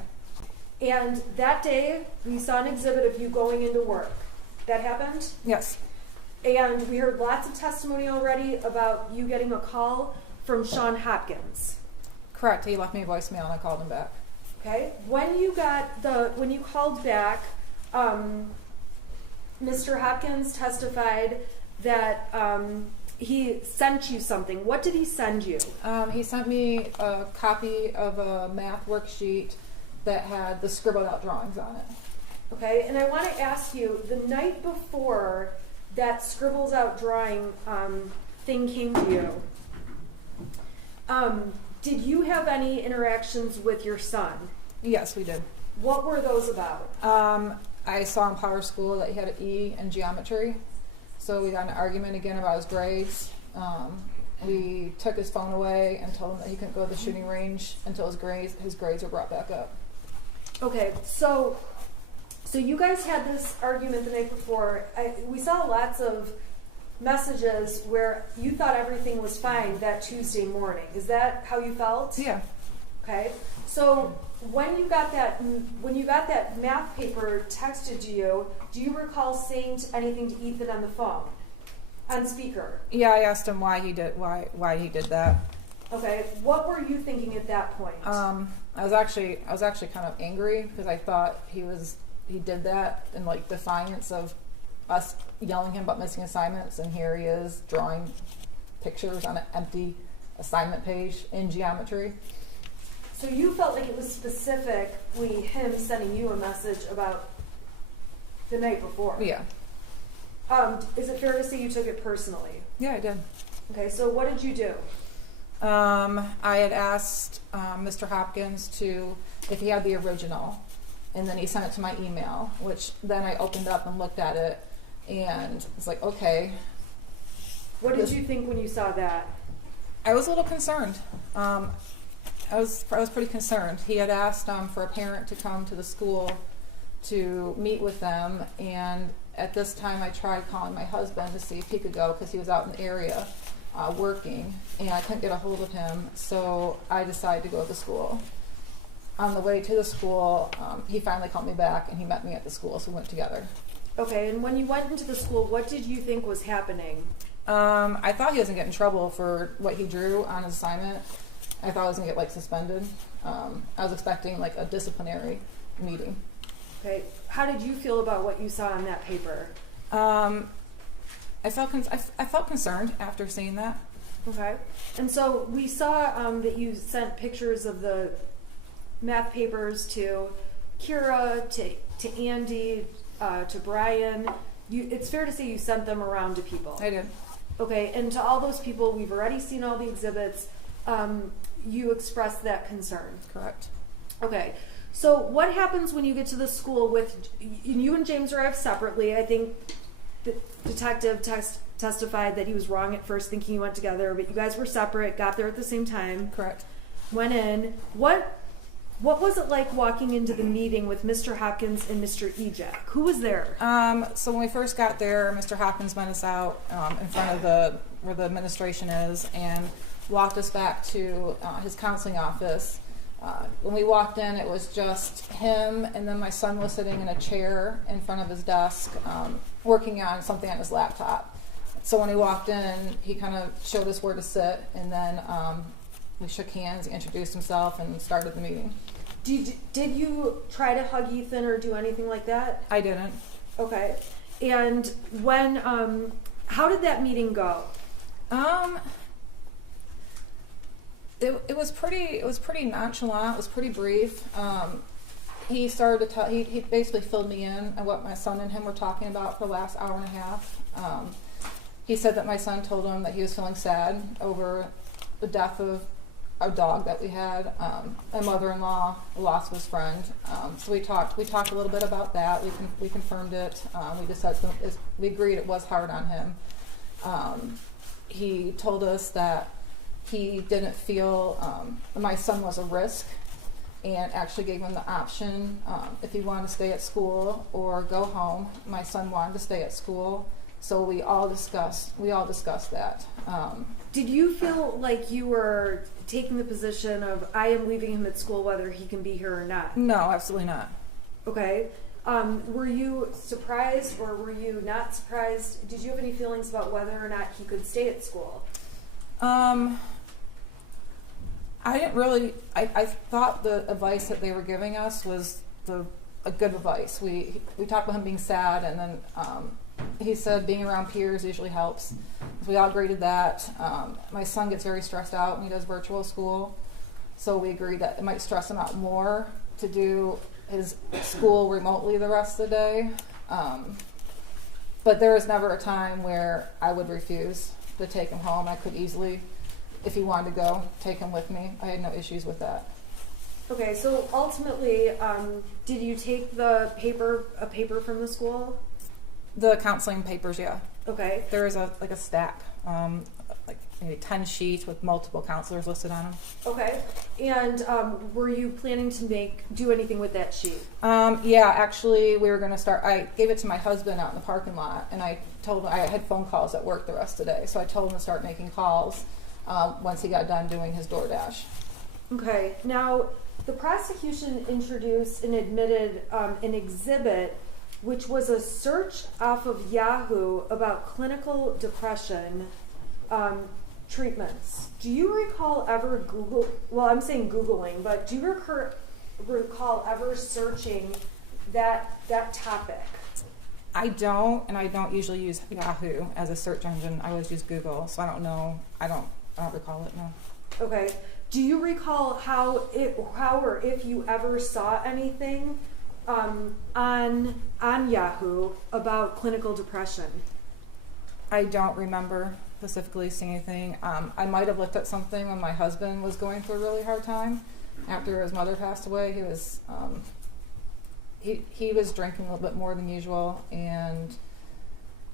And that day, we saw an exhibit of you going into work. That happened? Yes. And we heard lots of testimony already about you getting a call from Sean Hopkins. Correct. He left me a voicemail and I called him back. Okay. When you called back, Mr. Hopkins testified that he sent you something. What did he send you? He sent me a copy of a math worksheet that had the scribbled out drawings on it. Okay, and I want to ask you, the night before that scribbles out drawing thing came to you, did you have any interactions with your son? Yes, we did. What were those about? I saw in Power School that he had an E in geometry, so we got in an argument again about his grades. We took his phone away and told him that he couldn't go to the shooting range until his grades were brought back up. Okay, so you guys had this argument the night before. We saw lots of messages where you thought everything was fine that Tuesday morning. Is that how you felt? Yeah. Okay. So when you got that math paper texted to you, do you recall saying anything to Ethan on the phone, on speaker? Yeah, I asked him why he did that. Okay. What were you thinking at that point? I was actually kind of angry because I thought he did that in like defiance of us yelling him about missing assignments, and here he is drawing pictures on an empty assignment page in geometry. So you felt like it was specifically him sending you a message about the night before? Yeah. Is it fair to say you took it personally? Yeah, I did. Okay, so what did you do? I had asked Mr. Hopkins if he had the original, and then he sent it to my email, which then I opened up and looked at it, and it's like, okay. What did you think when you saw that? I was a little concerned. I was pretty concerned. He had asked for a parent to come to the school to meet with them, and at this time I tried calling my husband to see if he could go because he was out in the area working, and I couldn't get a hold of him, so I decided to go to the school. on the way to the school, he finally called me back and he met me at the school, so we went together. Okay, and when you went into the school, what did you think was happening? I thought he was gonna get in trouble for what he drew on his assignment. I thought I was gonna get like suspended. I was expecting like a disciplinary meeting. Okay, how did you feel about what you saw on that paper? I felt concerned after seeing that. Okay, and so we saw that you sent pictures of the math papers to Kira, to Andy, to Brian. It's fair to say you sent them around to people. I did. Okay, and to all those people, we've already seen all the exhibits. You expressed that concern. Correct. Okay, so what happens when you get to the school with you and James arrived separately? I think the detective testified that he was wrong at first, thinking you went together, but you guys were separate. Got there at the same time. Correct. Went in. What was it like walking into the meeting with Mr. Hopkins and Mr. Ejak? Who was there? So when we first got there, Mr. Hopkins met us out in front of where the administration is and walked us back to his counseling office. When we walked in, it was just him, and then my son was sitting in a chair in front of his desk working on something on his laptop. So when he walked in, he kind of showed us where to sit, and then we shook hands, he introduced himself, and started the meeting. Did you try to hug Ethan or do anything like that? I didn't. Okay. And when, how did that meeting go? It was pretty nonchalant. It was pretty brief. He started to tell. He basically filled me in on what my son and him were talking about for the last hour and a half. He said that my son told him that he was feeling sad over the death of a dog that we had. My mother-in-law lost his friend. So we talked a little bit about that. We confirmed it. We just said we agreed it was hard on him. He told us that he didn't feel my son was a risk, and actually gave him the option if he wanted to stay at school or go home. My son wanted to stay at school, so we all discussed that. Did you feel like you were taking the position of I am leaving him at school whether he can be here or not? No, absolutely not. Okay. Were you surprised or were you not surprised? Did you have any feelings about whether or not he could stay at school? I didn't really. I thought the advice that they were giving us was a good advice. We talked about him being sad, and then he said being around peers usually helps. So we all agreed to that. My son gets very stressed out when he does virtual school, so we agreed that it might stress him out more to do his school remotely the rest of the day. But there was never a time where I would refuse to take him home. I could easily, if he wanted to go, take him with me. I had no issues with that. Okay, so ultimately, did you take a paper from the school? The counseling papers, yeah. Okay. There is a stack, like maybe 10 sheets with multiple counselors listed on them. Okay. And were you planning to do anything with that sheet? Yeah, actually, we were going to start. I gave it to my husband out in the parking lot, and I told him I had phone calls at work the rest of the day, so I told him to start making calls once he got done doing his DoorDash. Okay. Now, the prosecution introduced and admitted an exhibit, which was a search off of Yahoo about clinical depression treatments. Do you recall ever Googling, but do you recall ever searching that topic? I don't, and I don't usually use Yahoo as a search engine. I always use Google, so I don't know. I don't recall it, no. Okay. Do you recall how or if you ever saw anything on Yahoo about clinical depression? I don't remember specifically seeing anything. I might have looked at something when my husband was going through a really hard time after his mother passed away. He was he was drinking a little bit more than usual, and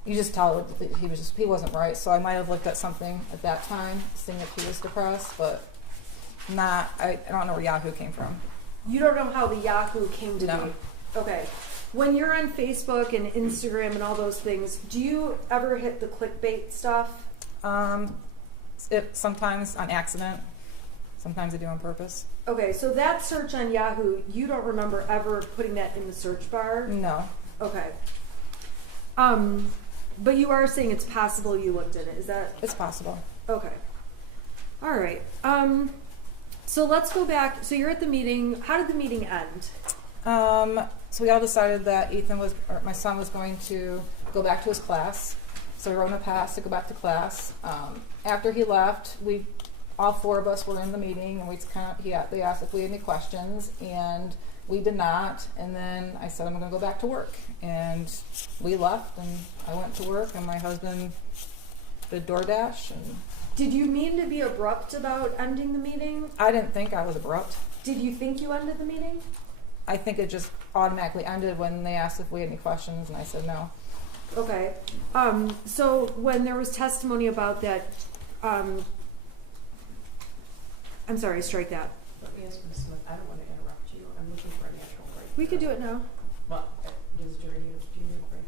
you just tell that he wasn't right. So I might have looked at something at that time, seeing if he was depressed, but not. I don't know where Yahoo came from. You don't know how the Yahoo came to No. be? Okay. When you're on Facebook and Instagram and all those things, do you ever hit the clickbait stuff? Sometimes on accident. Sometimes I do on purpose. Okay, so that search on Yahoo, you don't remember ever putting that in the search bar? No. Okay. But you are saying it's possible you looked at it. Is that? It's possible. Okay. All right. So let's go back. So you're at the meeting. How did the meeting end? So we all decided that my son was going to go back to his class. So we wrote him a pass to go back to class. After he left, all four of us were in the meeting, and they asked if we had any questions, and we did not. And then I said, I'm going to go back to work. And we left, and I went to work, and my husband did DoorDash. And did you mean to be abrupt about ending the meeting? I didn't think I was abrupt. Did you think you ended the meeting? I think it just automatically ended when they asked if we had any questions, and I said no. Okay. So when there was testimony about that, I'm sorry, strike that. Let me ask Ms. Smith, I don't want to interrupt you. I'm looking for a natural break. We could do it now. Well, does Jerry need a break?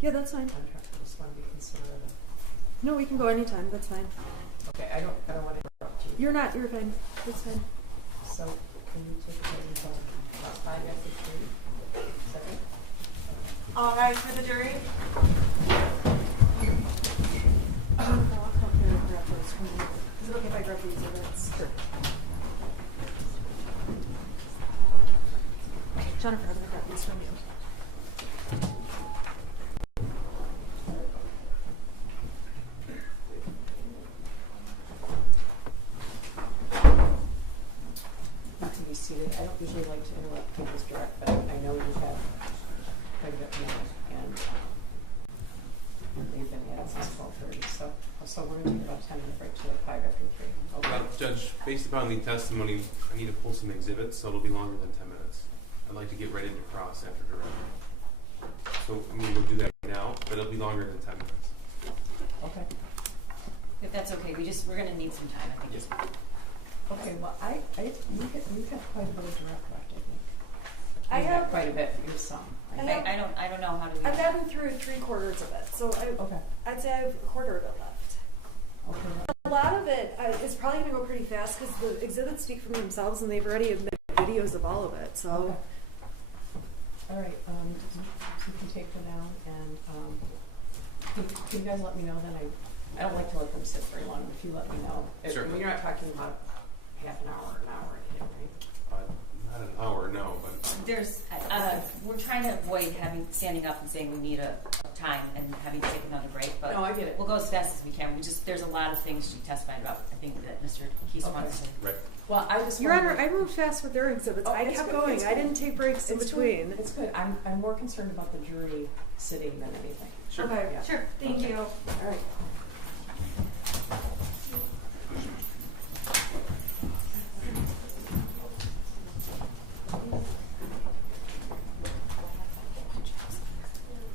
Yeah, that's fine. I just want to be considerate of. No, we can go anytime. That's fine. Okay, I don't want to interrupt you. You're fine. That's fine. So, can you take a break until about 5 after 3? Second? All right, for the jury. Is it okay if I grab these exhibits? Sure. Jennifer, I'm going to grab these from you. You can be seated. I don't usually like to interrupt people's direct, but I know you have quite a bit more, and they've been at since 12:30. So we're going to take about a 10-minute break to 5 after 3. Okay. Judge, based upon the testimony, I need to pull some exhibits, so it'll be longer than 10 minutes. I'd like to get ready to cross after direct. So we'll do that now, but it'll be longer than 10 minutes. Okay. If that's okay, we're going to need some time, I think. Yes. Okay, well, you have quite a bit of direct left, I think. I You have quite a bit yourself. I don't know how to. I've gotten through 3/4 of it, so I'd say I have a quarter of it left. Okay. A lot of it is probably going to go pretty fast because the exhibits speak for themselves, and they've already admitted videos of all of it. So, Okay. All right. You can take them down, and can you guys let me know then? I don't like to let them sit very long. If you let me know, Certainly. You're not talking about half an hour, anything, right? Not an hour, no, but There's, we're trying to avoid standing up and saying we need a time and having to take another break, but No, I get it. we'll go as fast as we can. There's a lot of things she testified about. I think that Mr. Keese wants to. right. Well, I just Your Honor, I moved fast with their exhibits. I it's kept good, going. it's I good. didn't take breaks in It's between. Good. It's good. I'm more concerned about the jury sitting than anything. Sure. Okay. Yeah. Sure. Thank you. All right.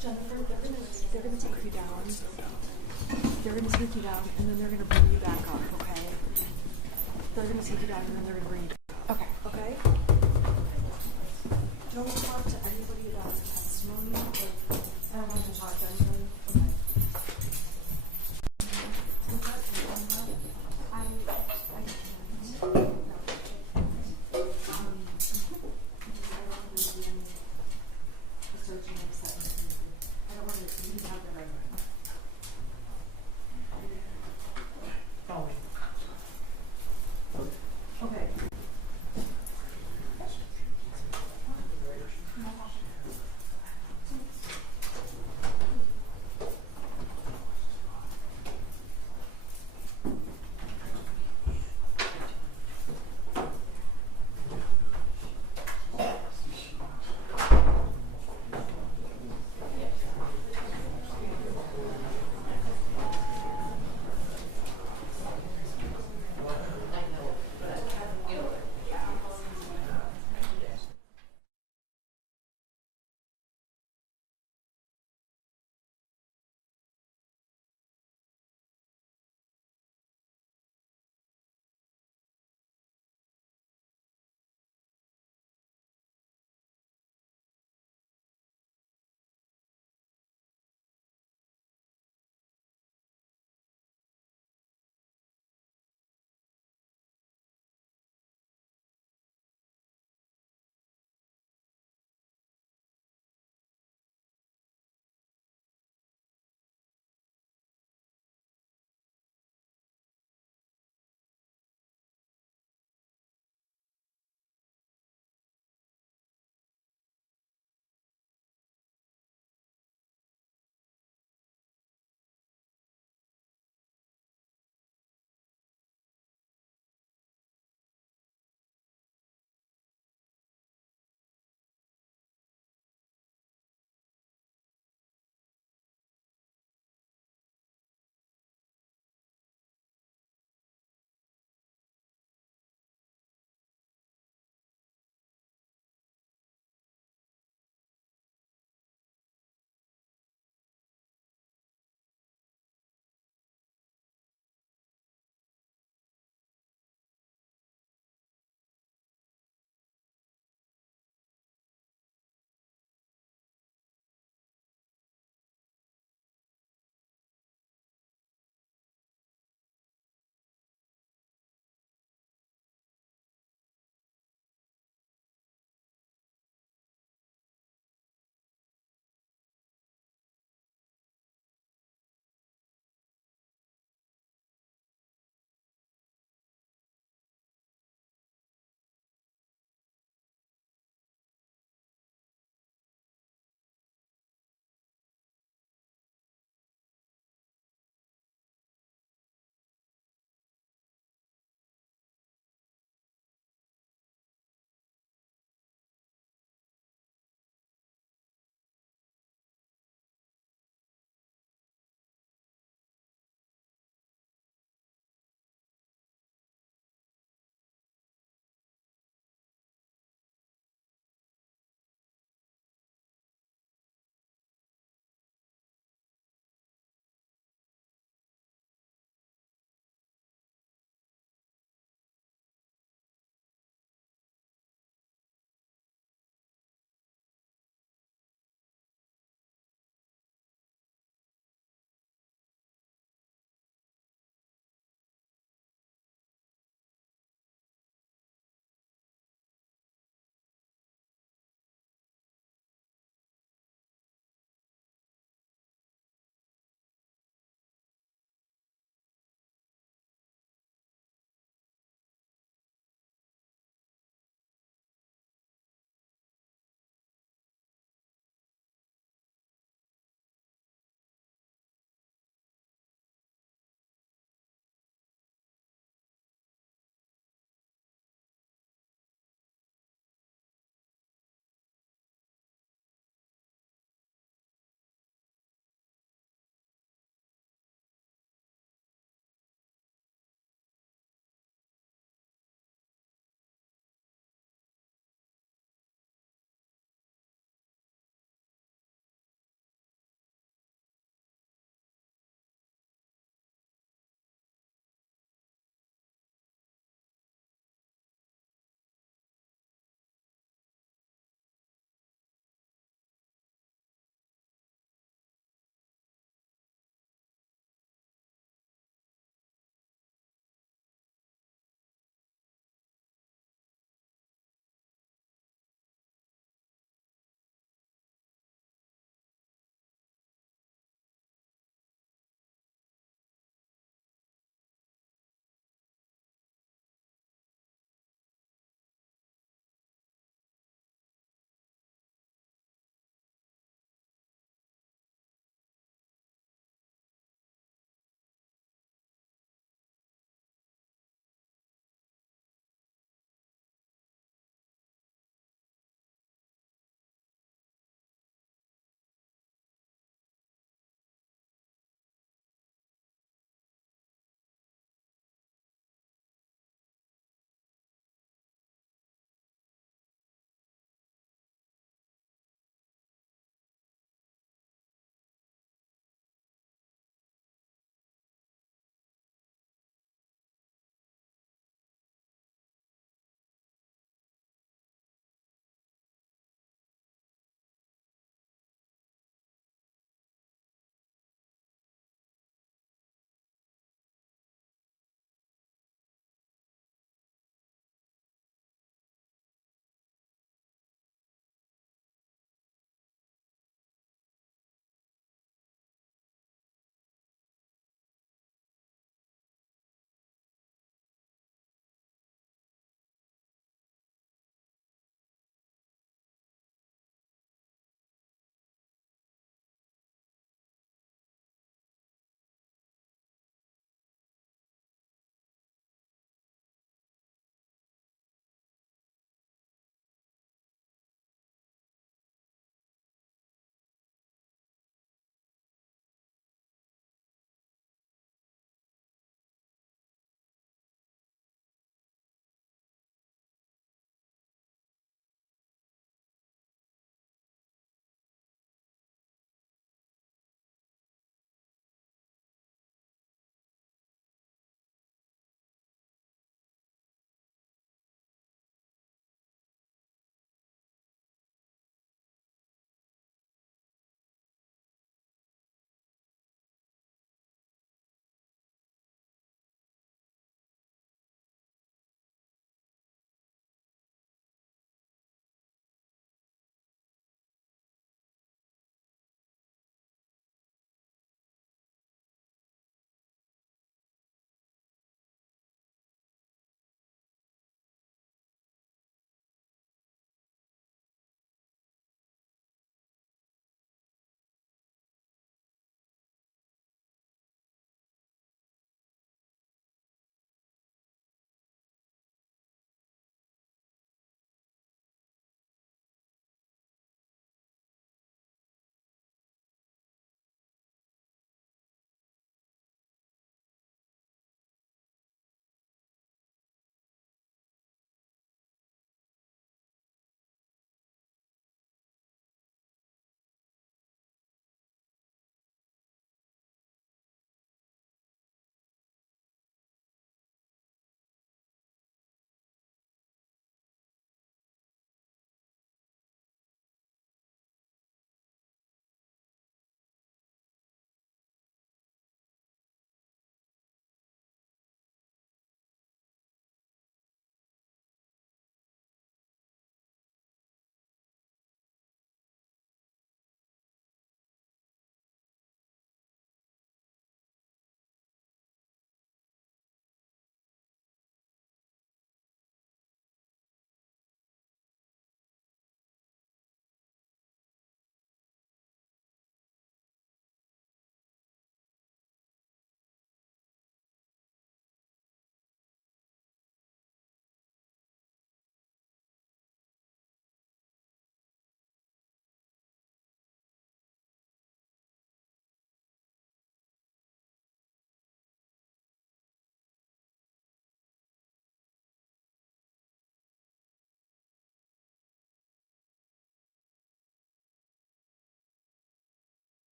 Jennifer, they're gonna take you down. They're gonna take you down, and then they're gonna bring you back up. Okay. They're gonna take you down, and then they're gonna bring you back up. Okay. Okay. Don't talk to anybody about the testimony. I don't want to talk to anybody. Okay. Okay.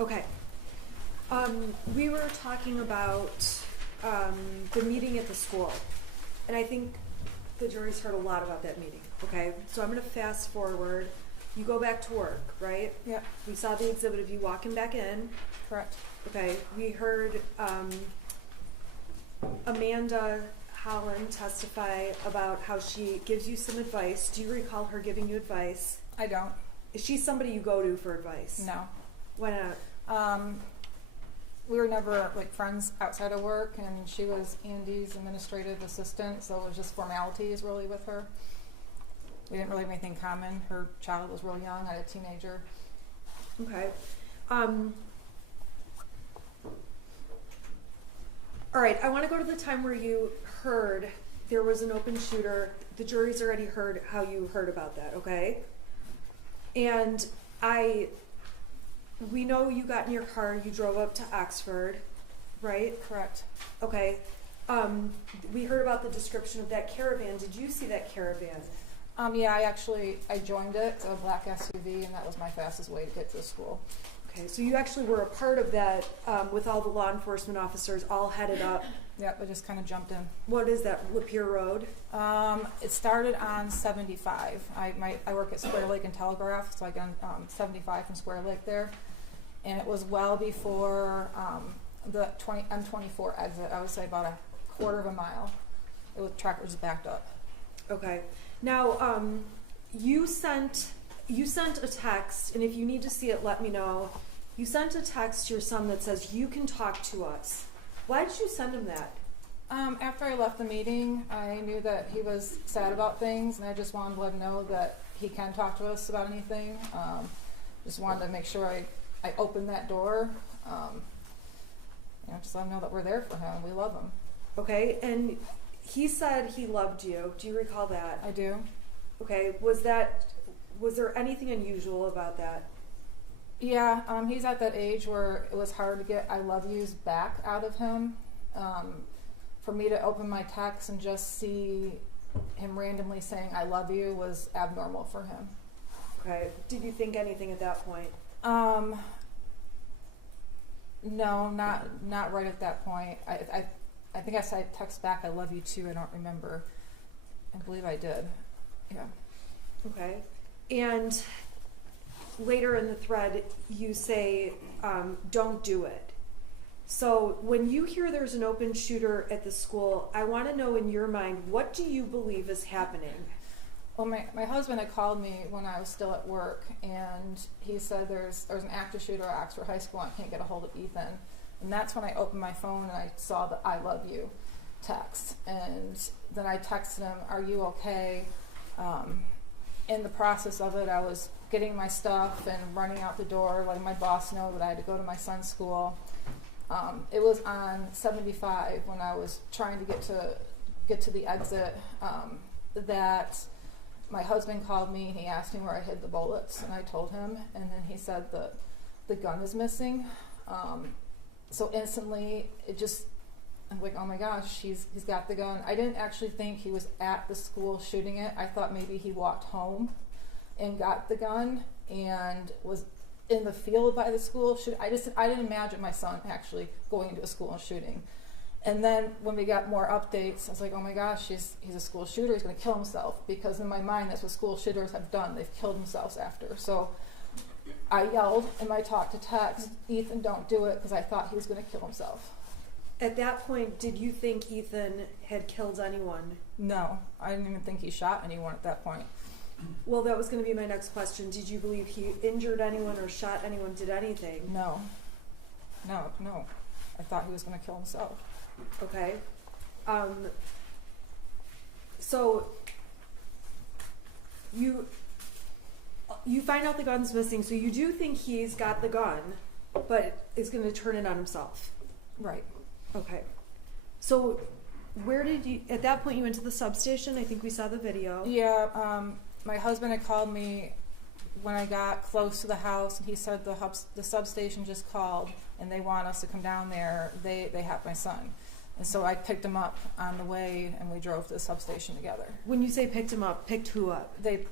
Okay. We were talking about the meeting at the school, and I think the jury's heard a lot about that meeting, okay? So I'm going to fast forward. You go back to work, right? Yeah. We saw the exhibit of you walking back in. Correct. Okay. We heard Amanda Holland testify about how she gives you some advice. Do you recall her giving you advice? I don't. Is she somebody you go to for advice? No. Why not? We were never like friends outside of work, and she was Andy's administrative assistant, so it was just formalities really with her. We didn't really have anything in common. Her child was real young. I had a teenager. Okay. All right, I want to go to the time where you heard there was an open shooter. The jury's already heard how you heard about that, okay? And we know you got in your car, you drove up to Oxford, right? Correct. Okay. We heard about the description of that caravan. Did you see that caravan? Yeah, I joined it. It's a black SUV, and that was my fastest way to get to the school. Okay, so you actually were a part of that with all the law enforcement officers all headed up. Yep, I just kind of jumped in. What is that, Lapeer Road? It started on 75. I work at Square Lake and Telegraph, so I got on 75 from Square Lake there. And it was well before the M24 exit. I would say about a quarter of a mile. Tractor was backed up. Okay. Now, you sent a text, and if you need to see it, let me know. You sent a text to your son that says, "You can talk to us." Why did you send him that? After I left the meeting, I knew that he was sad about things, and I just wanted to let him know that he can talk to us about anything. Just wanted to make sure I opened that door. Just let him know that we're there for him. We love him. Okay, and he said he loved you. Do you recall that? I do. Okay, was there anything unusual about that? Yeah, he's at that age where it was hard to get I love yous back out of him. For me to open my text and just see him randomly saying I love you was abnormal for him. Okay. Did you think anything at that point? No, not right at that point. I think I said text back I love you too. I don't remember. I believe I did. Yeah. Okay. And later in the thread, you say, don't do it. So when you hear there's an open shooter at the school, I want to know in your mind, what do you believe is happening? Well, my husband had called me when I was still at work, and he said there's an active shooter at Oxford High School, and I can't get a hold of Ethan. And that's when I opened my phone and I saw the I love you text. And then I texted him, are you okay? In the process of it, I was getting my stuff and running out the door, letting my boss know that I had to go to my son's school. It was on 75 when I was trying to get to the exit that my husband called me and he asked me where I hid the bullets, and I told him, and then he said the gun is missing. So instantly, I'm like, oh my gosh, he's got the gun. I didn't actually think he was at the school shooting it. I thought maybe he walked home and got the gun and was in the field by the school. I didn't imagine my son actually going into a school and shooting. And then when we got more updates, I was like, oh my gosh, he's a school shooter. He's going to kill himself, because in my mind, that's what school shooters have done. They've killed themselves after. So I yelled in my talk to text, Ethan, don't do it, because I thought he was going to kill himself. At that point, did you think Ethan had killed anyone? No, I didn't even think he shot anyone at that point. Well, that was going to be my next question. Did you believe he injured anyone or shot anyone, did anything? No. I thought he was going to kill himself. Okay. So you find out the gun's missing, so you do think he's got the gun, but is going to turn it on himself. Right. Okay. So where did you, at that point you went to the substation? I think we saw the video. Yeah, my husband had called me when I got close to the house, and he said the substation just called and they want us to come down there. They have my son. And so I picked him up on the way, and we drove to the substation together. When you say picked him up, picked who up? The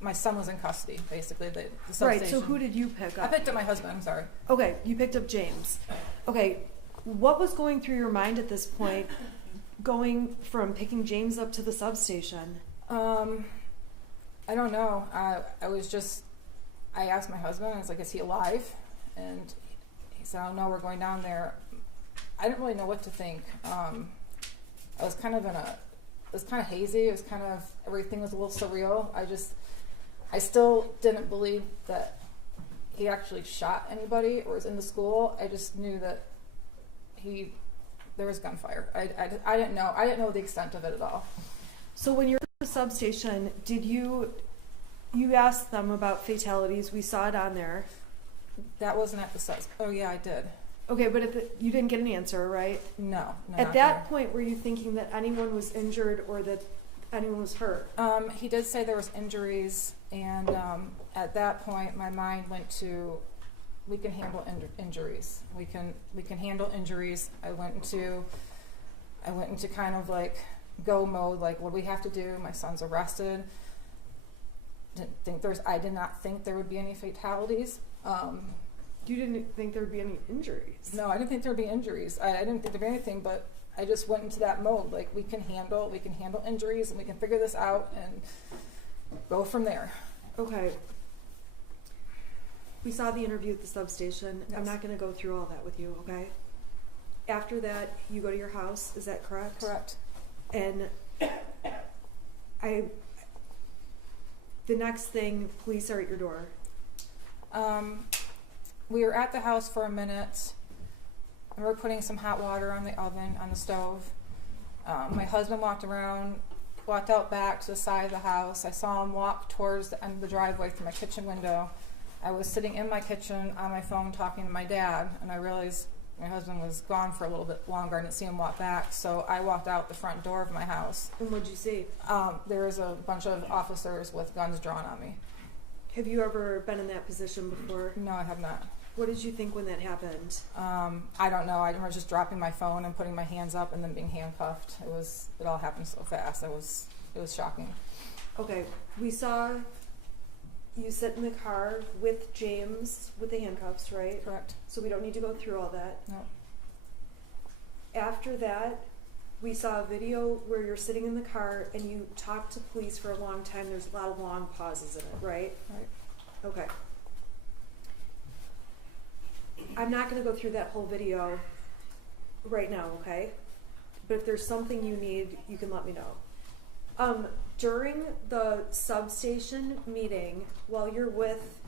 my son was in custody, basically. The Right, substation. so who did you pick I up? picked up my husband, I'm sorry. Okay, you picked up James. Okay, what was going through your mind at this point, going from picking James up to the substation? I don't know. I asked my husband, I was like, is he alive? And he said, oh no, we're going down there. I didn't really know what to think. I was kind of it was kind of hazy. It was kind of, everything was a little surreal. I still didn't believe that he actually shot anybody or was in the school. I just knew that there was gunfire. I didn't know the extent of it at all. So when you're at the substation, did you asked them about fatalities? We saw it on there. That wasn't at the subs. Oh yeah, I did. Okay, but you didn't get an answer, right? No. At that point, were you thinking that anyone was injured or that anyone was hurt? He did say there was injuries, and at that point, my mind went to, we can handle injuries. We can handle injuries. I went into kind of like go mode. Like, what do we have to do? My son's arrested. I did not think there would be any fatalities. You didn't think there would be any injuries? No, I didn't think there would be injuries. I didn't think there'd be anything, but I just went into that mode. Like, we can handle injuries, and we can figure this out and go from there. Okay. We saw the interview at the substation. Yes. I'm not going to go through all that with you, okay? After that, you go to your house. Is that correct? Correct. And the next thing, police are at your door. We were at the house for a minute, and we were putting some hot water on the oven, on the stove. My husband walked out back to the side of the house. I saw him walk towards the end of the driveway through my kitchen window. I was sitting in my kitchen on my phone talking to my dad, and I realized my husband was gone for a little bit longer. I didn't see him walk back, so I walked out the front door of my house. And what'd you see? There was a bunch of officers with guns drawn on me. Have you ever been in that position before? No, I have not. What did you think when that happened? I don't know. I remember just dropping my phone and putting my hands up and then being handcuffed. It all happened so fast. It was shocking. Okay, we saw you sit in the car with James with the handcuffs, right? Correct. So we don't need to go through all that. No. After that, we saw a video where you're sitting in the car and you talk to police for a long time. There's a lot of long pauses in it, right? Right. Okay. I'm not going to go through that whole video right now, okay? But if there's something you need, you can let me know. During the substation meeting, while you're with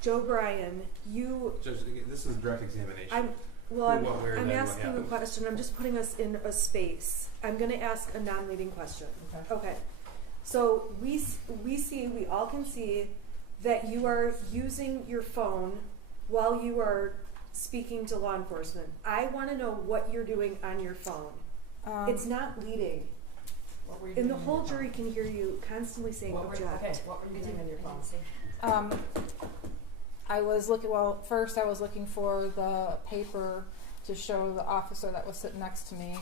Joe Bryan, Judge, this is direct examination. I'm What asking a happened? question. I'm just putting us in a space. I'm going to ask a non-leading question. Okay. So we all can see that you are using your phone while you are speaking to law enforcement. I want to know what you're doing on your phone. It's not leading. What were you And the doing whole on your jury can hear you constantly saying phone? object. What were you doing on your phone? First I was looking for the paper to show the officer that was sitting next to me.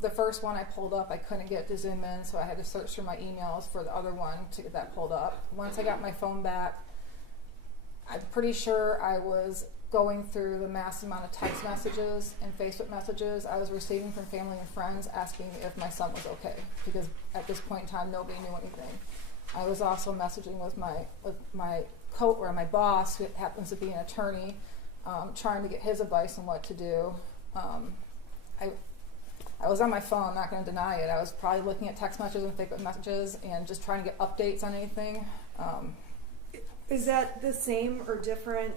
The first one I pulled up, I couldn't get to zoom in, so I had to search through my emails for the other one to get that pulled up. Once I got my phone back, I'm pretty sure I was going through the massive amount of text messages and Facebook messages I was receiving from family and friends asking me if my son was okay, because at this point in time nobody knew anything. I was also messaging with my my boss, who happens to be an attorney, trying to get his advice on what to do. I was on my phone, I'm not going to deny it. I was probably looking at text messages and Facebook messages and just trying to get updates on anything. Is that the same or different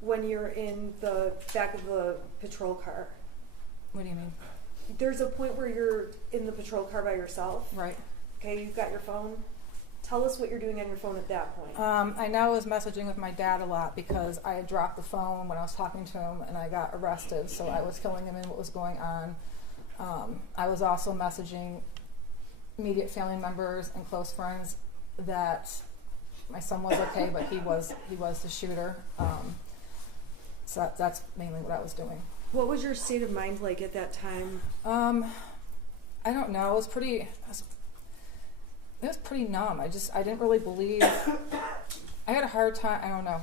when you're in the back of the patrol car? What do you mean? There's a point where you're in the patrol car by yourself. Right. Okay, you've got your phone. Tell us what you're doing on your phone at that point. I now was messaging with my dad a lot because I had dropped the phone when I was talking to him and I got arrested, so I was filling him in what was going on. I was also messaging immediate family members and close friends that my son was okay, but he was the shooter. So that's mainly what I was doing. What was your state of mind like at that time? I don't know. I was It was pretty numb. I didn't really believe. I had a hard time. I don't know.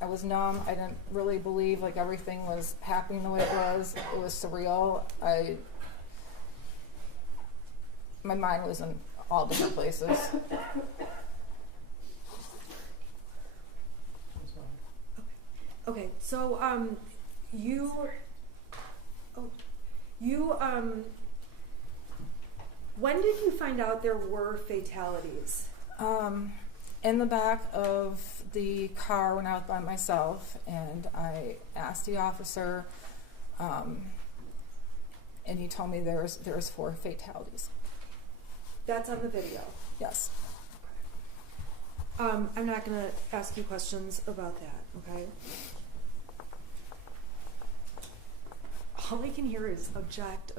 I was numb. I didn't really believe like everything was happening the way it was. It was surreal. My mind was in all different places. Okay, so when did you find out there were fatalities? In the back of the car when I was by myself, and I asked the officer, and he told me there was 4 fatalities. That's on the video. Yes. I'm not going to ask you questions about that, okay? All I can hear is object,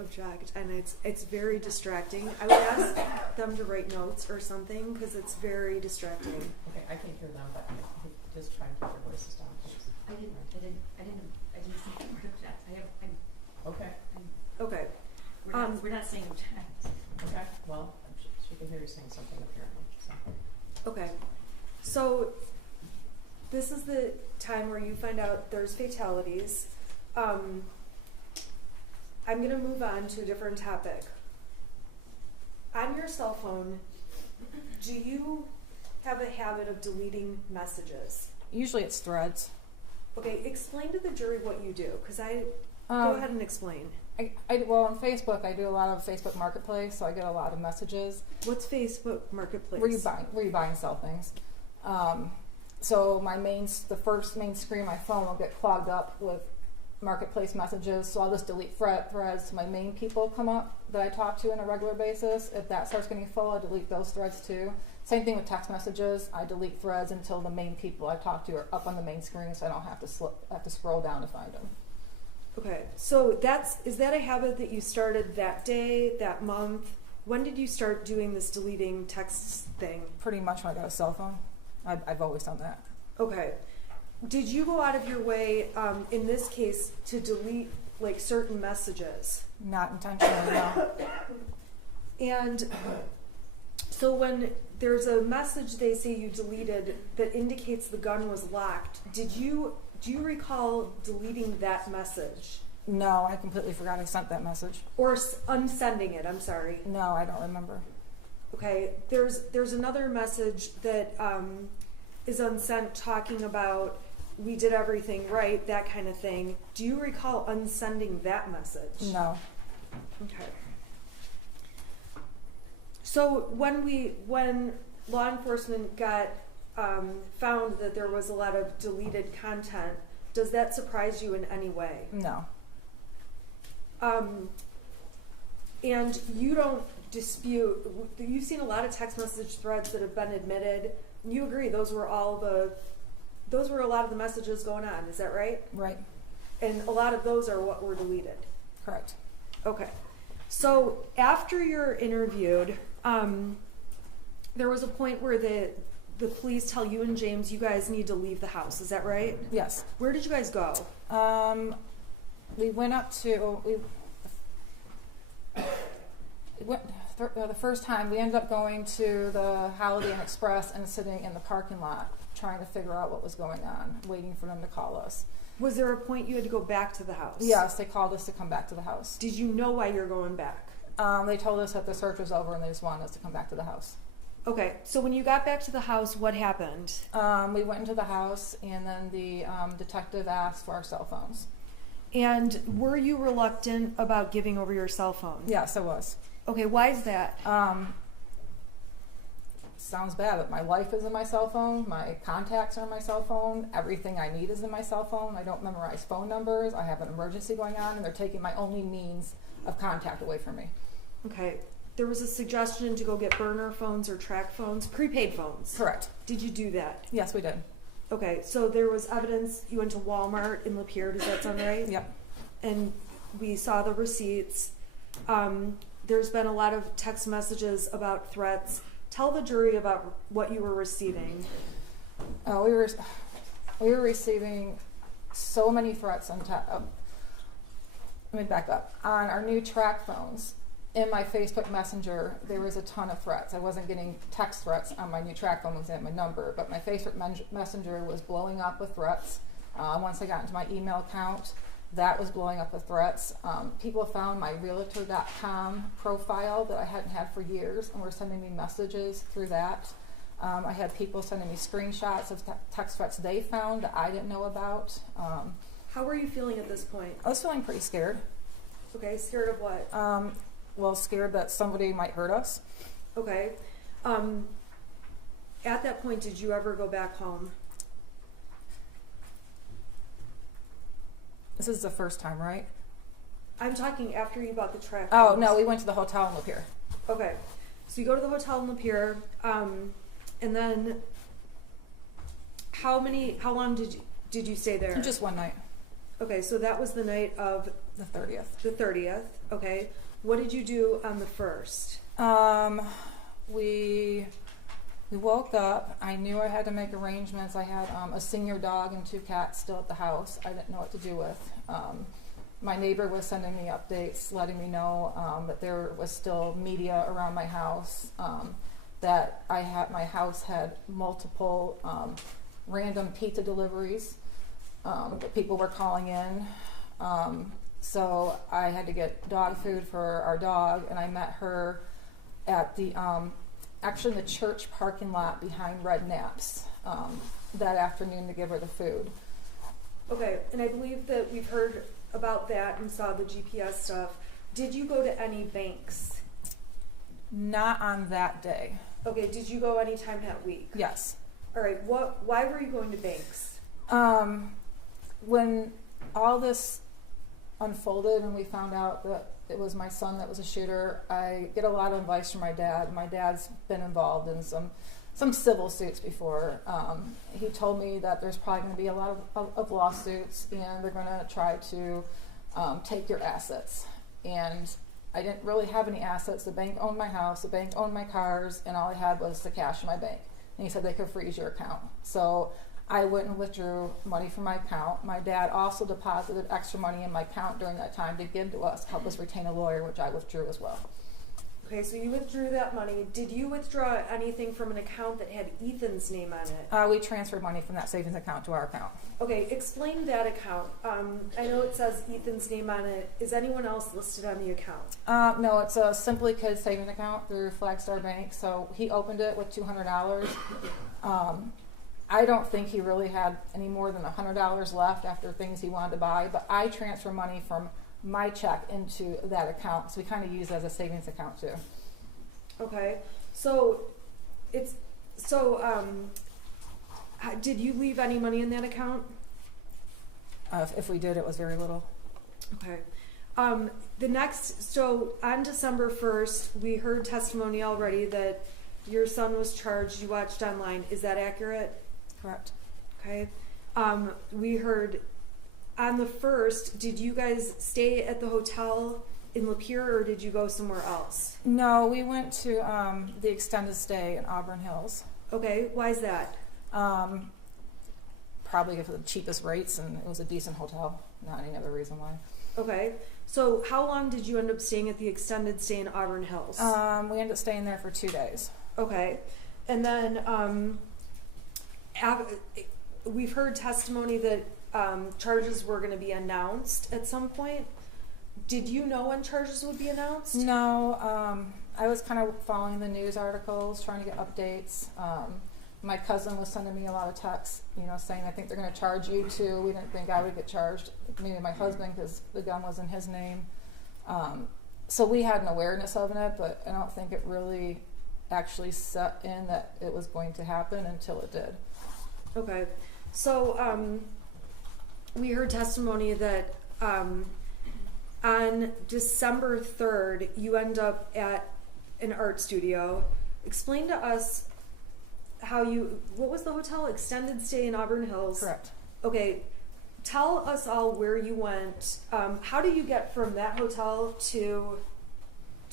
and it's very distracting. I would ask them to write notes or something because it's very distracting. Okay, I can hear them, but just try and keep your voices down, please. I didn't say the word object. Okay. Okay. We're not saying object. Okay, well, she can hear you saying something apparently, so. Okay. So this is the time where you find out there's fatalities. I'm going to move on to a different topic. On your cell phone, do you have a habit of deleting messages? Usually it's threads. Okay, explain to the jury what you do, because go ahead and explain. Well, on Facebook, I do a lot of Facebook Marketplace, so I get a lot of messages. What's Facebook Marketplace? Where you buy and sell things. So the first main screen of my phone will get clogged up with Marketplace messages, so I'll just delete threads so my main people come up that I talk to on a regular basis. If that starts getting full, I delete those threads too. Same thing with text messages. I delete threads until the main people I talk to are up on the main screen, so I don't have to scroll down to find them. Okay, so is that a habit that you started that day, that month? When did you start doing this deleting texts thing? Pretty much when I got a cell phone. I've always done that. Okay. Did you go out of your way, in this case, to delete like certain messages? Not intentionally, no. And so when there's a message they say you deleted that indicates the gun was locked, do you recall deleting that message? No, I completely forgot I sent that message. Or unsending it, I'm sorry. No, I don't remember. Okay, there's another message that is unsent talking about we did everything right, that kind of thing. Do you recall unsending that message? No. Okay. So when law enforcement got found that there was a lot of deleted content, does that surprise you in any way? No. And you don't dispute, you've seen a lot of text message threads that have been admitted. You agree those were a lot of the messages going on, is that right? Right. And a lot of those are what were deleted. Correct. Okay. So after you're interviewed, there was a point where the police tell you and James you guys need to leave the house. Is that right? Yes. Where did you guys go? We went up to the first time we ended up going to the Holiday Inn Express and sitting in the parking lot trying to figure out what was going on, waiting for them to call us. Was there a point you had to go back to the house? Yes, they called us to come back to the house. Did you know why you're going back? They told us that the search was over and they just wanted us to come back to the house. Okay, so when you got back to the house, what happened? We went into the house and then the detective asked for our cell phones. And were you reluctant about giving over your cell phone? Yes, I was. Okay, why is that? Sounds bad, but my life is in my cell phone, my contacts are in my cell phone, everything I need is in my cell phone. I don't memorize phone numbers, I have an emergency going on, and they're taking my only means of contact away from me. Okay, there was a suggestion to go get burner phones or track phones, prepaid phones. Correct. Did you do that? Yes, we did. Okay, so there was evidence, you went to Walmart in Lapeer, does that sound right? Yep. And we saw the receipts. There's been a lot of text messages about threats. Tell the jury about what you were receiving. We were receiving so many threats on let me back up. On our new track phones, in my Facebook Messenger, there was a ton of threats. I wasn't getting text threats on my new track phone because I had my number, but my Facebook Messenger was blowing up with threats. Once I got into my email account, that was blowing up with threats. People found my realtor.com profile that I hadn't had for years and were sending me messages through that. I had people sending me screenshots of text threats they found that I didn't know about. How were you feeling at this point? I was feeling pretty scared. Okay, scared of what? Well, scared that somebody might hurt us. Okay. At that point, did you ever go back home? This is the first time, right? I'm talking after you bought the track. Oh, phones. no, we went to the hotel in Lapeer. Okay. So you go to the hotel in Lapeer, and then how long did you stay there? Just one night. Okay, so that was the night of The 30th. the 30th. Okay. What did you do on the 1st? We woke up. I knew I had to make arrangements. I had a senior dog and 2 cats still at the house. I didn't know what to do with. My neighbor was sending me updates, letting me know that there was still media around my house, that my house had multiple random pizza deliveries, that people were calling in. So I had to get dog food for our dog, and I met her at the actually in the church parking lot behind Red Naps that afternoon to give her the food. Okay, and I believe that we've heard about that and saw the GPS stuff. Did you go to any banks? Not on that day. Okay, did you go any time that week? Yes. All right, why were you going to banks? When all this unfolded and we found out that it was my son that was a shooter, I get a lot of advice from my dad. My dad's been involved in some civil suits before. He told me that there's probably going to be a lot of lawsuits, and they're going to try to take your assets. And I didn't really have any assets. The bank owned my house, the bank owned my cars, and all I had was the cash in my bank. And he said they could freeze your account. So I went and withdrew money from my account. My dad also deposited extra money in my account during that time to give to us, help us retain a lawyer, which I withdrew as well. Okay, so you withdrew that money. Did you withdraw anything from an account that had Ethan's name on it? We transferred money from that savings account to our account. Okay, explain that account. I know it says Ethan's name on it. Is anyone else listed on the account? No, it's a Simply Kids savings account through Flagstar Bank. So he opened it with $200. I don't think he really had any more than $100 left after things he wanted to buy, but I transfer money from my check into that account, so we kind of use it as a savings account too. Okay, did you leave any money in that account? If we did, it was very little. Okay. So on December 1st, we heard testimony already that your son was charged. You watched online. Is that accurate? Correct. Okay. We heard on the 1st, did you guys stay at the hotel in Lapeer, or did you go somewhere else? No, we went to the extended stay in Auburn Hills. Okay. Why is that? Probably for the cheapest rates, and it was a decent hotel. Not any other reason why. Okay. So how long did you end up staying at the extended stay in Auburn Hills? We ended up staying there for 2 days. Okay. And then we've heard testimony that charges were going to be announced at some point. Did you know when charges would be announced? No. I was kind of following the news articles, trying to get updates. My cousin was sending me a lot of texts, saying, I think they're going to charge you too. We didn't think I would get charged. Maybe my husband, because the gun was in his name. So we had an awareness of it, but I don't think it really actually set in that it was going to happen until it did. Okay. So we heard testimony that on December 3rd, you end up at an art studio. Explain to us what was the hotel? Extended stay in Auburn Hills. Correct. Okay. Tell us all where you went. How do you get from that hotel to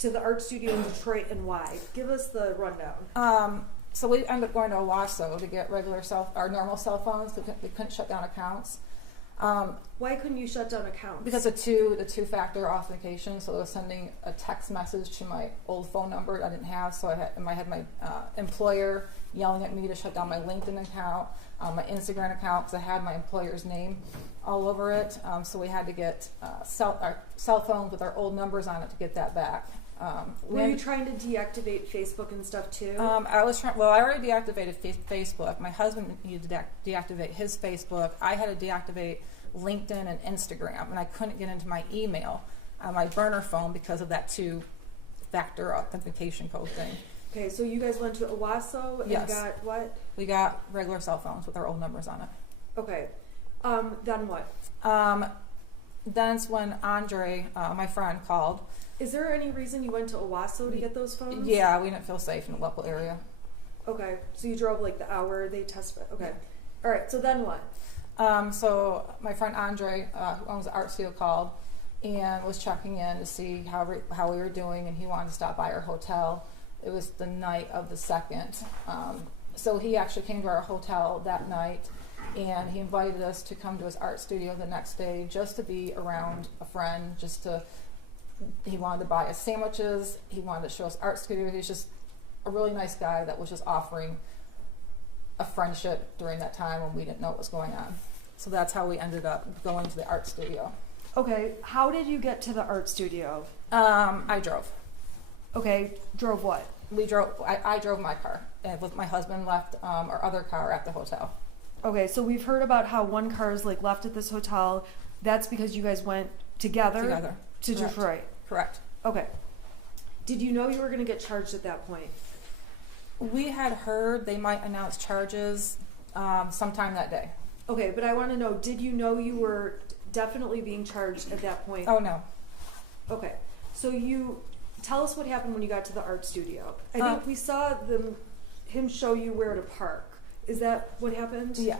the art studio in Detroit, and why? Give us the rundown. So we ended up going to Owasso to get our normal cell phones. We couldn't shut down accounts. Why couldn't you shut down accounts? Because the two-factor authentication, so it was sending a text message to my old phone number I didn't have, so I had my employer yelling at me to shut down my LinkedIn account, my Instagram account, because I had my employer's name all over it, so we had to get cell phones with our old numbers on it to get that back. Were you trying to deactivate Facebook and stuff too? I was trying. Well, I already deactivated Facebook. My husband needed to deactivate his Facebook. I had to deactivate LinkedIn and Instagram, and I couldn't get into my email on my burner phone because of that two-factor authentication code thing. Okay, so you guys went to Owasso and Yes. got what? We got regular cell phones with our old numbers on it. Okay. Then what? Then it's when Andre, my friend, called. Is there any reason you went to Owasso to get those phones? Yeah, we didn't feel safe in the local area. Okay, so you drove like the hour they tested. Okay. All right, so then what? So my friend Andre, who owns the art studio, called and was checking in to see how we were doing, and he wanted to stop by our hotel. It was the night of the 2nd. So he actually came to our hotel that night, and he invited us to come to his art studio the next day just to be around a friend, he wanted to buy us sandwiches, he wanted to show us art studio. He's just a really nice guy that was just offering a friendship during that time when we didn't know what was going on. So that's how we ended up going to the art studio. Okay, how did you get to the art studio? I drove. Okay, drove what? I drove my car, and with my husband left our other car at the hotel. Okay, so we've heard about how one car is like left at this hotel. That's because you guys went together to Correct. Detroit. Correct. Okay. Did you know you were going to get charged at that point? We had heard they might announce charges sometime that day. Okay, but I want to know, did you know you were definitely being charged at that point? Oh, no. Okay, so tell us what happened when you got to the art studio. I think we saw him show you where to park. Is that what happened? Yeah.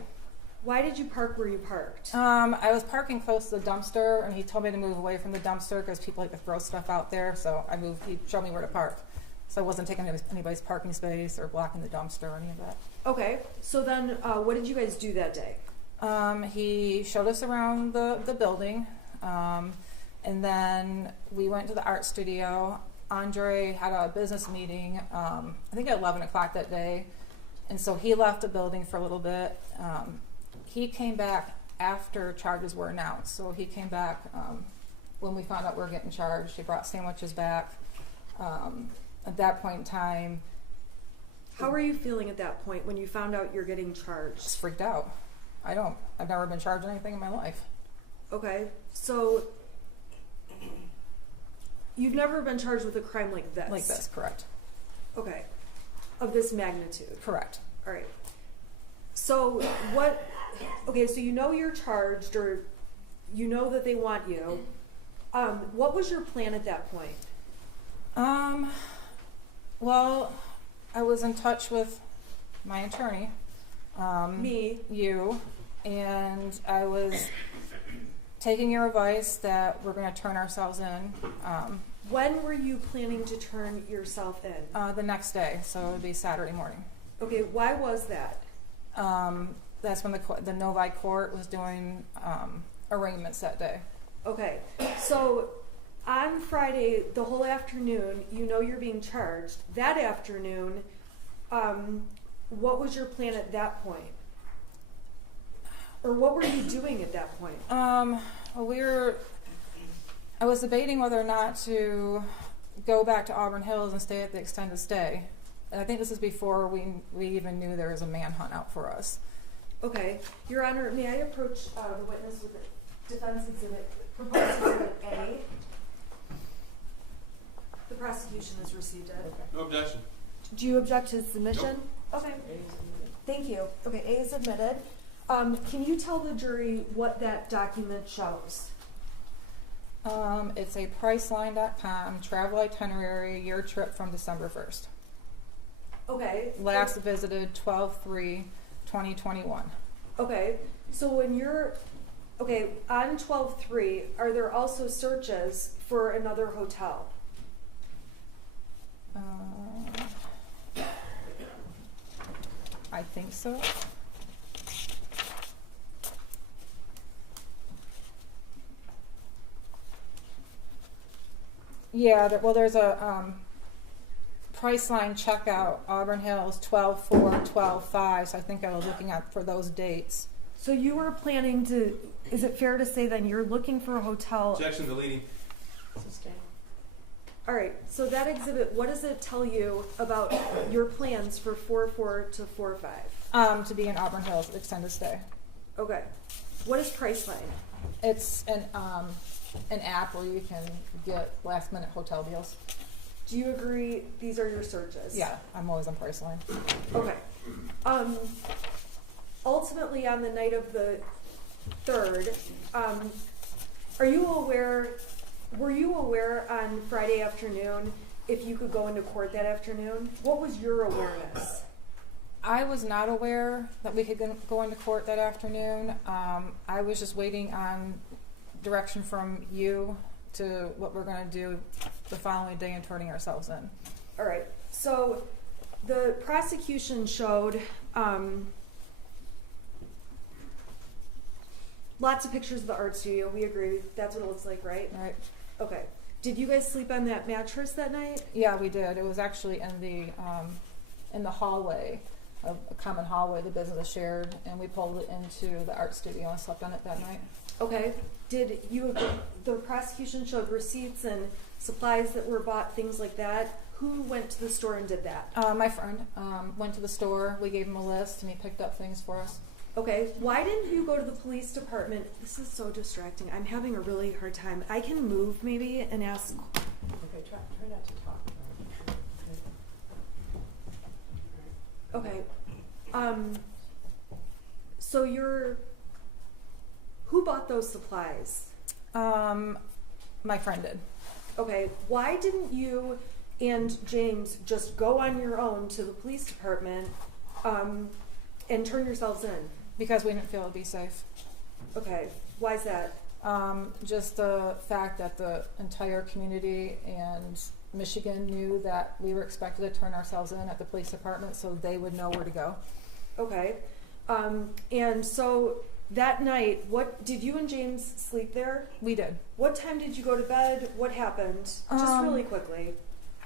Why did you park where you parked? I was parking close to the dumpster, and he told me to move away from the dumpster because people like to throw stuff out there. So I moved. He showed me where to park, so I wasn't taking anybody's parking space or blocking the dumpster or any of that. Okay, so then what did you guys do that day? He showed us around the building, and then we went to the art studio. Andre had a business meeting, I think at 11 o'clock that day, and so he left the building for a little bit. He came back after charges were announced. So he came back when we found out we were getting charged. He brought sandwiches back. At that point in time, how were you feeling at that point when you found out you're getting charged? Just freaked out. I've never been charged anything in my life. Okay, so you've never been charged with a crime like this? Like this, correct. Okay, of this magnitude? Correct. All right. So so you know you're charged, or you know that they want you. What was your plan at that point? Well, I was in touch with my attorney. Me. You. And I was taking your advice that we're going to turn ourselves in. When were you planning to turn yourself in? The next day, so it would be Saturday morning. Okay, why was that? That's when the Novi court was doing arraignments that day. Okay, so on Friday, the whole afternoon, you know you're being charged. That afternoon, what was your plan at that point? Or what were you doing at that point? Well, I was debating whether or not to go back to Auburn Hills and stay at the extended stay. And I think this is before we even knew there was a manhunt out for us. Okay. Your Honor, may I approach the witness with the defense exhibit, proposed exhibit A? The prosecution has received it. No objection. Do you object to submission? Nope. Okay. Thank you. Okay, A is admitted. Can you tell the jury what that document shows? It's a Priceline.com travel itinerary, your trip from December 1st. Okay. Last visited 12/3/2021. Okay. So when you're on 12/3, are there also searches for another hotel? I think so. Yeah, there's a Priceline checkout, Auburn Hills, 12/4, 12/5. So I think I was looking at for those dates. So you were planning to, is it fair to say then you're looking for a hotel? Objection deleting. All right, so that exhibit, what does it tell you about your plans for 4/4 to 4/5? To be in Auburn Hills, extended stay. Okay. What is Priceline? It's an app where you can get last minute hotel deals. Do you agree these are your searches? Yeah, I'm always on Priceline. Okay. Ultimately, on the night of the 3rd, were you aware on Friday afternoon if you could go into court that afternoon? What was your awareness? I was not aware that we could go into court that afternoon. I was just waiting on direction from you to what we're going to do the following day and turning ourselves in. All right. So the prosecution showed lots of pictures of the art studio. We agree. That's what it looks like, right? Right. Okay. Did you guys sleep on that mattress that night? Yeah, we did. It was actually in the hallway, a common hallway the business is shared, and we pulled it into the art studio and slept on it that night. Okay. Did you? The prosecution showed receipts and supplies that were bought, things like that. Who went to the store and did that? My friend went to the store. We gave him a list, and he picked up things for us. Okay. Why didn't you go to the police department? This is so distracting. I'm having a really hard time. I can move maybe and ask. Okay, try not to talk. Okay. So who bought those supplies? My friend did. Okay. Why didn't you and James just go on your own to the police department and turn yourselves in? Because we didn't feel it'd be safe. Okay. Why is that? Just the fact that the entire community and Michigan knew that we were expected to turn ourselves in at the police department, so they would know where to go. Okay. And so that night, what did you and James sleep there? We did. What time did you go to bed? What happened? Just really quickly.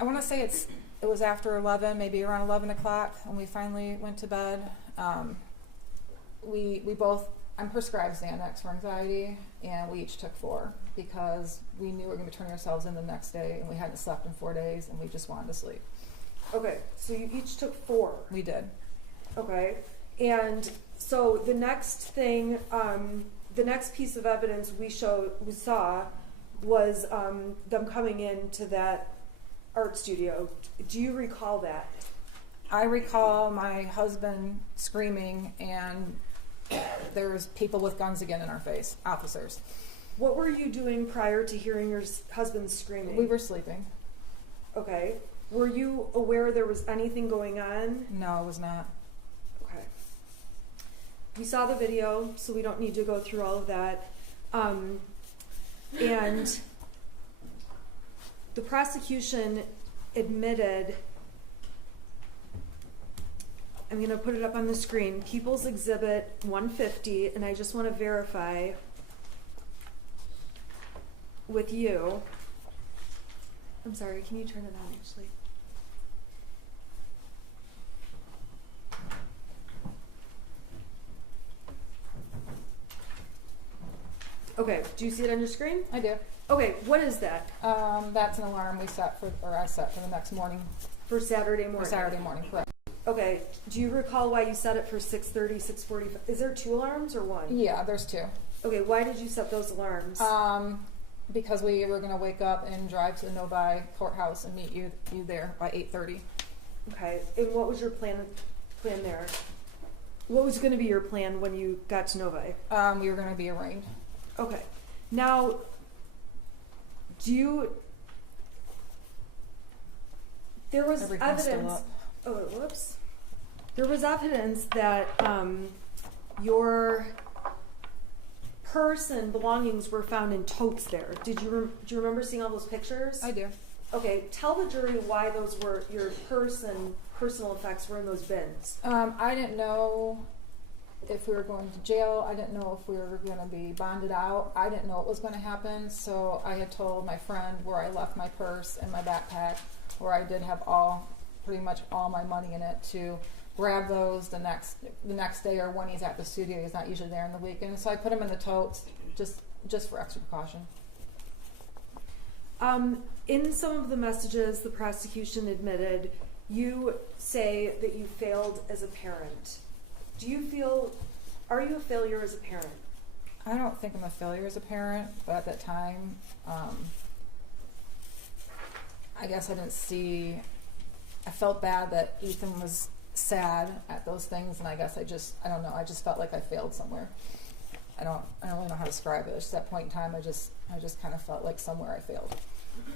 I want to say it was after 11, maybe around 11 o'clock, when we finally went to bed. We both, I'm prescribed Xanax for anxiety, and we each took 4 because we knew we were going to be turning ourselves in the next day, and we hadn't slept in 4 days, and we just wanted to sleep. Okay, so you each took 4. We did. Okay, and so the next thing, the next piece of evidence we saw was them coming into that art studio. Do you recall that? I recall my husband screaming, and there was people with guns again in our face, officers. What were you doing prior to hearing your husband screaming? We were sleeping. Okay. Were you aware there was anything going on? No, I was not. Okay. We saw the video, so we don't need to go through all of that. And the prosecution admitted, I'm going to put it up on the screen, People's Exhibit 150, and I just want to verify with you. I'm sorry, can you turn it on actually? Okay, do you see it on your screen? I do. Okay, what is that? That's an alarm I set for the next morning. For Saturday morning? For Saturday morning, correct. Okay, do you recall why you set it for 6:30, 6:45? Is there 2 alarms or 1? Yeah, there's 2. Okay, why did you set those alarms? Because we were going to wake up and drive to the Novi courthouse and meet you there by 8:30. Okay, and what was your plan there? What was going to be your plan when you got to Novi? We were going to be arraigned. Okay, now, there was Everything's still evidence. up. Oh, whoops. There was evidence that your purse and belongings were found in totes there. Do you remember seeing all those pictures? I do. Okay, tell the jury why those were, your purse and personal effects were in those bins. I didn't know if we were going to jail. I didn't know if we were going to be bonded out. I didn't know what was going to happen. So I had told my friend where I left my purse and my backpack, where I did have pretty much all my money in it, to grab those the next day, or when he's at the studio. He's not usually there on the weekend. So I put them in the totes just for extra precaution. In some of the messages the prosecution admitted, you say that you failed as a parent. Are you a failure as a parent? I don't think I'm a failure as a parent, but at that time, I guess I felt bad that Ethan was sad at those things, and I guess I don't know, I just felt like I failed somewhere. I don't really know how to describe it. It's just that point in time, I just kind of felt like somewhere I failed.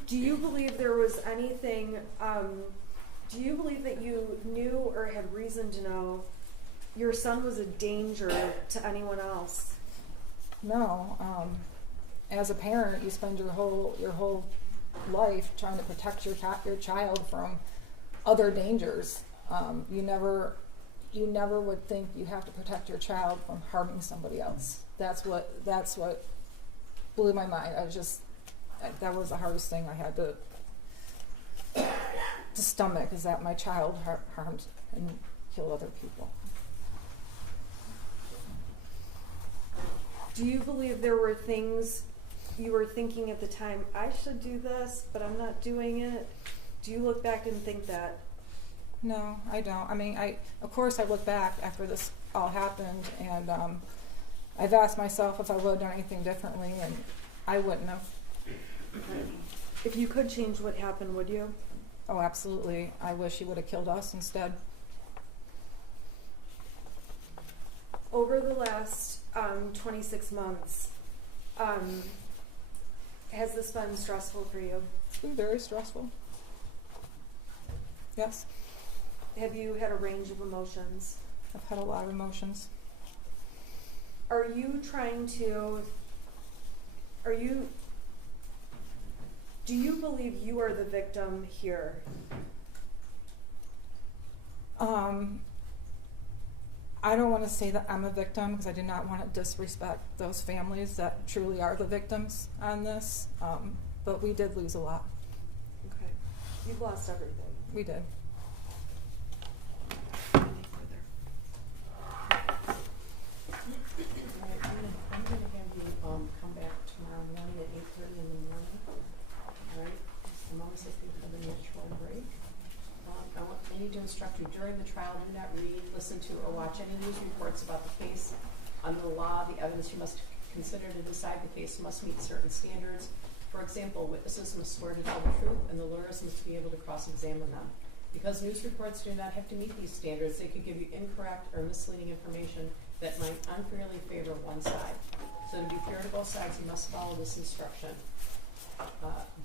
Do you believe there was anything, do you believe that you knew or had reason to know your son was a danger to anyone else? No. As a parent, you spend your whole life trying to protect your child from other dangers. You never would think you have to protect your child from harming somebody else. That's what blew my mind. That was the hardest thing I had to stomach, is that my child harmed and killed other people. Do you believe there were things you were thinking at the time, I should do this, but I'm not doing it? Do you look back and think that? No, I don't. I mean, of course I look back after this all happened, and I've asked myself if I would have done anything differently, and I wouldn't have. If you could change what happened, would you? Oh, absolutely. I wish he would have killed us instead. Over the last 26 months, has this been stressful for you? It's been very stressful. Yes. Have you had a range of emotions? I've had a lot of emotions. Do you believe you are the victim here? I don't want to say that I'm a victim, because I do not want to disrespect those families that truly are the victims on this. But we did lose a lot. Okay. You've lost everything. We did. I'm going to have you come back tomorrow morning at 8:30 in the morning. All right? The mom says we have a natural break. I need to instruct you during the trial, do not read, listen to, or watch any news reports about the case. Under the law, the evidence you must consider to decide the case must meet certain standards. For example, witnesses must swear to tell the truth, and the lawyers must be able to cross-examine them. Because news reports do not have to meet these standards, they could give you incorrect or misleading information that might unfairly favor one side. So to be fair to both sides, you must follow this instruction.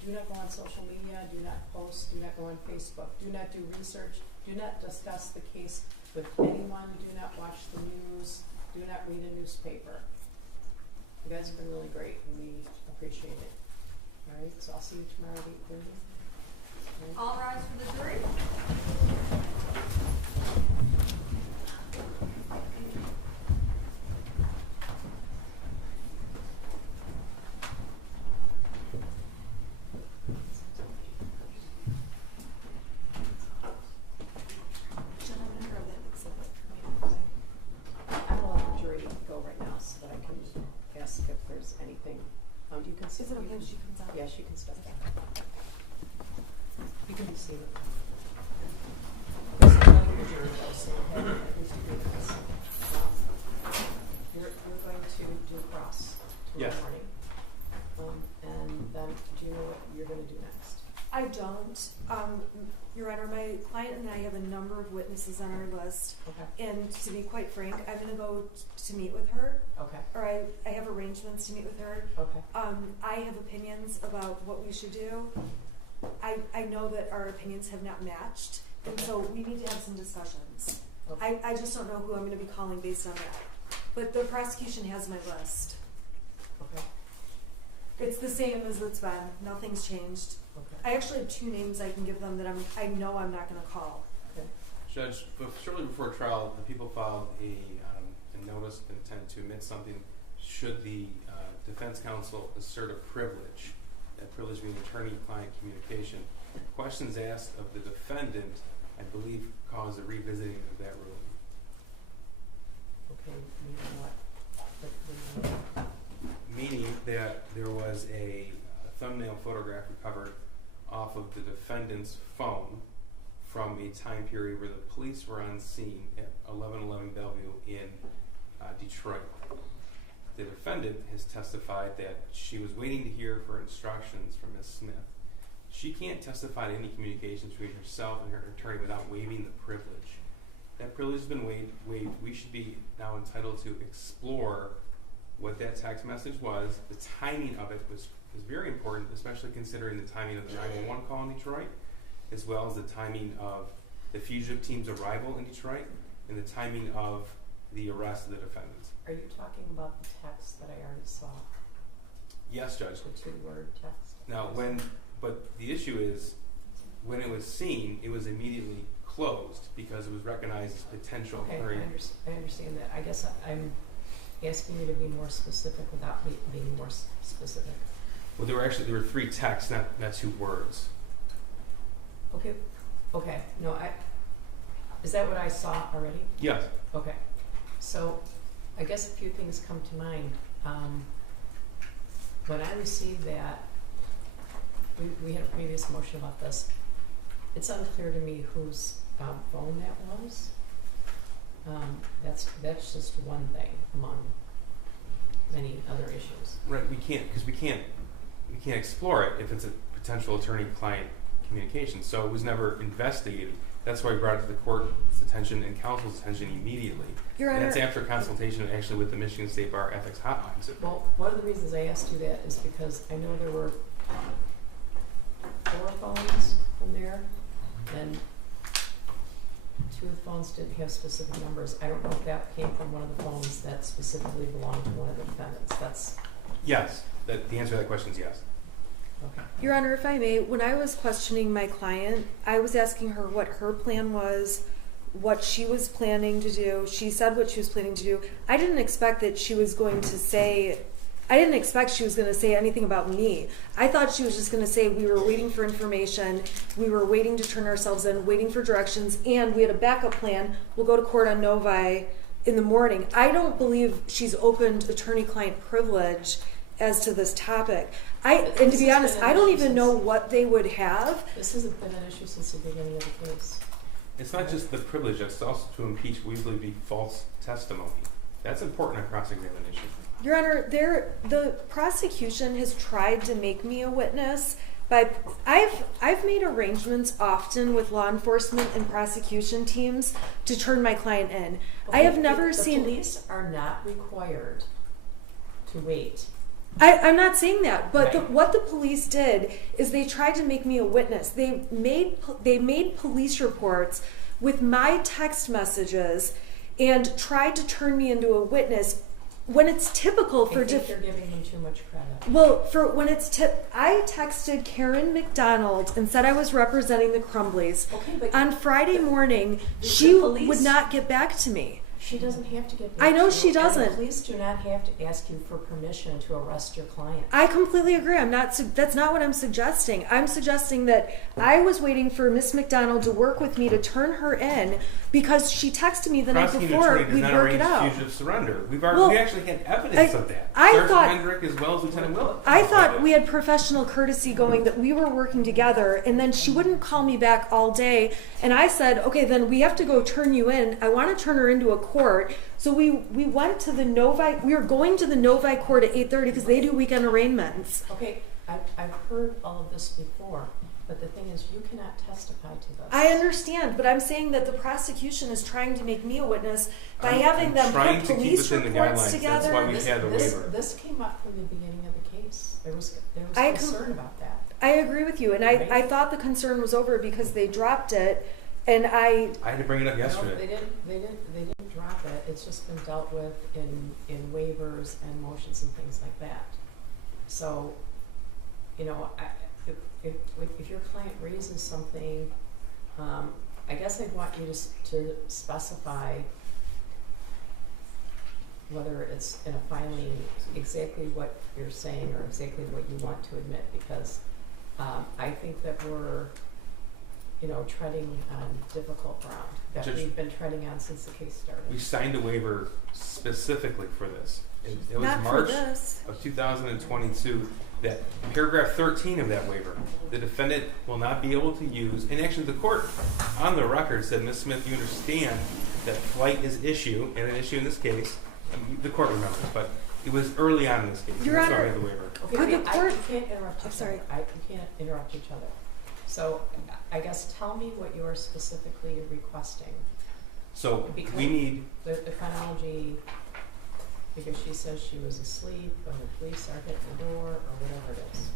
Do not go on social media, do not post, do not go on Facebook, do not do research, do not discuss the case with anyone, do not watch the news, do not read a newspaper. You guys have been really great, and we appreciate it. All right, so I'll see you tomorrow at 8:30. Right. All rise for the jury. I will let the jury go right now so that I can ask if there's anything. You can sit. Is it okay if she comes out? Yeah, she can step back. You can be seated. There's another jury though, so you have at least agree with this. You're going to do cross tomorrow Yes. morning. And then do you know what you're going to do next? I don't. Your Honor, my client and I have a number of witnesses on our list. Okay. And to be quite frank, I'm going to go to meet with her. Okay. Or I have arrangements to meet with her. Okay. I have opinions about what we should do. I know that our opinions have not matched, and so we need to have some discussions. Okay. I just don't know who I'm going to be calling based on that. But the prosecution has my list. Okay. It's the same as it's been. Nothing's changed. Okay. I actually have 2 names I can give them that I know I'm not going to call. Okay. Judge, shortly before trial, the people filed a notice of intent to admit something should the defense counsel assert a privilege, that privilege being attorney-client communication. Questions asked of the defendant, I believe, cause a revisiting of that ruling. Okay, meaning what? Meaning that there was a thumbnail photograph recovered off of the defendant's phone from a time period where the police were on scene at 1111 Bellevue in Detroit. The defendant has testified that she was waiting to hear for instructions from Ms. Smith. She can't testify to any communications between herself and her attorney without waiving the privilege. That privilege has been waived. We should be now entitled to explore what that text message was. The timing of it was very important, especially considering the timing of the 911 call in Detroit, as well as the timing of the fugitive team's arrival in Detroit and the timing of the arrest of the defendants. Are you talking about the text that I already saw? Yes, Judge. The 2-word text? Now, but the issue is, when it was seen, it was immediately closed because it was recognized as potential. Okay, I understand that. I guess I'm asking you to be more specific without me being more specific. Well, there were 3 texts, not 2 words. Okay. No, is that what I saw already? Yes. Okay. So, I guess a few things come to mind. When I received that, we had a previous motion about this. It's unclear to me whose phone that was. That's just one thing among many other issues. Right. We can't explore it if it's a potential attorney-client communication. So it was never investigated. That's why we brought it to the court's attention and counsel's attention immediately. Your Honor, and that's after consultation actually with the Michigan State Bar Ethics Hotline. Well, one of the reasons I asked you that is because I know there were 4 phones from there, and 2 of the phones didn't have specific numbers. I don't know if that came from one of the phones that specifically belonged to one of the defendants. Yes. The answer to that question is yes. Okay. Your Honor, if I may, when I was questioning my client, I was asking her what her plan was, what she was planning to do. She said what she was planning to do. I didn't expect she was going to say anything about me. I thought she was just going to say we were waiting for information, we were waiting to turn ourselves in, waiting for directions, and we had a backup plan. We'll go to court on Novi in the morning. I don't believe she's opened attorney-client privilege as to this topic. And to be honest, I don't even know what they would have. This hasn't been an issue since the beginning of the case. It's not just the privilege, it's also to impeach what we believe to be false testimony. That's important in cross-examination. Your Honor, the prosecution has tried to make me a witness, but I've made arrangements often with law enforcement and prosecution teams to turn my client in. Okay, I have never seen... The police are not required to wait. I'm not saying that, but Right. what the police did is they tried to make me a witness. They made police reports with my text messages and tried to turn me into a witness when it's typical for... I think you're giving them too much credit. Well, I texted Karen McDonald and said I was representing the Crumbleys. Okay, but on Friday morning, she would not get back to me. She doesn't have to get back I know to you, she doesn't. And the police do not have to ask you for permission to arrest your client. I completely agree. That's not what I'm suggesting. I'm suggesting that I was waiting for Miss McDonald to work with me to turn her in because she texted me the night before we'd work it out. Fugitive surrender. We actually had evidence of that. Sergeant Hendrick as well as Lieutenant Willis. I thought we had professional courtesy going, that we were working together, and then she wouldn't call me back all day. And I said, okay, then we have to go turn you in. I want to turn her into a court. So we went to the Novi. We were going to the Novi court at 8:30 because they do weekend arraignments. Okay, I've heard all of this before, but the thing is, you cannot testify to this. I understand, but I'm saying that the prosecution is trying to make me a witness by having them put police reports together. That's why we had the waiver. This came up from the beginning of the case. There was concern about that. I agree with you, and I thought the concern was over because they dropped it, and I had to bring it up yesterday. No, they didn't drop it. It's just been dealt with in waivers and motions and things like that. So, you know, if your client raises something, I guess I'd want you to specify evidence in a filing exactly what you're saying or exactly what you want to admit, because I think that we're, treading on difficult ground that Judge, we've been treading on since the case started. We signed a waiver specifically for this. It was Not for March this. of 2022 that paragraph 13 of that waiver, the defendant will not be able to use, and actually the court on the record said, Ms. Smith, you understand that flight is issue, and an issue in this case, the court remembers, but it was early on in this case. Your That's why we Honor, had the waiver. Okay, Could the you court- can't interrupt each I'm sorry. other. You can't interrupt each other. So I guess tell me what you are specifically requesting. So Because we need, the chronology, because she says she was asleep when the police are hitting the door or whatever it is.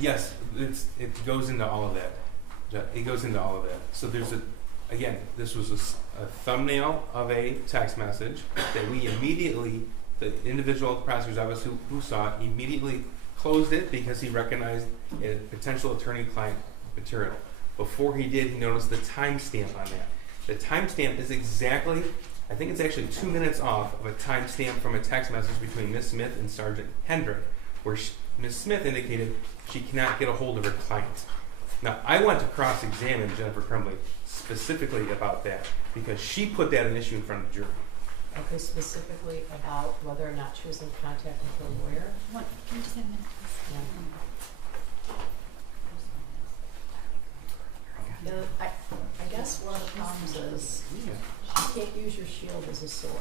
yes, it goes into all of that. It goes into all of that. So there's again, this was a thumbnail of a text message that we immediately, the individual at the prosecutor's office who saw it, immediately closed it because he recognized a potential attorney-client material. Before he did, he noticed the timestamp on that. The timestamp is exactly, I think it's actually 2 minutes off of a timestamp from a text message between Ms. Smith and Sergeant Hendrick, where Ms. Smith indicated she cannot get a hold of her client. Now, I want to cross-examine Jennifer Crumbley specifically about that because she put that an issue in front of the jury. Okay, specifically about whether or not she was in contact with her lawyer. Can you just have a minute, please? Yeah. I guess one of the problems is you can't use your shield as a sword.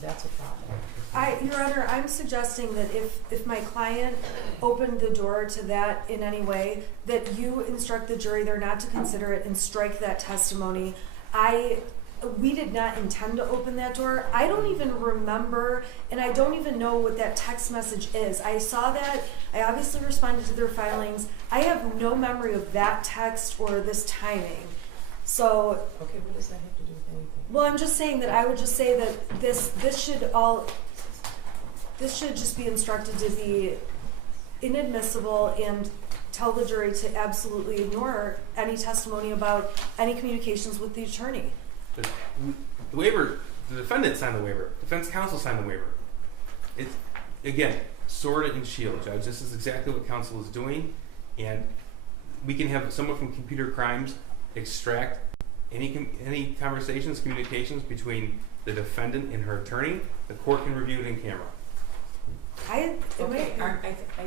That's a problem. Your Honor, I'm suggesting that if my client opened the door to that in any way, that you instruct the jury they're not to consider it and strike that testimony. We did not intend to open that door. I don't even remember, and I don't even know what that text message is. I saw that. I obviously responded to their filings. I have no memory of that text or this timing. So, Okay, what does that have to do with anything? well, I'm just saying that I would just say that this should just be instructed to be inadmissible and tell the jury to absolutely ignore any testimony about any communications with the attorney. The waiver, the defendant signed the waiver. Defense counsel signed the waiver. It's, again, sword and shield, Judge. This is exactly what counsel is doing. And we can have someone from computer crimes extract any conversations, communications between the defendant and her attorney. The court can review it in camera. I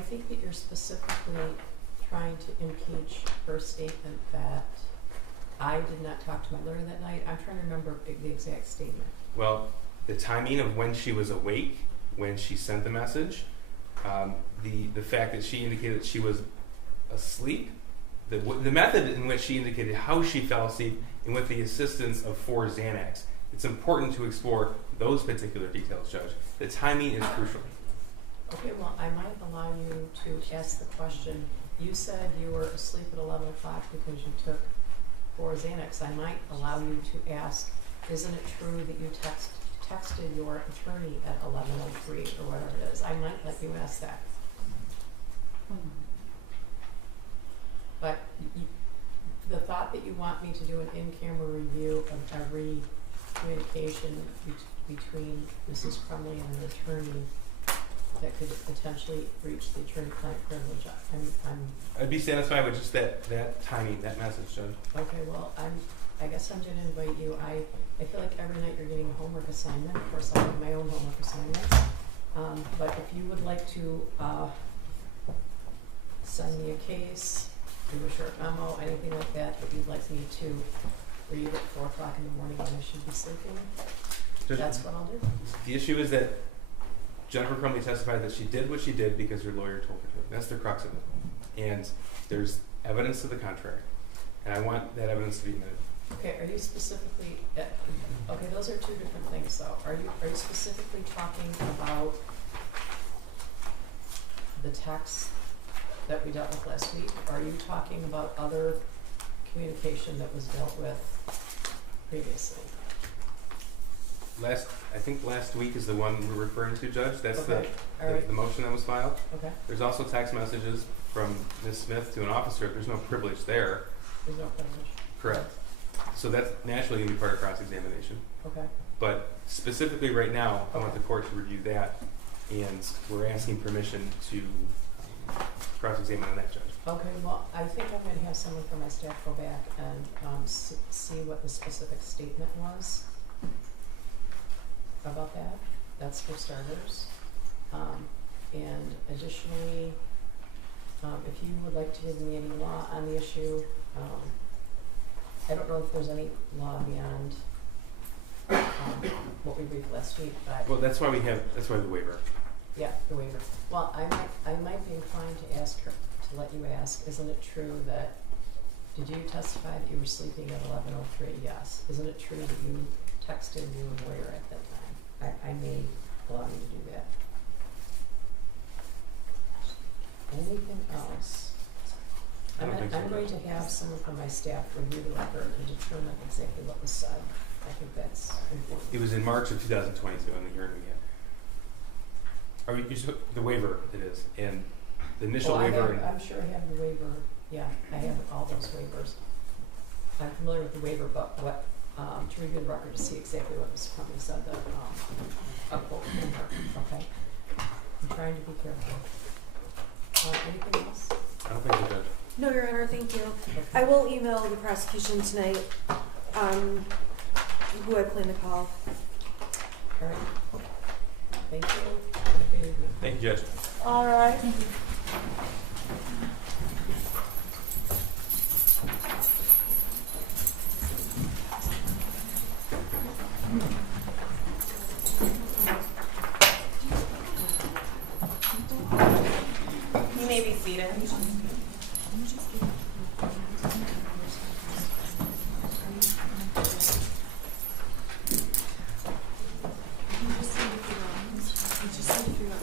think that you're specifically trying to impeach her statement that I did not talk to my lawyer that night. I'm trying to remember the exact statement. Well, the timing of when she was awake, when she sent the message, the fact that she indicated that she was asleep, the method in which she indicated how she fell asleep, and with the assistance of 4 Xanax. It's important to explore those particular details, Judge. The timing is crucial. Okay, well, I might allow you to ask the question. You said you were asleep at 11 o'clock because you took 4 Xanax. I might allow you to ask, isn't it true that you texted your attorney at 11:03 or whatever it is? I might let you ask that. But the thought that you want me to do an in-camera review of every communication between Mrs. Crumbley and her attorney that could potentially breach the attorney-client privilege, I'd be satisfied with just that timing, that message, Judge. Okay, well, I guess I'm gonna invite you. I feel like every night you're getting a homework assignment. Of course, I have my own homework assignments. But if you would like to send me a case, do a short memo, anything like that you'd like me to read at 4 o'clock in the morning when I should be sleeping, Judge, that's what I'll do. the issue is that Jennifer Crumbley testified that she did what she did because her lawyer told her to. That's the crux of it. And there's evidence to the contrary. And I want that evidence to be admitted. Okay, are you specifically, okay, those are two different things though. Are you specifically talking about the text that we dealt with last week? Or are you talking about other communication that was dealt with previously? I think last week is the one we're referring to, Judge. That's Okay. All right. the motion that was filed. Okay, There's also text messages from Ms. Smith to an officer. There's no privilege there. there's no privilege. Correct. So that's naturally going to be part of cross-examination. Okay, But specifically right now, I want the court to review that and we're asking permission to cross-examine the next judge. Okay, well, I think I'm gonna have someone from my staff go back and, see what the specific statement was about that. That's for starters. And additionally, if you would like to give me any law on the issue, I don't know if there's any law beyond, what we read last week, but. Well, that's why the waiver. Yeah, the waiver. Well, I might be inclined to ask her, to let you ask, isn't it true that, did you testify that you were sleeping at 11:03? Yes. Isn't it true that you texted your lawyer at that time? I may allow you to do that. Anything else? I don't think so. I'm going to have someone from my staff review the record and determine exactly what was said. I think that's important. It was in March of 2022 on the hearing we had. The waiver, it is, and the initial waiver. I'm sure I have the waiver. Yeah, I have all those waivers. I'm familiar with the waiver, but what to review the record to see exactly what Mr. Crumbley said. A quote from her. Okay. I'm trying to be careful. Anything else? I don't think so, Judge. No, Your Honor, thank you. Okay. I will email the prosecution tonight, who I plan to call. All right. Thank you. Have a good evening. Thank you, Judge. All right. You may be seated.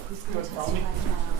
Who's going to testify now?